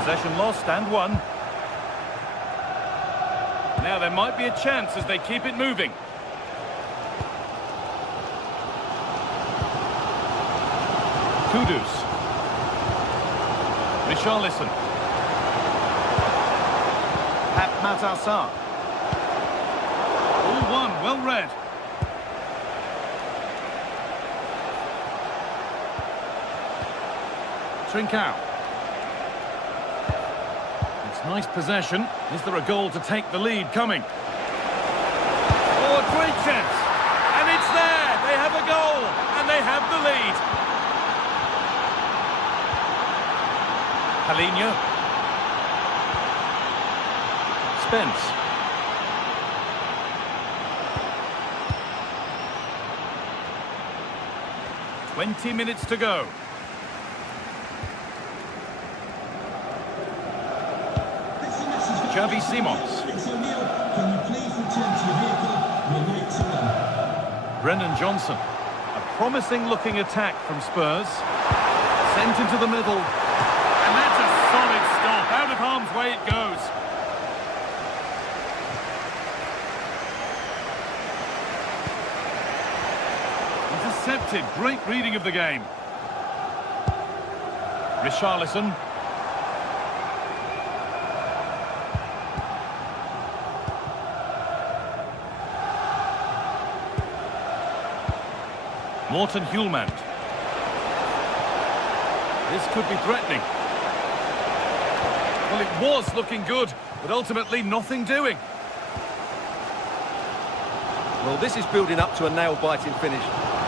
Possession lost and won. Now there might be a chance as they keep it moving. Kudus. Richarlison. Pat Matassar. All one, well read. Trincao. It's nice possession. Is there a goal to take the lead coming? Oh, a great chance. And it's there. They have a goal. And they have the lead. Palhinha. Spence. "20 minutes to go. Xavi Simons. Brennan Johnson. A promising looking attack from Spurs. Sent into the middle. And that's a solid stop. Out of harm's way it goes. intercepted. Great reading of the game. Richarlison. Morten Hjulmand. This could be threatening. Well, it was looking good, but ultimately nothing doing. Well, this is building up to a nail-biting finish.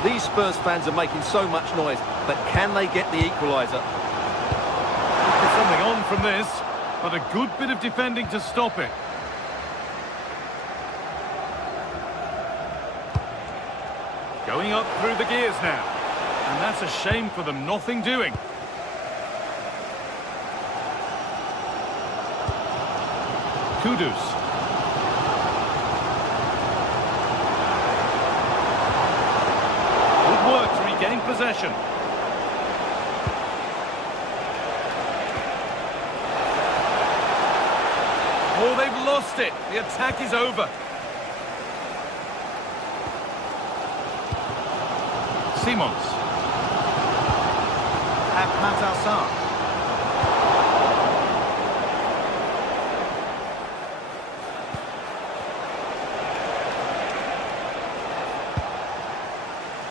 These Spurs fans are making so much noise, but can they get the equaliser? There's something on from this, but a good bit of defending to stop it. Going up through the gears now. And that's a shame for them, nothing doing. Kudus. Good work to regain possession. Oh, they've lost it. The attack is over. Simons. Ahmad Al-Sar.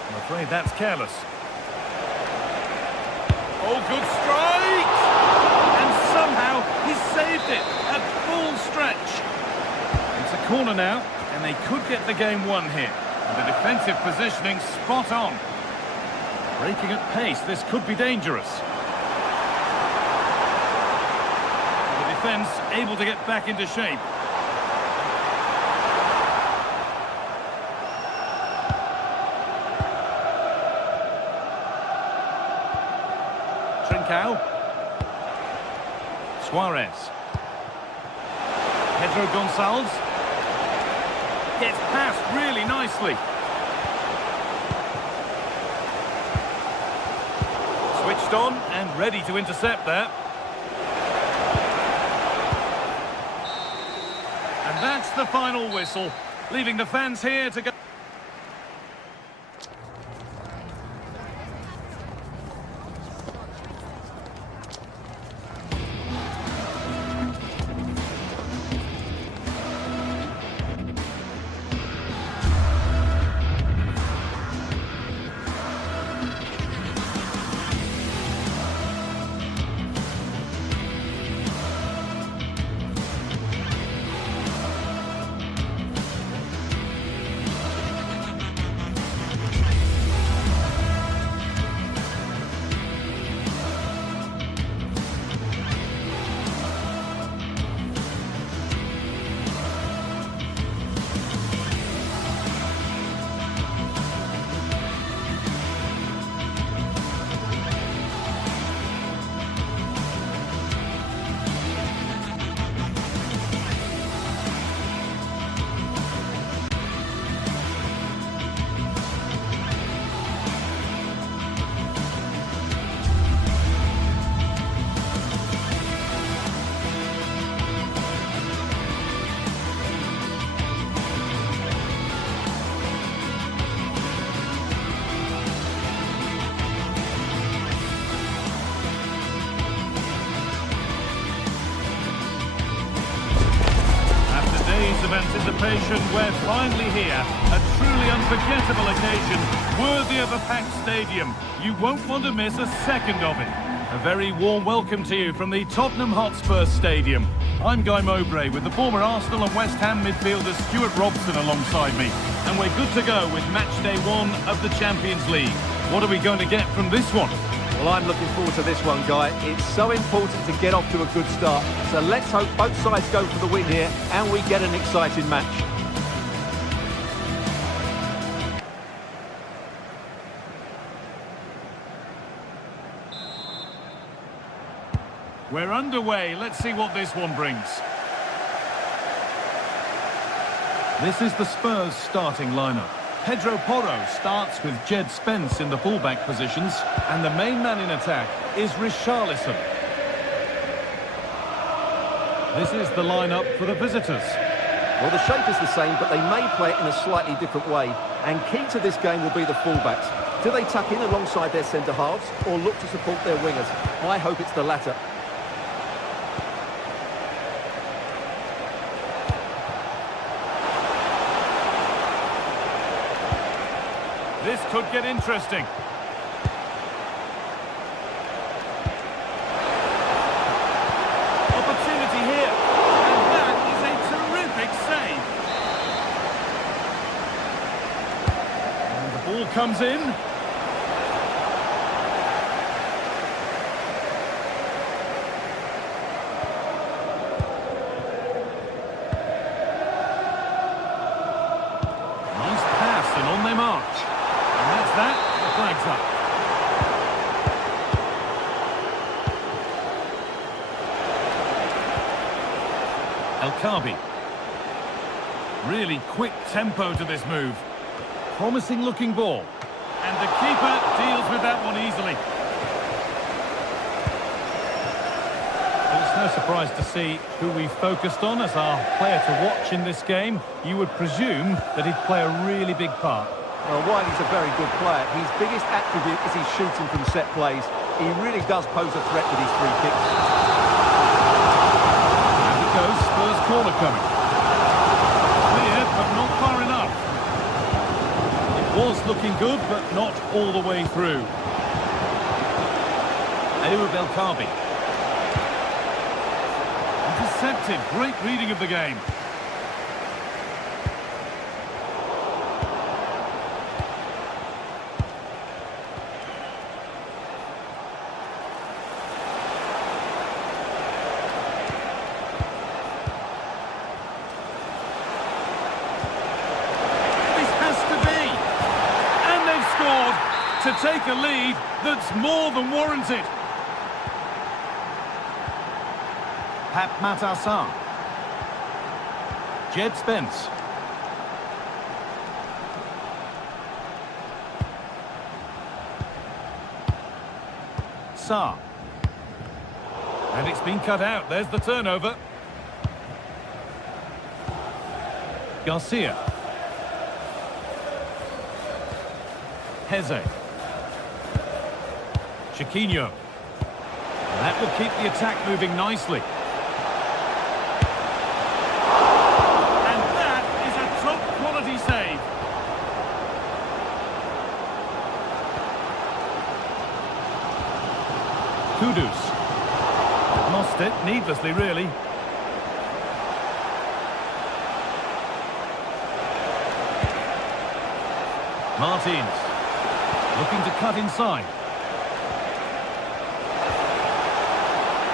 I'm afraid that's careless. Oh, good strike! And somehow he's saved it at full stretch. It's a corner now, and they could get the game won here. And the defensive positioning spot on. Breaking at pace, this could be dangerous. The defence able to get back into shape. Trincao. Suarez. Pedro Gonçalves. Gets past really nicely. Switched on and ready to intercept there. And that's the final whistle, leaving the fans here to go. Of anticipation, we're finally here. A truly unforgettable occasion, worthy of a packed stadium. You won't want to miss a second of it. A very warm welcome to you from the Tottenham Hotspur Stadium. I'm Guy Mowbray with the former Arsenal and West Ham midfielder Stuart Robson alongside me. And we're good to go with match day 1 of the Champions League. What are we going to get from this one? Well, I'm looking forward to this one, Guy. It's so important to get off to a good start. So let's hope both sides go for the win here and we get an exciting match. We're underway. Let's see what this one brings. This is the Spurs starting lineup. Pedro Porro starts with Jed Spence in the fullback positions, and the main man in attack is Richarlison. This is the lineup for the visitors. Well, the shape is the same, but they may play it in a slightly different way. And key to this game will be the fullbacks. Do they tuck in alongside their centre-halves or look to support their wingers? I hope it's the latter. This could get interesting. Opportunity here. And that is a terrific save. And the ball comes in. Nice pass and on they march. And that's that, the flag's up. El Kaabi. Really quick tempo to this move. Promising looking ball. And the keeper deals with that one easily. Well, it's no surprise to see who we focused on as our player to watch in this game. You would presume that he'd play a really big part. Well, Wiley's a very good player. His biggest attribute is his shooting from set plays. He really does pose a threat with his free kicks. There it goes, Spurs corner coming. Clear, but not far enough. It was looking good, but not all the way through. Ayoub El Kaabi. Intercepted, great reading of the game. To take a lead that's more than warranted. Pap Matassar. Jed Spence. Sarr. And it's been cut out. There's the turnover. Garcia. Heze. Chiquinho. And that will keep the attack moving nicely. And that is a top-quality save. Kudus. Lost it, needlessly, really. Martins. Looking to cut inside.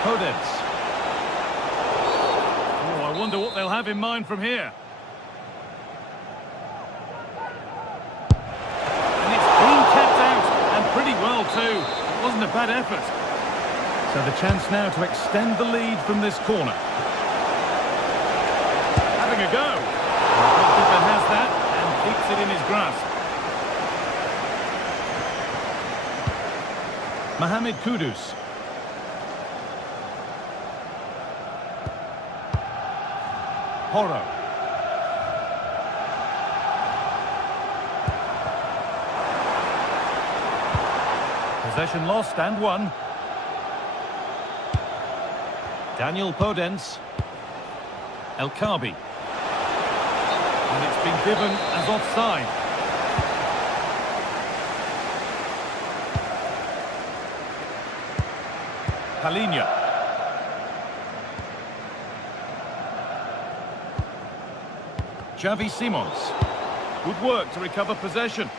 Podence. Oh, I wonder what they'll have in mind from here. And it's been kept out, and pretty well too. It wasn't a bad effort. So the chance now to extend the lead from this corner. Having a go. The goalkeeper has that and keeps it in his grasp. Mohamed Kudus. Porro. Possession lost and won. Daniel Podence. El Kaabi. And it's been given as offside. Palinha. Xavi Simons. Good work to recover possession.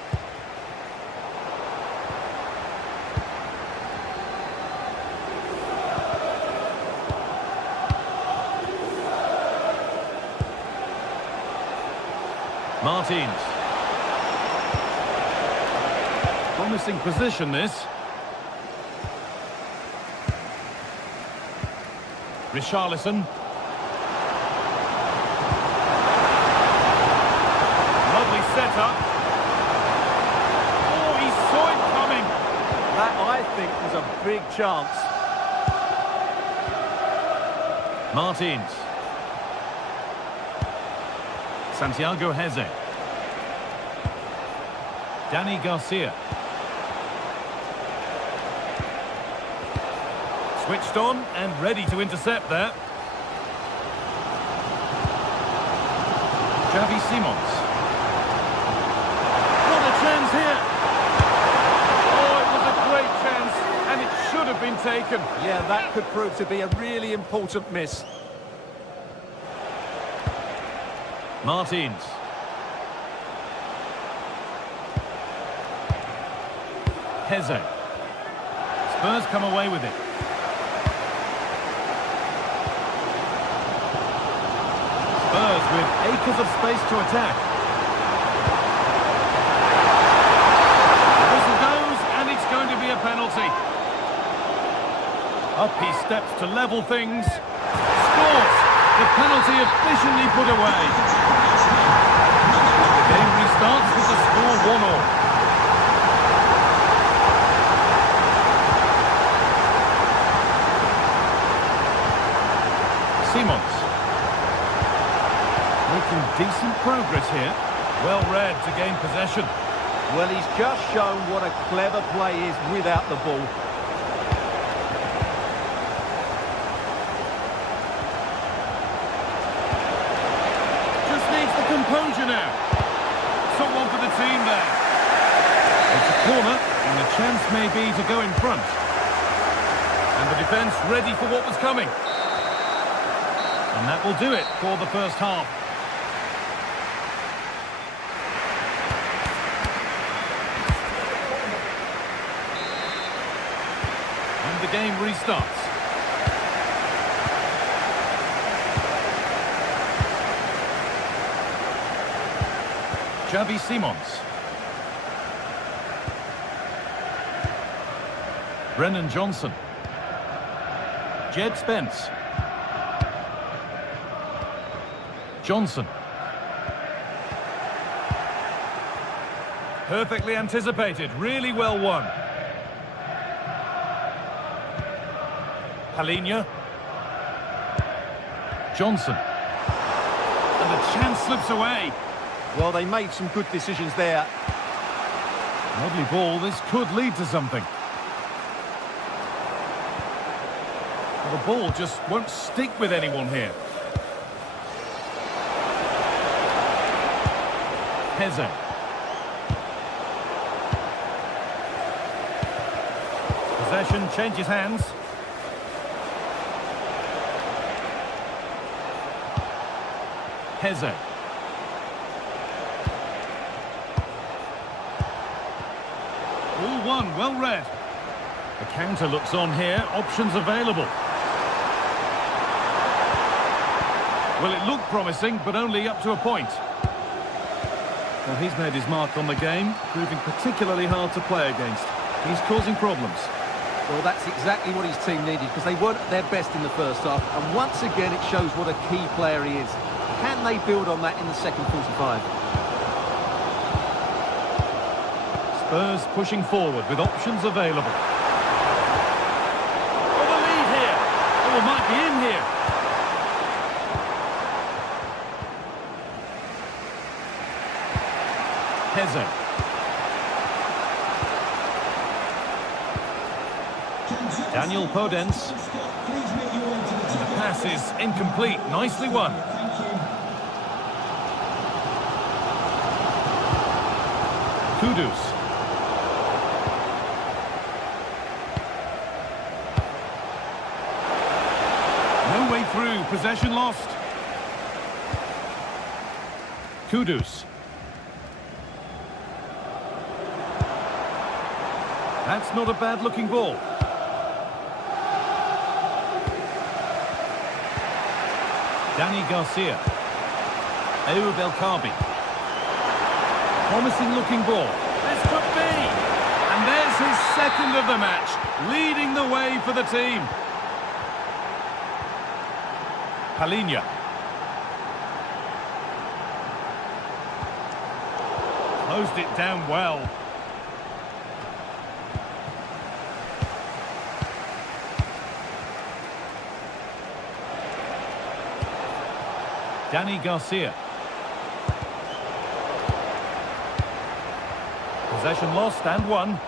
Martins. Promising position, this. Richarlison. Lovely setup. Oh, he saw it coming. That, I think, was a big chance. Martins. Santiago Heze. Dani Garcia. Switched on and ready to intercept there. Xavi Simons. What a chance here! Oh, it was a great chance, and it should have been taken. Yeah, that could prove to be a really important miss. Martins. Heze. Spurs come away with it. Spurs with acres of space to attack. The whistle goes, and it's going to be a penalty. Up he steps to level things. Scores! The penalty efficiently put away. The game restarts with the score 1-1. Simons. Making decent progress here. Well read to gain possession. Well, he's just shown what a clever play is without the ball. Just needs the composure now. Someone for the team there. It's a corner, and the chance may be to go in front. And the defence ready for what was coming. And that will do it for the first half. And the game restarts. Xavi Simons. Brennan Johnson. Jed Spence. Johnson. Perfectly anticipated, really well won. Palinha. Johnson. And the chance slips away. Well, they made some good decisions there. Lovely ball, this could lead to something. Well, the ball just won't stick with anyone here. Heze. Possession changes hands. Heze. All one, well read. The counter looks on here, options available. Well, it looked promising, but only up to a point. Well, he's made his mark on the game, proving particularly hard to play against. He's causing problems. Well, that's exactly what his team needed, because they weren't at their best in the first half. And once again, it shows what a key player he is. Can they build on that in the second 45? Spurs pushing forward with options available. Oh, the lead here! Oh, it might be in here. Heze. Daniel Podence. And the pass is incomplete. Nicely won. Kudus. No way through. Possession lost. Kudus. That's not a bad-looking ball. Dani Garcia. Ayoub El Kaabi. Promising-looking ball. This could be! And there's his second of the match, leading the way for the team. Palinha. Closed it down well. Dani Garcia. Possession lost and won.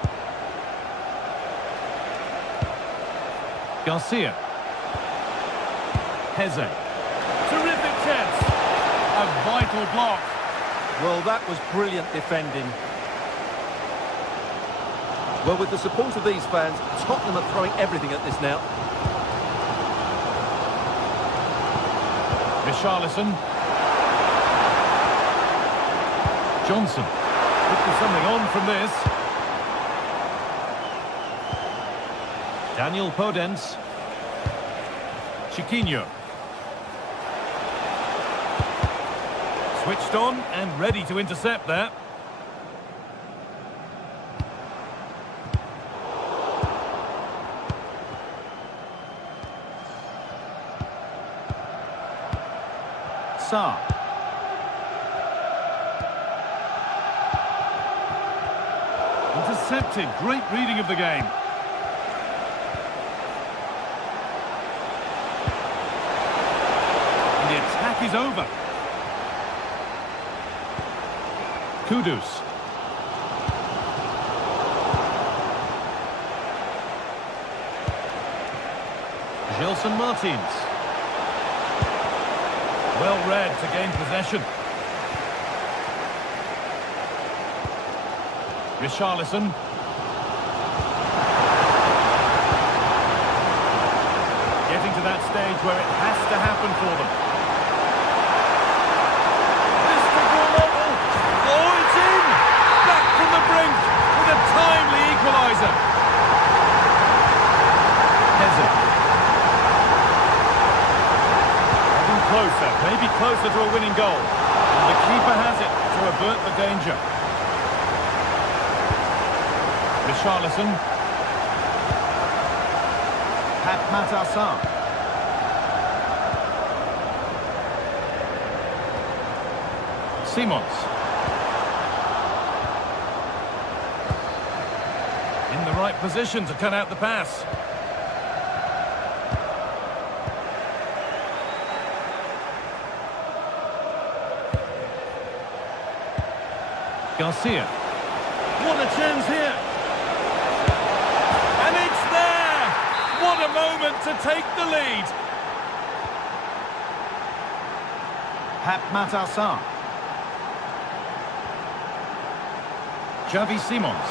Garcia. Heze. Terrific chance. A vital block. Well, that was brilliant defending. Well, with the support of these fans, Tottenham are throwing everything at this now. Richarlison. Johnson. Could be something on from this. Daniel Podence. Chiquinho. Switched on and ready to intercept there. Sarr. Intercepted. Great reading of the game. And the attack is over. Kudus. Gelson Martins. Well read to gain possession. Richarlison. Getting to that stage where it has to happen for them. This could go level. Oh, it's in! Back from the brink with a timely equaliser. Heze. Getting closer, maybe closer to a winning goal. And the keeper has it to avert the danger. Richarlison. Matar. Simons. In the right position to cut out the pass. Garcia. What a chance here. And it's there! What a moment to take the lead. Matar. Xavi Simons.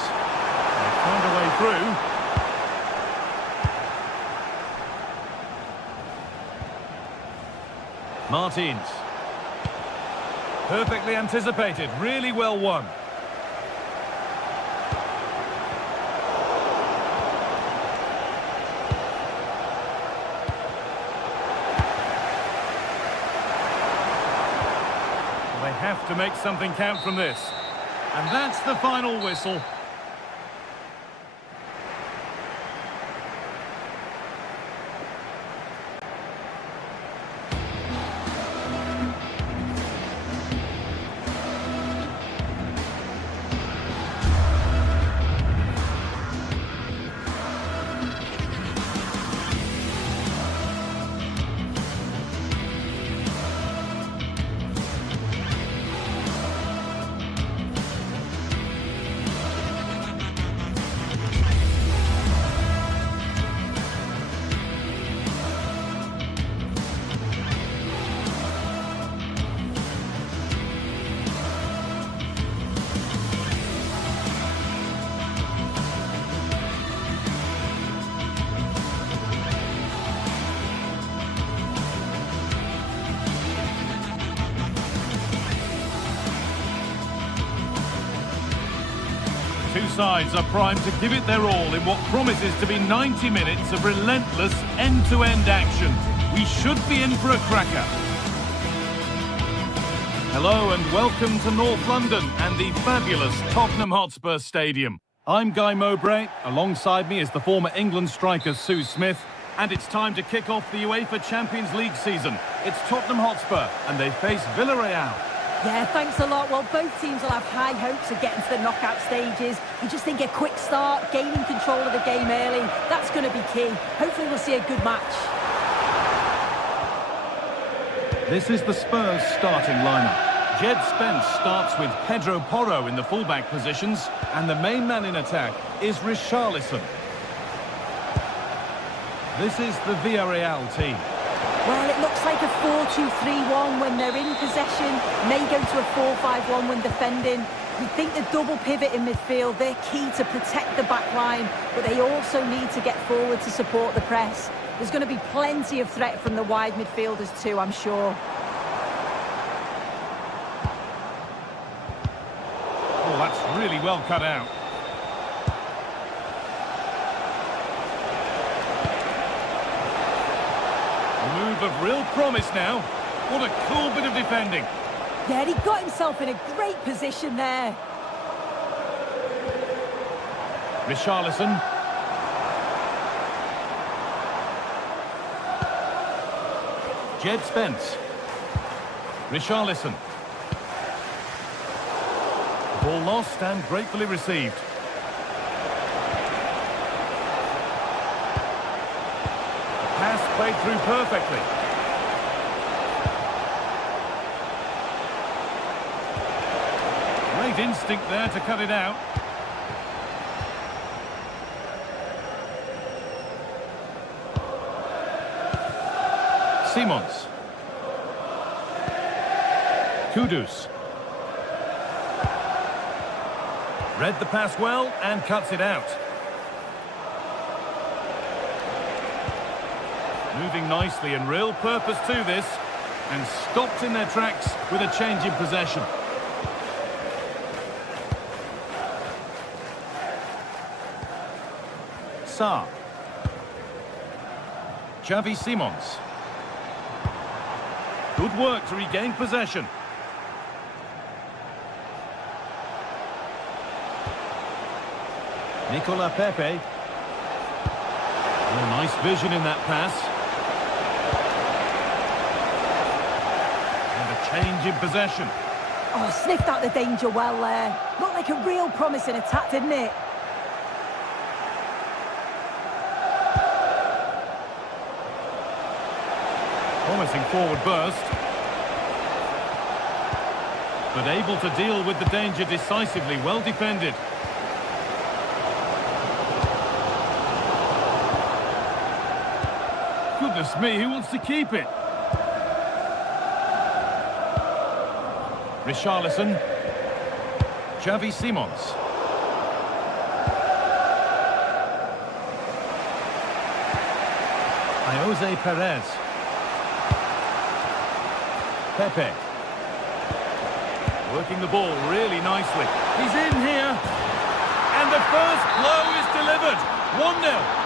They found a way through. Martins. Perfectly anticipated, really well won. They have to make something count from this. And that's the final whistle. Two sides are primed to give it their all in what promises to be 90 minutes of relentless end-to-end action. We should be in for a cracker. Hello and welcome to North London and the fabulous Tottenham Hotspur Stadium. I'm Guy Mowbray. Alongside me is the former England striker Sue Smith. And it's time to kick off the UEFA Champions League season. It's Tottenham Hotspur and they face Villarreal. Yeah, thanks a lot. Well, both teams will have high hopes of getting to the knockout stages. You just think a quick start, gaining control of the game early, that's going to be key. Hopefully we'll see a good match. This is the Spurs starting lineup. Jed Spence starts with Pedro Porro in the fullback positions, and the main man in attack is Richarlison. This is the Villarreal team. Well, it looks like a 4-2-3-1 when they're in possession. May go to a 4-5-1 when defending. We think the double pivot in midfield, they're key to protect the back line, but they also need to get forward to support the press. There's going to be plenty of threat from the wide midfielders too, I'm sure. Oh, that's really well cut out. A move of real promise now. What a cool bit of defending. Yeah, he got himself in a great position there. Richarlison. Jed Spence. Richarlison. Ball lost and gratefully received. Pass played through perfectly. Great instinct there to cut it out. Simons. Kudus. Read the pass well and cuts it out. Moving nicely and real purpose to this, and stopped in their tracks with a change in possession. Sarr. Xavi Simons. Good work to regain possession. Nicola Pepe. Oh, nice vision in that pass. And a change in possession. Oh, sniffed out the danger well there. Looked like a real promising attack, didn't it? Promising forward burst. But able to deal with the danger decisively, well defended. Goodness me, who wants to keep it? Richarlison. Xavi Simons. Jose Perez. Pepe. Working the ball really nicely. He's in here. And the first blow is delivered. 1-0.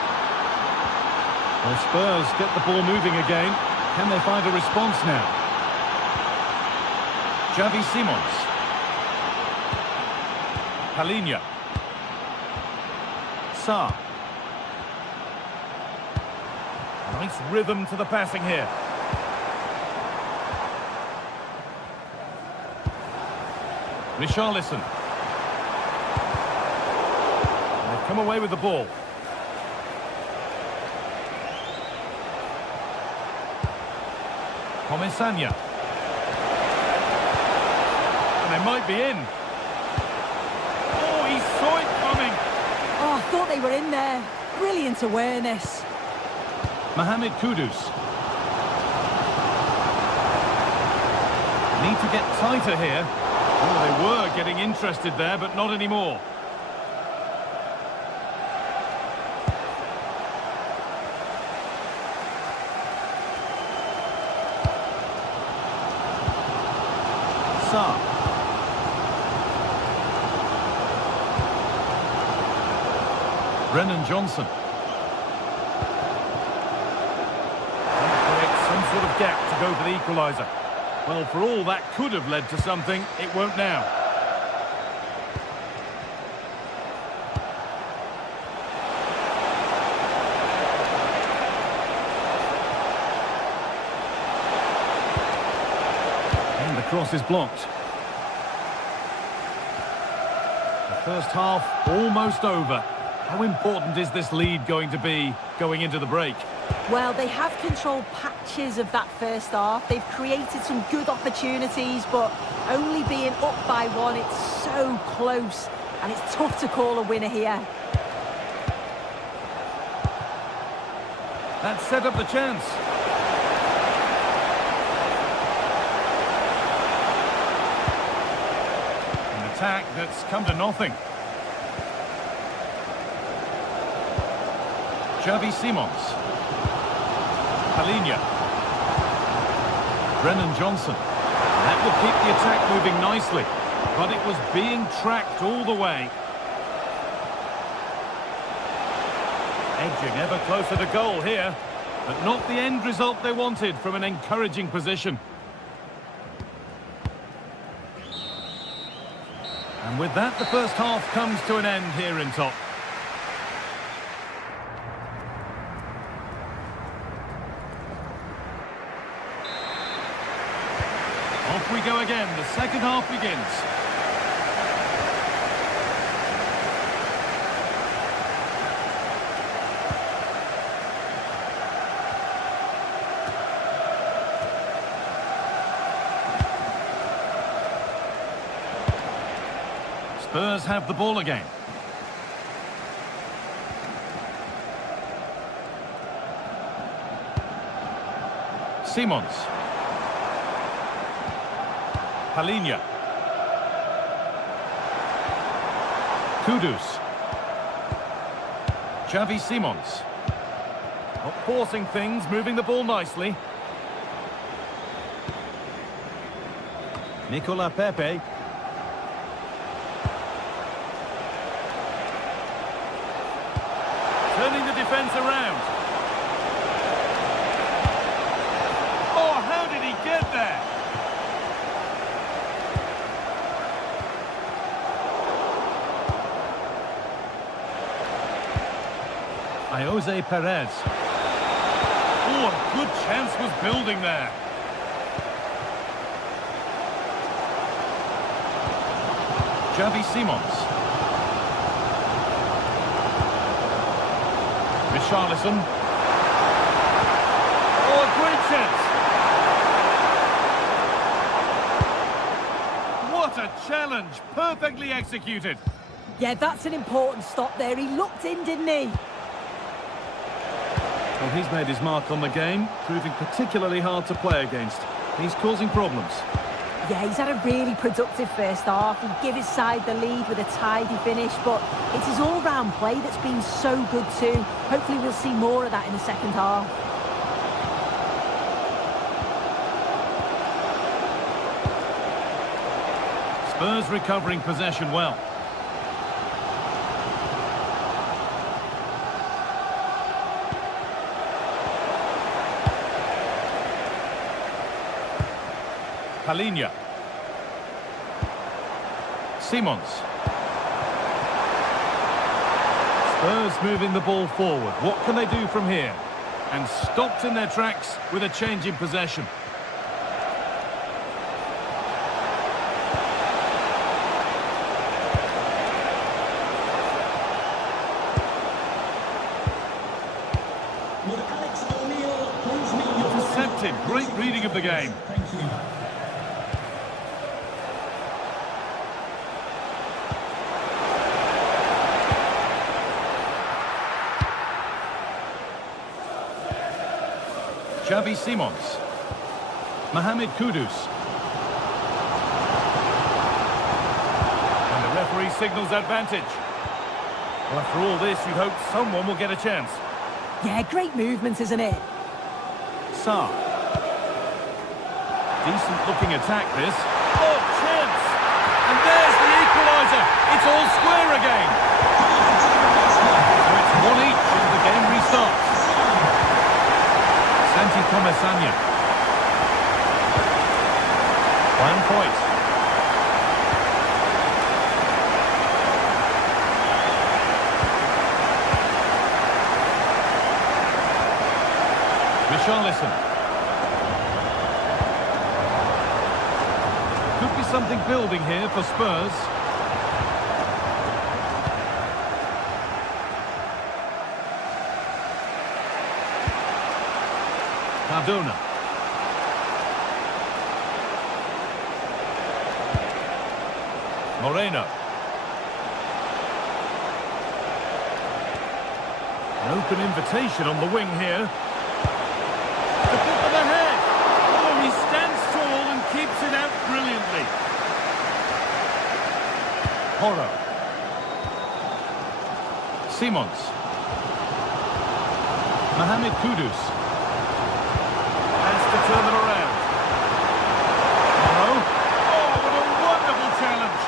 Well, Spurs get the ball moving again. Can they find a response now? Xavi Simons. Palinha. Sarr. Nice rhythm to the passing here. Richarlison. They've come away with the ball. Comisania. And they might be in. Oh, he saw it coming. Oh, I thought they were in there. Brilliant awareness. Mohamed Kudus. Need to get tighter here. Oh, they were getting interested there, but not anymore. Sarr. Brennan Johnson. Creates some sort of gap to go for the equaliser. Well, for all that could have led to something, it won't now. And the cross is blocked. The first half almost over. How important is this lead going to be going into the break? Well, they have controlled patches of that first half. They've created some good opportunities, but only being up by one, it's so close, and it's tough to call a winner here. That set up the chance. An attack that's come to nothing. Xavi Simons. Palinha. Brennan Johnson. That will keep the attack moving nicely, but it was being tracked all the way. Edging ever closer to goal here, but not the end result they wanted from an encouraging position. And with that, the first half comes to an end here in top. Off we go again, the second half begins. Spurs have the ball again. Simons. Palinha. Kudus. Xavi Simons. Not forcing things, moving the ball nicely. Nicola Pepe. Turning the defence around. Oh, how did he get there? Jose Perez. Oh, a good chance was building there. Xavi Simons. Richarlison. Oh, a great chance. What a challenge. Perfectly executed. Yeah, that's an important stop there. He looked in, didn't he? Well, he's made his mark on the game, proving particularly hard to play against. He's causing problems. Yeah, he's had a really productive first half. He gave his side the lead with a tidy finish, but it's his all-round play that's been so good too. Hopefully we'll see more of that in the second half. Spurs recovering possession well. Palinha. Simons. Spurs moving the ball forward. What can they do from here? And stopped in their tracks with a change in possession. Intercepted. Great reading of the game. Thank you. Xavi Simons. Mohamed Kudus. And the referee signals advantage. Well, after all this, you'd hope someone will get a chance. Yeah, great movement, isn't it? Sarr. Decent looking attack this. Oh, chance! And there's the equaliser. It's all square again. So it's 1 each as the game restarts. Santi Comesaña. Juan Foyt. Richarlison. Could be something building here for Spurs. Cardona. Moreno. An open invitation on the wing here. Porro. Simons. Mohamed Kudus. Has to turn them around. Porro. Oh, what a wonderful challenge.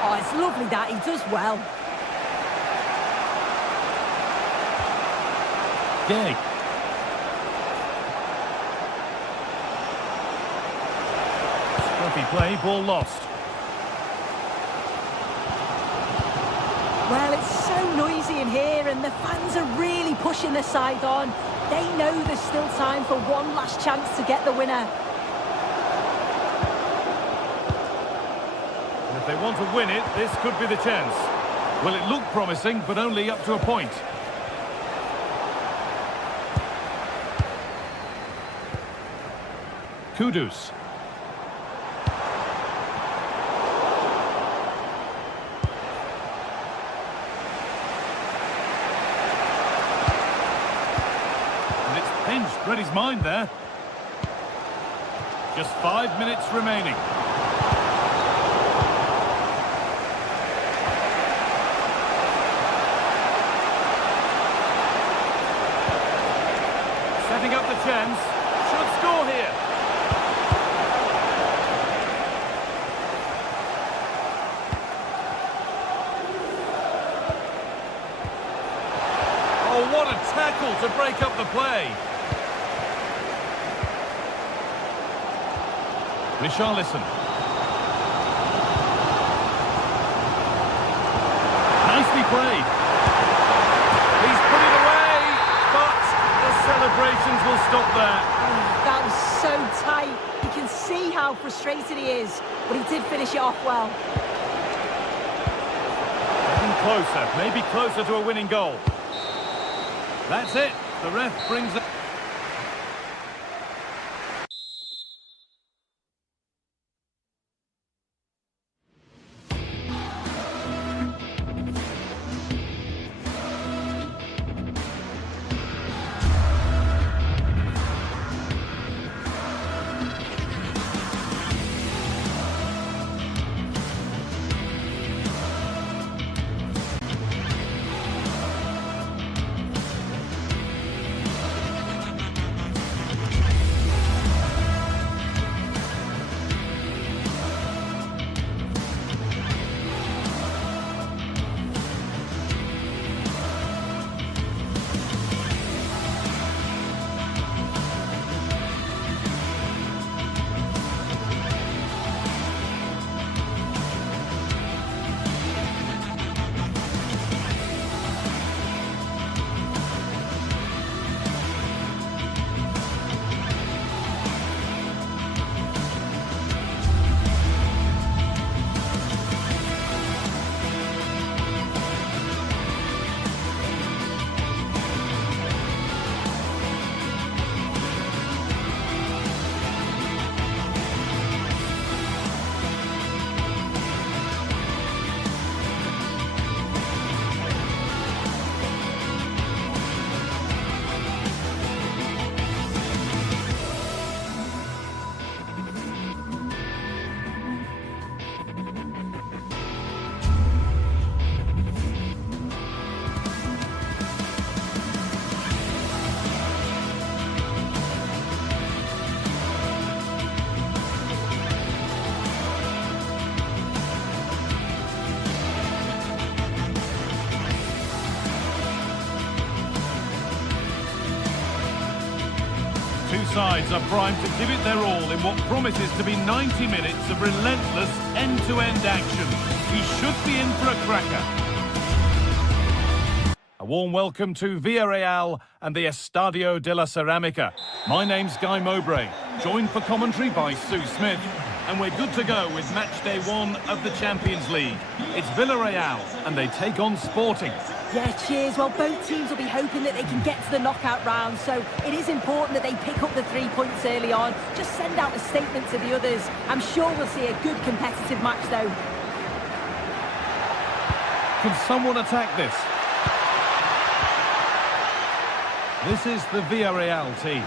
Oh, it's lovely that. He does well. Gay. Scruffy play, ball lost. Well, it's so noisy in here and the fans are really pushing the side on. They know there's still time for one last chance to get the winner. And if they want to win it, this could be the chance. Well, it looked promising, but only up to a point. Kudus. And it's pinched, read his mind there. Just 5 minutes remaining. Setting up the chance. Should score here. Oh, what a tackle to break up the play. Richarlison. Nicely played. He's put it away, but the celebrations will stop there. That was so tight. You can see how frustrated he is, but he did finish it off well. Getting closer, maybe closer to a winning goal. That's it. The ref brings it. Two sides are primed to give it their all in what promises to be 90 minutes of relentless end-to-end action. He should be in for a cracker. A warm welcome to Villarreal and the Estadio de la Ceramica. My name's Guy Mowbray, joined for commentary by Sue Smith. And we're good to go with match day 1 of the Champions League. It's Villarreal and they take on Sporting. Yeah, cheers. Well, both teams will be hoping that they can get to the knockout round, so it is important that they pick up the 3 points early on. Just send out a statement to the others. I'm sure we'll see a good competitive match, though. Can someone attack this? This is the Villarreal team.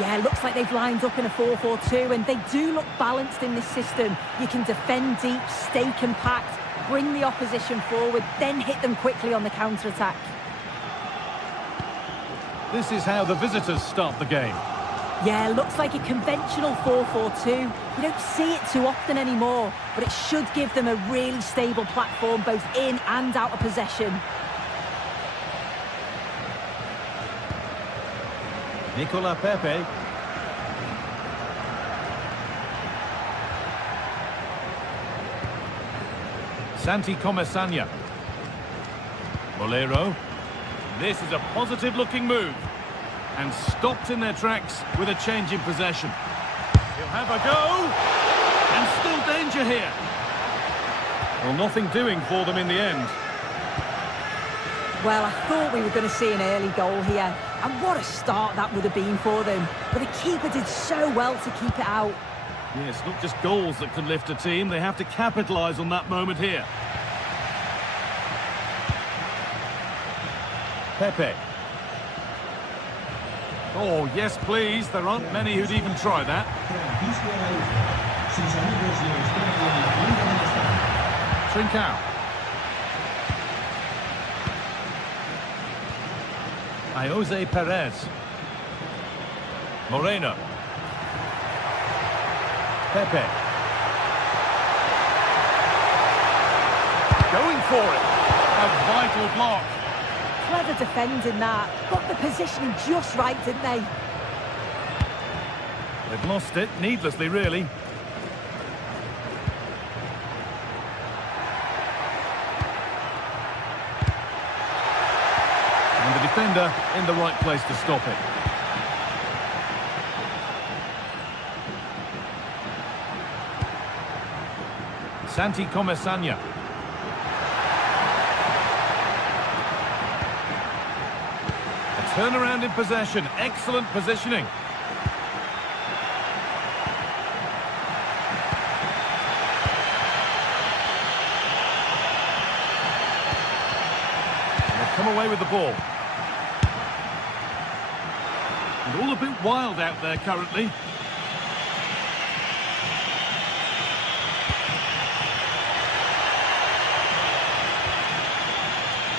Yeah, looks like they've lined up in a 4-4-2, and they do look balanced in this system. You can defend deep, stay compact, bring the opposition forward, then hit them quickly on the counter-attack. This is how the visitors start the game. Yeah, looks like a conventional 4-4-2. You don't see it too often anymore, but it should give them a really stable platform both in and out of possession. Nicola Pepe. Santi Comesania. Molero. This is a positive-looking move. And stopped in their tracks with a change in possession. He'll have a go. And still danger here. Well, nothing doing for them in the end. Well, I thought we were going to see an early goal here. And what a start that would have been for them. But the keeper did so well to keep it out. Yeah, it's not just goals that can lift a team. They have to capitalise on that moment here. Pepe. Oh, yes, please. There aren't many who'd even try that. Trincao. Jose Perez. Moreno. Pepe. Going for it. A vital block. Clever defending that. Got the positioning just right, didn't they? They've lost it, needlessly, really. And the defender in the right place to stop it. Santi Comesania. Turnaround in possession, excellent positioning. And they've come away with the ball. And all a bit wild out there currently.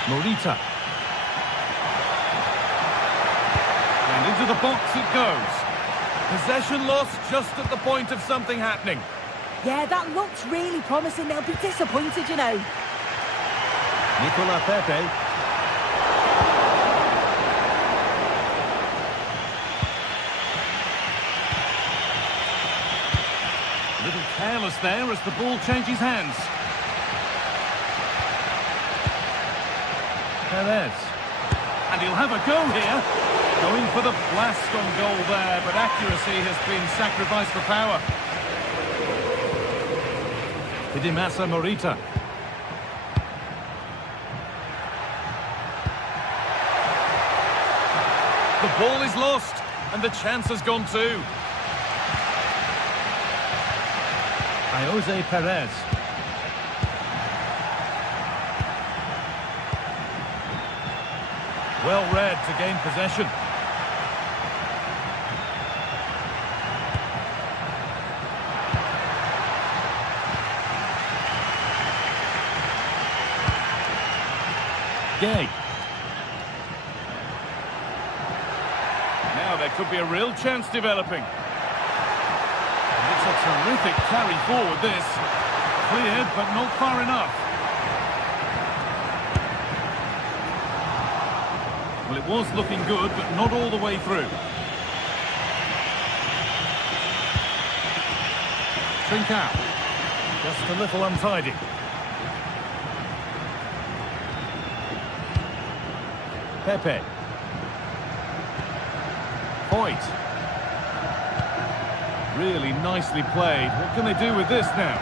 Morita. Into the box it goes. Possession lost just at the point of something happening. Yeah, that looks really promising. They'll be disappointed, you know. Nicola Pepe. A little careless there as the ball changes hands. Perez. And he'll have a go here. Going for the blast on goal there, but accuracy has been sacrificed for power. Hidimasa Morita. The ball is lost, and the chance has gone too. Jose Perez. Well read to gain possession. Gay. Now there could be a real chance developing. And it's a terrific carry forward, this. Cleared, but not far enough. Well, it was looking good, but not all the way through. Trincao. Just a little untidy. Pepe. Hoyt. Really nicely played. What can they do with this now?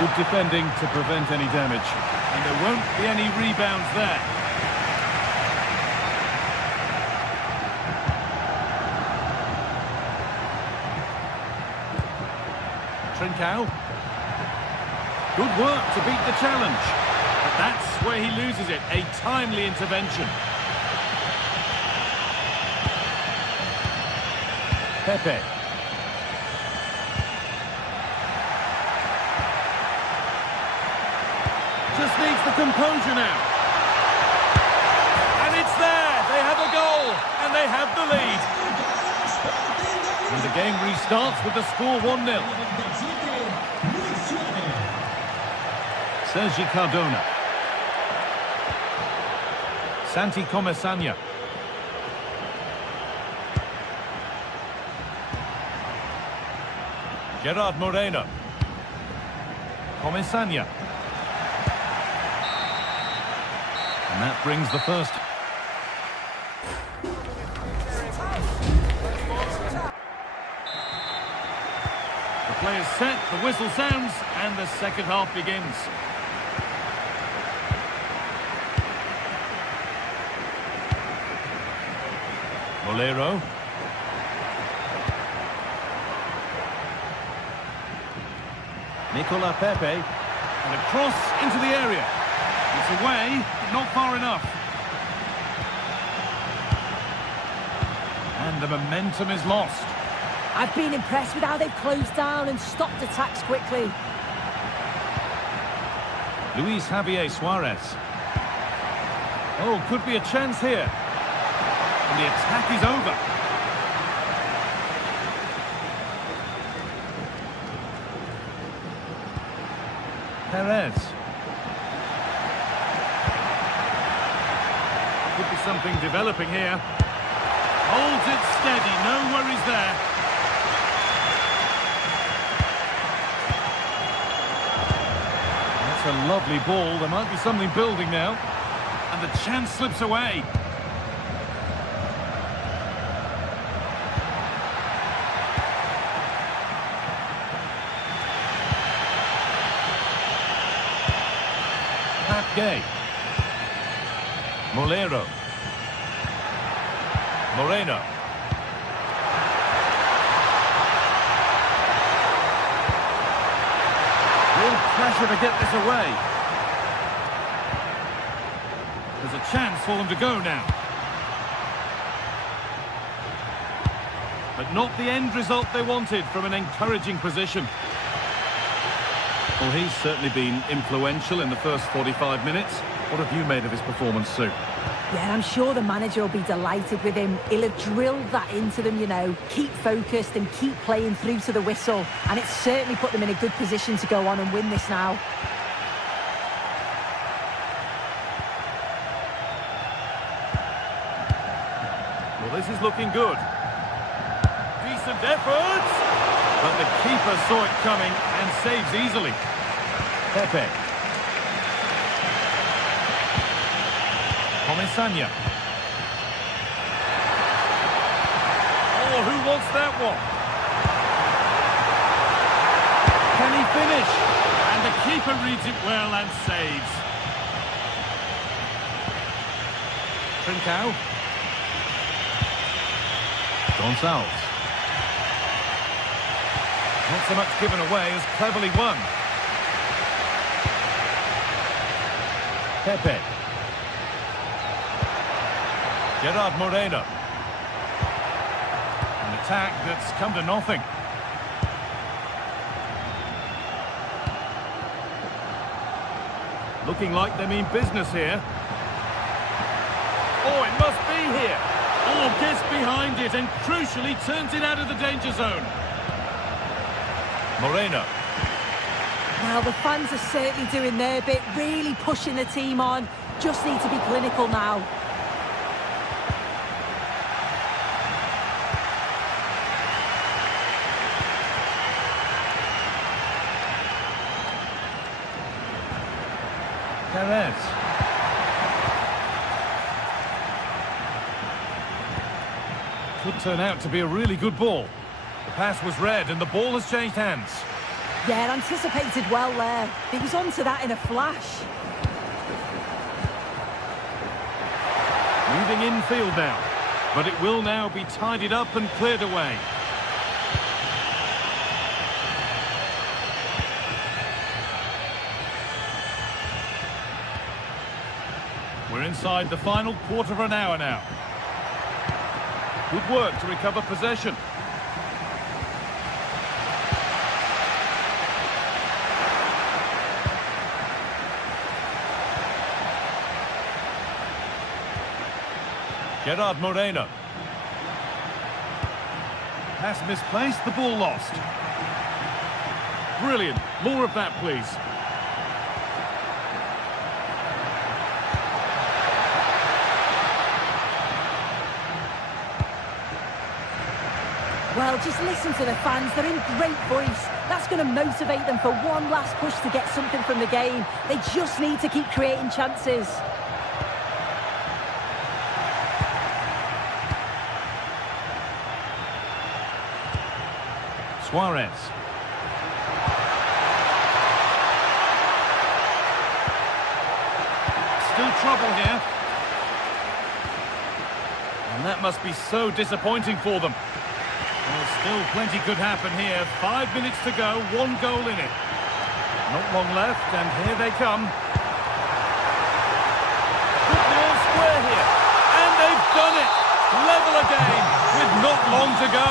Good defending to prevent any damage. And there won't be any rebounds there. Trincao. Good work to beat the challenge. But that's where he loses it. A timely intervention. Pepe. Just needs the composure now. And it's there. They have a goal, and they have the lead. And the game restarts with the score 1-0. Sergi Cardona. Santi Comesania. Gerard Moreno. Comesania. And that brings the first. The play is set, the whistle sounds, and the second half begins. Molero. Nicola Pepe. And a cross into the area. It's away, but not far enough. And the momentum is lost. I've been impressed with how they've closed down and stopped attacks quickly. Luis Javier Suarez. Oh, could be a chance here. And the attack is over. Perez. Could be something developing here. Holds it steady, no worries there. That's a lovely ball. There might be something building now. And the chance slips away. Gay. Molero. Moreno. Real pressure to get this away. There's a chance for them to go now. But not the end result they wanted from an encouraging position. Well, he's certainly been influential in the first 45 minutes. What have you made of his performance, Sue? Yeah, I'm sure the manager will be delighted with him. He'll have drilled that into them, you know. Keep focused and keep playing through to the whistle. And it's certainly put them in a good position to go on and win this now. Well, this is looking good. Decent effort! But the keeper saw it coming and saves easily. Pepe. Comesania. Oh, who wants that one? Can he finish? And the keeper reads it well and saves. Trincao. Gonçalves. Not so much given away as cleverly won. Pepe. Gerard Moreno. An attack that's come to nothing. Looking like they mean business here. Oh, it must be here. Oh, gets behind it and crucially turns it out of the danger zone. Moreno. Well, the fans are certainly doing their bit, really pushing the team on. Just need to be clinical now. Perez. Could turn out to be a really good ball. The pass was read and the ball has changed hands. Yeah, anticipated well there. He was onto that in a flash. Moving infield now, but it will now be tidied up and cleared away. We're inside the final quarter of an hour now. Good work to recover possession. Gerard Moreno. Pass misplaced, the ball lost. Brilliant. More of that, please. Well, just listen to the fans. They're in great voice. That's going to motivate them for one last push to get something from the game. They just need to keep creating chances. Suarez. Still trouble here. And that must be so disappointing for them. Well, still plenty could happen here. 5 minutes to go, 1 goal in it. Not long left, and here they come. Put the all square here. And they've done it! Level again, with not long to go.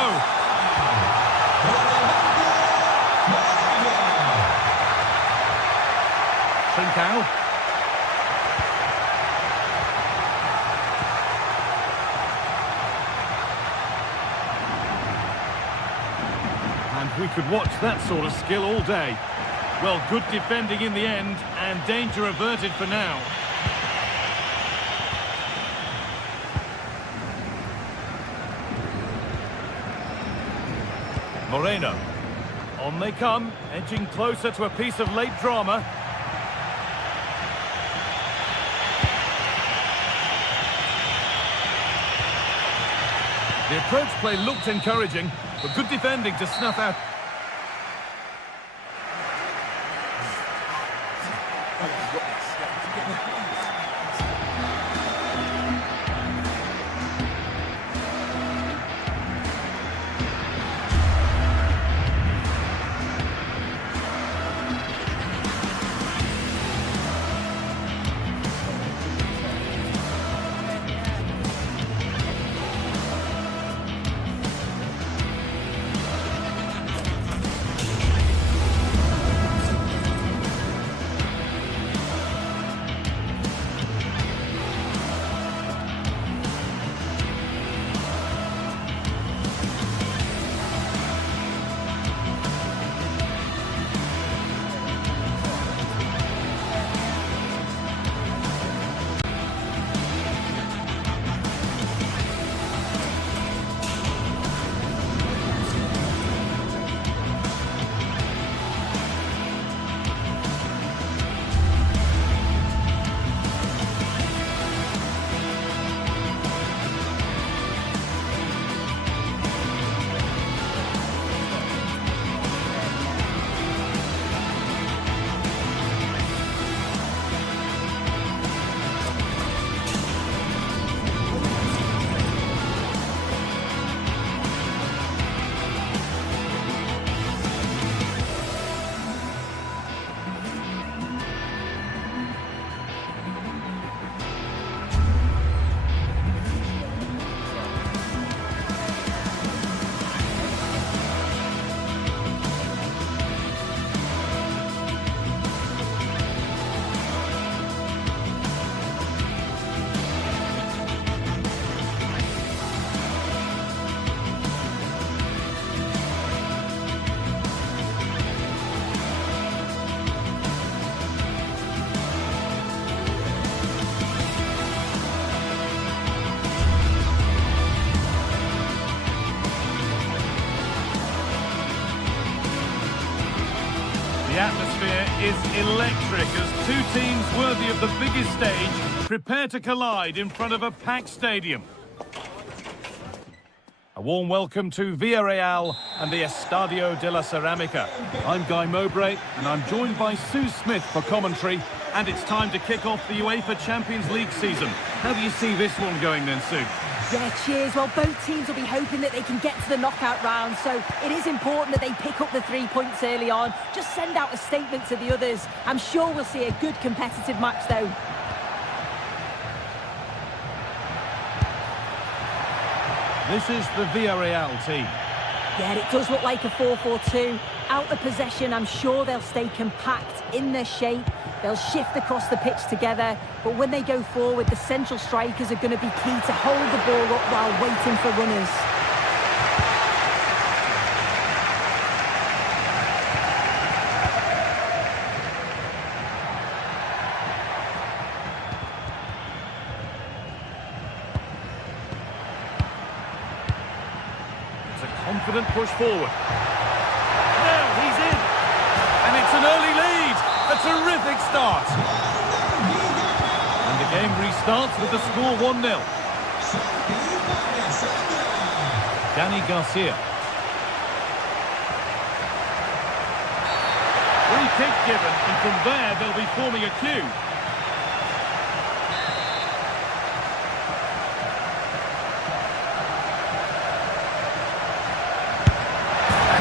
Trincao. And we could watch that sort of skill all day. Well, good defending in the end, and danger averted for now. Moreno. On they come, edging closer to a piece of late drama. The approach play looked encouraging, but good defending to snuff out. The atmosphere is electric as two teams worthy of the biggest stage prepare to collide in front of a packed stadium. A warm welcome to Villarreal and the Estadio de la Ceramica. I'm Guy Mowbray and I'm joined by Sue Smith for commentary, and it's time to kick off the UEFA Champions League season. How do you see this one going then, Sue? Yeah, cheers. Well, both teams will be hoping that they can get to the knockout round, so it is important that they pick up the 3 points early on. Just send out a statement to the others. I'm sure we'll see a good competitive match, though. This is the Villarreal team. Yeah, it does look like a 4-4-2. Out of possession, I'm sure they'll stay compact in their shape. They'll shift across the pitch together. But when they go forward, the central strikers are going to be key to hold the ball up while waiting for runners. Confident push forward. Now he's in. And it's an early lead. A terrific start. And the game restarts with the score 1-0. Danny Garcia. Free kick given, and from there they'll be forming a queue.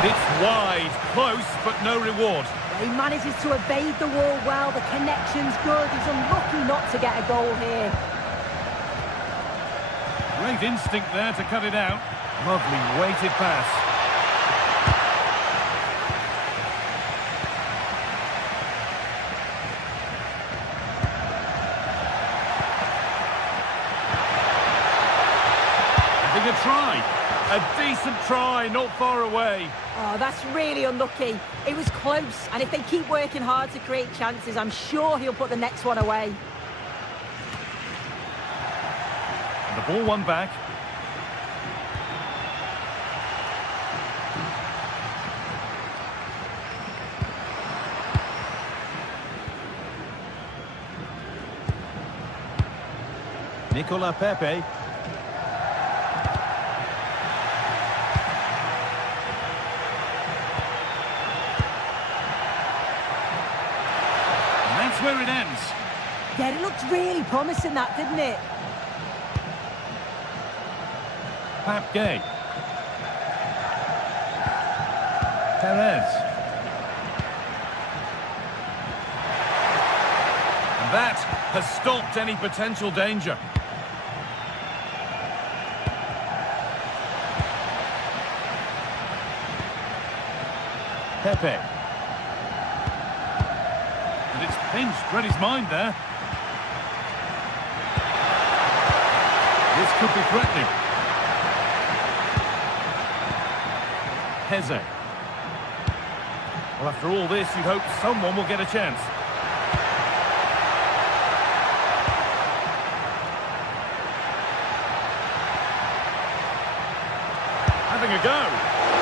It's wide, close, but no reward. He manages to evade the wall well. The connection's good. He's unlucky not to get a goal here. Great instinct there to cut it out. Lovely weighted pass. Having a try. A decent try, not far away. Oh, that's really unlucky. It was close, and if they keep working hard to create chances, I'm sure he'll put the next one away. And the ball won back. Nicola Pepe. Where it ends. Yeah, it looked really promising, that, didn't it? Pap Gay. Perez. And that has stopped any potential danger. Pepe. It's pinched, read his mind there. This could be threatening. Heze. Well, after all this, you'd hope someone will get a chance. Having a go.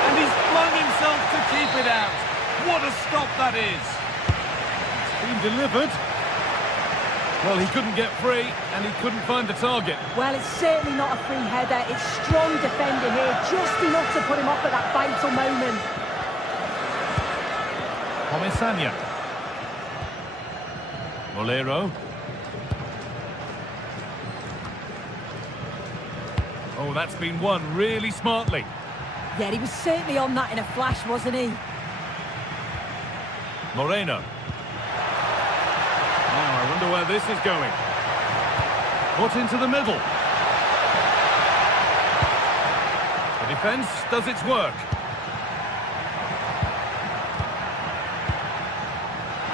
And he's flung himself to keep it out. What a stop that is. Been delivered. Well, he couldn't get free, and he couldn't find the target. Well, it's certainly not a free header. It's strong defending here, just enough to put him off at that vital moment. Comesaña. Molero. Oh, that's been won really smartly. Yeah, he was certainly on that in a flash, wasn't he? Moreno. I wonder where this is going. Put into the middle. The defence does its work.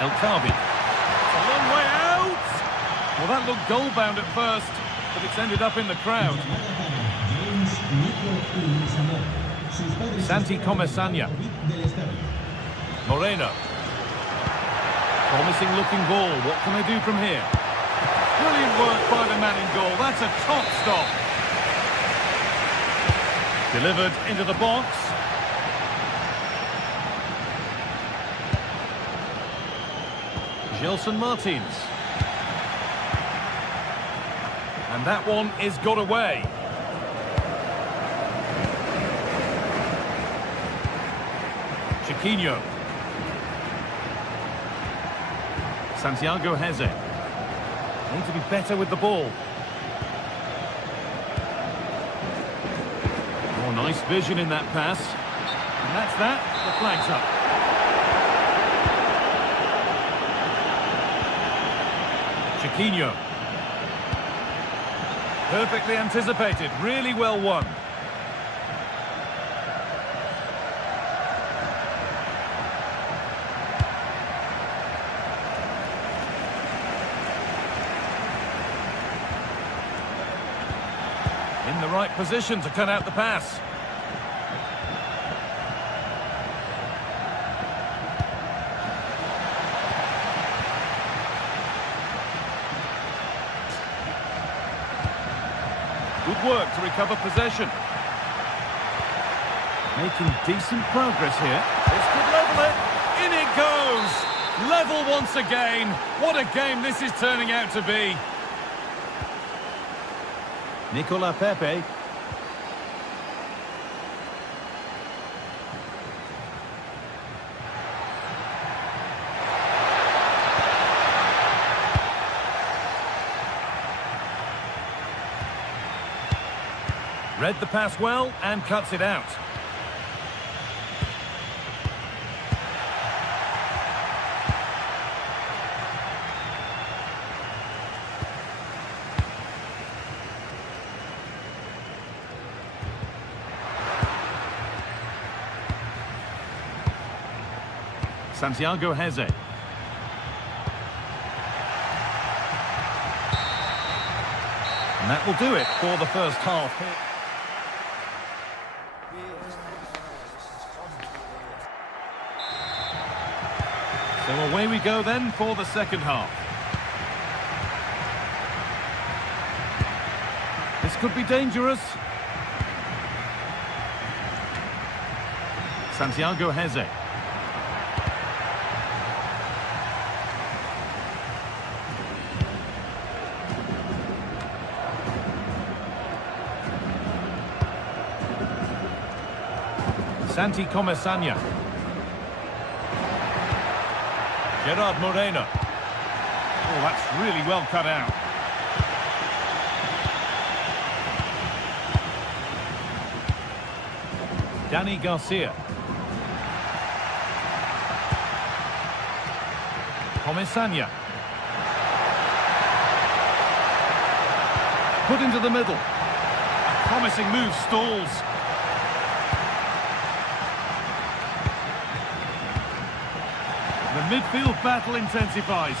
El Tabi. It's a long way out. Well, that looked goal-bound at first, but it's ended up in the crowd. Santi Comesaña. Moreno. Promising looking ball. What can they do from here? Brilliant work by the man in goal. That's a top stop. Delivered into the box. Gelson Martins. And that one is got away. Chiquinho. Santiago Heze. Need to be better with the ball. Oh, nice vision in that pass. And that's that. The flag's up. Chiquinho. Perfectly anticipated. Really well won. In the right position to cut out the pass. Good work to recover possession. Making decent progress here. This could level it. In it goes. Level once again. What a game this is turning out to be. Nicola Pepe. Read the pass well and cuts it out. Santiago Heze. And that will do it for the first half. So away we go then for the second half. This could be dangerous. Santiago Heze. Santi Comesania. Gerard Moreno. Oh, that's really well cut out. Danny Garcia. Comesania. Put into the middle. A promising move stalls. The midfield battle intensifies.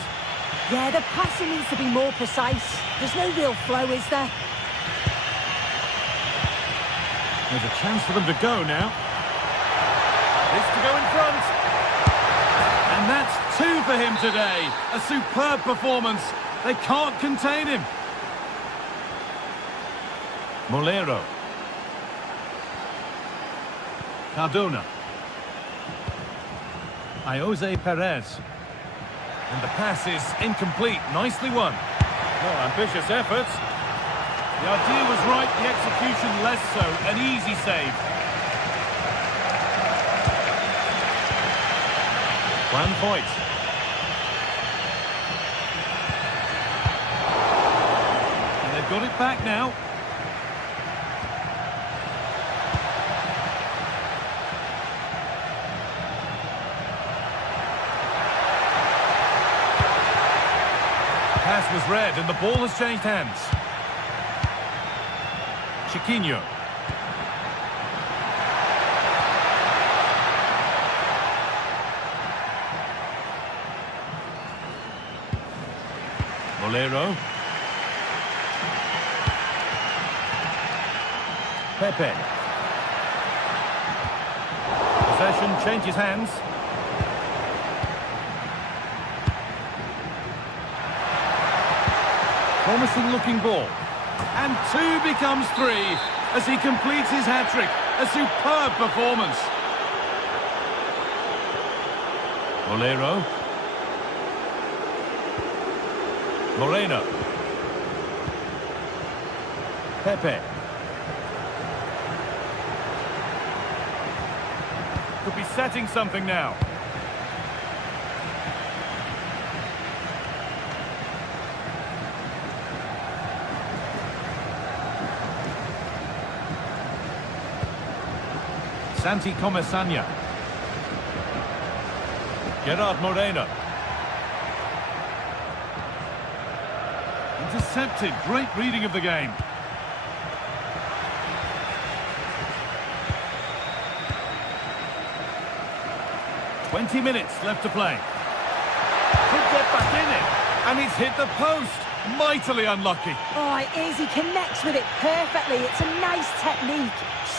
Yeah, the passing needs to be more precise. There's no real flow, is there? There's a chance for them to go now. This to go in front. And that's 2 for him today. A superb performance. They can't contain him. Molero. Cardona. Jose Perez. And the pass is incomplete. Nicely won. More ambitious efforts. The idea was right, the execution less so. An easy save. Juan Foyt. And they've got it back now. Pass was read and the ball has changed hands. Chiquinho. Molero. Pepe. Possession changes hands. Promising looking ball. And 2 becomes 3 as he completes his hat-trick. A superb performance. Molero. Moreno. Pepe. Could be setting something now. Santi Comesania. Gerard Moreno. Intercepted. Great reading of the game. "20 minutes left to play. Could get back in it. And he's hit the post. Mightily unlucky. Oh, it is. He connects with it perfectly. It's a nice technique.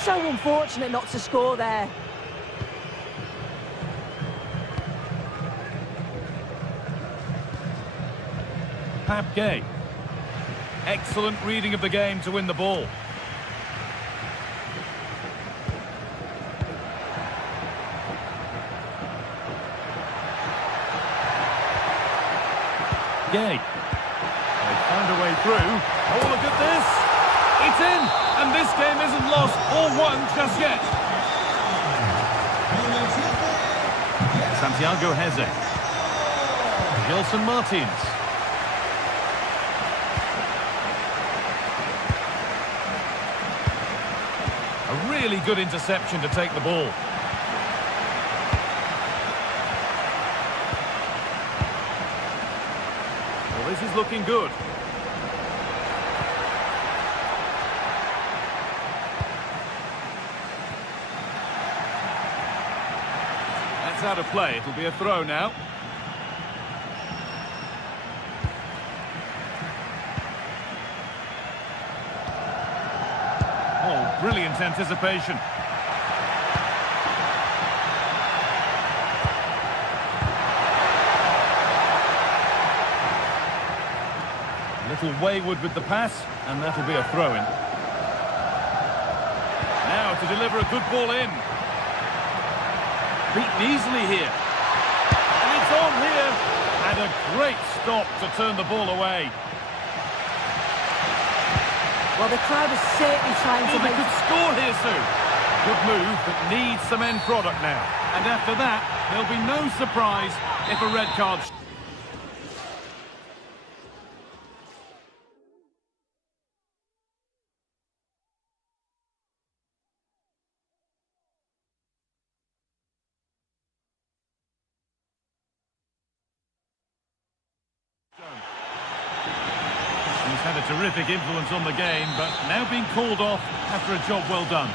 So unfortunate not to score there. Gay. Excellent reading of the game to win the ball. Gay. They found a way through. Oh, look at this. It's in. And this game isn't lost or won just yet. Santiago Heze. Gelson Martins. A really good interception to take the ball. Well, this is looking good. That's out of play. It'll be a throw now. Oh, brilliant anticipation. A little wayward with the pass, and that'll be a throw-in. Now to deliver a good ball in. Beaten easily here. And it's on here. And a great stop to turn the ball away. Well, the crowd is certainly trying to Well, they make... could score here soon. Good move, but needs some end product now. And after that, there'll be no surprise if a red card... He's had a terrific influence on the game, but now being called off after a job well done.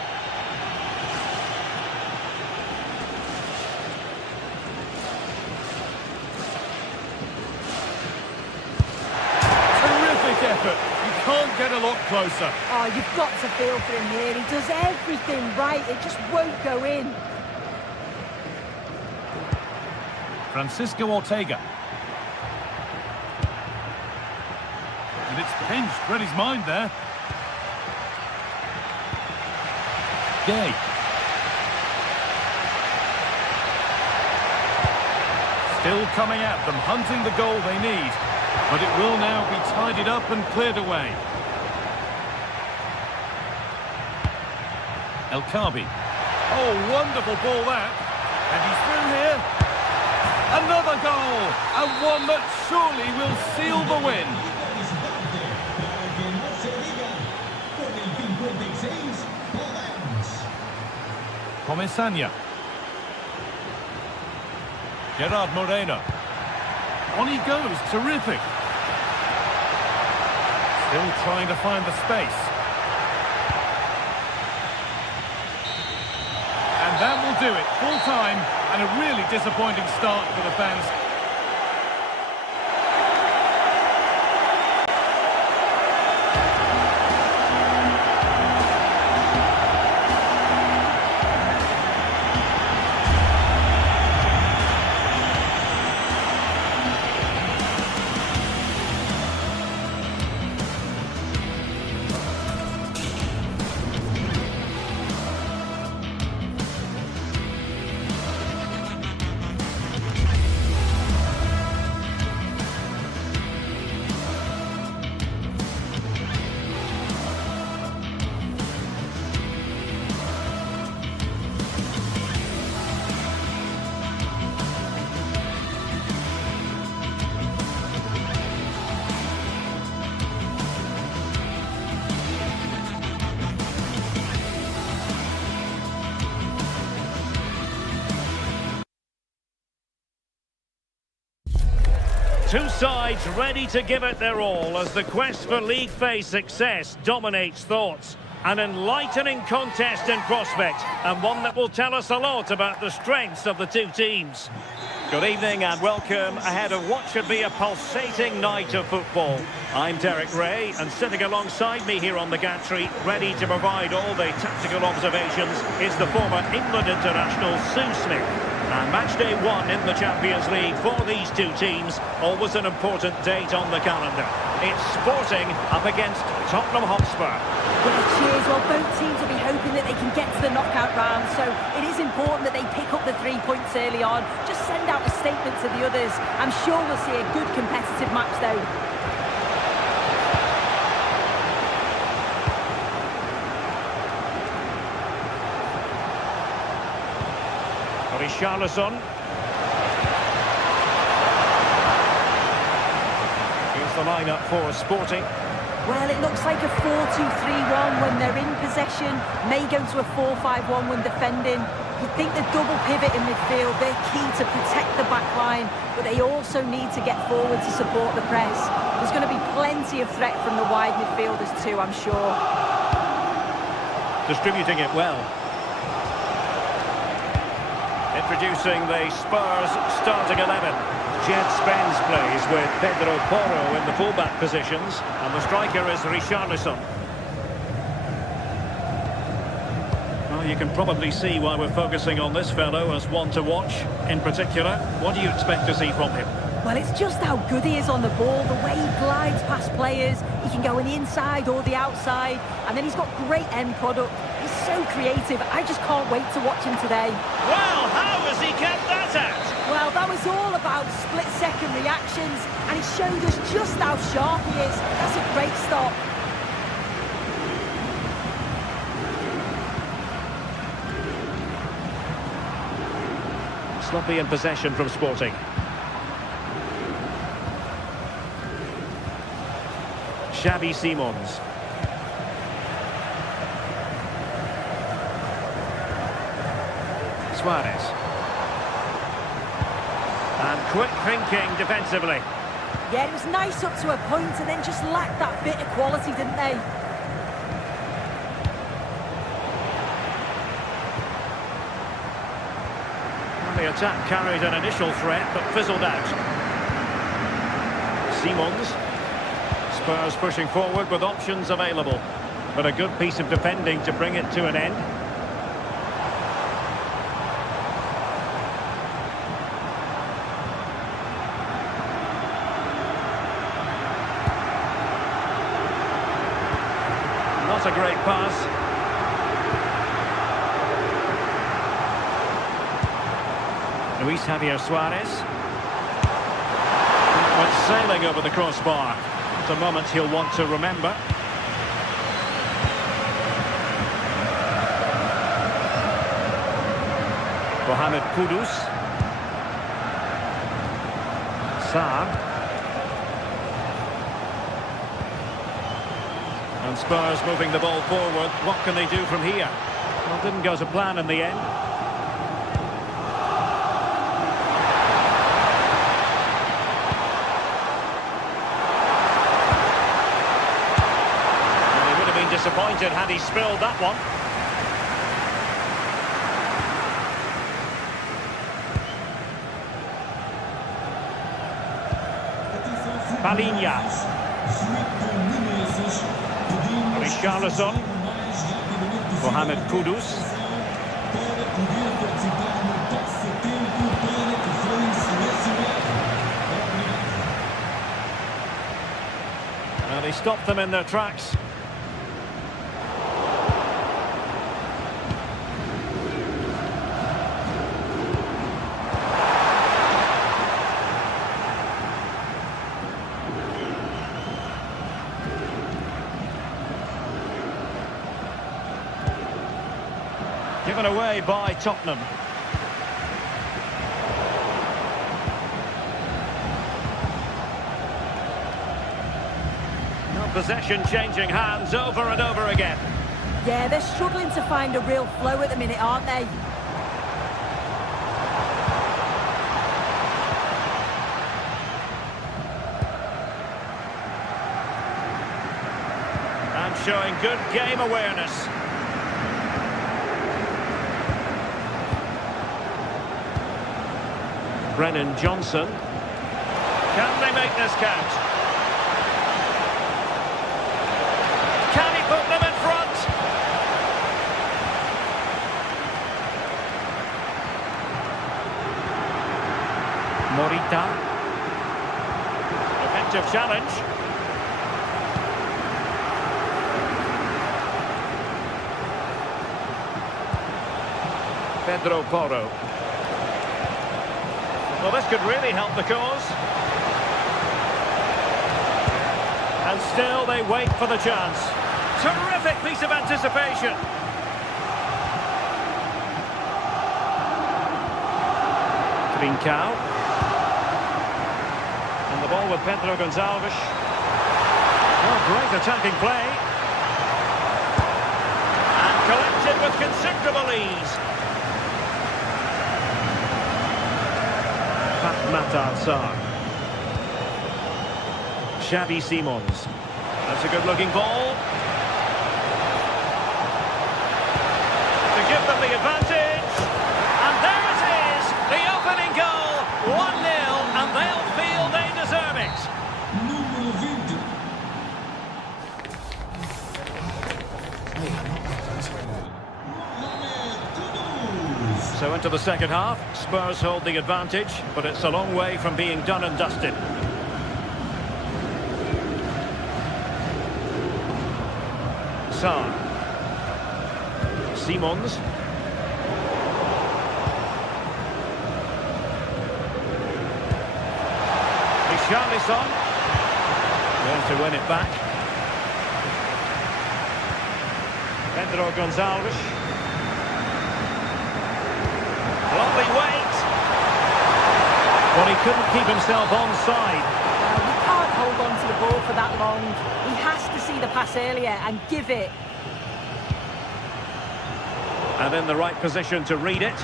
Terrific effort. You can't get a lot closer. Oh, you've got to feel for him here. He does everything right. It just won't go in. Francisco Ortega. And it's pinched, read his mind there. Gay. Still coming at them, hunting the goal they need. But it will now be tidied up and cleared away. El Kabi. Oh, wonderful ball that. And he's through here. Another goal. And one that surely will seal the win. Comesaña. Gerard Moreno. On he goes, terrific. Still trying to find the space. And that will do it, full time, and a really disappointing start for the fans. Two sides ready to give it their all as the quest for League phase success dominates thoughts. An enlightening contest in prospect, and one that will tell us a lot about the strengths of the two teams. Good evening and welcome ahead of what should be a pulsating night of football. I'm Derek Ray, and sitting alongside me here on the gantry, ready to provide all the tactical observations, is the former England international Sue Smith. And match day 1 in the Champions League for these two teams, always an important date on the calendar. It's Sporting up against Tottenham Hotspur. Yeah, cheers. Well, both teams will be hoping that they can get to the knockout round, so it is important that they pick up the 3 points early on. Just send out a statement to the others. I'm sure we'll see a good competitive match, though. Richarlison. Here's the lineup for Sporting. Well, it looks like a 4-2-3-1 when they're in possession. May go to a 4-5-1 when defending. You'd think the double pivot in midfield, they're key to protect the back line, but they also need to get forward to support the press. There's going to be plenty of threat from the wide midfielders too, I'm sure. Distributing it well. Introducing the Spurs starting 11. Jed Spence plays with Pedro Porro in the fullback positions, and the striker is Richarlison. Well, you can probably see why we're focusing on this fellow as one to watch. In particular, what do you expect to see from him? Well, it's just how good he is on the ball, the way he glides past players. He can go on the inside or the outside, and then he's got great end product. He's so creative. I just can't wait to watch him today. Well, how has he kept that out? Well, that was all about split-second reactions, and he showed us just how sharp he is. That's a great stop. Sloppy in possession from Sporting. Xavi Simons. Suarez. And quick thinking defensively. Yeah, it was nice up to a point and then just lacked that bit of quality, didn't they? Well, the attack carried an initial threat but fizzled out. Simons. Spurs pushing forward with options available, but a good piece of defending to bring it to an end. Not a great pass. Luis Javier Suarez. Went sailing over the crossbar. It's a moment he'll want to remember. Mohamed Kudus. Saab. And Spurs moving the ball forward. What can they do from here? Well, didn't go to plan in the end. Disappointed had he spilled that one. Palinha. Richarlison. Mohamed Kudus. And he stopped them in their tracks. Given away by Tottenham. Now possession changing hands over and over again. Yeah, they're struggling to find a real flow at the minute, aren't they? And showing good game awareness. Brennan Johnson. Can they make this count? Can he put them in front? Morita. Effective challenge. Pedro Porro. Well, this could really help the cause. And still they wait for the chance. Terrific piece of anticipation. Trincao. And the ball with Pedro Gonçalves. Oh, great attacking play. And collected with considerable ease. Matar Sarr. Xavi Simons. That's a good-looking ball. To give them the advantage. And there it is! The opening goal! 1-0, and they'll feel they deserve it. Número 20. So into the second half, Spurs hold the advantage, but it's a long way from being done and dusted. Sarr. Simons. Richarlison. There to win it back. Pedro Gonçalves. Lovely weight. Well, he couldn't keep himself onside. He can't hold on to the ball for that long. He has to see the pass earlier and give it. And in the right position to read it.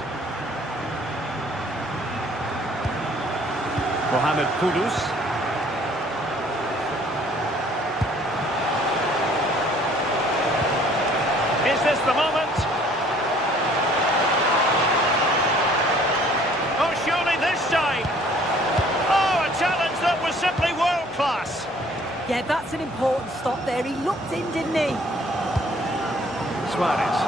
Mohamed Kudus. Is this the moment? Oh, surely this time. Oh, a challenge that was simply world-class. Yeah, that's an important stop there. He looked in, didn't he? Suarez.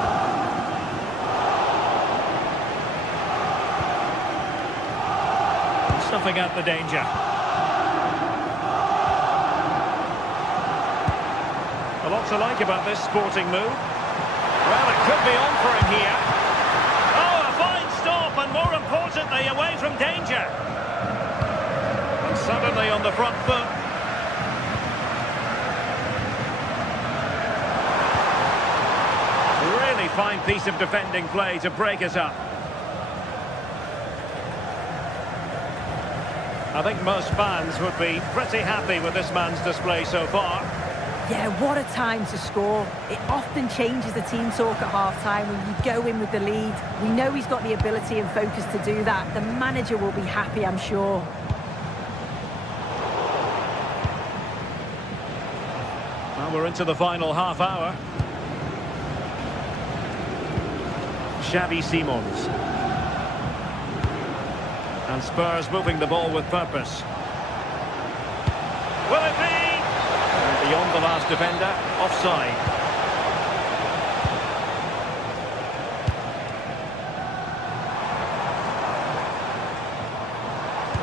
Snuffing out the danger. A lot to like about this sporting move. Well, it could be on for him here. Oh, a fine stop, and more importantly, away from danger. And suddenly on the front foot. Really fine piece of defending play to break us up. I think most fans would be pretty happy with this man's display so far. Yeah, what a time to score. It often changes the team talk at half-time when you go in with the lead. We know he's got the ability and focus to do that. The manager will be happy, I'm sure. Well, we're into the final half hour. Xavi Simons. And Spurs moving the ball with purpose. Will it be? And beyond the last defender, offside.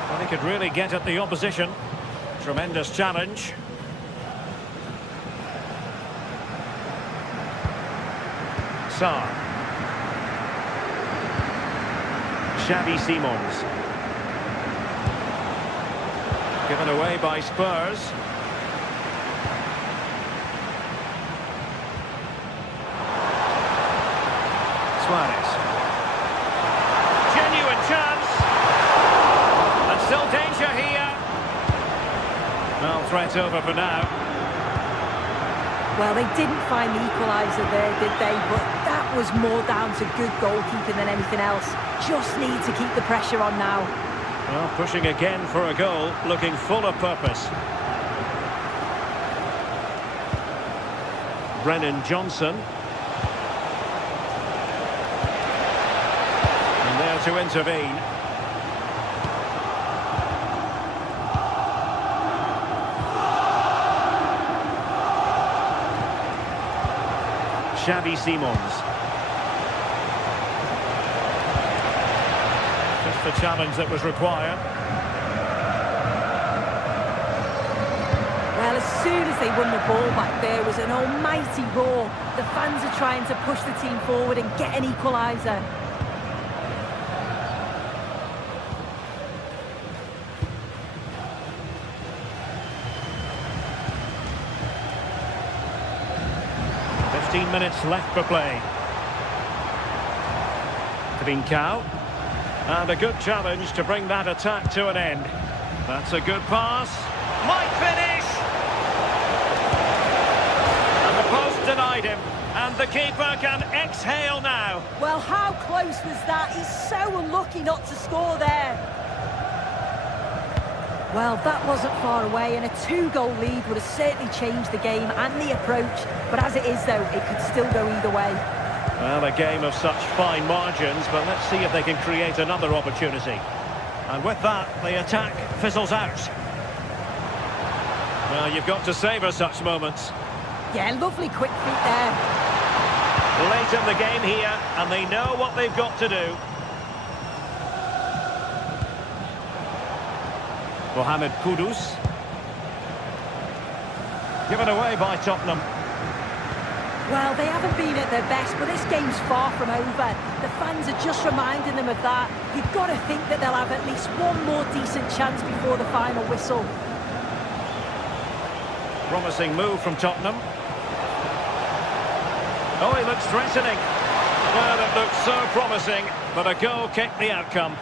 Well, he could really get at the opposition. Tremendous challenge. Sarr. Xavi Simons. Given away by Spurs. Suarez. Genuine chance. And still danger here. Well, threat over for now. Well, they didn't find the equaliser there, did they? But that was more down to good goalkeeping than anything else. Just need to keep the pressure on now. Well, pushing again for a goal, looking full of purpose. Brennan Johnson. And there to intervene. Xavi Simons. Just the challenge that was required. Well, as soon as they won the ball back, there was an almighty roar. The fans are trying to push the team forward and get an equaliser. Minutes left for play. Trincao. And a good challenge to bring that attack to an end. That's a good pass. Might finish! And the post denied him. And the keeper can exhale now. Well, how close was that? He's so unlucky not to score there. Well, that wasn't far away, and a 2-goal lead would have certainly changed the game and the approach. But as it is, though, it could still go either way. Well, a game of such fine margins, but let's see if they can create another opportunity. And with that, the attack fizzles out. Well, you've got to savour such moments. Yeah, lovely quick feet there. Late in the game here, and they know what they've got to do. Mohamed Kudus. Given away by Tottenham. Well, they haven't been at their best, but this game's far from over. The fans are just reminding them of that. You've got to think that they'll have at least one more decent chance before the final whistle. Promising move from Tottenham. Oh, it looks threatening. Well, it looks so promising, but a goal kicked the outcome.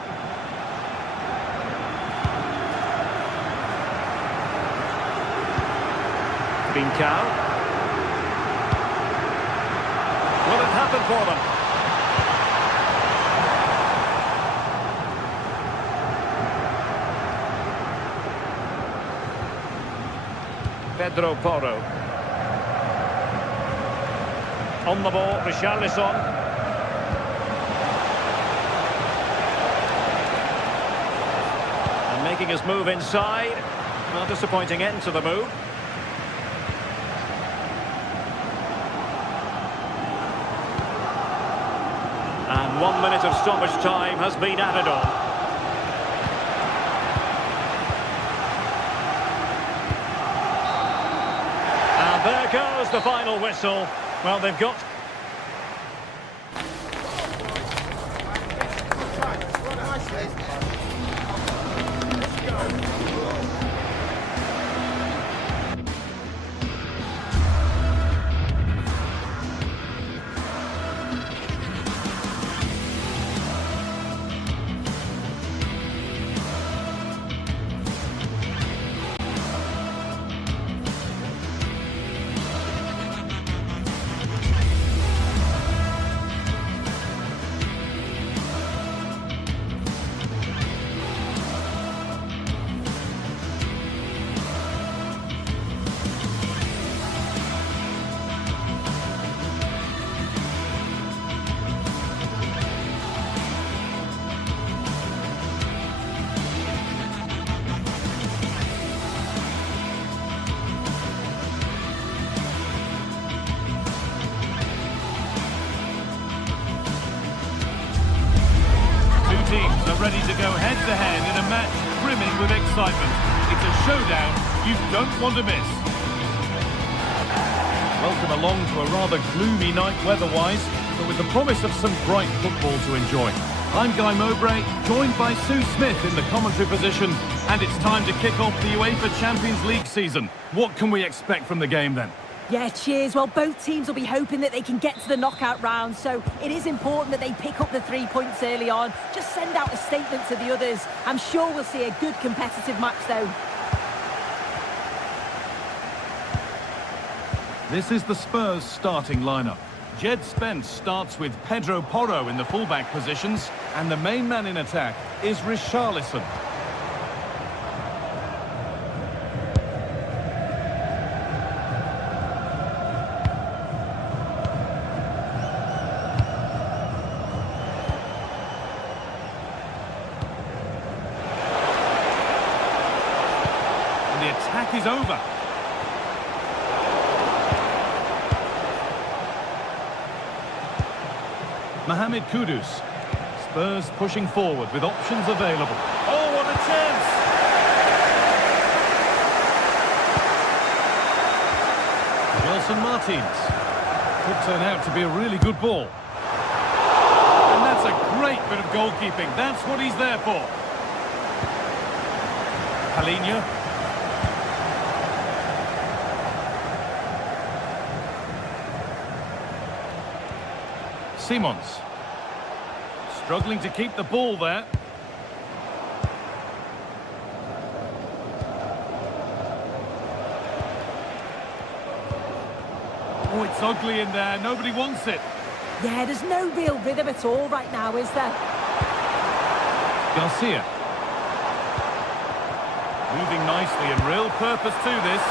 Trincao. Will it happen for them? Pedro Porro. On the ball, Richarlison. And making his move inside. Well, disappointing end to the move. And 1 minute of stoppage time has been added on. And there goes the final whistle. Well, they've got... Teams are ready to go head-to-head in a match brimming with excitement. It's a showdown you don't want to miss. Welcome along to a rather gloomy night weather-wise, but with the promise of some bright football to enjoy. I'm Guy Mowbray, joined by Sue Smith in the commentary position, and it's time to kick off the UEFA Champions League season. What can we expect from the game then? Yeah, cheers. Well, both teams will be hoping that they can get to the knockout round, so it is important that they pick up the 3 points early on. Just send out a statement to the others. I'm sure we'll see a good competitive match, though. This is the Spurs starting lineup. Jed Spence starts with Pedro Porro in the fullback positions, and the main man in attack is Richarlison. The attack is over. Mohamed Kudus. Spurs pushing forward with options available. Oh, what a chance! Wilson Martins. Could turn out to be a really good ball. And that's a great bit of goalkeeping. That's what he's there for. Palinha. Simons. Struggling to keep the ball there. Oh, it's ugly in there. Nobody wants it. Yeah, there's no real rhythm at all right now, is there? Garcia. Moving nicely and real purpose to this.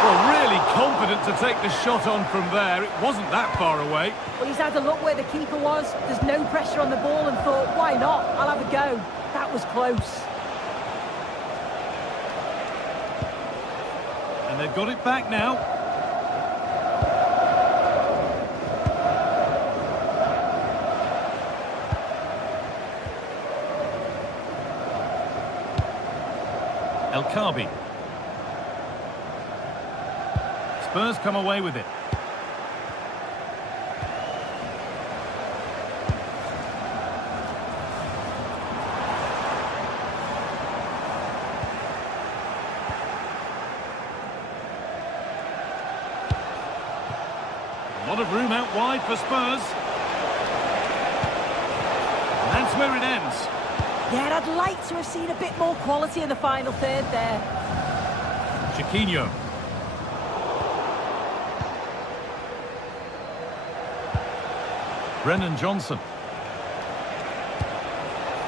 Well, really confident to take the shot on from there. It wasn't that far away. Well, he's had a look where the keeper was. There's no pressure on the ball and thought, why not? I'll have a go. That was close. And they've got it back now. El Khabi. Spurs come away with it. A lot of room out wide for Spurs. And that's where it ends. Yeah, I'd like to have seen a bit more quality in the final third there. Chiquinho. Brennan Johnson.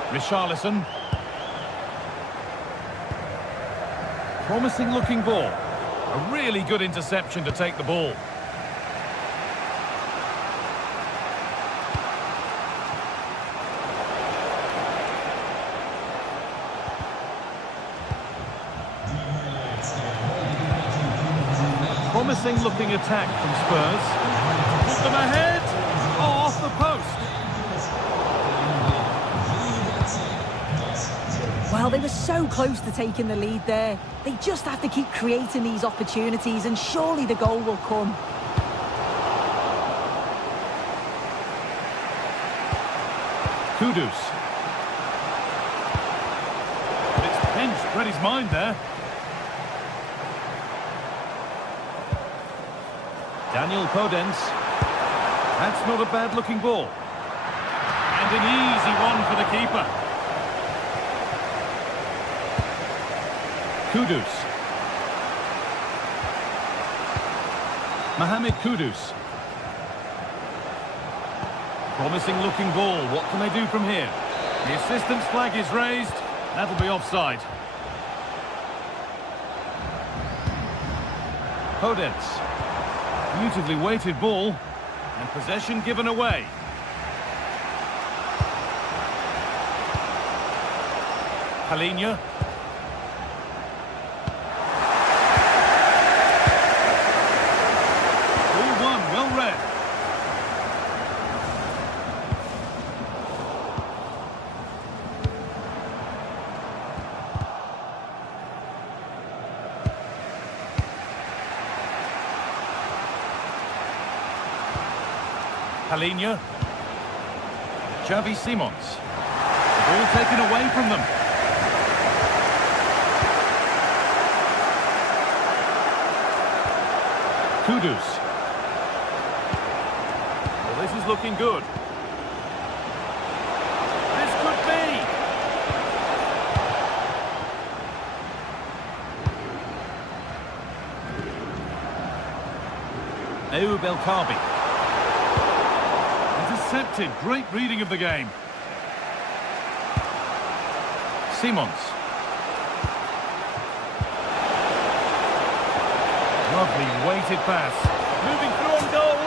Richarlison. Promising looking ball. A really good interception to take the ball. Promising looking attack from Spurs. Put them ahead. Oh, off the post. Well, they were so close to taking the lead there. They just have to keep creating these opportunities and surely the goal will come. Kudus. But it's pinched, read his mind there. Daniel Podence. That's not a bad-looking ball. And an easy one for the keeper. Kudus. Mohamed Kudus. Promising looking ball. What can they do from here? The assistant's flag is raised. That'll be offside. Podence. Beautifully weighted ball. And possession given away. Palinha. Ball one, well read. Palinha. Xavi Simons. The ball taken away from them. Kudus. Well, this is looking good. This could be. Ayoub El Khabi. Intercepted. Great reading of the game. Simons. Lovely weighted pass. Moving through on goal.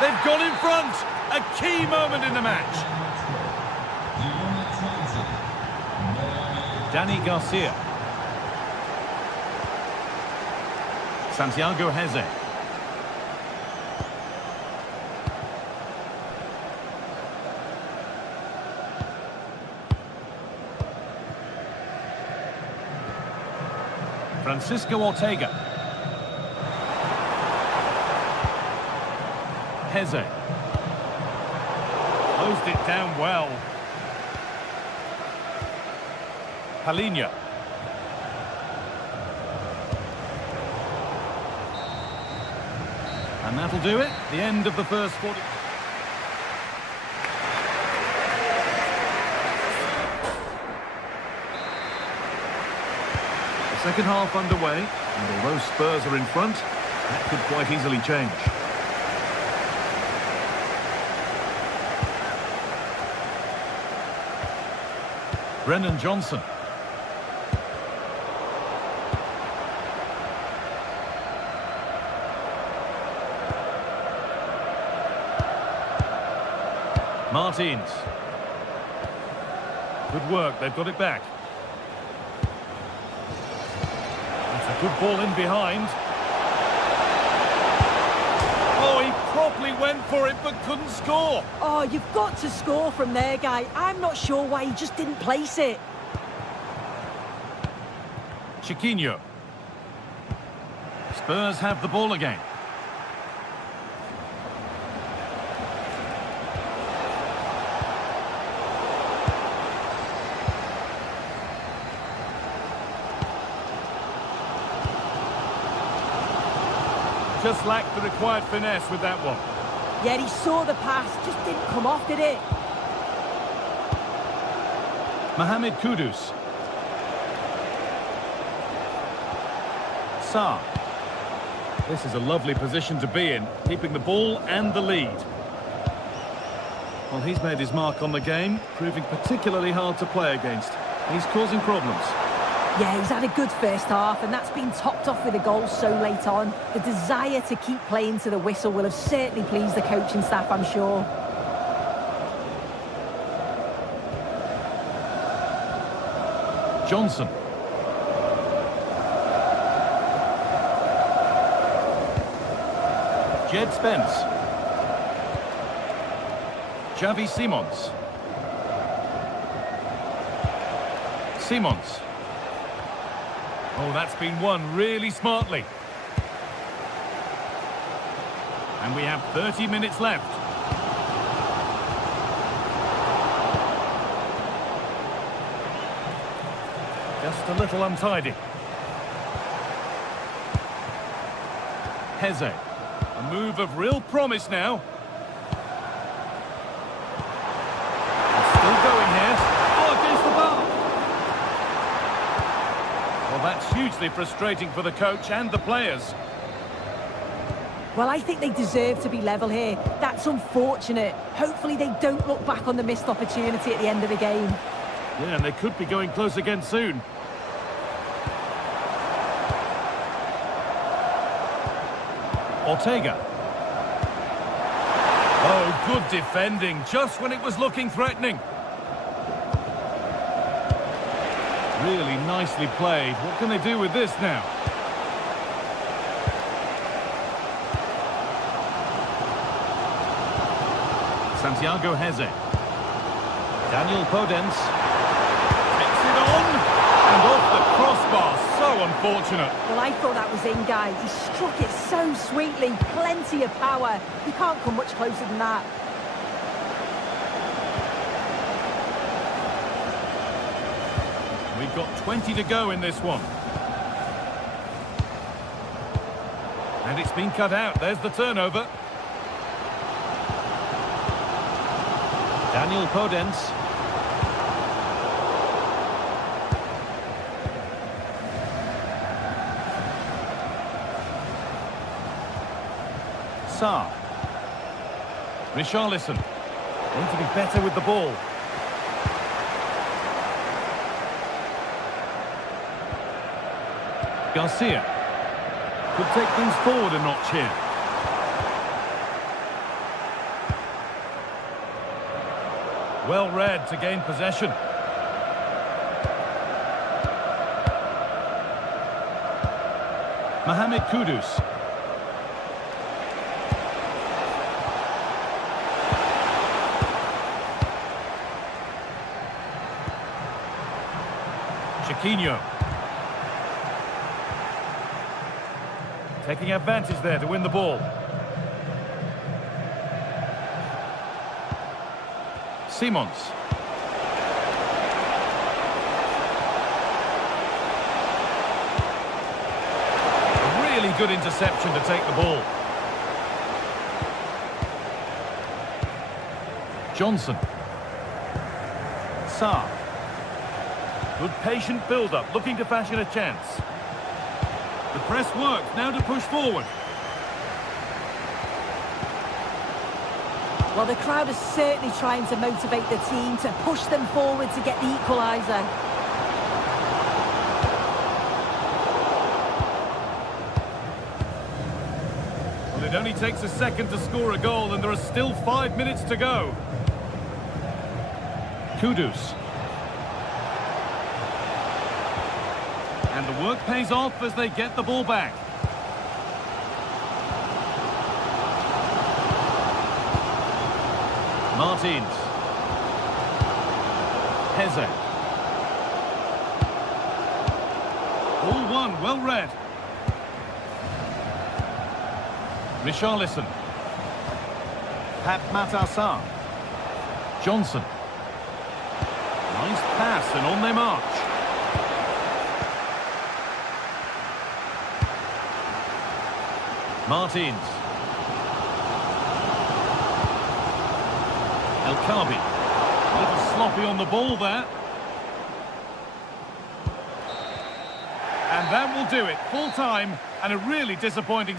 They've gone in front. A key moment in the match. Dani Garcia. Santiago Heze. . Francisco Ortega. Heze. Closed it down well. Palinha. And that'll do it. The end of the first 40. The second half underway, and although Spurs are in front, that could quite easily change. Brennan Johnson. Martins. Good work, they've got it back. That's a good ball in behind. Oh, he properly went for it but couldn't score. Oh, you've got to score from there, guy. I'm not sure why he just didn't place it. Chiquinho. Spurs have the ball again. Just lacked the required finesse with that one. Yeah, he saw the pass, just didn't come off, did it? Mohamed Kudus. Sarr. This is a lovely position to be in, keeping the ball and the lead. Well, he's made his mark on the game, proving particularly hard to play against. He's causing problems. Yeah, he's had a good first half, and that's been topped off with a goal so late on. The desire to keep playing to the whistle will have certainly pleased the coaching staff, I'm sure. Johnson. Jed Spence. Xavi Simons. Simons. Oh, that's been won really smartly. And we have 30 minutes left. Just a little untidy. Heze. A move of real promise now. Still going here. Oh, against the bar. Well, that's hugely frustrating for the coach and the players. Well, I think they deserve to be level here. That's unfortunate. Hopefully they don't look back on the missed opportunity at the end of the game. Yeah, and they could be going close again soon. Ortega. Oh, good defending, just when it was looking threatening. Really nicely played. What can they do with this now? Santiago Heze. Daniel Podence. Takes it on. And off the crossbar. So unfortunate. Well, I thought that was in, guy. He struck it so sweetly. Plenty of power. You can't come much closer than that. We've got 20 to go in this one. And it's been cut out. There's the turnover. Daniel Podence. Sarr. Richarlison. Need to be better with the ball. Garcia. Could take things forward a notch here. Well read to gain possession. Mohamed Kudus. Chiquinho. Taking advantage there to win the ball. Simons. A really good interception to take the ball. Johnson. Sarr. Good patient build-up, looking to fashion a chance. The press works, now to push forward. Well, the crowd is certainly trying to motivate the team to push them forward to get the equaliser. Well, it only takes a second to score a goal, and there are still 5 minutes to go. Kudus. And the work pays off as they get the ball back. Martins. Heze. All one, well read. Richarlison. Pat Matassar. Johnson. Nice pass, and on they march. Martins. El Khabi. A little sloppy on the ball there. And that will do it. Full time and a really disappointing